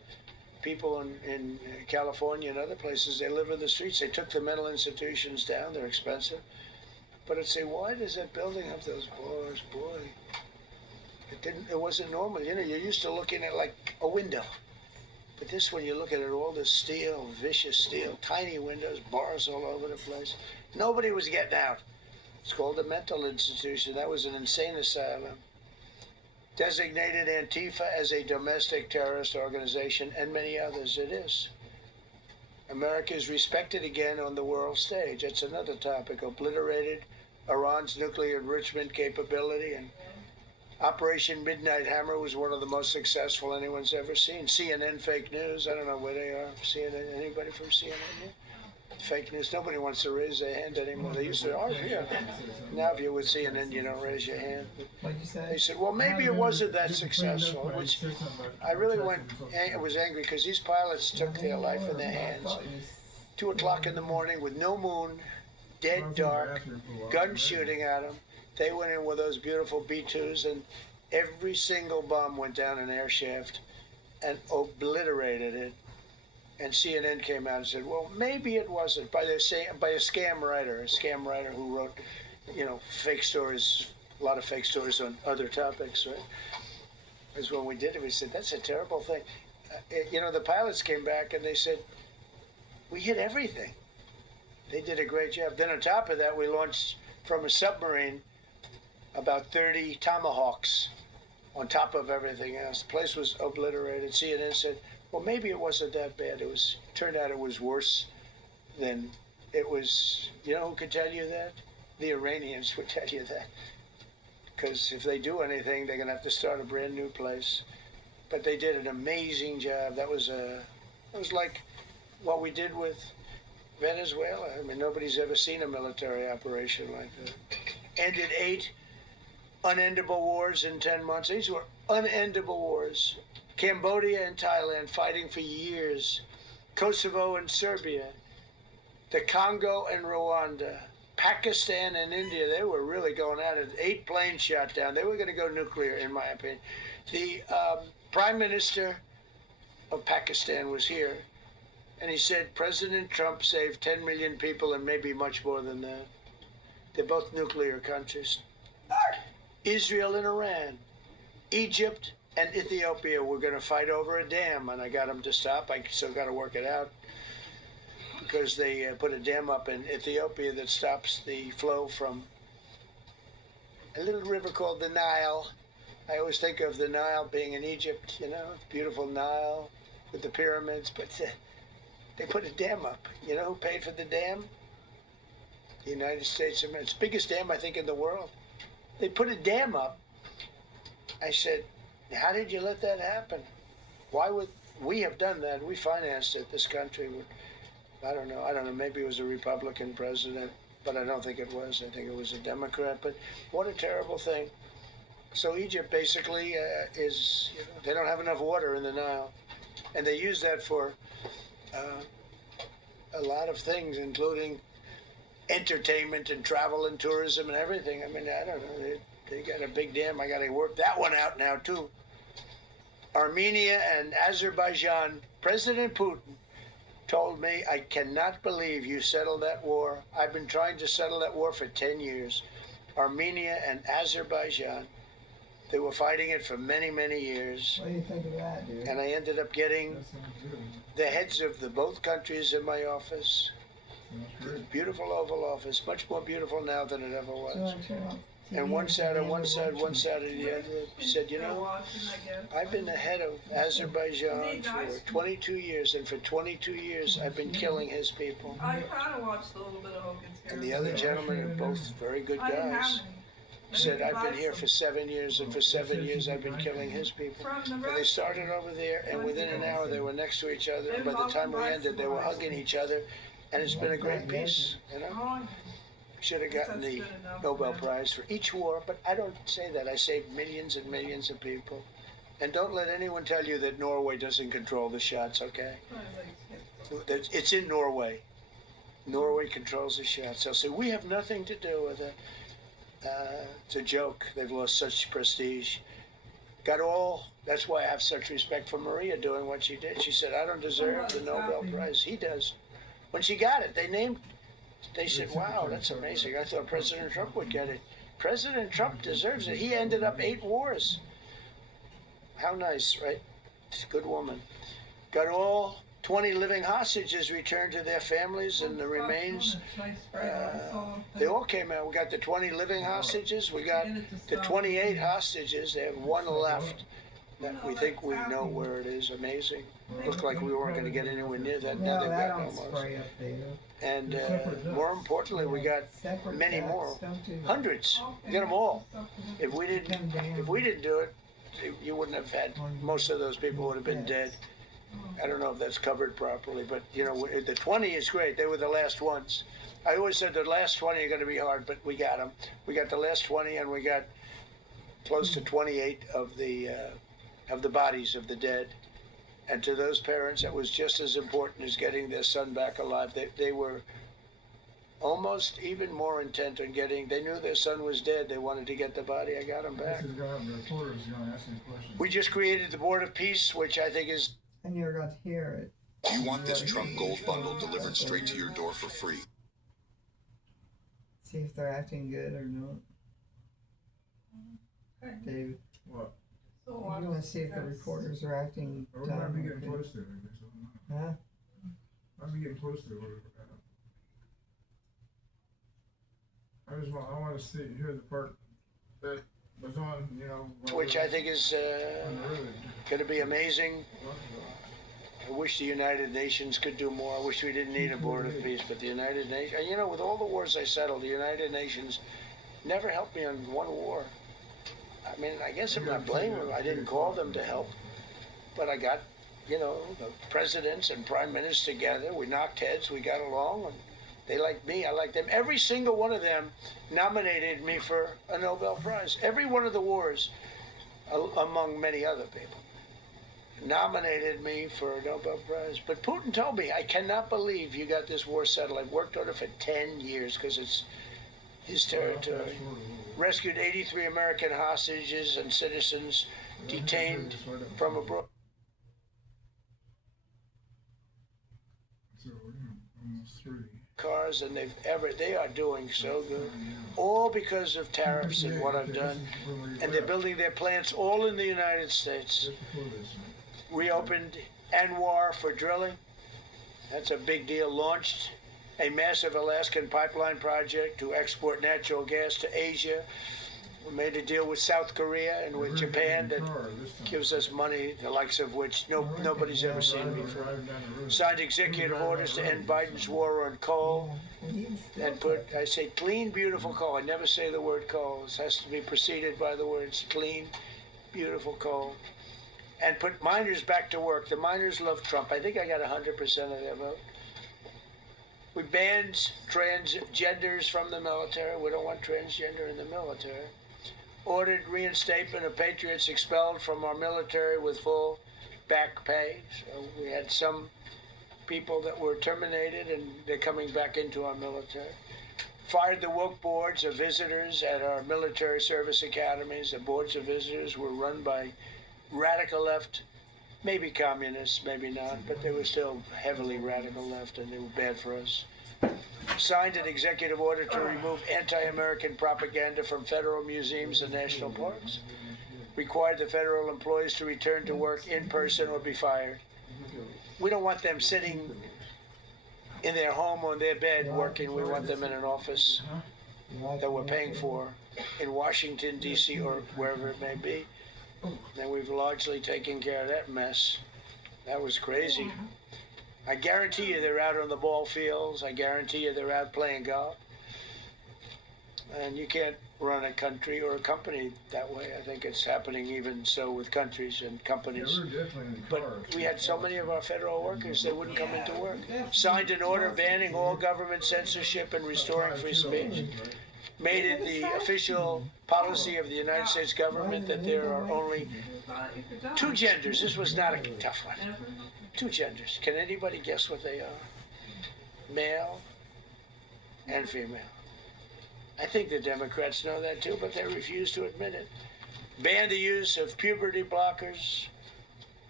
people in California and other places, they live on the streets. They took the mental institutions down. They're expensive. But I'd say, why does that building have those bars? Boy, it wasn't normal. You know, you're used to looking at like a window. But this one, you look at it, all this steel, vicious steel, tiny windows, bars all over the place. Nobody was getting out. It's called a mental institution. That was an insane asylum. Designated Antifa as a domestic terrorist organization, and many others. It is. America is respected again on the world stage. That's another topic. Obliterated Iran's nuclear enrichment capability, and Operation Midnight Hammer was one of the most successful anyone's ever seen. CNN fake news. I don't know where they are. CNN. Anybody from CNN here? Fake news. Nobody wants to raise their hand anymore. They used to, oh, yeah. Now if you're with CNN, you don't raise your hand. They said, well, maybe it wasn't that successful. Which I really was angry because these pilots took their life in their hands. 2 o'clock in the morning with no moon, dead dark, guns shooting at them. They went in with those beautiful B-2s, and every single bomb went down an air shaft and obliterated it. And CNN came out and said, well, maybe it wasn't, by a scam writer who wrote, you know, fake stories, a lot of fake stories on other topics, right? Because when we did it, we said, that's a terrible thing. You know, the pilots came back and they said, we hit everything. They did a great job. Then on top of that, we launched from a submarine about 30 Tomahawks on top of everything else. The place was obliterated. CNN said, well, maybe it wasn't that bad. Turned out it was worse than it was. You know who could tell you that? The Iranians would tell you that. Because if they do anything, they're going to have to start a brand new place. But they did an amazing job. That was like what we did with Venezuela. I mean, nobody's ever seen a military operation like that. Ended 8 unendable wars in 10 months. These were unendable wars. Cambodia and Thailand fighting for years. Kosovo and Serbia. The Congo and Rwanda. Pakistan and India, they were really going at it. 8 planes shot down. They were going to go nuclear, in my opinion. The Prime Minister of Pakistan was here, and he said President Trump saved 10 million people and maybe much more than that. They're both nuclear countries. Israel and Iran. Egypt and Ethiopia were going to fight over a dam, and I got them to stop. I still got to work it out because they put a dam up in Ethiopia that stops the flow from a little river called the Nile. I always think of the Nile being in Egypt, you know, beautiful Nile with the pyramids, but they put a dam up. You know who paid for the dam? The United States of America. It's the biggest dam, I think, in the world. They put a dam up. I said, how did you let that happen? Why would we have done that? We financed it. This country would, I don't know. Maybe it was a Republican president, but I don't think it was. I think it was a Democrat. But what a terrible thing. So Egypt basically is, you know, they don't have enough water in the Nile. And they use that for a lot of things, including entertainment and travel and tourism and everything. I mean, I don't know. They got a big dam. I got to work that one out now, too. Armenia and Azerbaijan. President Putin told me, I cannot believe you settled that war. I've been trying to settle that war for 10 years. Armenia and Azerbaijan. They were fighting it for many, many years. What do you think of that, dude? And I ended up getting the heads of both countries in my office. Beautiful Oval Office, much more beautiful now than it ever was. And one sat on one side, one side of the other. He said, you know, I've been the head of Azerbaijan for 22 years, and for 22 years I've been killing his people. I kind of watched a little bit of Hogan's And the other gentlemen are both very good guys. He said, I've been here for 7 years, and for 7 years I've been killing his people. And they started over there, and within an hour they were next to each other, and by the time we ended, they were hugging each other, and it's been a great peace, you know? Should have gotten the Nobel Prize for each war, but I don't say that. I saved millions and millions of people. And don't let anyone tell you that Norway doesn't control the shots, okay? It's in Norway. Norway controls the shots. They'll say, we have nothing to do with it. It's a joke. They've lost such prestige. That's why I have such respect for Maria doing what she did. She said, I don't deserve the Nobel Prize. He does. When she got it, they said, wow, that's amazing. I thought President Trump would get it. President Trump deserves it. He ended up 8 wars. How nice, right? She's a good woman. Got all 20 living hostages returned to their families, and the remains, they all came out. We got the 20 living hostages. We got the 28 hostages. They have 1 left that we think we know where it is. Amazing. Looked like we weren't going to get anywhere near that. Now they've got almost. And more importantly, we got many more, hundreds. We got them all. If we didn't do it, you wouldn't have had. Most of those people would have been dead. I don't know if that's covered properly, but you know, the 20 is great. They were the last ones. I always said the last 20 are going to be hard, but we got them. We got the last 20, and we got close to 28 of the bodies of the dead. And to those parents, it was just as important as getting their son back alive. They were almost even more intent on they knew their son was dead. They wanted to get the body. I got him back. We just created the Board of Peace, which I think is... And you're going to hear it. You want this Trump Gold bundle delivered straight to your door for free. See if they're acting good or not. David. What? You want to see if the reporters are acting We're going to be getting close to it. Huh? I'm getting close to it. I want to hear the part that was on, you know. Which I think is going to be amazing. I wish the United Nations could do more. I wish we didn't need a Board of Peace, but the United Nations, you know, with all the wars I settled, the United Nations never helped me on one war. I mean, I guess I'm not blaming them. I didn't call them to help. But I got, you know, the presidents and prime ministers together. We knocked heads. We got along. And they liked me. I liked them. Every single one of them nominated me for a Nobel Prize. Every one of the wars, among many other people, nominated me for a Nobel Prize. But Putin told me, I cannot believe you got this war settled. I've worked on it for 10 years because it's his territory. Rescued 83 American hostages and citizens detained from abroad. Cars, and they are doing so good, all because of tariffs and what I've done, and they're building their plants all in the United States. Reopened Anwar for drilling. That's a big deal. Launched a massive Alaskan pipeline project to export natural gas to Asia. We made a deal with South Korea and with Japan that gives us money, the likes of which nobody's ever seen before. Signed executive orders to end Biden's war on coal and I say clean, beautiful coal. I never say the word coal. It has to be preceded by the words clean, beautiful coal. And put miners back to work. The miners love Trump. I think I got 100% of their vote. We banned transgenders from the military. We don't want transgender in the military. Ordered reinstatement of patriots expelled from our military with full back pay. So we had some people that were terminated, and they're coming back into our military. Fired the woke boards of visitors at our military service academies. The boards of visitors were run by radical left, maybe communists, maybe not, but they were still heavily radical left, and they were bad for us. Signed an executive order to remove anti-American propaganda from federal museums and national parks. Required the federal employees to return to work in person or be fired. We don't want them sitting in their home on their bed working. We want them in an office that we're paying for in Washington, D.C. or wherever it may be. And we've largely taken care of that mess. That was crazy. I guarantee you they're out on the ball fields. I guarantee you they're out playing golf. And you can't run a country or a company that way. I think it's happening even so with countries and companies. But we had so many of our federal workers, they wouldn't come into work. Signed an order banning all government censorship and restoring free speech. Made it the official policy of the United States government that there are only two genders. This was not a tough one. Two genders. Can anybody guess what they are? Male and female. I think the Democrats know that too, but they refuse to admit it. Ban the use of puberty blockers,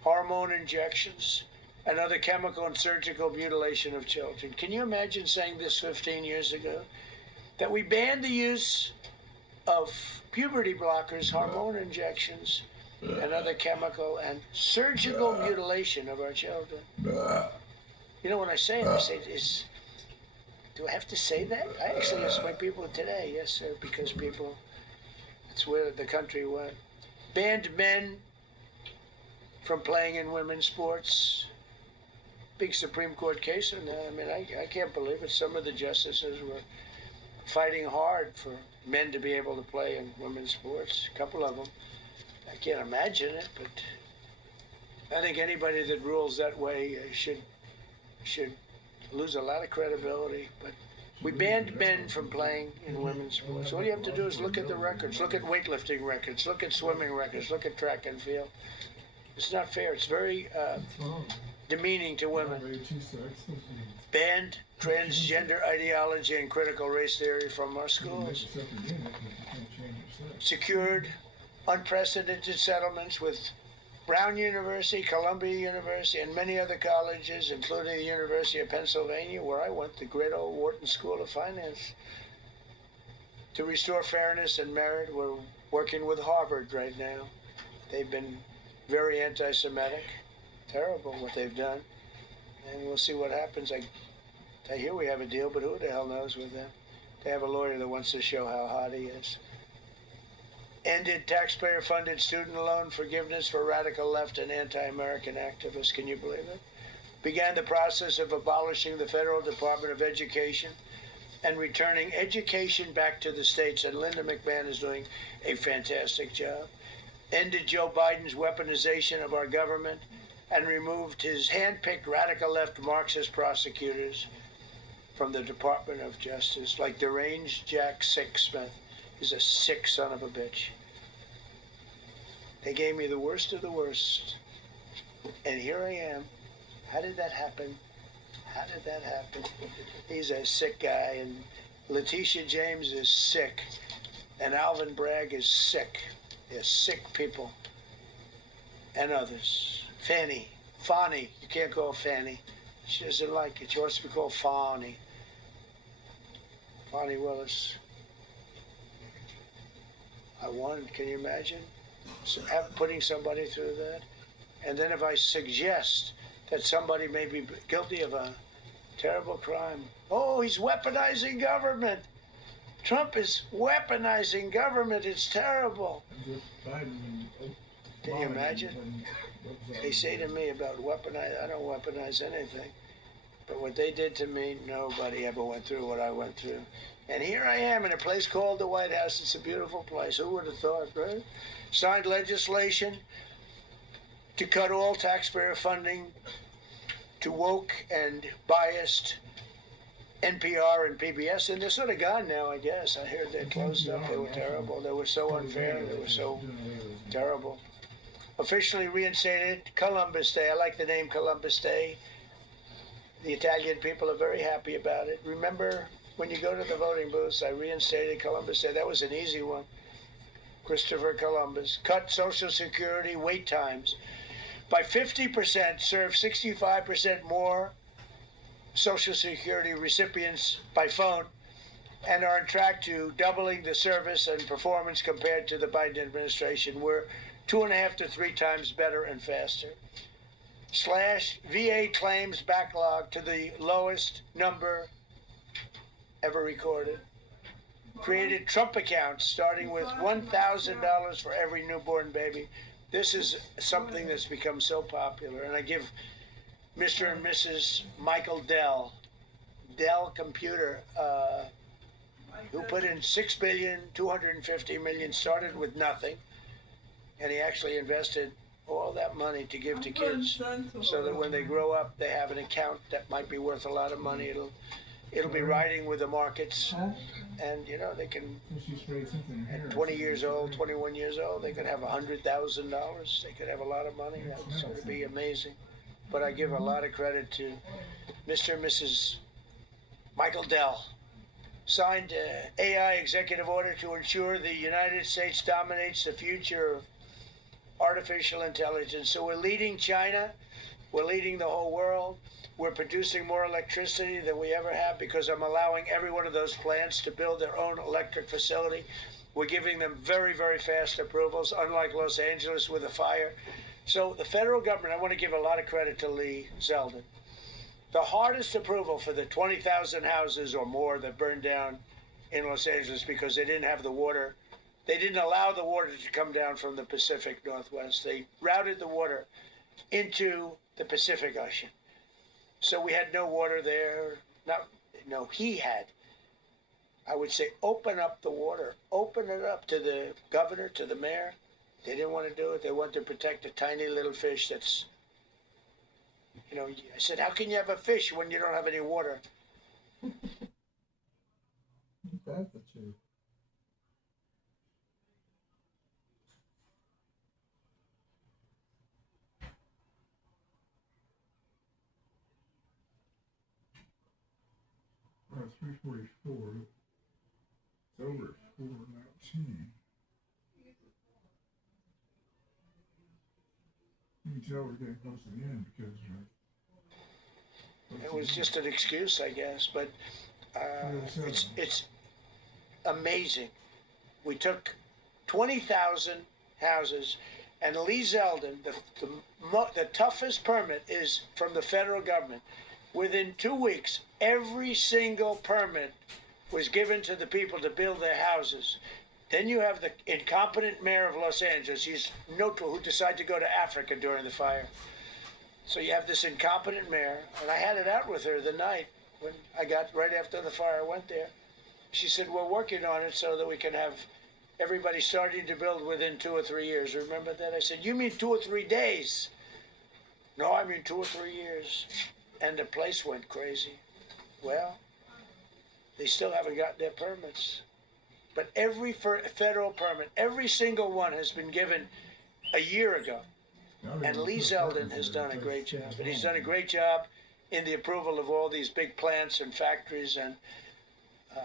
hormone injections, and other chemical and surgical mutilation of children. Can you imagine saying this 15 years ago? That we banned the use of puberty blockers, hormone injections, and other chemical and surgical mutilation of our children. You know, when I say it, I say, do I have to say that? I actually ask my people today, yes, sir, because people, that's where the country went. Banned men from playing in women's sports. Big Supreme Court case on that. I mean, I can't believe it. Some of the justices were fighting hard for men to be able to play in women's sports. A couple of them. I can't imagine it, but I think anybody that rules that way should lose a lot of credibility. But we banned men from playing in women's sports. All you have to do is look at the records. Look at weightlifting records. Look at swimming records. Look at track and field. It's not fair. It's very demeaning to women. Banned transgender ideology and critical race theory from our schools. Secured unprecedented settlements with Brown University, Columbia University, and many other colleges, including the University of Pennsylvania, where I went, the great old Wharton School of Finance. To restore fairness and merit, we're working with Harvard right now. They've been very anti-Semitic. Terrible what they've done. And we'll see what happens. I hear we have a deal, but who the hell knows with them? They have a lawyer that wants to show how hot he is. Ended taxpayer-funded student loan forgiveness for radical left and anti-American activists. Can you believe it? Began the process of abolishing the Federal Department of Education and returning education back to the states. And Linda McMahon is doing a fantastic job. Ended Joe Biden's weaponization of our government and removed his hand-picked radical left Marxist prosecutors from the Department of Justice, like deranged Jack Smith. He's a sick son of a bitch. They gave me the worst of the worst. And here I am. How did that happen? How did that happen? He's a sick guy, and Letitia James is sick, and Alvin Bragg is sick. They're sick people. And others. Fani. You can't call Fanny. She doesn't like it. She wants to be called Fani. Fani Willis. I won. Can you imagine? So, putting somebody through that? And then if I suggest that somebody may be guilty of a terrible crime, oh, he's weaponizing government. Trump is weaponizing government. It's terrible. Can you imagine? They say to me about weaponize. I don't weaponize anything. But what they did to me, nobody ever went through what I went through. And here I am in a place called the White House. It's a beautiful place. Who would have thought, right? Signed legislation to cut all taxpayer funding to woke and biased NPR and PBS. And they're sort of gone now, I guess. I heard they closed up. They were terrible. They were so unfair. They were so terrible. Officially reinstated Columbus Day. I like the name Columbus Day. The Italian people are very happy about it. Remember, when you go to the voting booths, I reinstated Columbus Day. That was an easy one. Christopher Columbus. Cut Social Security wait times by 50%, serve 65% more Social Security recipients by phone, and are on track to doubling the service and performance compared to the Biden administration. We're 2.5 to 3 times better and faster. / VA claims backlog to the lowest number ever recorded. Created Trump accounts starting with $1,000 for every newborn baby. This is something that's become so popular. And I give Mr. and Mrs. Michael Dell Computer, who put in $6,250,000,000, started with nothing, and he actually invested all that money to give to kids, so that when they grow up, they have an account that might be worth a lot of money. It'll be riding with the markets, and they can, at 20 years old, 21 years old, they could have $100,000. They could have a lot of money. That's going to be amazing. But I give a lot of credit to Mr. and Mrs. Michael Dell. Signed AI executive order to ensure the United States dominates the future of artificial intelligence. So we're leading China. We're leading the whole world. We're producing more electricity than we ever have because I'm allowing every one of those plants to build their own electric facility. We're giving them very, very fast approvals, unlike Los Angeles with a fire. So the federal government, I want to give a lot of credit to Lee Zeldin. The hardest approval for the 20,000 houses or more that burned down in Los Angeles because they didn't have the water. They didn't allow the water to come down from the Pacific Northwest. They routed the water into the Pacific Ocean. So we had no water there. He had. I would say open up the water. Open it up to the governor, to the mayor. They didn't want to do it. They wanted to protect a tiny little fish that's, I said, how can you have a fish when you don't have any water? That's the truth. Well, it's 3:44. It's over at 4:19. You can tell we're getting close to the end because it was just an excuse, I guess, but it's amazing. We took 20,000 houses, and Lee Zeldin, the toughest permit is from the federal government. Within 2 weeks, every single permit was given to the people to build their houses. Then you have the incompetent mayor of Los Angeles. He's neutral, who decided to go to Africa during the fire. So you have this incompetent mayor, and I had it out with her the night when I got right after the fire. I went there. She said, we're working on it so that we can have everybody starting to build within 2 or 3 years. Remember that? I said, you mean 2 or 3 days? No, I mean 2 or 3 years. And the place went crazy. Well, they still haven't got their permits. But every federal permit, every single one has been given a year ago. And Lee Zeldin has done a great job. And he's done a great job in the approval of all these big plants and factories and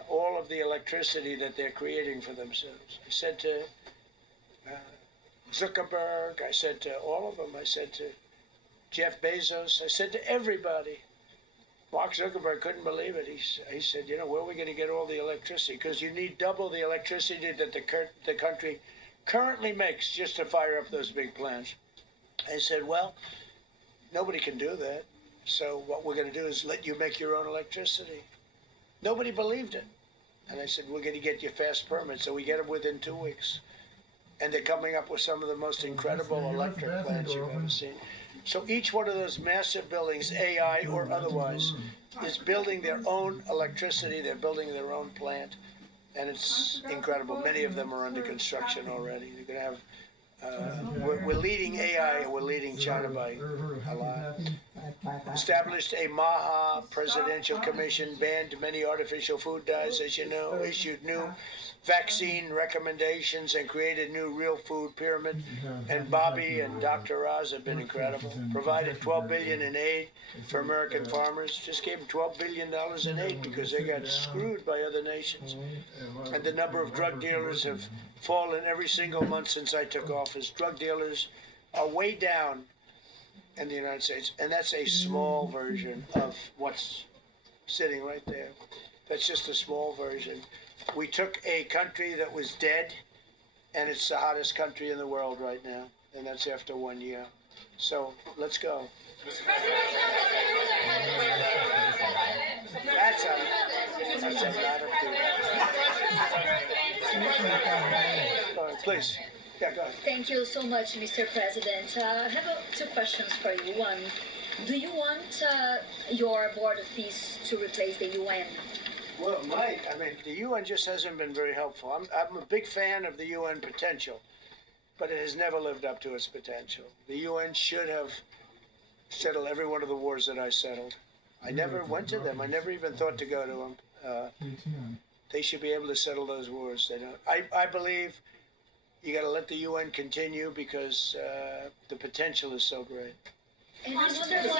all of the electricity that they're creating for themselves. I said to Zuckerberg, I said to all of them, I said to Jeff Bezos, I said to everybody. Mark Zuckerberg couldn't believe it. He said, where are we going to get all the electricity? Because you need double the electricity that the country currently makes just to fire up those big plants. I said, well, nobody can do that. So what we're going to do is let you make your own electricity. Nobody believed it. And I said, we're going to get you fast permits. So we get them within 2 weeks. And they're coming up with some of the most incredible electric plants you've ever seen. So each one of those massive buildings, AI or otherwise, is building their own electricity. They're building their own plant. And it's incredible. Many of them are under construction already. You're going to have we're leading AI and we're leading China by a lot. Established a Maha Presidential Commission, banned many artificial food dyes, as you know, issued new vaccine recommendations and created new real food pyramid. And Bobby and Dr. Oz have been incredible. Provided $12 billion in aid for American farmers. Just gave them $12 billion in aid because they got screwed by other nations. And the number of drug dealers have fallen every single month since I took office. Drug dealers are way down in the United States, and that's a small version of what's sitting right there. That's just a small version. We took a country that was dead, and it's the hottest country in the world right now. and that's after 1 year. So let's go. That's a lot of people. Please. Yeah, go ahead. Thank you so much, Mr. President. I have two questions for you. One, do you want your Board of Peace to replace the UN? Well, it might. I mean, the UN just hasn't been very helpful. I'm a big fan of the UN potential, but it has never lived up to its potential. The UN should have settled every one of the wars that I settled. I never went to them. I never even thought to go to them. They should be able to settle those wars. They don't. I believe you got to let the UN continue because the potential is so great. And I wonder you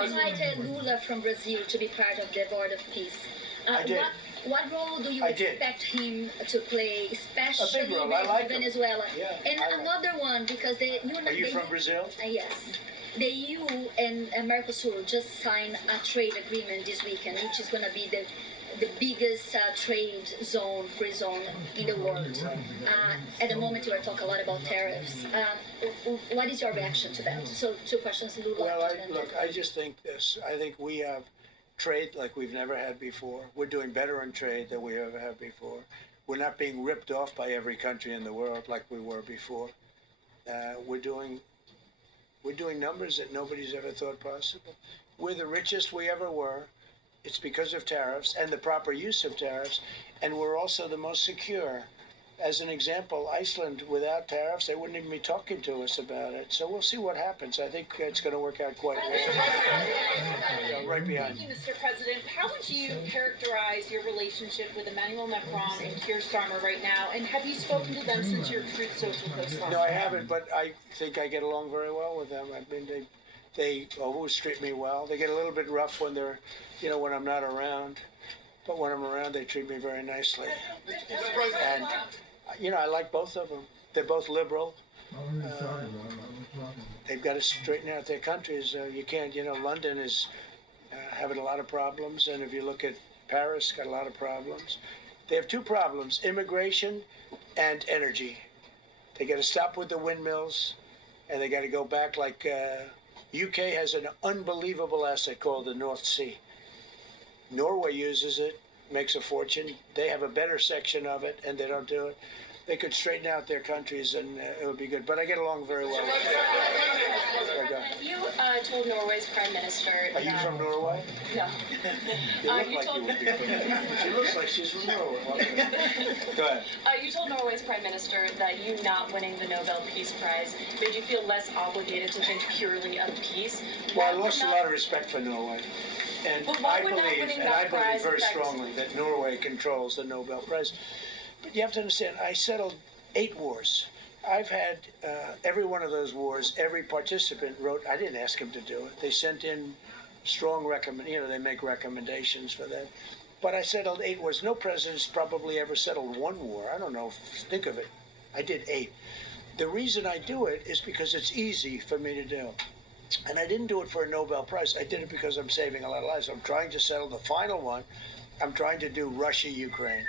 invited Lula from Brazil to be part of the Board of Peace. I did. What role do you I did. expect him to play, especially A big role. in I like him. Venezuela? Yeah, And I like another one, because the Are you from Brazil? Yes. The EU and Mercosur just signed a trade agreement this weekend, which is going to be the biggest trade zone, free zone in the world. At the moment, you are talking a lot about tariffs. What is your reaction to that? So, two questions, Lula. Well, I just think this. I think we have trade like we've never had before. We're doing better in trade than we ever have before. We're not being ripped off by every country in the world like we were before. We're doing numbers that nobody's ever thought possible. We're the richest we ever were. It's because of tariffs and the proper use of tariffs, and we're also the most secure. As an example, Iceland, without tariffs, they wouldn't even be talking to us about it. So we'll see what happens. I think it's going to work out quite well. Right behind. Thank you, Mr. President. How would you characterize your relationship with Emmanuel Macron and Keir Starmer right now? And have you spoken to them since your Truth Social post last No, I night? haven't, but I think I get along very well with them. I mean, they always treat me well. They get a little bit rough when they're, when I'm not around. But when I'm around, they treat me very nicely. And, I like both of them. They're both liberal. They've got to straighten out their countries. You can't, London is having a lot of problems. And if you look at Paris, got a lot of problems. They have two problems, immigration and energy. They got to stop with the windmills, and they got to go back like UK has an unbelievable asset called the North Sea. Norway uses it, makes a fortune. They have a better section of it, and they don't do it. They could straighten out their countries, and it would be good. But I get along very well with them. You told Norway's prime minister. Are you from Norway? No. You look like you would be from Norway. She looks like she's from Norway. Go ahead. You told Norway's prime minister that you not winning the Nobel Peace Prize made you feel less obligated to think purely of peace. Well, I lost a lot of respect for Norway. And I believe very strongly that Norway controls the Nobel Prize. But you have to understand, I settled 8 wars. I've had every one of those wars, every participant wrote, I didn't ask him to do it. They sent in strong they make recommendations for that. But I settled 8 wars. No president's probably ever settled 1 war. I don't know, think of it. I did 8. The reason I do it is because it's easy for me to do. And I didn't do it for a Nobel Prize. I did it because I'm saving a lot of lives. I'm trying to settle the final one. I'm trying to do Russia-Ukraine.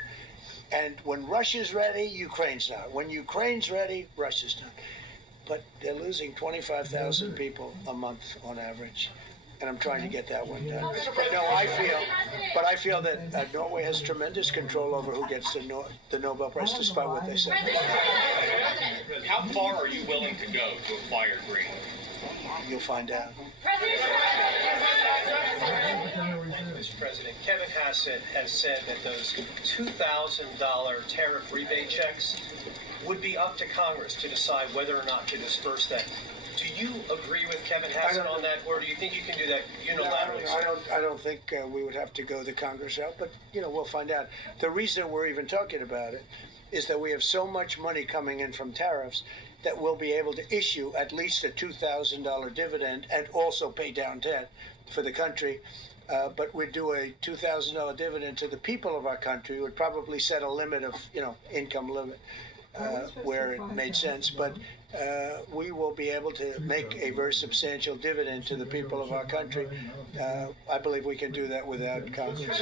And when Russia's ready, Ukraine's not. When Ukraine's ready, Russia's not. But they're losing 25,000 people a month on average. And I'm trying to get that one done. But no, I feel that Norway has tremendous control over who gets the Nobel Prize, despite what they say. How far are you willing to go to acquire green? You'll find out. Mr. President, Kevin Hassett has said that those $2,000 tariff rebate checks would be up to Congress to decide whether or not to disperse that. Do you agree with Kevin Hassett on that, or do you think you can do that unilaterally? I don't think we would have to go the Congress route, but we'll find out. The reason we're even talking about it is that we have so much money coming in from tariffs that we'll be able to issue at least a $2,000 dividend and also pay down debt for the country. But we'd do a $2,000 dividend to the people of our country. We'd probably set a limit of, income limit where it made sense. But we will be able to make a very substantial dividend to the people of our country. I believe we can do that without Congress.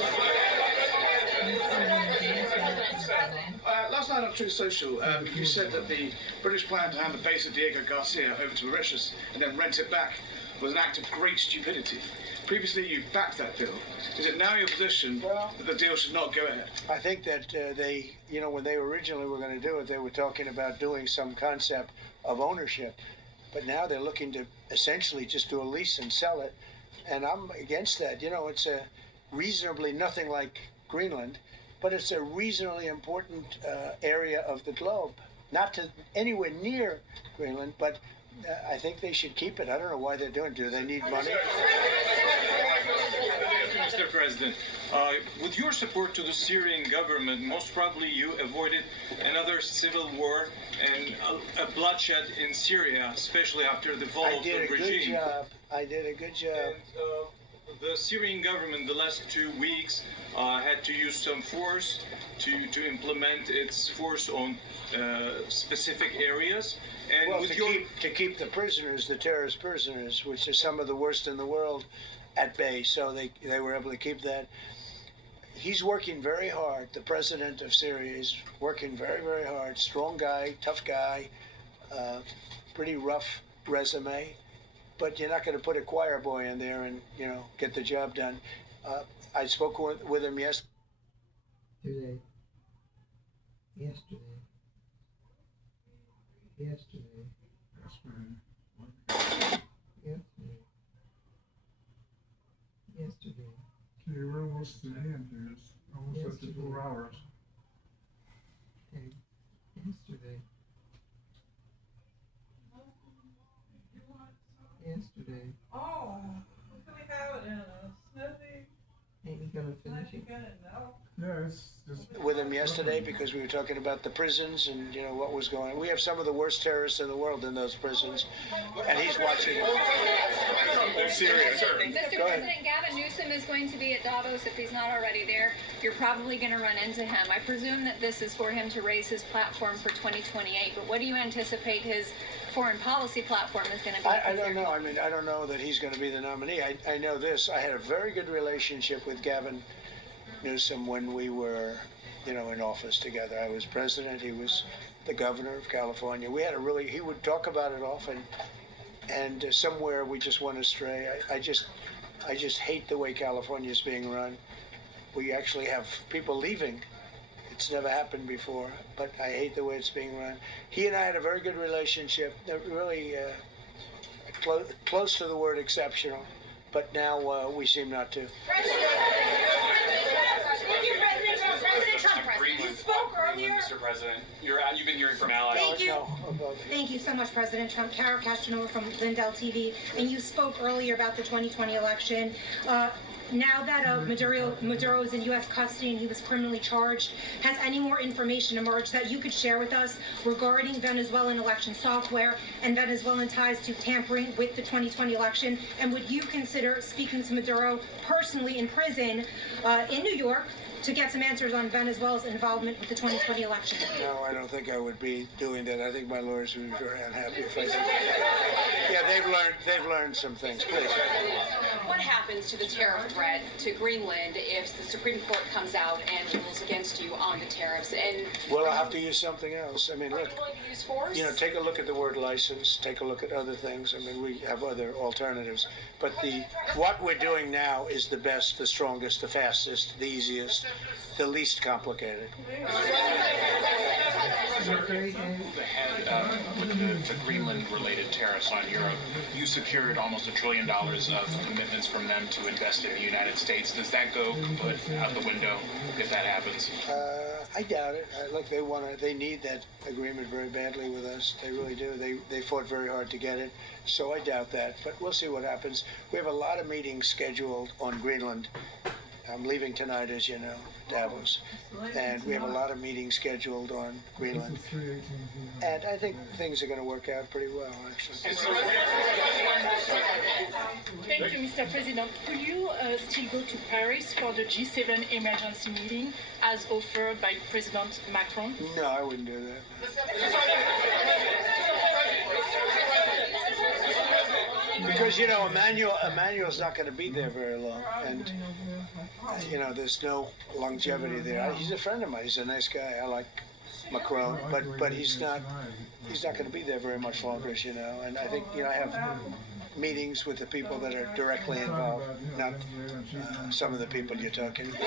Last night on Truth Social, you said that the British plan to hand the base of Diego Garcia over to Mauritius and then rent it back was an act of great stupidity. Previously, you've backed that deal. Is it now your position that the deal should not go ahead? I think that they, when they originally were going to do it, they were talking about doing some concept of ownership. But now they're looking to essentially just do a lease and sell it. And I'm against that. It's a reasonably nothing like Greenland, but it's a reasonably important area of the globe. Not to anywhere near Greenland, but I think they should keep it. I don't know why they're doing it. Do they need money? Mr. President, with your support to the Syrian government, most probably you avoided another civil war and a bloodshed in Syria, especially after the fall of the regime. I did a good job. And, the Syrian government, the last 2 weeks, had to use some force to implement its force on specific areas. And well, with to keep the prisoners, the terrorist prisoners, which are some of the worst in the world, at bay. So they were able to keep that. He's working very hard. The president of Syria is working very, very hard. Strong guy, tough guy, pretty rough resume. But you're not going to put a choir boy in there and, get the job done. I spoke with him yesterday. Yesterday. Okay, we're almost to the end here. It's almost up to 4 hours. Okay. Yesterday. Oh, what can we have it in? A smoothie? Ain't you gonna finish it? Yeah, it's just... With him yesterday because we were talking about the prisons and, what was going on. We have some of the worst terrorists in the world in those prisons, and he's watching. Mr. President, Gavin Newsom is going to be at Davos if he's not already there. You're probably going to run into him. I presume that this is for him to raise his platform for 2028, but what do you anticipate his foreign policy platform is going to be? I don't know. I don't know that he's going to be the nominee. I know this. I had a very good relationship with Gavin Newsom when we were, in office together. I was president. He was the governor of California. We had he would talk about it often, and somewhere we just went astray. I just hate the way California is being run. We actually have people leaving. It's never happened before, but I hate the way it's being run. He and I had a very good relationship, really close to the word exceptional, but now we seem not to. You spoke earlier. Mr. President, you've been hearing from allies. Thank you so much, President Trump. Kara Castanova from Lindell TV, and you spoke earlier about the 2020 election. Now that Maduro is in U.S. custody and he was criminally charged, has any more information emerged that you could share with us regarding Venezuelan election software and Venezuelan ties to tampering with the 2020 election? And would you consider speaking to Maduro personally in prison in New York to get some answers on Venezuela's involvement with the 2020 election? No, I don't think I would be doing that. I think my lawyers would be very unhappy if I did that. Yeah, they've learned some things. Please. What happens to the tariff threat to Greenland if the Supreme Court comes out and rules against you on the tariffs? And well, I'll have to use something else. Look, are you willing to use force? Take a look at the word license. Take a look at other things. We have other alternatives. But what we're doing now is the best, the strongest, the fastest, the easiest, the least complicated. With the Greenland-related tariffs on Europe, you secured almost $1 trillion of commitments from them to invest in the United States. Does that go out the window if that happens? I doubt it. Look, they need that agreement very badly with us. They really do. They fought very hard to get it. So I doubt that. But we'll see what happens. We have a lot of meetings scheduled on Greenland. I'm leaving tonight, as you know, Davos. And we have a lot of meetings scheduled on Greenland. And I think things are going to work out pretty well, actually. Thank you, Mr. President. Will you still go to Paris for the G7 emergency meeting as offered by President Macron? No, I wouldn't do that. Because, Emmanuel's not going to be there very long. And, there's no longevity there. He's a friend of mine. He's a nice guy. I like Macron. But he's not going to be there very much longer, And I think, I have meetings with the people that are directly involved, not some of the people you're talking about.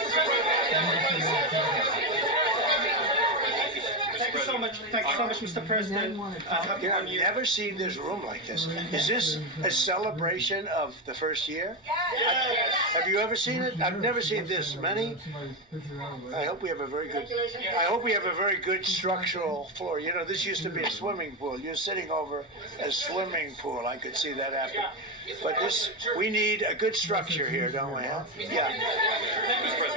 Thank you so much, Mr. President. I've never seen this room like this. Is this a celebration of the first year? Yes. Have you ever seen it? I've never seen this many. I hope we have a very good structural floor. This used to be a swimming pool. You're sitting over a swimming pool. I could see that happen. But we need a good structure here, don't we? Huh? Yeah.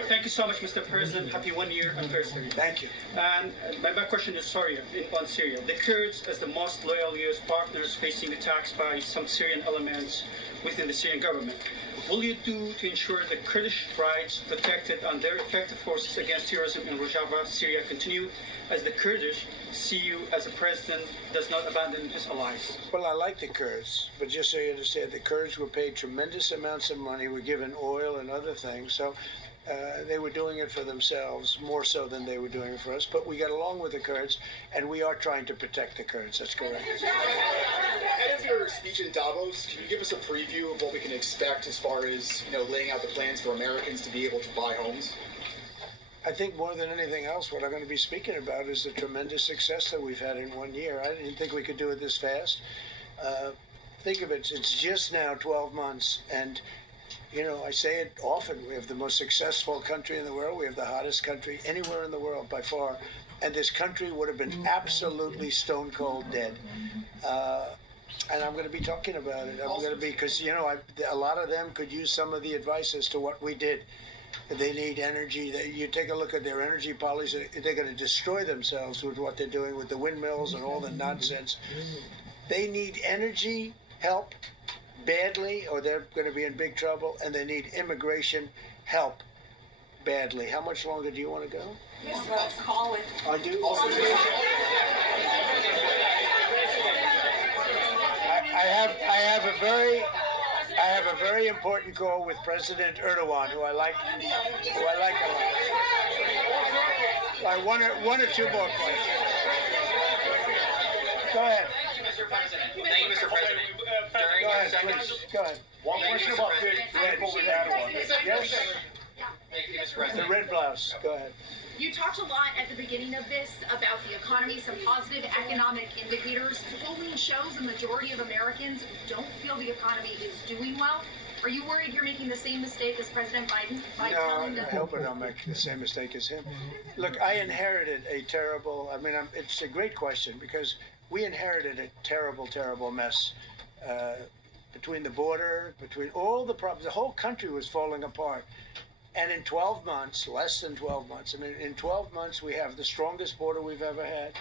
Thank you so much, Mr. President. Happy 1 year anniversary. Thank you. And my question is on Syria. The Kurds, as the most loyal U.S. partners, facing attacks by some Syrian elements within the Syrian government. Will you do to ensure the Kurdish rights protected and their effective forces against terrorism in Rojava, Syria continue, as the Kurdish see you as a president does not abandon his allies? Well, I like the Kurds, but just so you understand, the Kurds were paid tremendous amounts of money, were given oil and other things, so they were doing it for themselves, more so than they were doing it for us. But we got along with the Kurds, and we are trying to protect the Kurds. That's correct. Ahead of your speech in Davos, can you give us a preview of what we can expect as far as laying out the plans for Americans to be able to buy homes? I think more than anything else, what I'm going to be speaking about is the tremendous success that we've had in 1 year. I didn't think we could do it this fast. Think of it, it's just now 12 months, and I say it often, we have the most successful country in the world. We have the hottest country anywhere in the world by far. And this country would have been absolutely stone cold dead. And I'm going to be talking about it. Because, a lot of them could use some of the advice as to what we did. They need energy. You take a look at their energy policy, they're going to destroy themselves with what they're doing with the windmills and all the nonsense. They need energy help badly, or they're going to be in big trouble, and they need immigration help badly. How much longer do you want to go? Call with. I do. I have a very important call with President Erdogan, who I like a lot. One or two more questions. Go ahead. Thank you, Mr. President. During Go your ahead, second, please. Go ahead. One question about the red. Yes? Thank you, Mr. The President. red blouse. Go ahead. You talked a lot at the beginning of this about the economy, some positive economic indicators. Polling shows a majority of Americans don't feel the economy is doing well. Are you worried you're making the same mistake as President Biden by telling them? I hope I don't make the same mistake as him. Look, I inherited a terrible, it's a great question, because we inherited a terrible, terrible mess between the border, between all the problems. The whole country was falling apart. And in 12 months, less than 12 months, in 12 months, we have the strongest border we've ever had.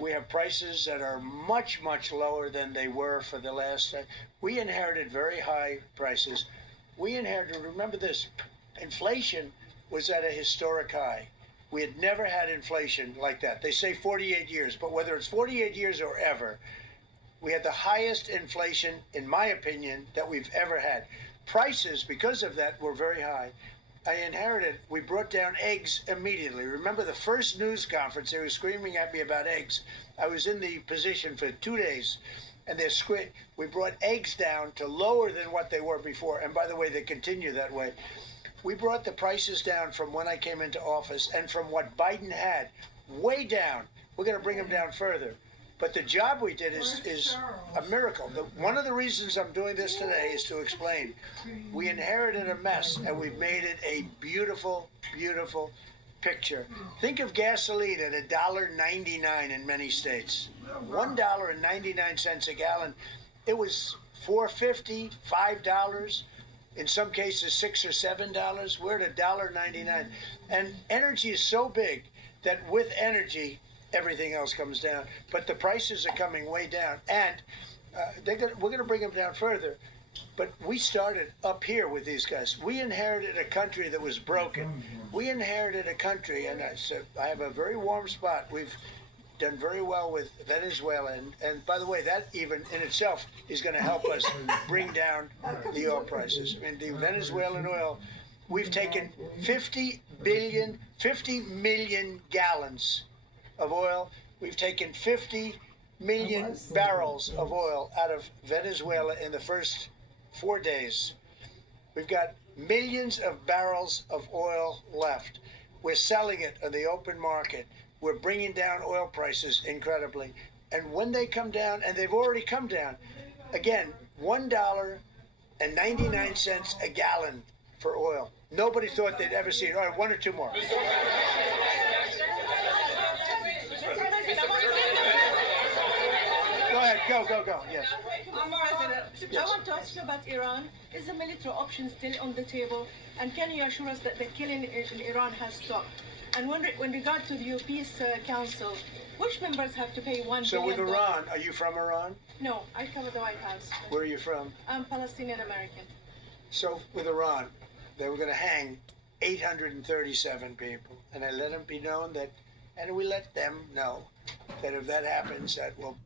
We have prices that are much, much lower than they were for the last. We inherited very high prices. Remember this, inflation was at a historic high. We had never had inflation like that. They say 48 years, but whether it's 48 years or ever, we had the highest inflation, in my opinion, that we've ever had. Prices, because of that, were very high. We brought down eggs immediately. Remember the first news conference, they were screaming at me about eggs. I was in the position for 2 days, and we brought eggs down to lower than what they were before. And by the way, they continue that way. We brought the prices down from when I came into office and from what Biden had, way down. We're going to bring them down further. But the job we did is a miracle. One of the reasons I'm doing this today is to explain. We inherited a mess, and we've made it a beautiful, beautiful picture. Think of gasoline at $1.99 in many states. $1.99 a gallon. It was $4.50, $5. In some cases, $6 or $7. We're at $1.99. And energy is so big that with energy, everything else comes down. But the prices are coming way down. And we're going to bring them down further. But we started up here with these guys. We inherited a country that was broken. We inherited a country, and I have a very warm spot. We've done very well with Venezuela, and by the way, that even in itself is going to help us bring down the oil prices. I mean, the Venezuelan oil, we've taken 50 million gallons of oil. We've taken 50 million barrels of oil out of Venezuela in the first 4 days. We've got millions of barrels of oil left. We're selling it on the open market. We're bringing down oil prices incredibly. And when they come down, and they've already come down, again, $1.99 a gallon for oil. Nobody thought they'd ever see it. All right, one or two more. Go ahead, go, yes. President, Yes. I want to ask you about Iran. Is the military option still on the table? And can you assure us that the killing in Iran has stopped? And when regard to the Peace Council, which members have to pay $1 billion? So with Iran, are you from Iran? No, I cover the White House. Where are you from? I'm Palestinian American. So with Iran, they were going to hang 837 people, and I let them be known that, and we let them know that if that happens, that will.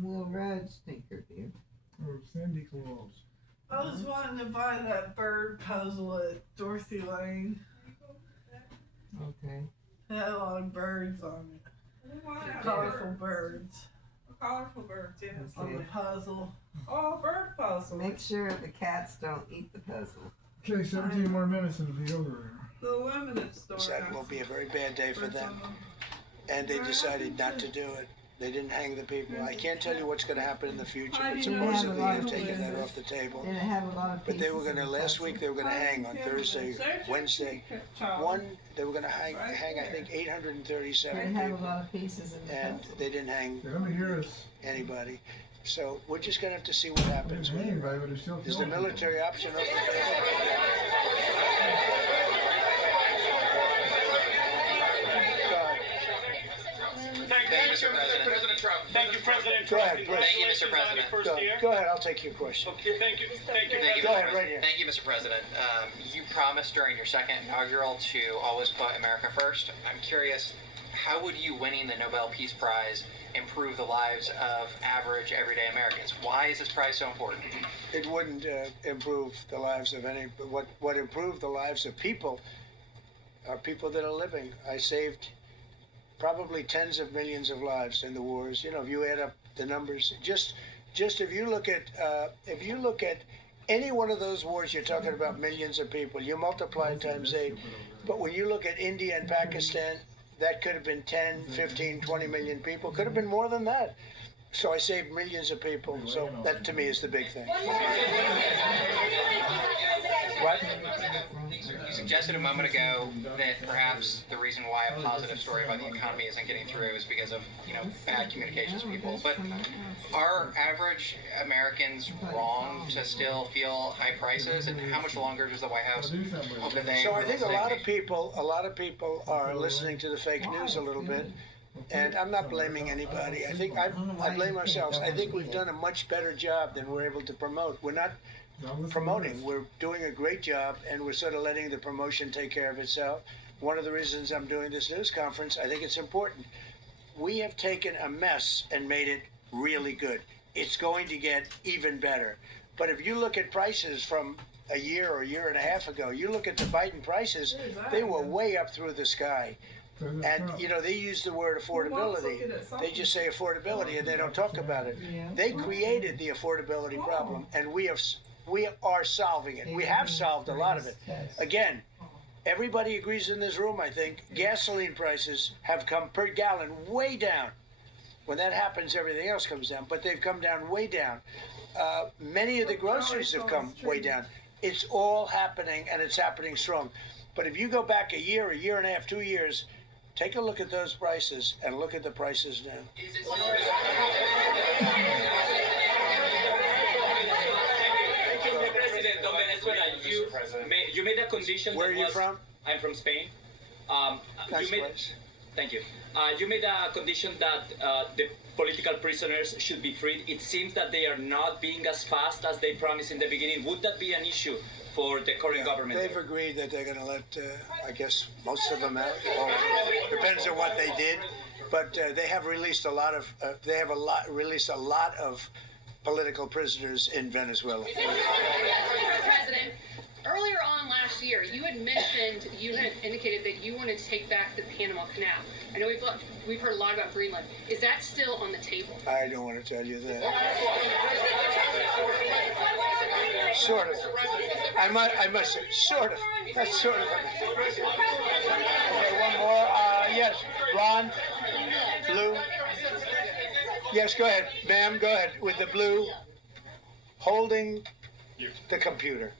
Well, Rod Stinker, dear. Or Sandy Claus. I was wanting to buy that bird puzzle at Dorothy Lane. Okay. It had a lot of birds on it. Colorful birds. Colorful birds, yes. On the puzzle. Oh, bird puzzle. Make sure the cats don't eat the puzzle. Okay, 17 more minutes and it'll be over. The limited store. That will be a very bad day for them. And they decided not to do it. They didn't hang the people. I can't tell you what's going to happen in the future, but supposedly they've taken that off the table. Didn't have a lot of But they were pieces going to, in the last puzzle. week, they were going to hang on Thursday, Wednesday. They were going to hang, I think, 837 Didn't have a people. lot of pieces in the And puzzle. they didn't hang Let me hear us. anybody. So we're just going to have to see what happens. Hang anybody, but it's still Is the killing military option off the table? Thank you, Mr. President. Trump. Thank you, President Go Trump. ahead, please. Thank you, Mr. President. First year. Go ahead, I'll take your question. Okay, thank you. Thank you, Thank you, Go Mr. ahead, right President. here. Thank you, Mr. President. You promised during your second inaugural to always put America first. I'm curious, how would you winning the Nobel Peace Prize improve the lives of average, everyday Americans? Why is this prize so important? It wouldn't improve the lives of any, but what improved the lives of people are people that are living. I saved probably tens of millions of lives in the wars. You know, if you add up the numbers, just if you look at any one of those wars, you're talking about millions of people. You multiply it times 8. But when you look at India and Pakistan, that could have been 10, 15, 20 million people. Could have been more than that. So I saved millions of people. So that to me is the big thing. What? You suggested a moment ago that perhaps the reason why a positive story about the economy isn't getting through is because of, bad communications people. But are average Americans wrong to still feel high prices? And how much longer does the White House hope that they? So I think a lot of people are listening to the fake news a little bit. And I'm not blaming anybody. I think I blame ourselves. I think we've done a much better job than we're able to promote. We're not promoting. We're doing a great job, and we're sort of letting the promotion take care of itself. One of the reasons I'm doing this news conference, I think it's important. We have taken a mess and made it really good. It's going to get even better. But if you look at prices from a year or a year and a half ago, you look at the Biden prices, they were way up through the sky. And, they use the word affordability. They just say affordability, and they don't talk about it. They created the affordability problem, and we are solving it. We have solved a lot of it. Again, everybody agrees in this room, I think, gasoline prices have come per gallon way down. When that happens, everything else comes down, but they've come down way down. Many of the groceries have come way down. It's all happening, and it's happening strong. But if you go back a year and a half, 2 years, take a look at those prices and look at the prices now. President of Venezuela, you made a condition. Where are you from? I'm from Spain. Nice place. Thank you. You made a condition that the political prisoners should be freed. It seems that they are not being as fast as they promised in the beginning. Would that be an issue for the current government? They've agreed that they're going to let, I guess, most of them out. Or depends on what they did, but they have released a lot of. Released a lot of political prisoners in Venezuela. Mr. President, earlier on last year, you had indicated that you wanted to take back the Panama Canal. I know we've heard a lot about Greenland. Is that still on the table? I don't want to tell you that. Sort of. I must say, sort of. That's sort of. Okay, one more. Yes, blonde, blue. Yes, go ahead, ma'am. Go ahead with the blue, holding the computer.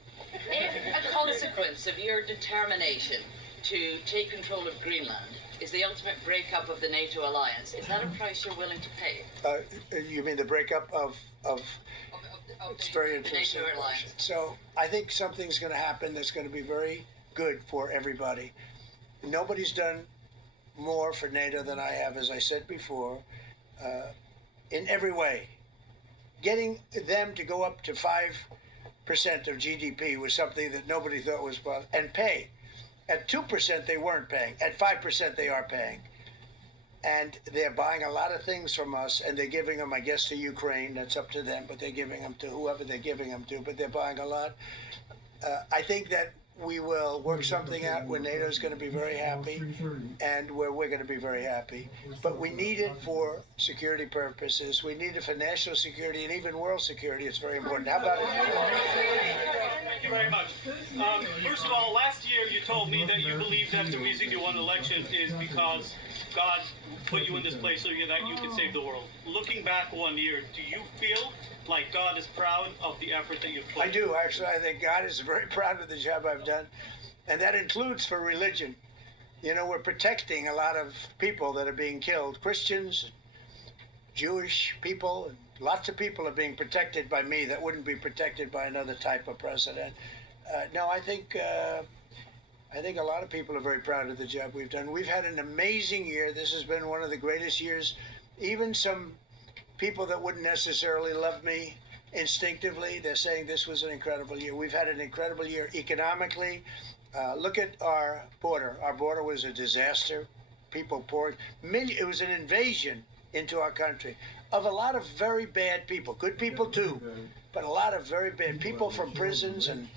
If a consequence of your determination to take control of Greenland is the ultimate breakup of the NATO alliance, is that a price you're willing to pay? You mean the breakup of it's very interesting. So I think something's going to happen that's going to be very good for everybody. Nobody's done more for NATO than I have, as I said before, in every way. Getting them to go up to 5% of GDP was something that nobody thought was possible, and pay. At 2% they weren't paying. At 5% they are paying. And they're buying a lot of things from us, and they're giving them, I guess, to Ukraine. That's up to them, but they're giving them to whoever they're giving them to, but they're buying a lot. I think that we will work something out where NATO's going to be very happy and where we're going to be very happy. But we need it for security purposes. We need it for national security and even world security. It's very important. How about it? Thank you very much. First of all, last year you told me that you believe that the reason you won the election is because God put you in this place so that you could save the world. Looking back 1 year, do you feel like God is proud of the effort that you've put? I do, actually. I think God is very proud of the job I've done. And that includes for religion. You know, we're protecting a lot of people that are being killed. Christians, Jewish people, and lots of people are being protected by me that wouldn't be protected by another type of president. No, I think a lot of people are very proud of the job we've done. We've had an amazing year. This has been one of the greatest years. Even some people that wouldn't necessarily love me instinctively, they're saying this was an incredible year. We've had an incredible year economically. Look at our border. Our border was a disaster. People poured. It was an invasion into our country of a lot of very bad people. Good people too, but a lot of very bad people from prisons and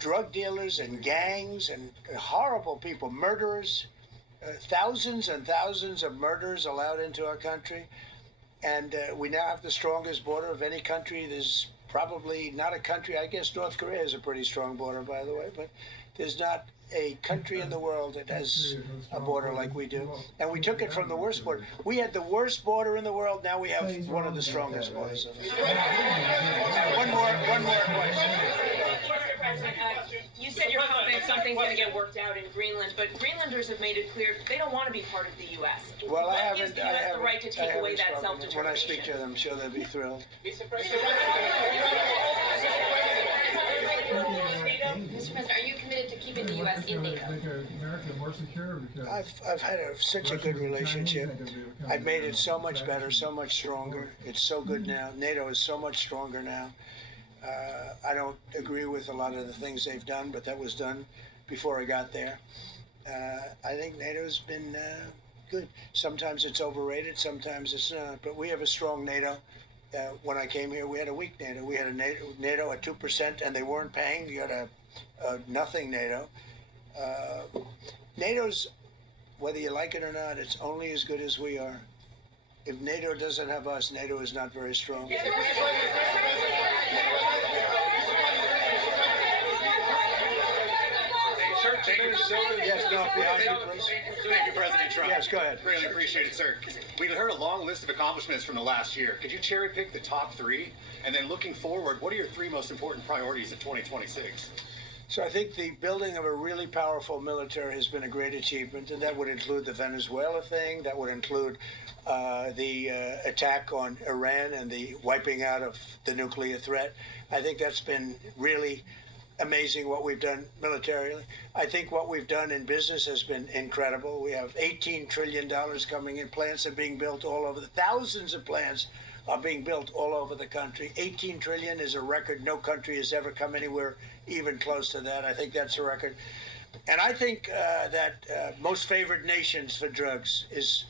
drug dealers and gangs and horrible people, murderers, thousands and thousands of murders allowed into our country. And we now have the strongest border of any country. There's probably not a country, I guess North Korea has a pretty strong border, by the way, but there's not a country in the world that has a border like we do. And we took it from the worst border. We had the worst border in the world. Now we have one of the strongest borders. One more question. You said you're confident something's going to get worked out in Greenland, but Greenlanders have made it clear they don't want to be part of the U.S. Well, what gives the U.S. the right to take away that self-determination? When I speak to them, I'm sure they'll be thrilled. Mr. President, are you committed to keeping the U.S. in NATO? I've had such a good relationship. I've made it so much better, so much stronger. It's so good now. NATO is so much stronger now. I don't agree with a lot of the things they've done, but that was done before I got there. I think NATO's been good. Sometimes it's overrated, sometimes it's not. But we have a strong NATO. When I came here, we had a weak NATO. We had a NATO at 2%, and they weren't paying. You had a nothing NATO. NATO's, whether you like it or not, it's only as good as we are. If NATO doesn't have us, NATO is not very strong. Yes, no, behind you, please. Thank you, President Trump. Yes, go ahead. Really appreciate it, sir. We heard a long list of accomplishments from the last year. Could you cherry pick the top three? And then looking forward, what are your three most important priorities in 2026? So I think the building of a really powerful military has been a great achievement, and that would include the Venezuela thing. That would include the attack on Iran and the wiping out of the nuclear threat. I think that's been really amazing what we've done militarily. I think what we've done in business has been incredible. We have $18 trillion coming in. Plants are being built all over. Thousands of plants are being built all over the country. 18 trillion is a record. No country has ever come anywhere even close to that. I think that's a record. And I think that most favored nations for drugs is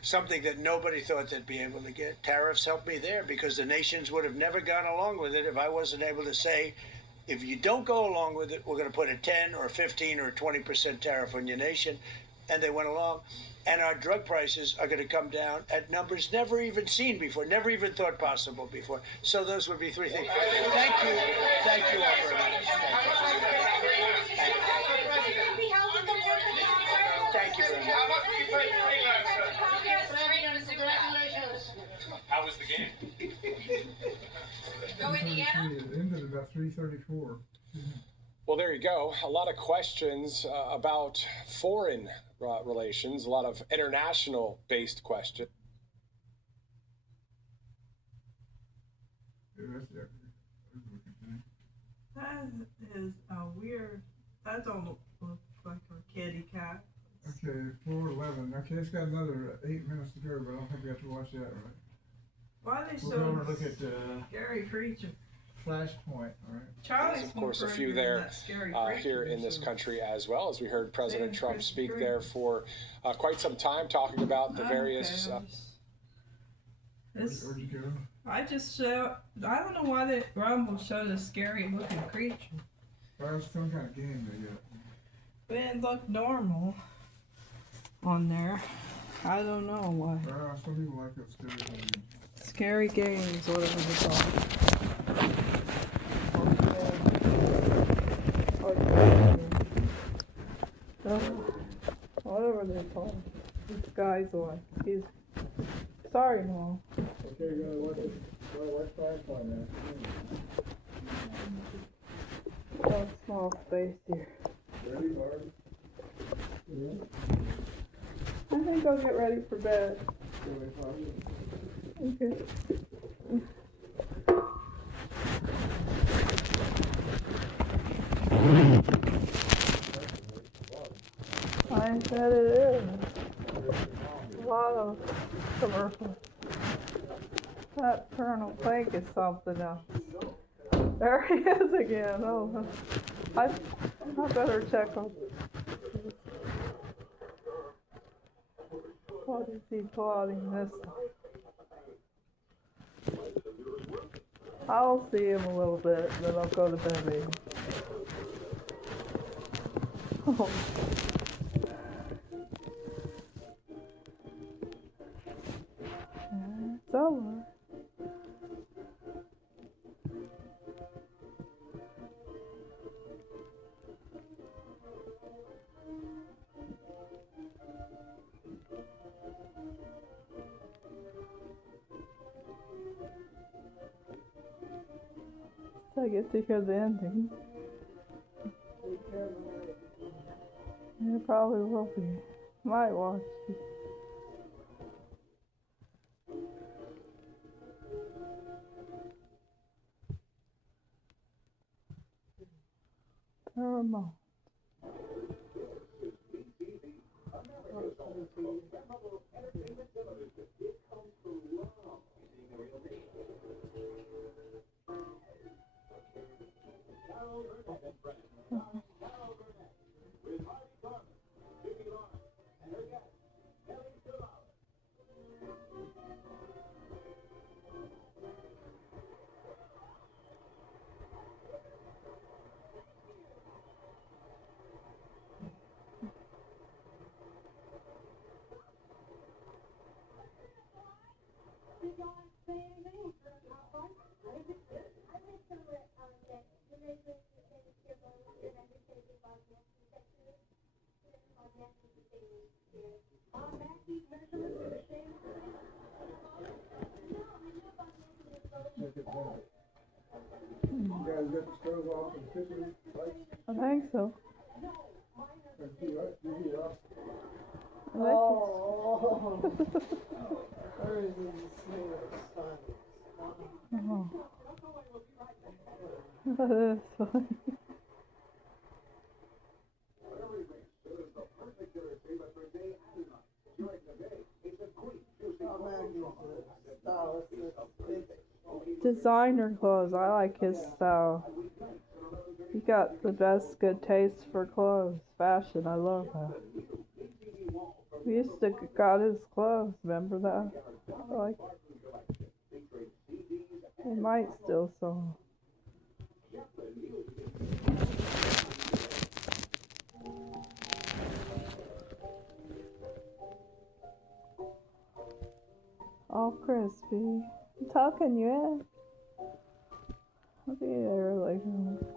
something that nobody thought they'd be able to get. Tariffs helped me there because the nations would have never gone along with it if I wasn't able to say, if you don't go along with it, we're going to put a 10 or 15 or 20% tariff on your nation. And they went along. And our drug prices are going to come down at numbers never even seen before, never even thought possible before. So those would be three things. Thank you. Thank you all very much. Thank you very much. How was the game? Go Indiana. It ended about 3:34. Well, there you go. A lot of questions about foreign relations, a lot of international-based questions. That is weird. That don't look like a kitty cat. Okay, 4:11. Okay, it's got another 8 minutes to go, but I don't think we have to watch that, right? Why are they We'll so go over and look at scary creature? Flashpoint, all right? Charlie's Of course, a few there here in this country as well, as we heard President Trump speak there for quite some time, talking about the various. It's, Where'd you go? I just show. I don't know why the Rumble showed a scary looking creature. Well, it's some kind of game they got. It looked normal on there. I don't know why. Well, some people like that Scary scary game. games, whatever they call it. Whatever they call it. This guy's one. He's sorry, Mom. Okay, you're gonna watch it. Watch Flashpoint now. Oh, small space here. Ready, Barb? Yeah. I think I'll get ready for bed. Okay. I said it is. A lot of commercials. That Colonel Plank is something else. There he is again. Oh, I better check on. What is he plotting this time? I'll see him a little bit, then I'll go to bed maybe. Oh. It's over. I get to hear the ending. It probably will be. Might watch it. Paramount. You guys got the stove off and kitchen lights? I think so. Oh, everything smells funny. Oh. That is funny. Oh, man, stylist. designer clothes. I like his style. He got the best good taste for clothes, fashion. I love that. We used to got his clothes. Remember that? Like, they might still sell. All crispy. I'm tucking you in. I'll be there later.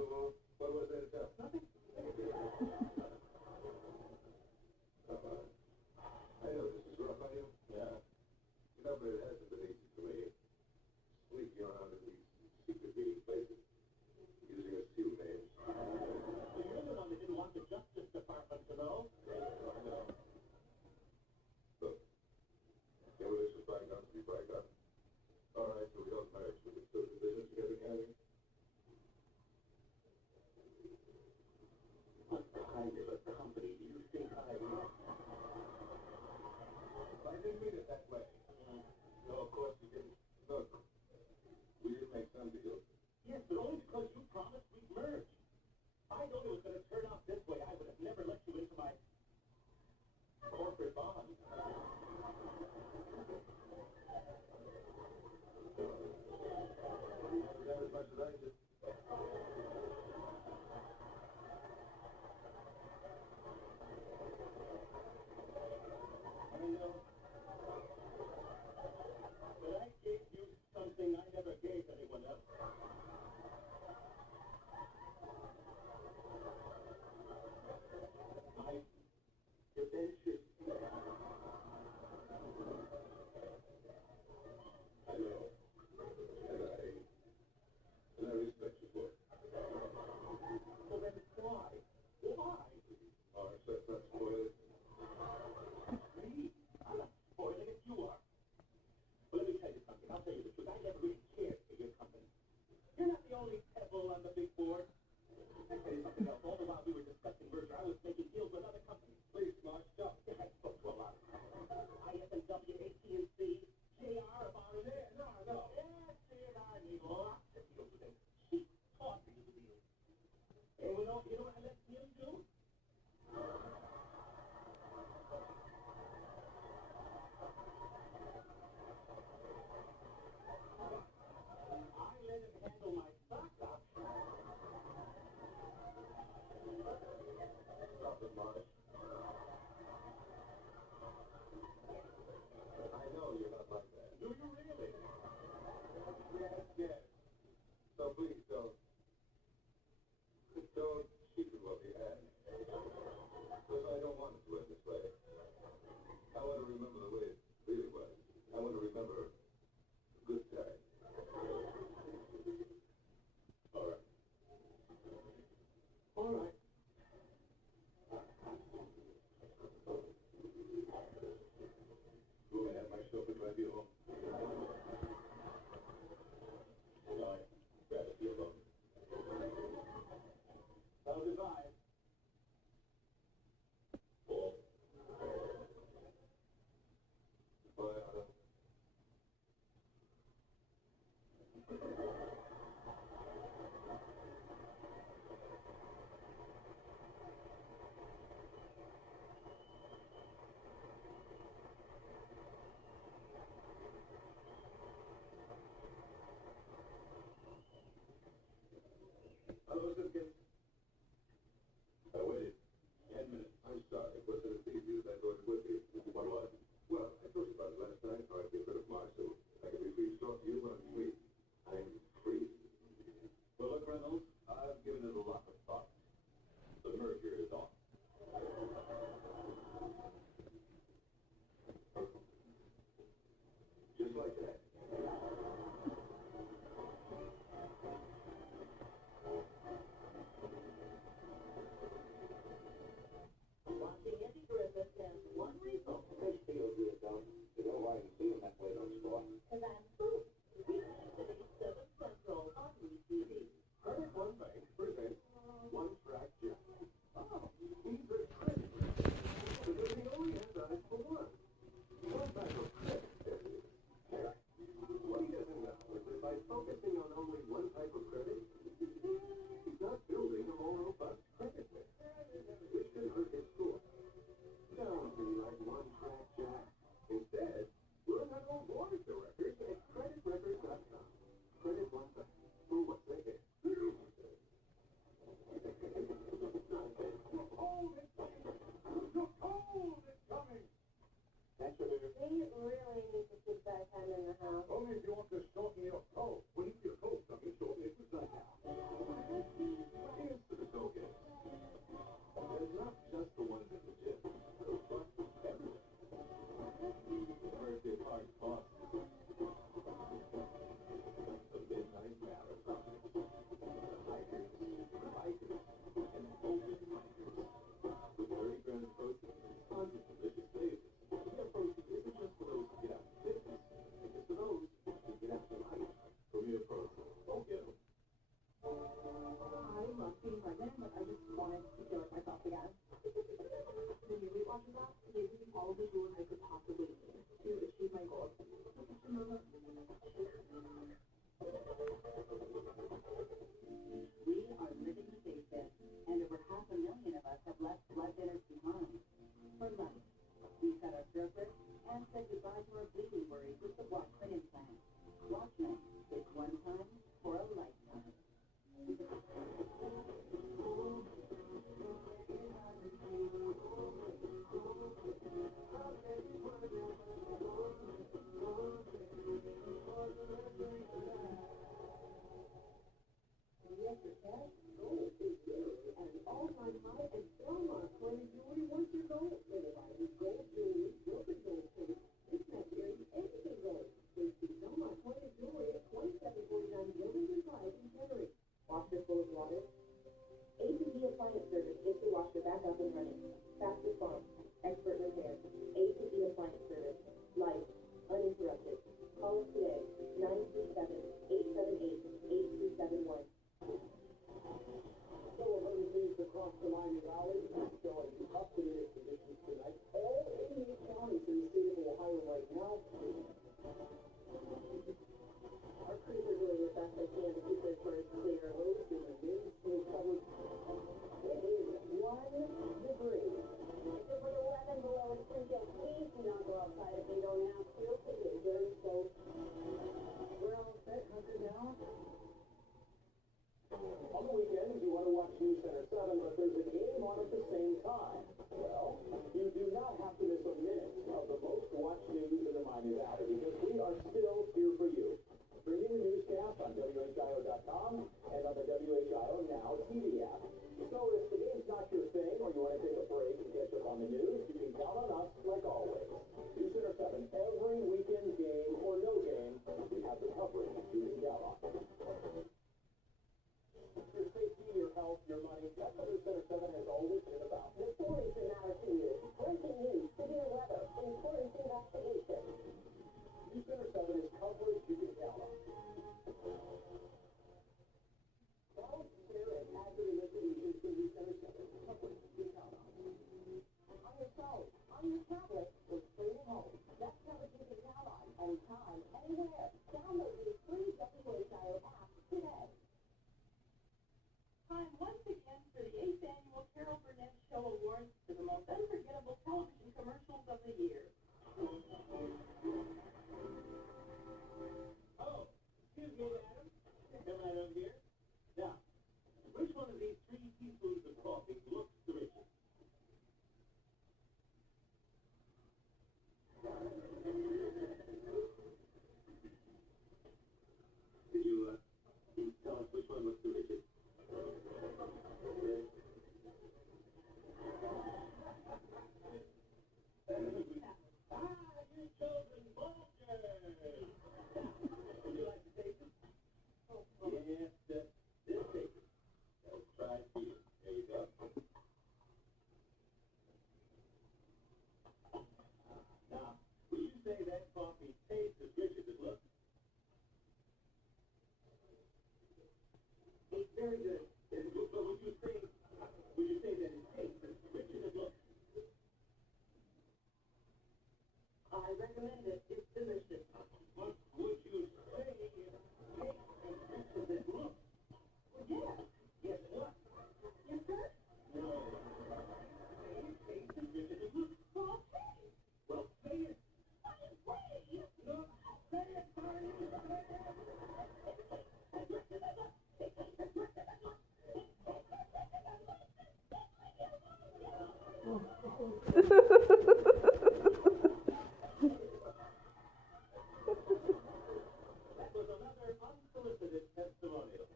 What was there to tell? Nothing. I know this is rough on you. Yeah. You know, but it hasn't been easy for me. Sneaking around in these secret meeting places, using a few names. You're the one that didn't want the Justice Department to know. I know. Look, can we let bygones be bygones? All right, so we don't marriage, we can still do business together, can we? What kind of a company do you think I am? I didn't mean it that way. No, of course you didn't. Look, we did make some deals. Yes, but only because you promised we'd merge. I know it was going to turn out this way. I would have never let you into my corporate bond. You got as much as I did. I know. But I gave you something I never gave anyone else. My debentures. I know. And I respect you for it. Well, then why? Why? Our set not spoil it. Me? I'm not spoiling it, you are. Well, let me tell you something. I'll tell you the truth. I never really cared for your company. You're not the only pebble on the big board. I'll tell you something else. All the while we were discussing merger, I was making deals with other companies. Please, Mark, stop. I spoke to a lot of them. ISNW, AT&T, JR, about it. Yeah, no. Yeah, JR need lots of deals with them. Keep talking to the deals. And you know what I let him do? I let him handle my stock option. Stop it, Mark. I know you're not like that. Do you really? Yes. So please don't cheapen what we had. Because I don't want it to end this way. I want to remember the way it really was. I want to remember the good times. All right. All right. Go ahead, my chauffeur drive you home. No, I'd rather be alone. Well, goodbye. Paul. Bye, Anna. Hello, Simpkins. I waited 10 minutes. I'm sorry. It wasn't as easy as I thought it would be. What was? Well, I told you about it last night, how I'd get rid of Mars, so I can be free to talk to you when I'm free. I'm free. Well, look, Reynolds, I've given it a lot of thought. The merger is on. Just like that. Watching Andy Griffith has one result. Makes me feel good, don't it? You know why you feel that way, don't you, boy? Because I'm food. Weekday 7 Central on WeTV. Heard one thing, presents to fill up my coffee gas. The new Weight Watchers app gives me all the tools I could possibly need to achieve my goals. We are living to face this, and over 500,000 of us have left blood thinners behind. For life, we cut our surface and said goodbye to our bleeding worries with the Watchman implant. Watchman is one time for a lifetime. All-time high at Belmont Clothing Jewelry. What's your goal? Everybody's gold jewelry, broken gold case, mismatch earrings, anything gold. Please see Belmont Clothing Jewelry at 2749 Gilman Drive in Henry. Washer full of water. A2B Appliance Service gets your washer back up and running. Fast response. Expert repair. A2B Appliance Service. Life. Uninterrupted. Call us today. 937-878-8271. So emergencies across the Miami Valley showing up-to-date conditions tonight. All 88 counties in the state of Ohio right now. Our crews are doing the best they can to keep this bird clear. Roads in the wind still covered. It is 1 degree. It's over 11 below and freezing. Please do not go outside if you don't have to. It is very cold. We're all set, hunkered down. On the weekends, you want to watch News Center 7, but there's a game on at the same time. Well, you do not have to miss a minute of the most watched news in the Miami Valley because we are still here for you. Streaming the newscast on WHIO.com and on the WHIO Now TV app. So if the game's not your thing or you want to take a break and catch up on the news, you can count on us like always. News Center 7, every weekend game or no game, we have the coverage you can count on. Your safety, your health, your money, that's what News Center 7 has always been about. The stories that matter to you. Breaking news, severe weather, important investigations. News Center 7 is coverage you can count on. Follow, share, and add to the investigations to News Center 7. Coverage you can count on. On your phone, on your tablet, or straight at home. That's coverage you can count on. Anytime, anywhere. Download the free WHIO app today. Time once again for the 8th Annual Carol Burnett Show Awards for the most unforgettable television commercials of the year. Oh, excuse me, Adam. Come right over here. Now, which one of these 3 teaspoons of coffee looks delicious? Did you tell us which one looks delicious? You chosen Bolger! Would you like to taste it? Yes, this taste it. Let's try it for you. There you go. Now, would you say that coffee tastes as rich as it looks? It's very good. But would you say that it tastes as rich as it looks? I recommend it. It's delicious. But would you say it tastes as rich as it looks? Well, yeah. Guess what? Yes, sir? No. It tastes as rich as it looks. Well, okay. Well, say it. I agree. No, say it, honey. Say it. As rich as it looks. It tastes as rich as it looks. That was another unsolicited testimonial.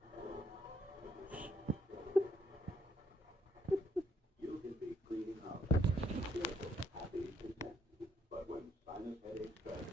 You can be cleaning house, cheerful, happy, content. But when sinus headaches strike,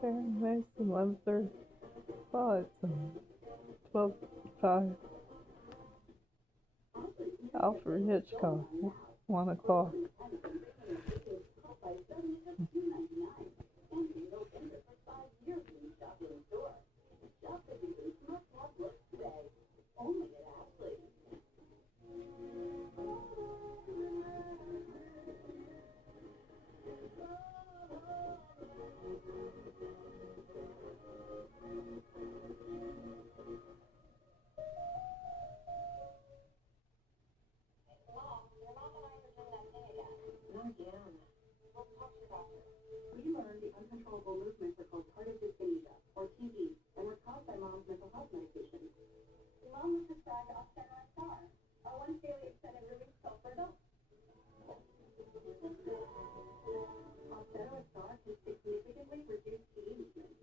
Perry Mason, 11:30. Well, it's 12:05. Alfred Hitchcock, 1 o'clock. We learned the uncontrollable movements are called tardive dyskinesia, or TD, and were caused by mom's mental health medication. Mom was prescribed Oxycontin Star, a once-daily extended release pill for adults. Oxycontin Star can significantly reduce TD movement,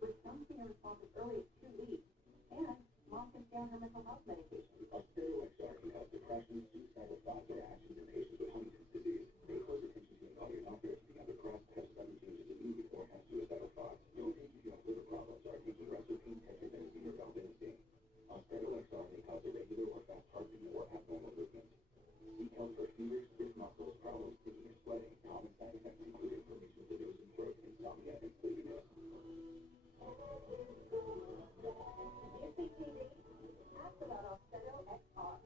with some seeing a response as early as 2 weeks, and mom can stay on her mental health medication. Oxycontin Star can cause depression, suicidal thoughts, or actions in patients with Huntington's disease. Pay close attention to your doctor if you have a cross-test sudden changes in mood or have suicidal thoughts. Don't take if you have liver problems or are taking racetine, tetrabenazine, or valbenazine. Oxycontin Star may cause irregular or fast heartbeat or abnormal movement. Seek help for fevers, stiff muscles, problems thinking or sweating. Common side effects include inflammation of the nose and throat, insomnia, and sleepiness. Ask about Oxycontin XR.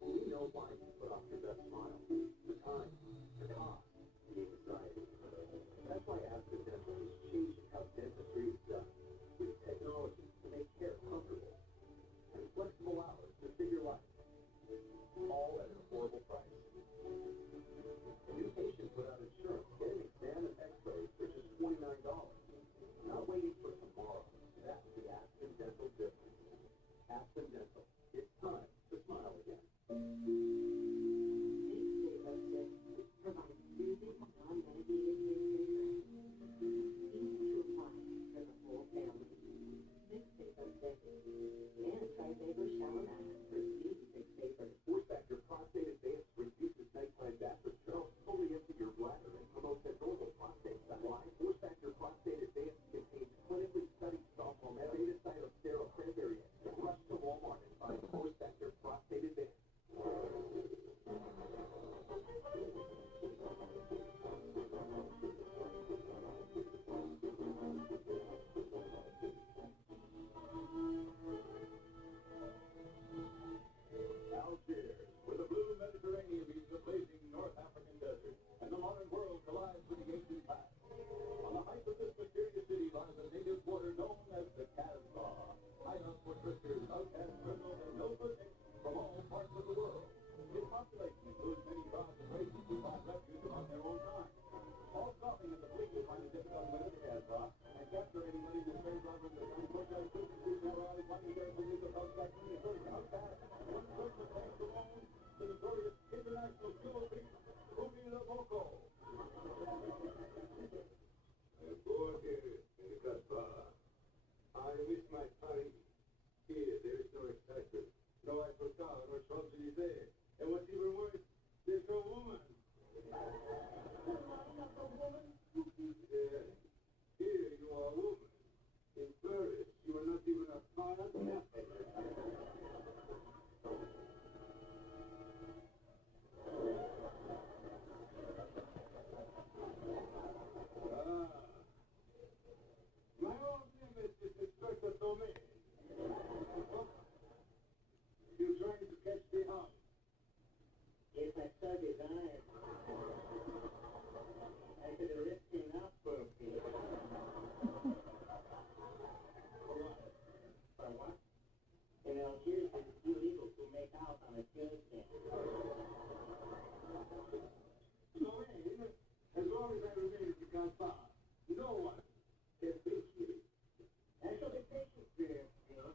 We know why you put off your best smile. The time, the cost, the anxiety. That's why Aspen Dental is changing how dentistry is done. With technology to make care comfortable. And flexible hours to fit your life. All at an affordable price. New patients without insurance get an exam and x-rays for just $29. Not waiting for tomorrow. That's the Aspen Dental difference. Aspen Dental. It's time to smile again. Provides soothing, non-medicated treatment. Easy to apply for the whole family. Six Vapor Six. And try Vapor Shower Mat for Speed 6 Vapor. Force Factor Prostate Advance reduces nighttime bathroom smells, fully empty your bladder, and promotes a normal prostate size. Why? Force Factor Prostate Advance contains clinically studied soft beta-cytosol sterile cranberry extract. Rush to Walmart and find Force Factor Prostate Advance. Algiers, where the blue Mediterranean meets the blazing North African desert, and the modern world collides with the ancient past. On the height of this mysterious city lies a native quarter known as the Casbah, hideout for drifters, outcast criminals, and no good from all parts of the world. Its population includes many tribes and races who find refuge among their own kind. All stopping at the fleet will find it difficult to enter the Casbah and capture anybody who stays over the gun push out to their rally, finding their police of outside communities outcast. One Christmas thanks alone to the glorious international jewel thief, Ruby the Boko. Boy, here in the Casbah, I miss my Paris. Here, there is no excitement, no Eiffel Tower, no Champs-Élysées. And what's even worse, there's no woman. Yeah. Here you are a woman. In Paris, you are not even a part of nothing. My old name is Inspector Tomé. You trying to catch the hound? Yes, I so desire. I could arrest him up for a fee. For what? In Algiers, it's illegal to make out on a Tuesday. Lorraine, as long as I remain in the Casbah, no one can reach me. I shall be patient there, you know.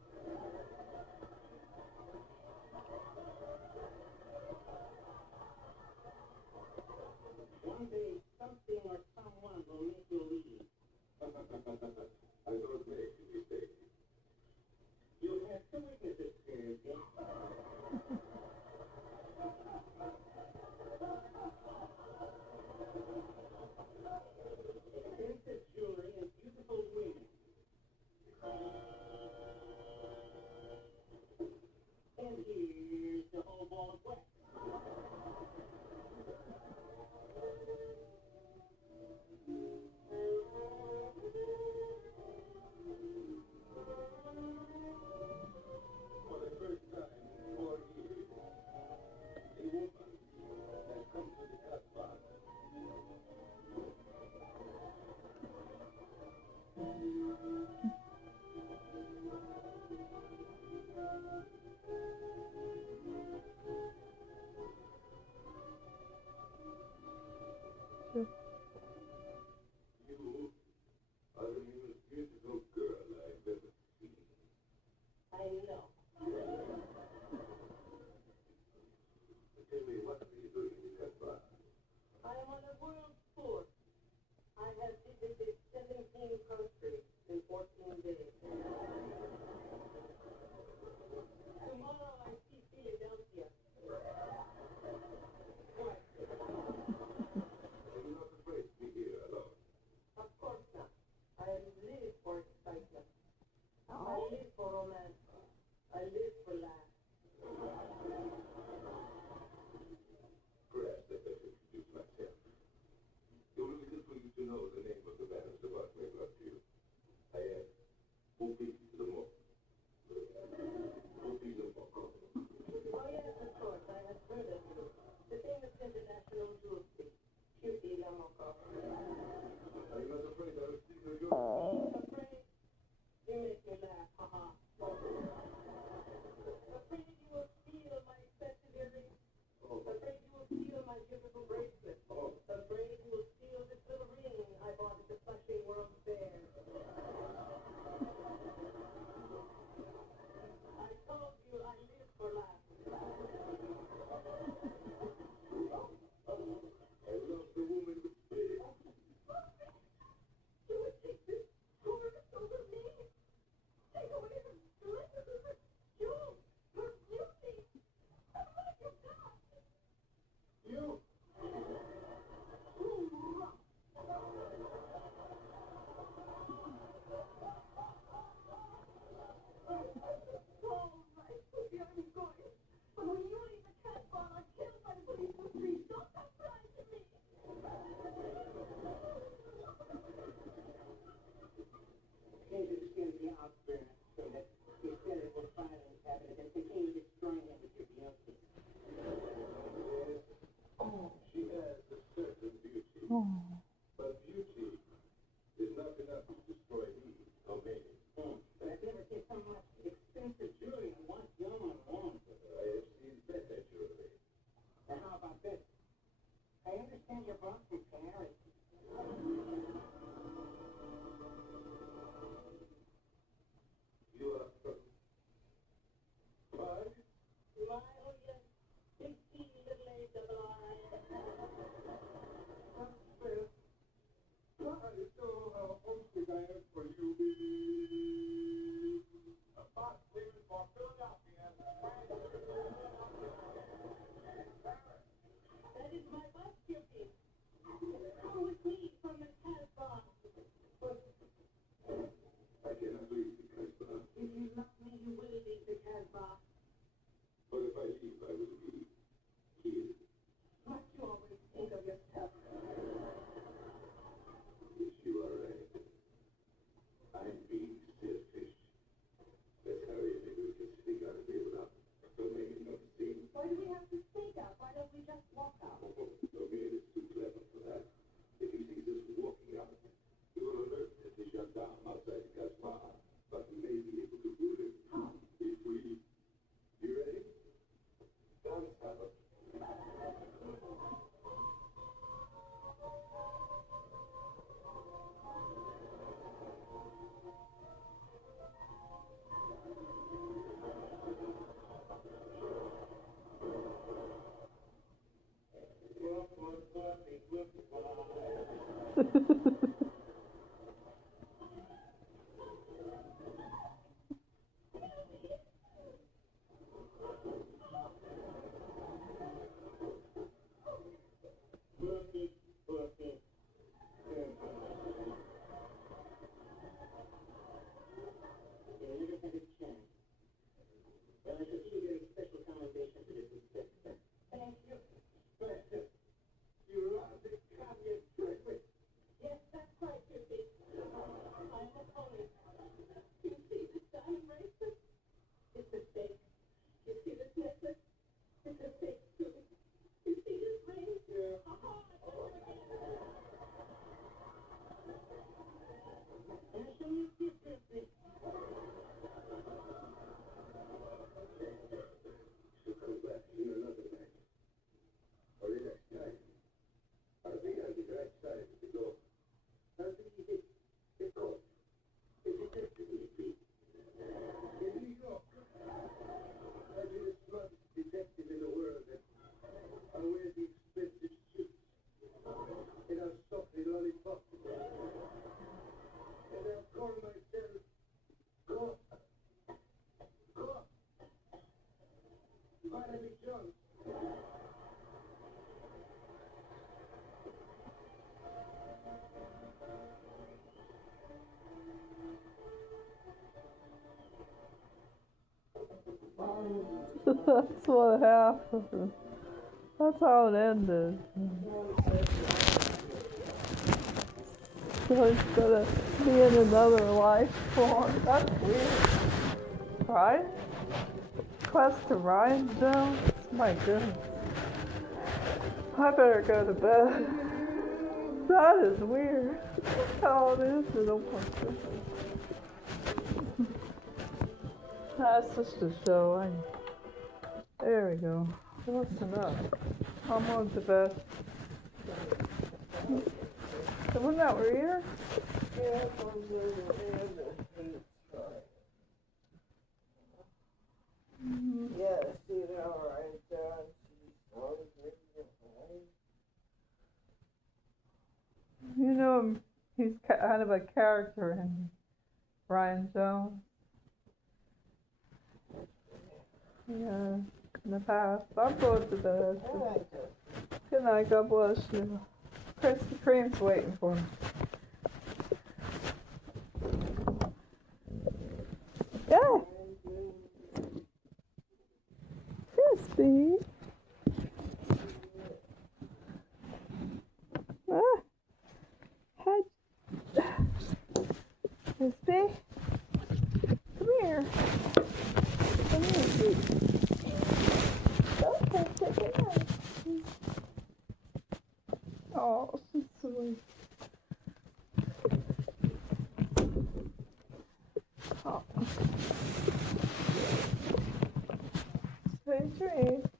That's what happened. That's how it ended. So he's gonna be in another life form. That's weird. Right? Quest to Ryan Jones? My goodness. I better go to bed. That is weird. That's how it is. I don't want to. That's just a show. There we go. Listen up. I'm on to bed. So wasn't that weird? Yeah, from the yes, you know, right, she's always making You know, he's kind of a character in Ryan Jones. Yeah, in the past. I'm going to bed. Good night. God bless you. Krispy Kreme's waiting for me. Yeah. Crispy. Ah. Hi. Crispy. Come here. Come here, sweetie. Okay, take it out. Oh, she's sweet. Oh. Sweet dreams.